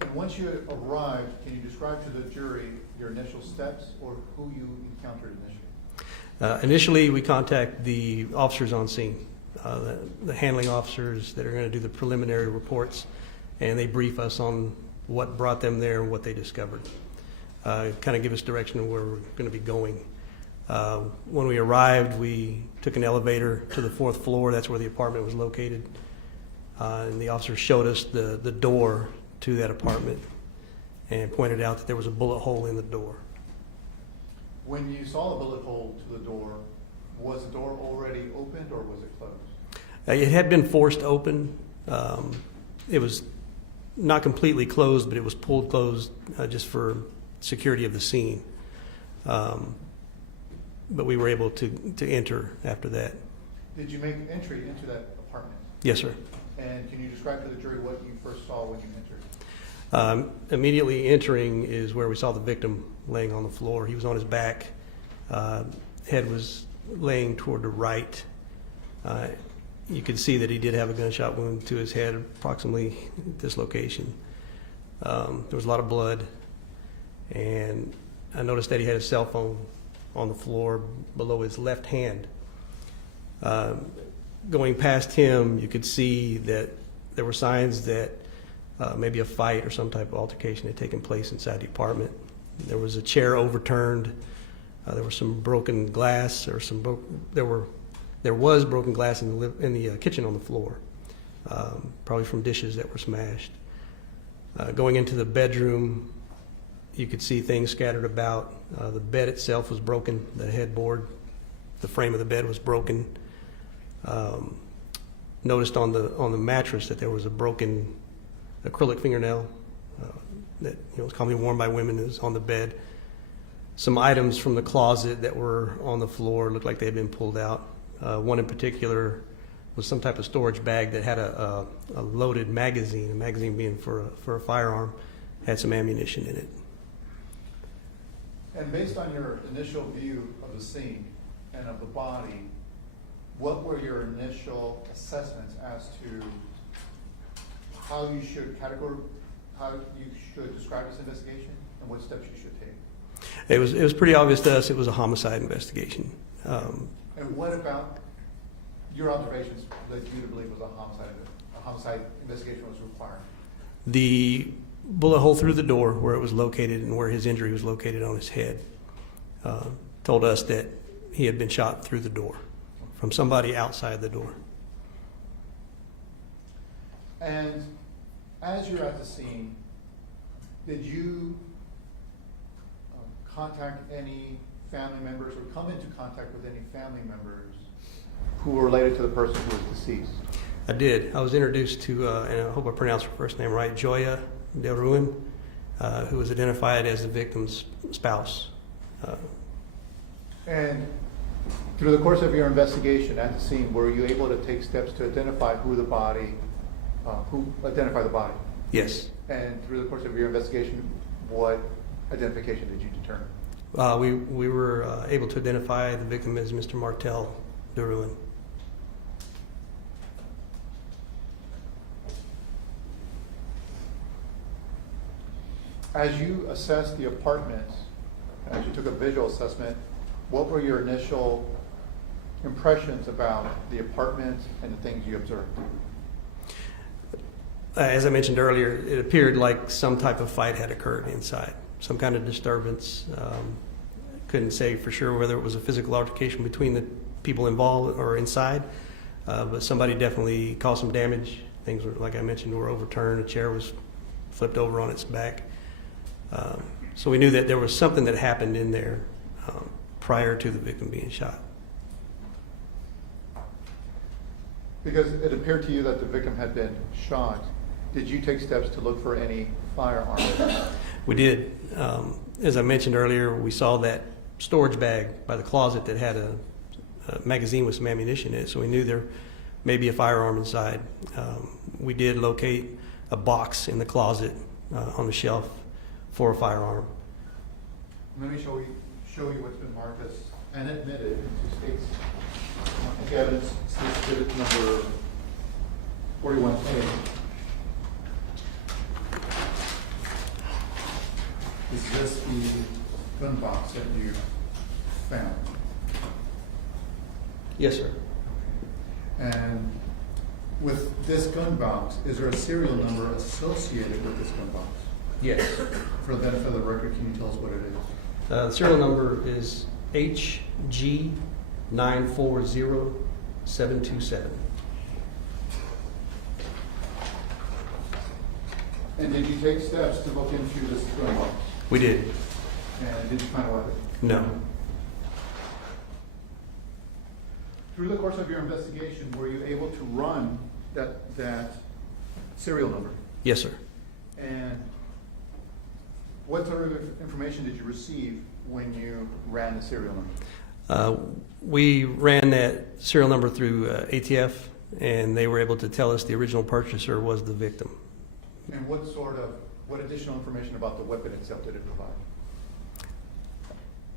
And once you arrived, can you describe to the jury your initial steps or who you encountered initially? Initially, we contact the officers on scene, the handling officers that are going to do the preliminary reports, and they brief us on what brought them there and what they discovered. Kind of give us direction of where we're going to be going. When we arrived, we took an elevator to the 4th floor. That's where the apartment was located. And the officer showed us the door to that apartment and pointed out that there was a bullet hole in the door. When you saw a bullet hole to the door, was the door already opened or was it closed? It had been forced open. It was not completely closed, but it was pulled closed just for security of the scene. But we were able to enter after that. Did you make entry into that apartment? Yes, sir. And can you describe to the jury what you first saw when you entered? Immediately entering is where we saw the victim laying on the floor. He was on his back. Head was laying toward the right. You could see that he did have a gunshot wound to his head, approximately this location. There was a lot of blood, and I noticed that he had a cell phone on the floor below his left hand. Going past him, you could see that there were signs that maybe a fight or some type of altercation had taken place inside the apartment. There was a chair overturned. There was some broken glass, or there was broken glass in the kitchen on the floor, probably from dishes that were smashed. Going into the bedroom, you could see things scattered about. The bed itself was broken. The headboard, the frame of the bed was broken. Noticed on the mattress that there was a broken acrylic fingernail that was commonly worn by women. It was on the bed. Some items from the closet that were on the floor looked like they had been pulled out. One in particular was some type of storage bag that had a loaded magazine, a magazine being for a firearm, had some ammunition in it. And based on your initial view of the scene and of the body, what were your initial assessments as to how you should describe this investigation and what steps you should take? It was pretty obvious to us it was a homicide investigation. And what about your observations that you believe was a homicide investigation was required? The bullet hole through the door where it was located and where his injury was located on his head told us that he had been shot through the door from somebody outside the door. And as you're at the scene, did you contact any family members or come into contact with any family members who were related to the person who was deceased? I did. I was introduced to, and I hope I pronounced her first name right, Martell Derouen, who was identified as the victim's spouse. And through the course of your investigation at the scene, were you able to take steps to identify who identified the body? Yes. And through the course of your investigation, what identification did you determine? We were able to identify the victim as Mr. Martell Derouen. As you assessed the apartment, as you took a visual assessment, what were your initial impressions about the apartment and the things you observed? As I mentioned earlier, it appeared like some type of fight had occurred inside, some kind of disturbance. Couldn't say for sure whether it was a physical altercation between the people involved or inside, but somebody definitely caused some damage. Things were, like I mentioned, were overturned. A chair was flipped over on its back. So we knew that there was something that happened in there prior to the victim being shot. Because it appeared to you that the victim had been shot, did you take steps to look for any firearms? We did. As I mentioned earlier, we saw that storage bag by the closet that had a magazine with some ammunition in it, so we knew there may be a firearm inside. We did locate a box in the closet on the shelf for a firearm. Let me show you what's been marked as and admitted into state's evidence, state's exhibit number 41A. Is this the gun box that you found? Yes, sir. And with this gun box, is there a serial number associated with this gun box? Yes. For the benefit of the record, can you tell us what it is? The serial number is HG940727. And did you take steps to look into this gun box? We did. And did you find a weapon? No. Through the course of your investigation, were you able to run that serial number? Yes, sir. And what sort of information did you receive when you ran the serial number? We ran that serial number through ATF, and they were able to tell us the original purchaser was the victim. And what additional information about the weapon itself did it provide?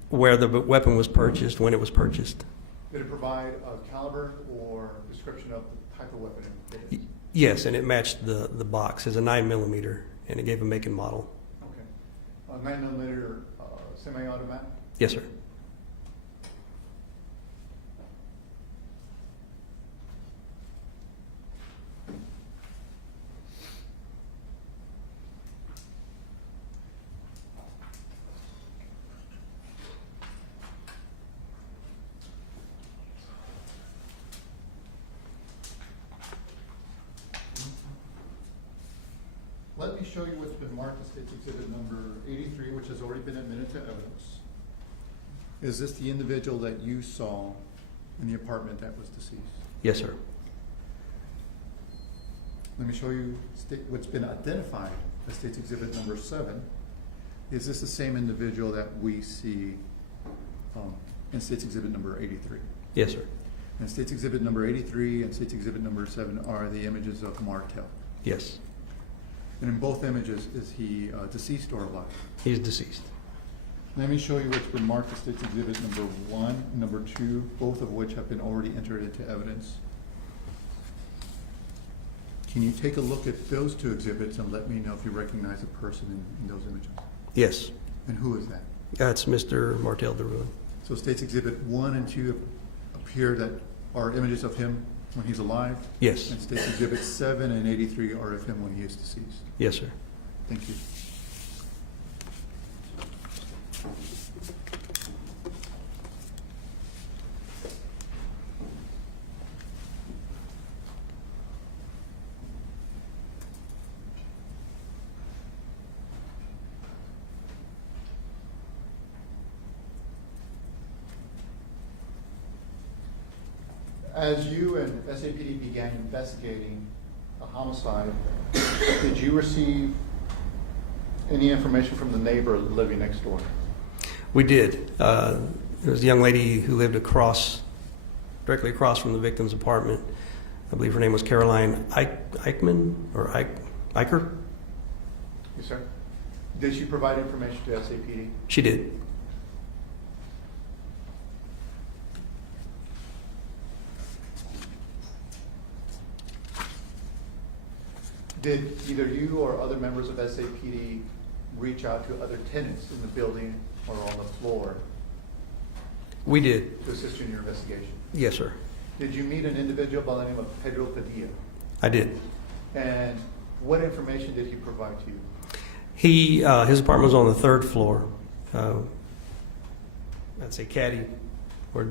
Where the weapon was purchased, when it was purchased. Did it provide a caliber or description of the type of weapon it is? Yes, and it matched the box as a 9mm, and it gave a make and model. Okay. A 9mm semi-automatic? Yes, sir. Let me show you what's been marked as State's Exhibit number 83, which has already been admitted to evidence. Is this the individual that you saw in the apartment that was deceased? Yes, sir. Let me show you what's been identified as State's Exhibit number 7. Is this the same individual that we see in State's Exhibit number 83? Yes, sir. And State's Exhibit number 83 and State's Exhibit number 7 are the images of Martell. Yes. And in both images, is he deceased or alive? He's deceased. Let me show you what's been marked as State's Exhibit number 1 and number 2, both of which have been already entered into evidence. Can you take a look at those two exhibits and let me know if you recognize a person in those images? Yes. And who is that? That's Mr. Martell Derouen. So State's Exhibit 1 and 2 appear that are images of him when he's alive? Yes. And State's Exhibit 7 and 83 are of him when he is deceased? Yes, sir. Thank you. As you and SAPD began investigating a homicide, did you receive any information from the neighbor living next door? We did. There was a young lady who lived directly across from the victim's apartment. I believe her name was Caroline Eichman or Eicher. Yes, sir. Did she provide information to SAPD? She did. Did either you or other members of SAPD reach out to other tenants in the building or on the floor We did. to assist you in your investigation? Yes, sir. Did you meet an individual by the name of Pedro Padilla? I did. And what information did he provide to you? His apartment was on the 3rd floor. I'd say caddy, or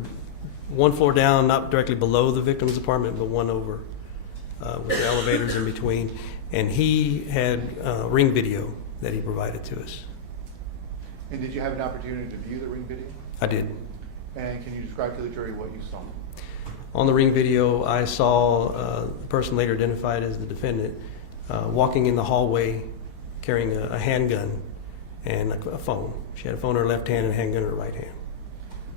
one floor down, not directly below the victim's apartment, but one over, with the elevators in between. And he had ring video that he provided to us. And did you have an opportunity to view the ring video? I did. And can you describe to the jury what you saw? On the ring video, I saw the person later identified as the defendant walking in the hallway carrying a handgun and a phone. She had a phone in her left hand and a handgun in her right hand.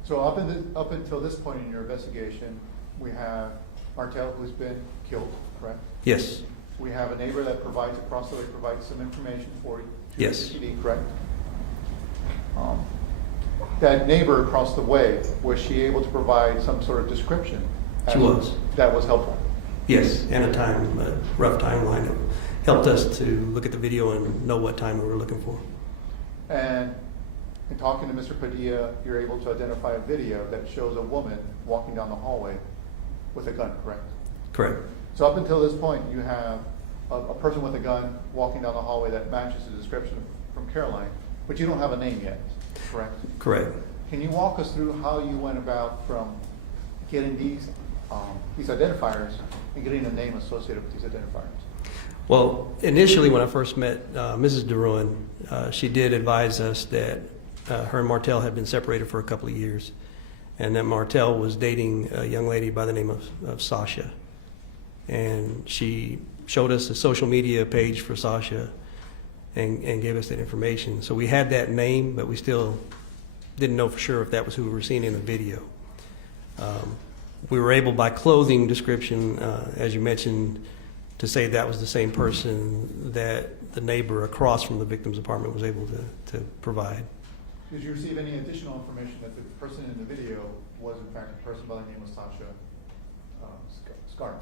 So up until this point in your investigation, we have Martell, who's been killed, correct? Yes. We have a neighbor that provides some information for you. To Yes. the PD, correct? That neighbor across the way, was she able to provide some sort of description? She was. That was helpful. Yes, and a rough timeline that helped us to look at the video and know what time we were looking for. And in talking to Mr. Padilla, you're able to identify a video that shows a woman walking down the hallway with a gun, correct? Correct. So up until this point, you have a person with a gun walking down the hallway that matches the description from Caroline, but you don't have a name yet, correct? Correct. Can you walk us through how you went about from getting these identifiers and getting a name associated with these identifiers? Well, initially when I first met Mrs. Derouen, she did advise us that her and Martell had been separated for a couple of years, and that Martell was dating a young lady by the name of Sasha. And she showed us a social media page for Sasha and gave us that information. So we had that name, but we still didn't know for sure if that was who we were seeing in the video. We were able, by clothing description, as you mentioned, to say that was the same person that the neighbor across from the victim's apartment was able to provide. Did you receive any additional information that the person in the video was in fact a person by the name of Sasha Skare?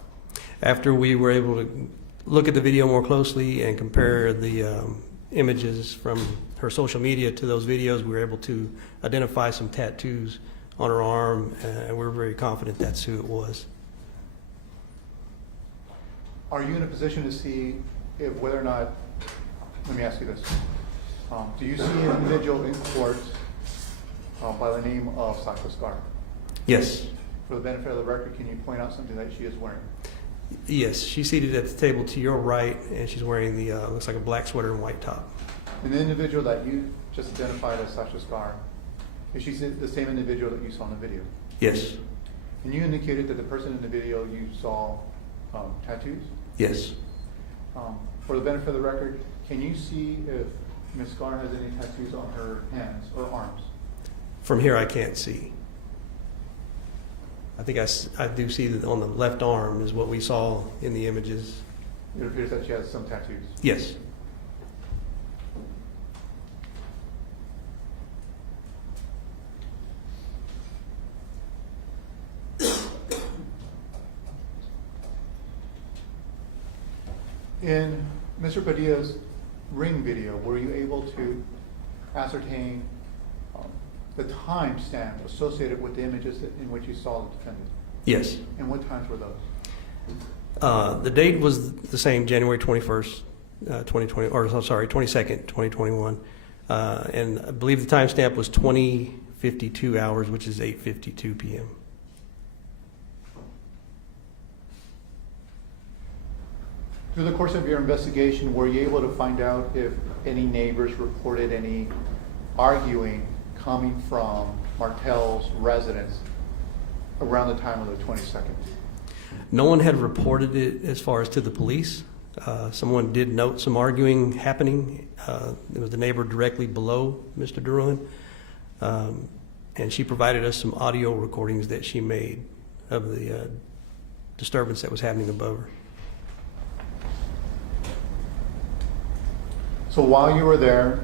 After we were able to look at the video more closely and compare the images from her social media to those videos, we were able to identify some tattoos on her arm, and we're very confident that's who it was. Are you in a position to see whether or not, let me ask you this, do you see an individual in court by the name of Sasha Skare? Yes. For the benefit of the record, can you point out something that she is wearing? Yes, she's seated at the table to your right, and she's wearing the, looks like a black sweater and white top. And the individual that you just identified as Sasha Skare, is she the same individual that you saw in the video? Yes. And you indicated that the person in the video you saw tattoos? Yes. For the benefit of the record, can you see if Ms. Skare has any tattoos on her hands or arms? From here, I can't see. I think I do see that on the left arm is what we saw in the images. It appears that she has some tattoos. Yes. In Mr. Padilla's ring video, were you able to ascertain the time stamp associated with the images in which you saw the defendant? Yes. And what times were those? The date was the same, January 21st, 2020, or I'm sorry, 22nd, 2021. And I believe the timestamp was 20:52 hours, which is 8:52 p.m. Through the course of your investigation, were you able to find out if any neighbors reported any arguing coming from Martell's residence around the time of the 22nd? No one had reported it as far as to the police. Someone did note some arguing happening. It was the neighbor directly below Mr. Derouen. And she provided us some audio recordings that she made of the disturbance that was happening above her. So while you were there,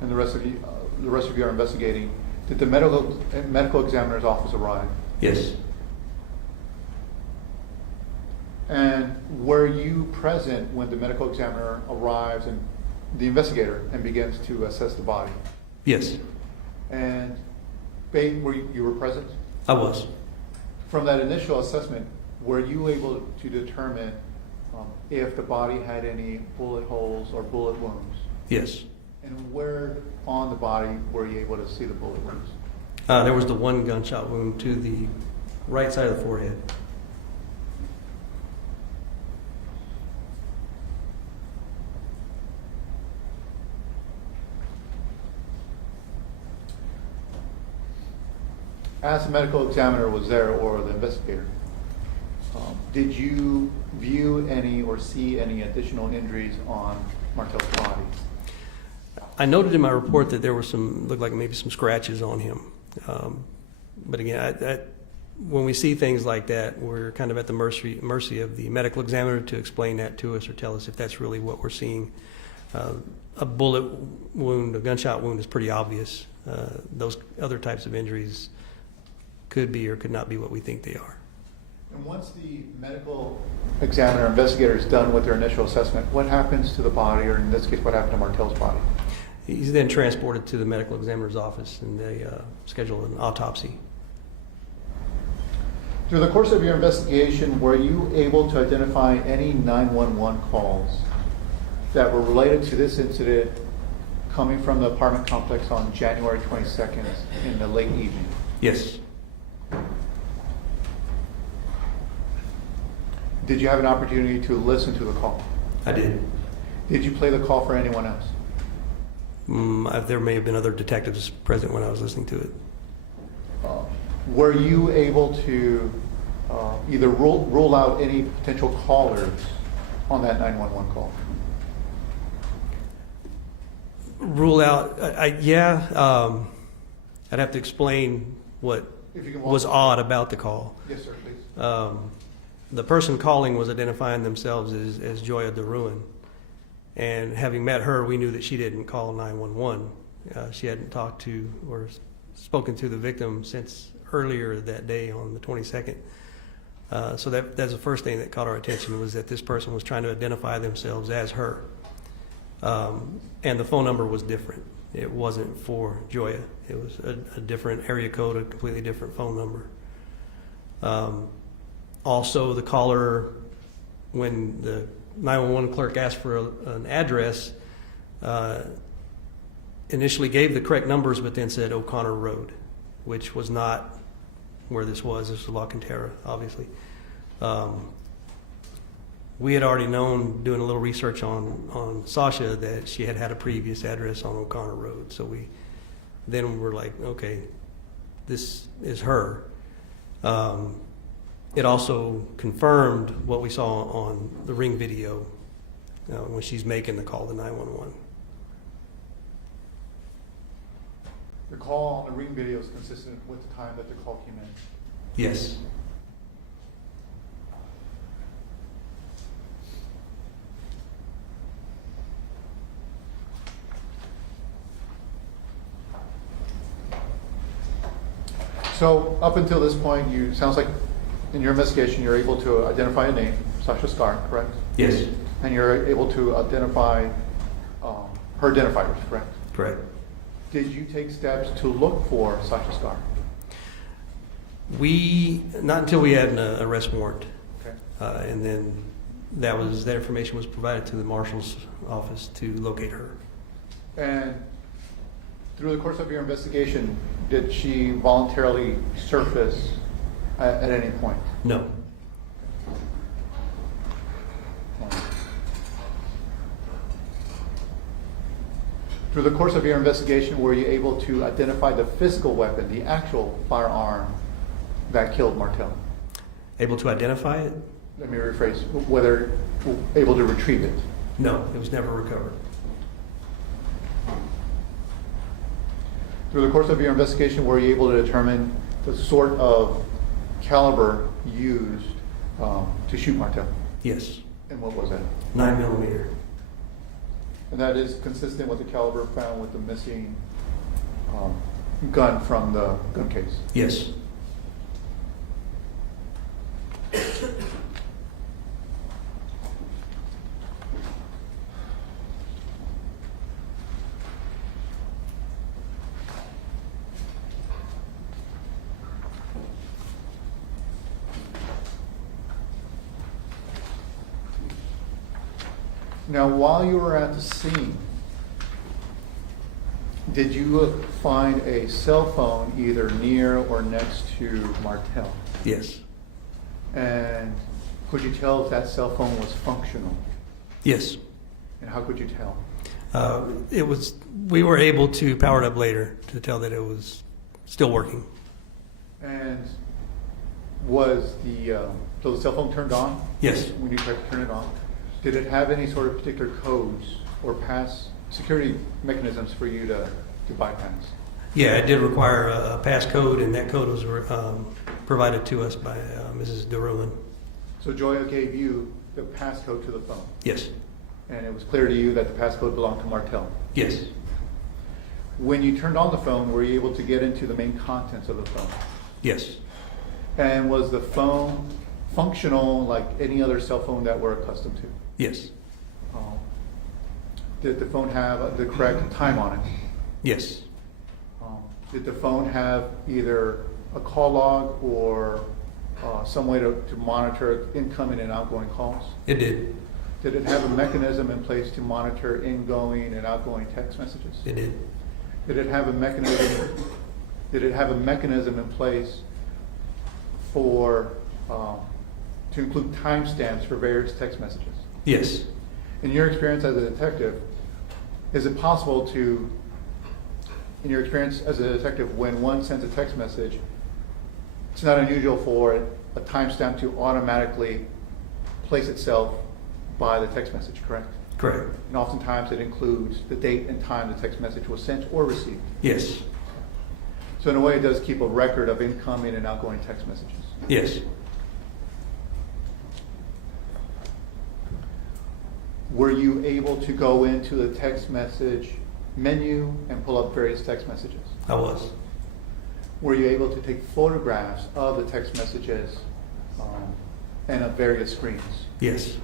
and the rest of you are investigating, did the medical examiner's office arrive? Yes. And were you present when the medical examiner arrives and the investigator and begins to assess the body? Yes, And you were present? I was. From that initial assessment, were you able to determine if the body had any bullet holes or bullet wounds? Yes. And where on the body were you able to see the bullet wounds? There was the one gunshot wound to the right side of the forehead. As the medical examiner was there, or the investigator, did you view any or see any additional injuries on Martell's body? I noted in my report that there were looked like maybe some scratches on him. But again, when we see things like that, we're kind of at the mercy of the medical examiner to explain that to us or tell us if that's really what we're seeing. A bullet wound, a gunshot wound is pretty obvious. Those other types of injuries could be or could not be what we think they are. And once the medical examiner investigator is done with their initial assessment, what happens to the body, or in this case, what happened to Martell's body? He's then transported to the medical examiner's office and they schedule an autopsy. Through the course of your investigation, were you able to identify any 911 calls that were related to this incident coming from the apartment complex on January 22nd in the late evening? Yes. Did you have an opportunity to listen to the call? I did. Did you play the call for anyone else? There may have been other detectives present when I was listening to it. Were you able to either rule out any potential callers on that 911 call? Rule out, yeah. I'd have to explain what was odd about the call. Yes, sir, please. The person calling was identifying themselves as Joya Derouen. And having met her, we knew that she didn't call 911. She hadn't talked to or spoken to the victim since earlier that day on the 22nd. So that's the first thing that caught our attention, was that this person was trying to identify themselves as her. And the phone number was different. It wasn't for Joya. It was a different area code, a completely different phone number. Also, the caller, when the 911 clerk asked for an address, initially gave the correct numbers, but then said O'Connor Road, which was not where this was. This was La Cantera, obviously. We had already known, doing a little research on Sasha, that she had a previous address on O'Connor Road. So then we're like, okay, this is her. It also confirmed what we saw on the Ring video when she's making the call to 911. The call on the Ring video is consistent with the time that the call came in? Yes. So up until this point, sounds like in your investigation, you're able to identify a name, Sasha Skare, correct? Yes. And you're able to identify her identifiers, correct? Correct. Did you take steps to look for Sasha Skare? Not until we had an arrest warrant. Okay. And then that information was provided to the marshal's office to locate her. And through the course of your investigation, did she voluntarily surface at any point? No. Through the course of your investigation, were you able to identify the physical weapon, the actual firearm that killed Martell? Able to identify it? Let me rephrase, whether able to retrieve it? No, it was never recovered. Through the course of your investigation, were you able to determine the sort of caliber used to shoot Martell? Yes. And what was that? 9mm. And that is consistent with the caliber found with the missing gun from the gun case? Yes. Now, while you were at the scene, did you find a cell phone either near or next to Martell? Yes. And could you tell if that cell phone was functional? Yes. And how could you tell? It was. We were able to power it up later to tell that it was still working. And was the cell phone turned on? Yes. When you tried to turn it on, did it have any sort of particular codes or security mechanisms for you to bypass? Yeah, it did require a passcode, and that code was provided to us by Mrs. Derouen. So Joya gave you the passcode to the phone? Yes. And it was clear to you that the passcode belonged to Martell? Yes. When you turned on the phone, were you able to get into the main contents of the phone? Yes. And was the phone functional like any other cell phone that we're accustomed to? Yes. Did the phone have the correct time on it? Yes. Did the phone have either a call log or some way to monitor incoming and outgoing calls? It did. Did it have a mechanism in place to monitor ingoing and outgoing text messages? It did. Did it have a mechanism? Did it have a mechanism in place for to include timestamps for various text messages? Yes. In your experience as a detective, is it possible to, in your experience as a detective, when one sends a text message, it's not unusual for a timestamp to automatically place itself by the text message, correct? Correct. And oftentimes it includes the date and time the text message was sent or received. Yes. So in a way, it does keep a record of incoming and outgoing text messages. Yes. Were you able to go into the text message menu and pull up various text messages? I was. Were you able to take photographs of the text messages and of various screens? Yes.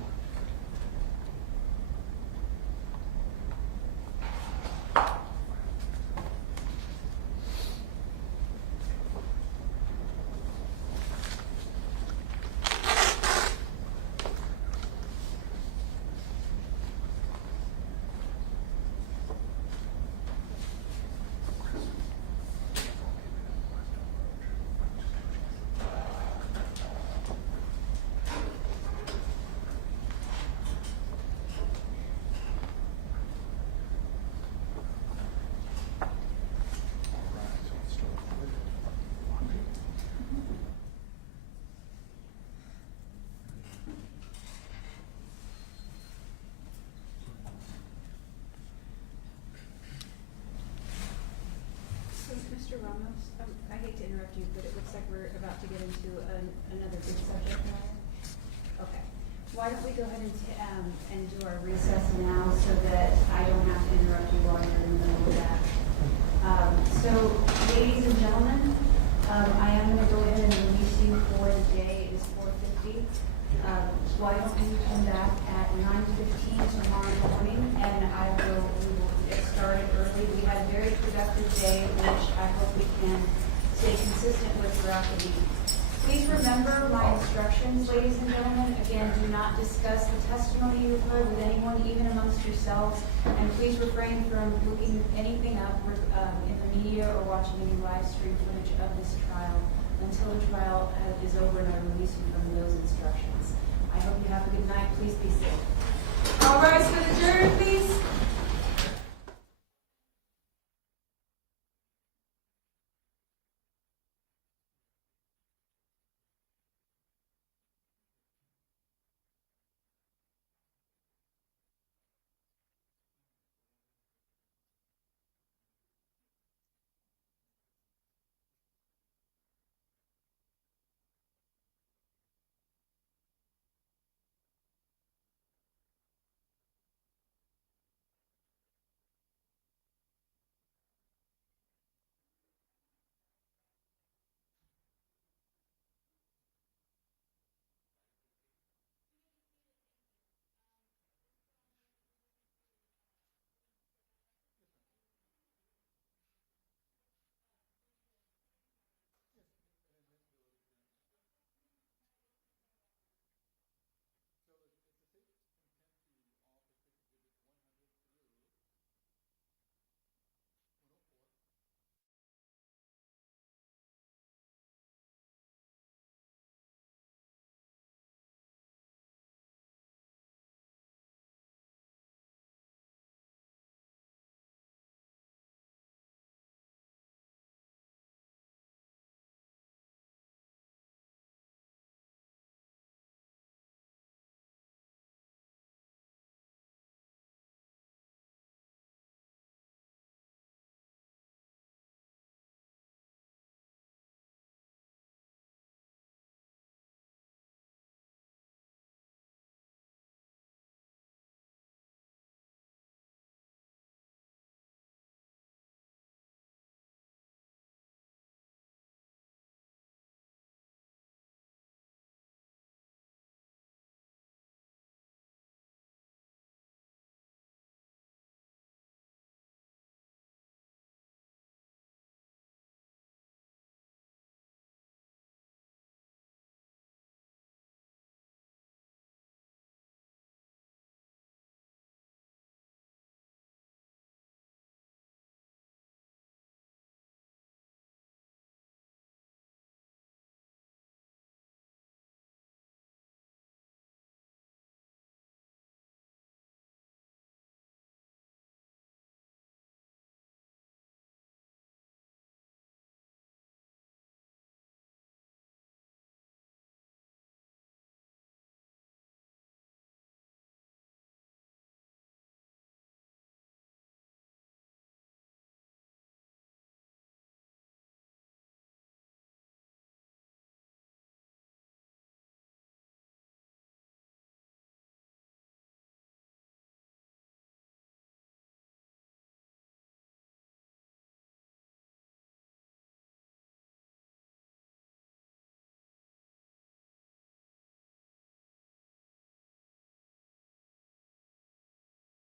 Mr. Ramos, I hate to interrupt you, but it looks like we're about to get into another big subject matter. Okay. Why don't we go ahead and do our recess now so that I don't have to interrupt you while you're in the middle of that. So, ladies and gentlemen, I am going to go ahead and release you for the day. It is 4:50. Why don't you come back at 9:15 tomorrow morning, and we will get started early. We had a very productive day, which I hope we can stay consistent with throughout the week. Please remember my instructions, ladies and gentlemen. Again, do not discuss the testimony you've heard with anyone, even amongst yourselves. And please refrain from looking anything up in the media or watching any live stream footage of this trial until the trial is over and I release you from those instructions. I hope you have a good night. Please be safe. All rise for the jury, please.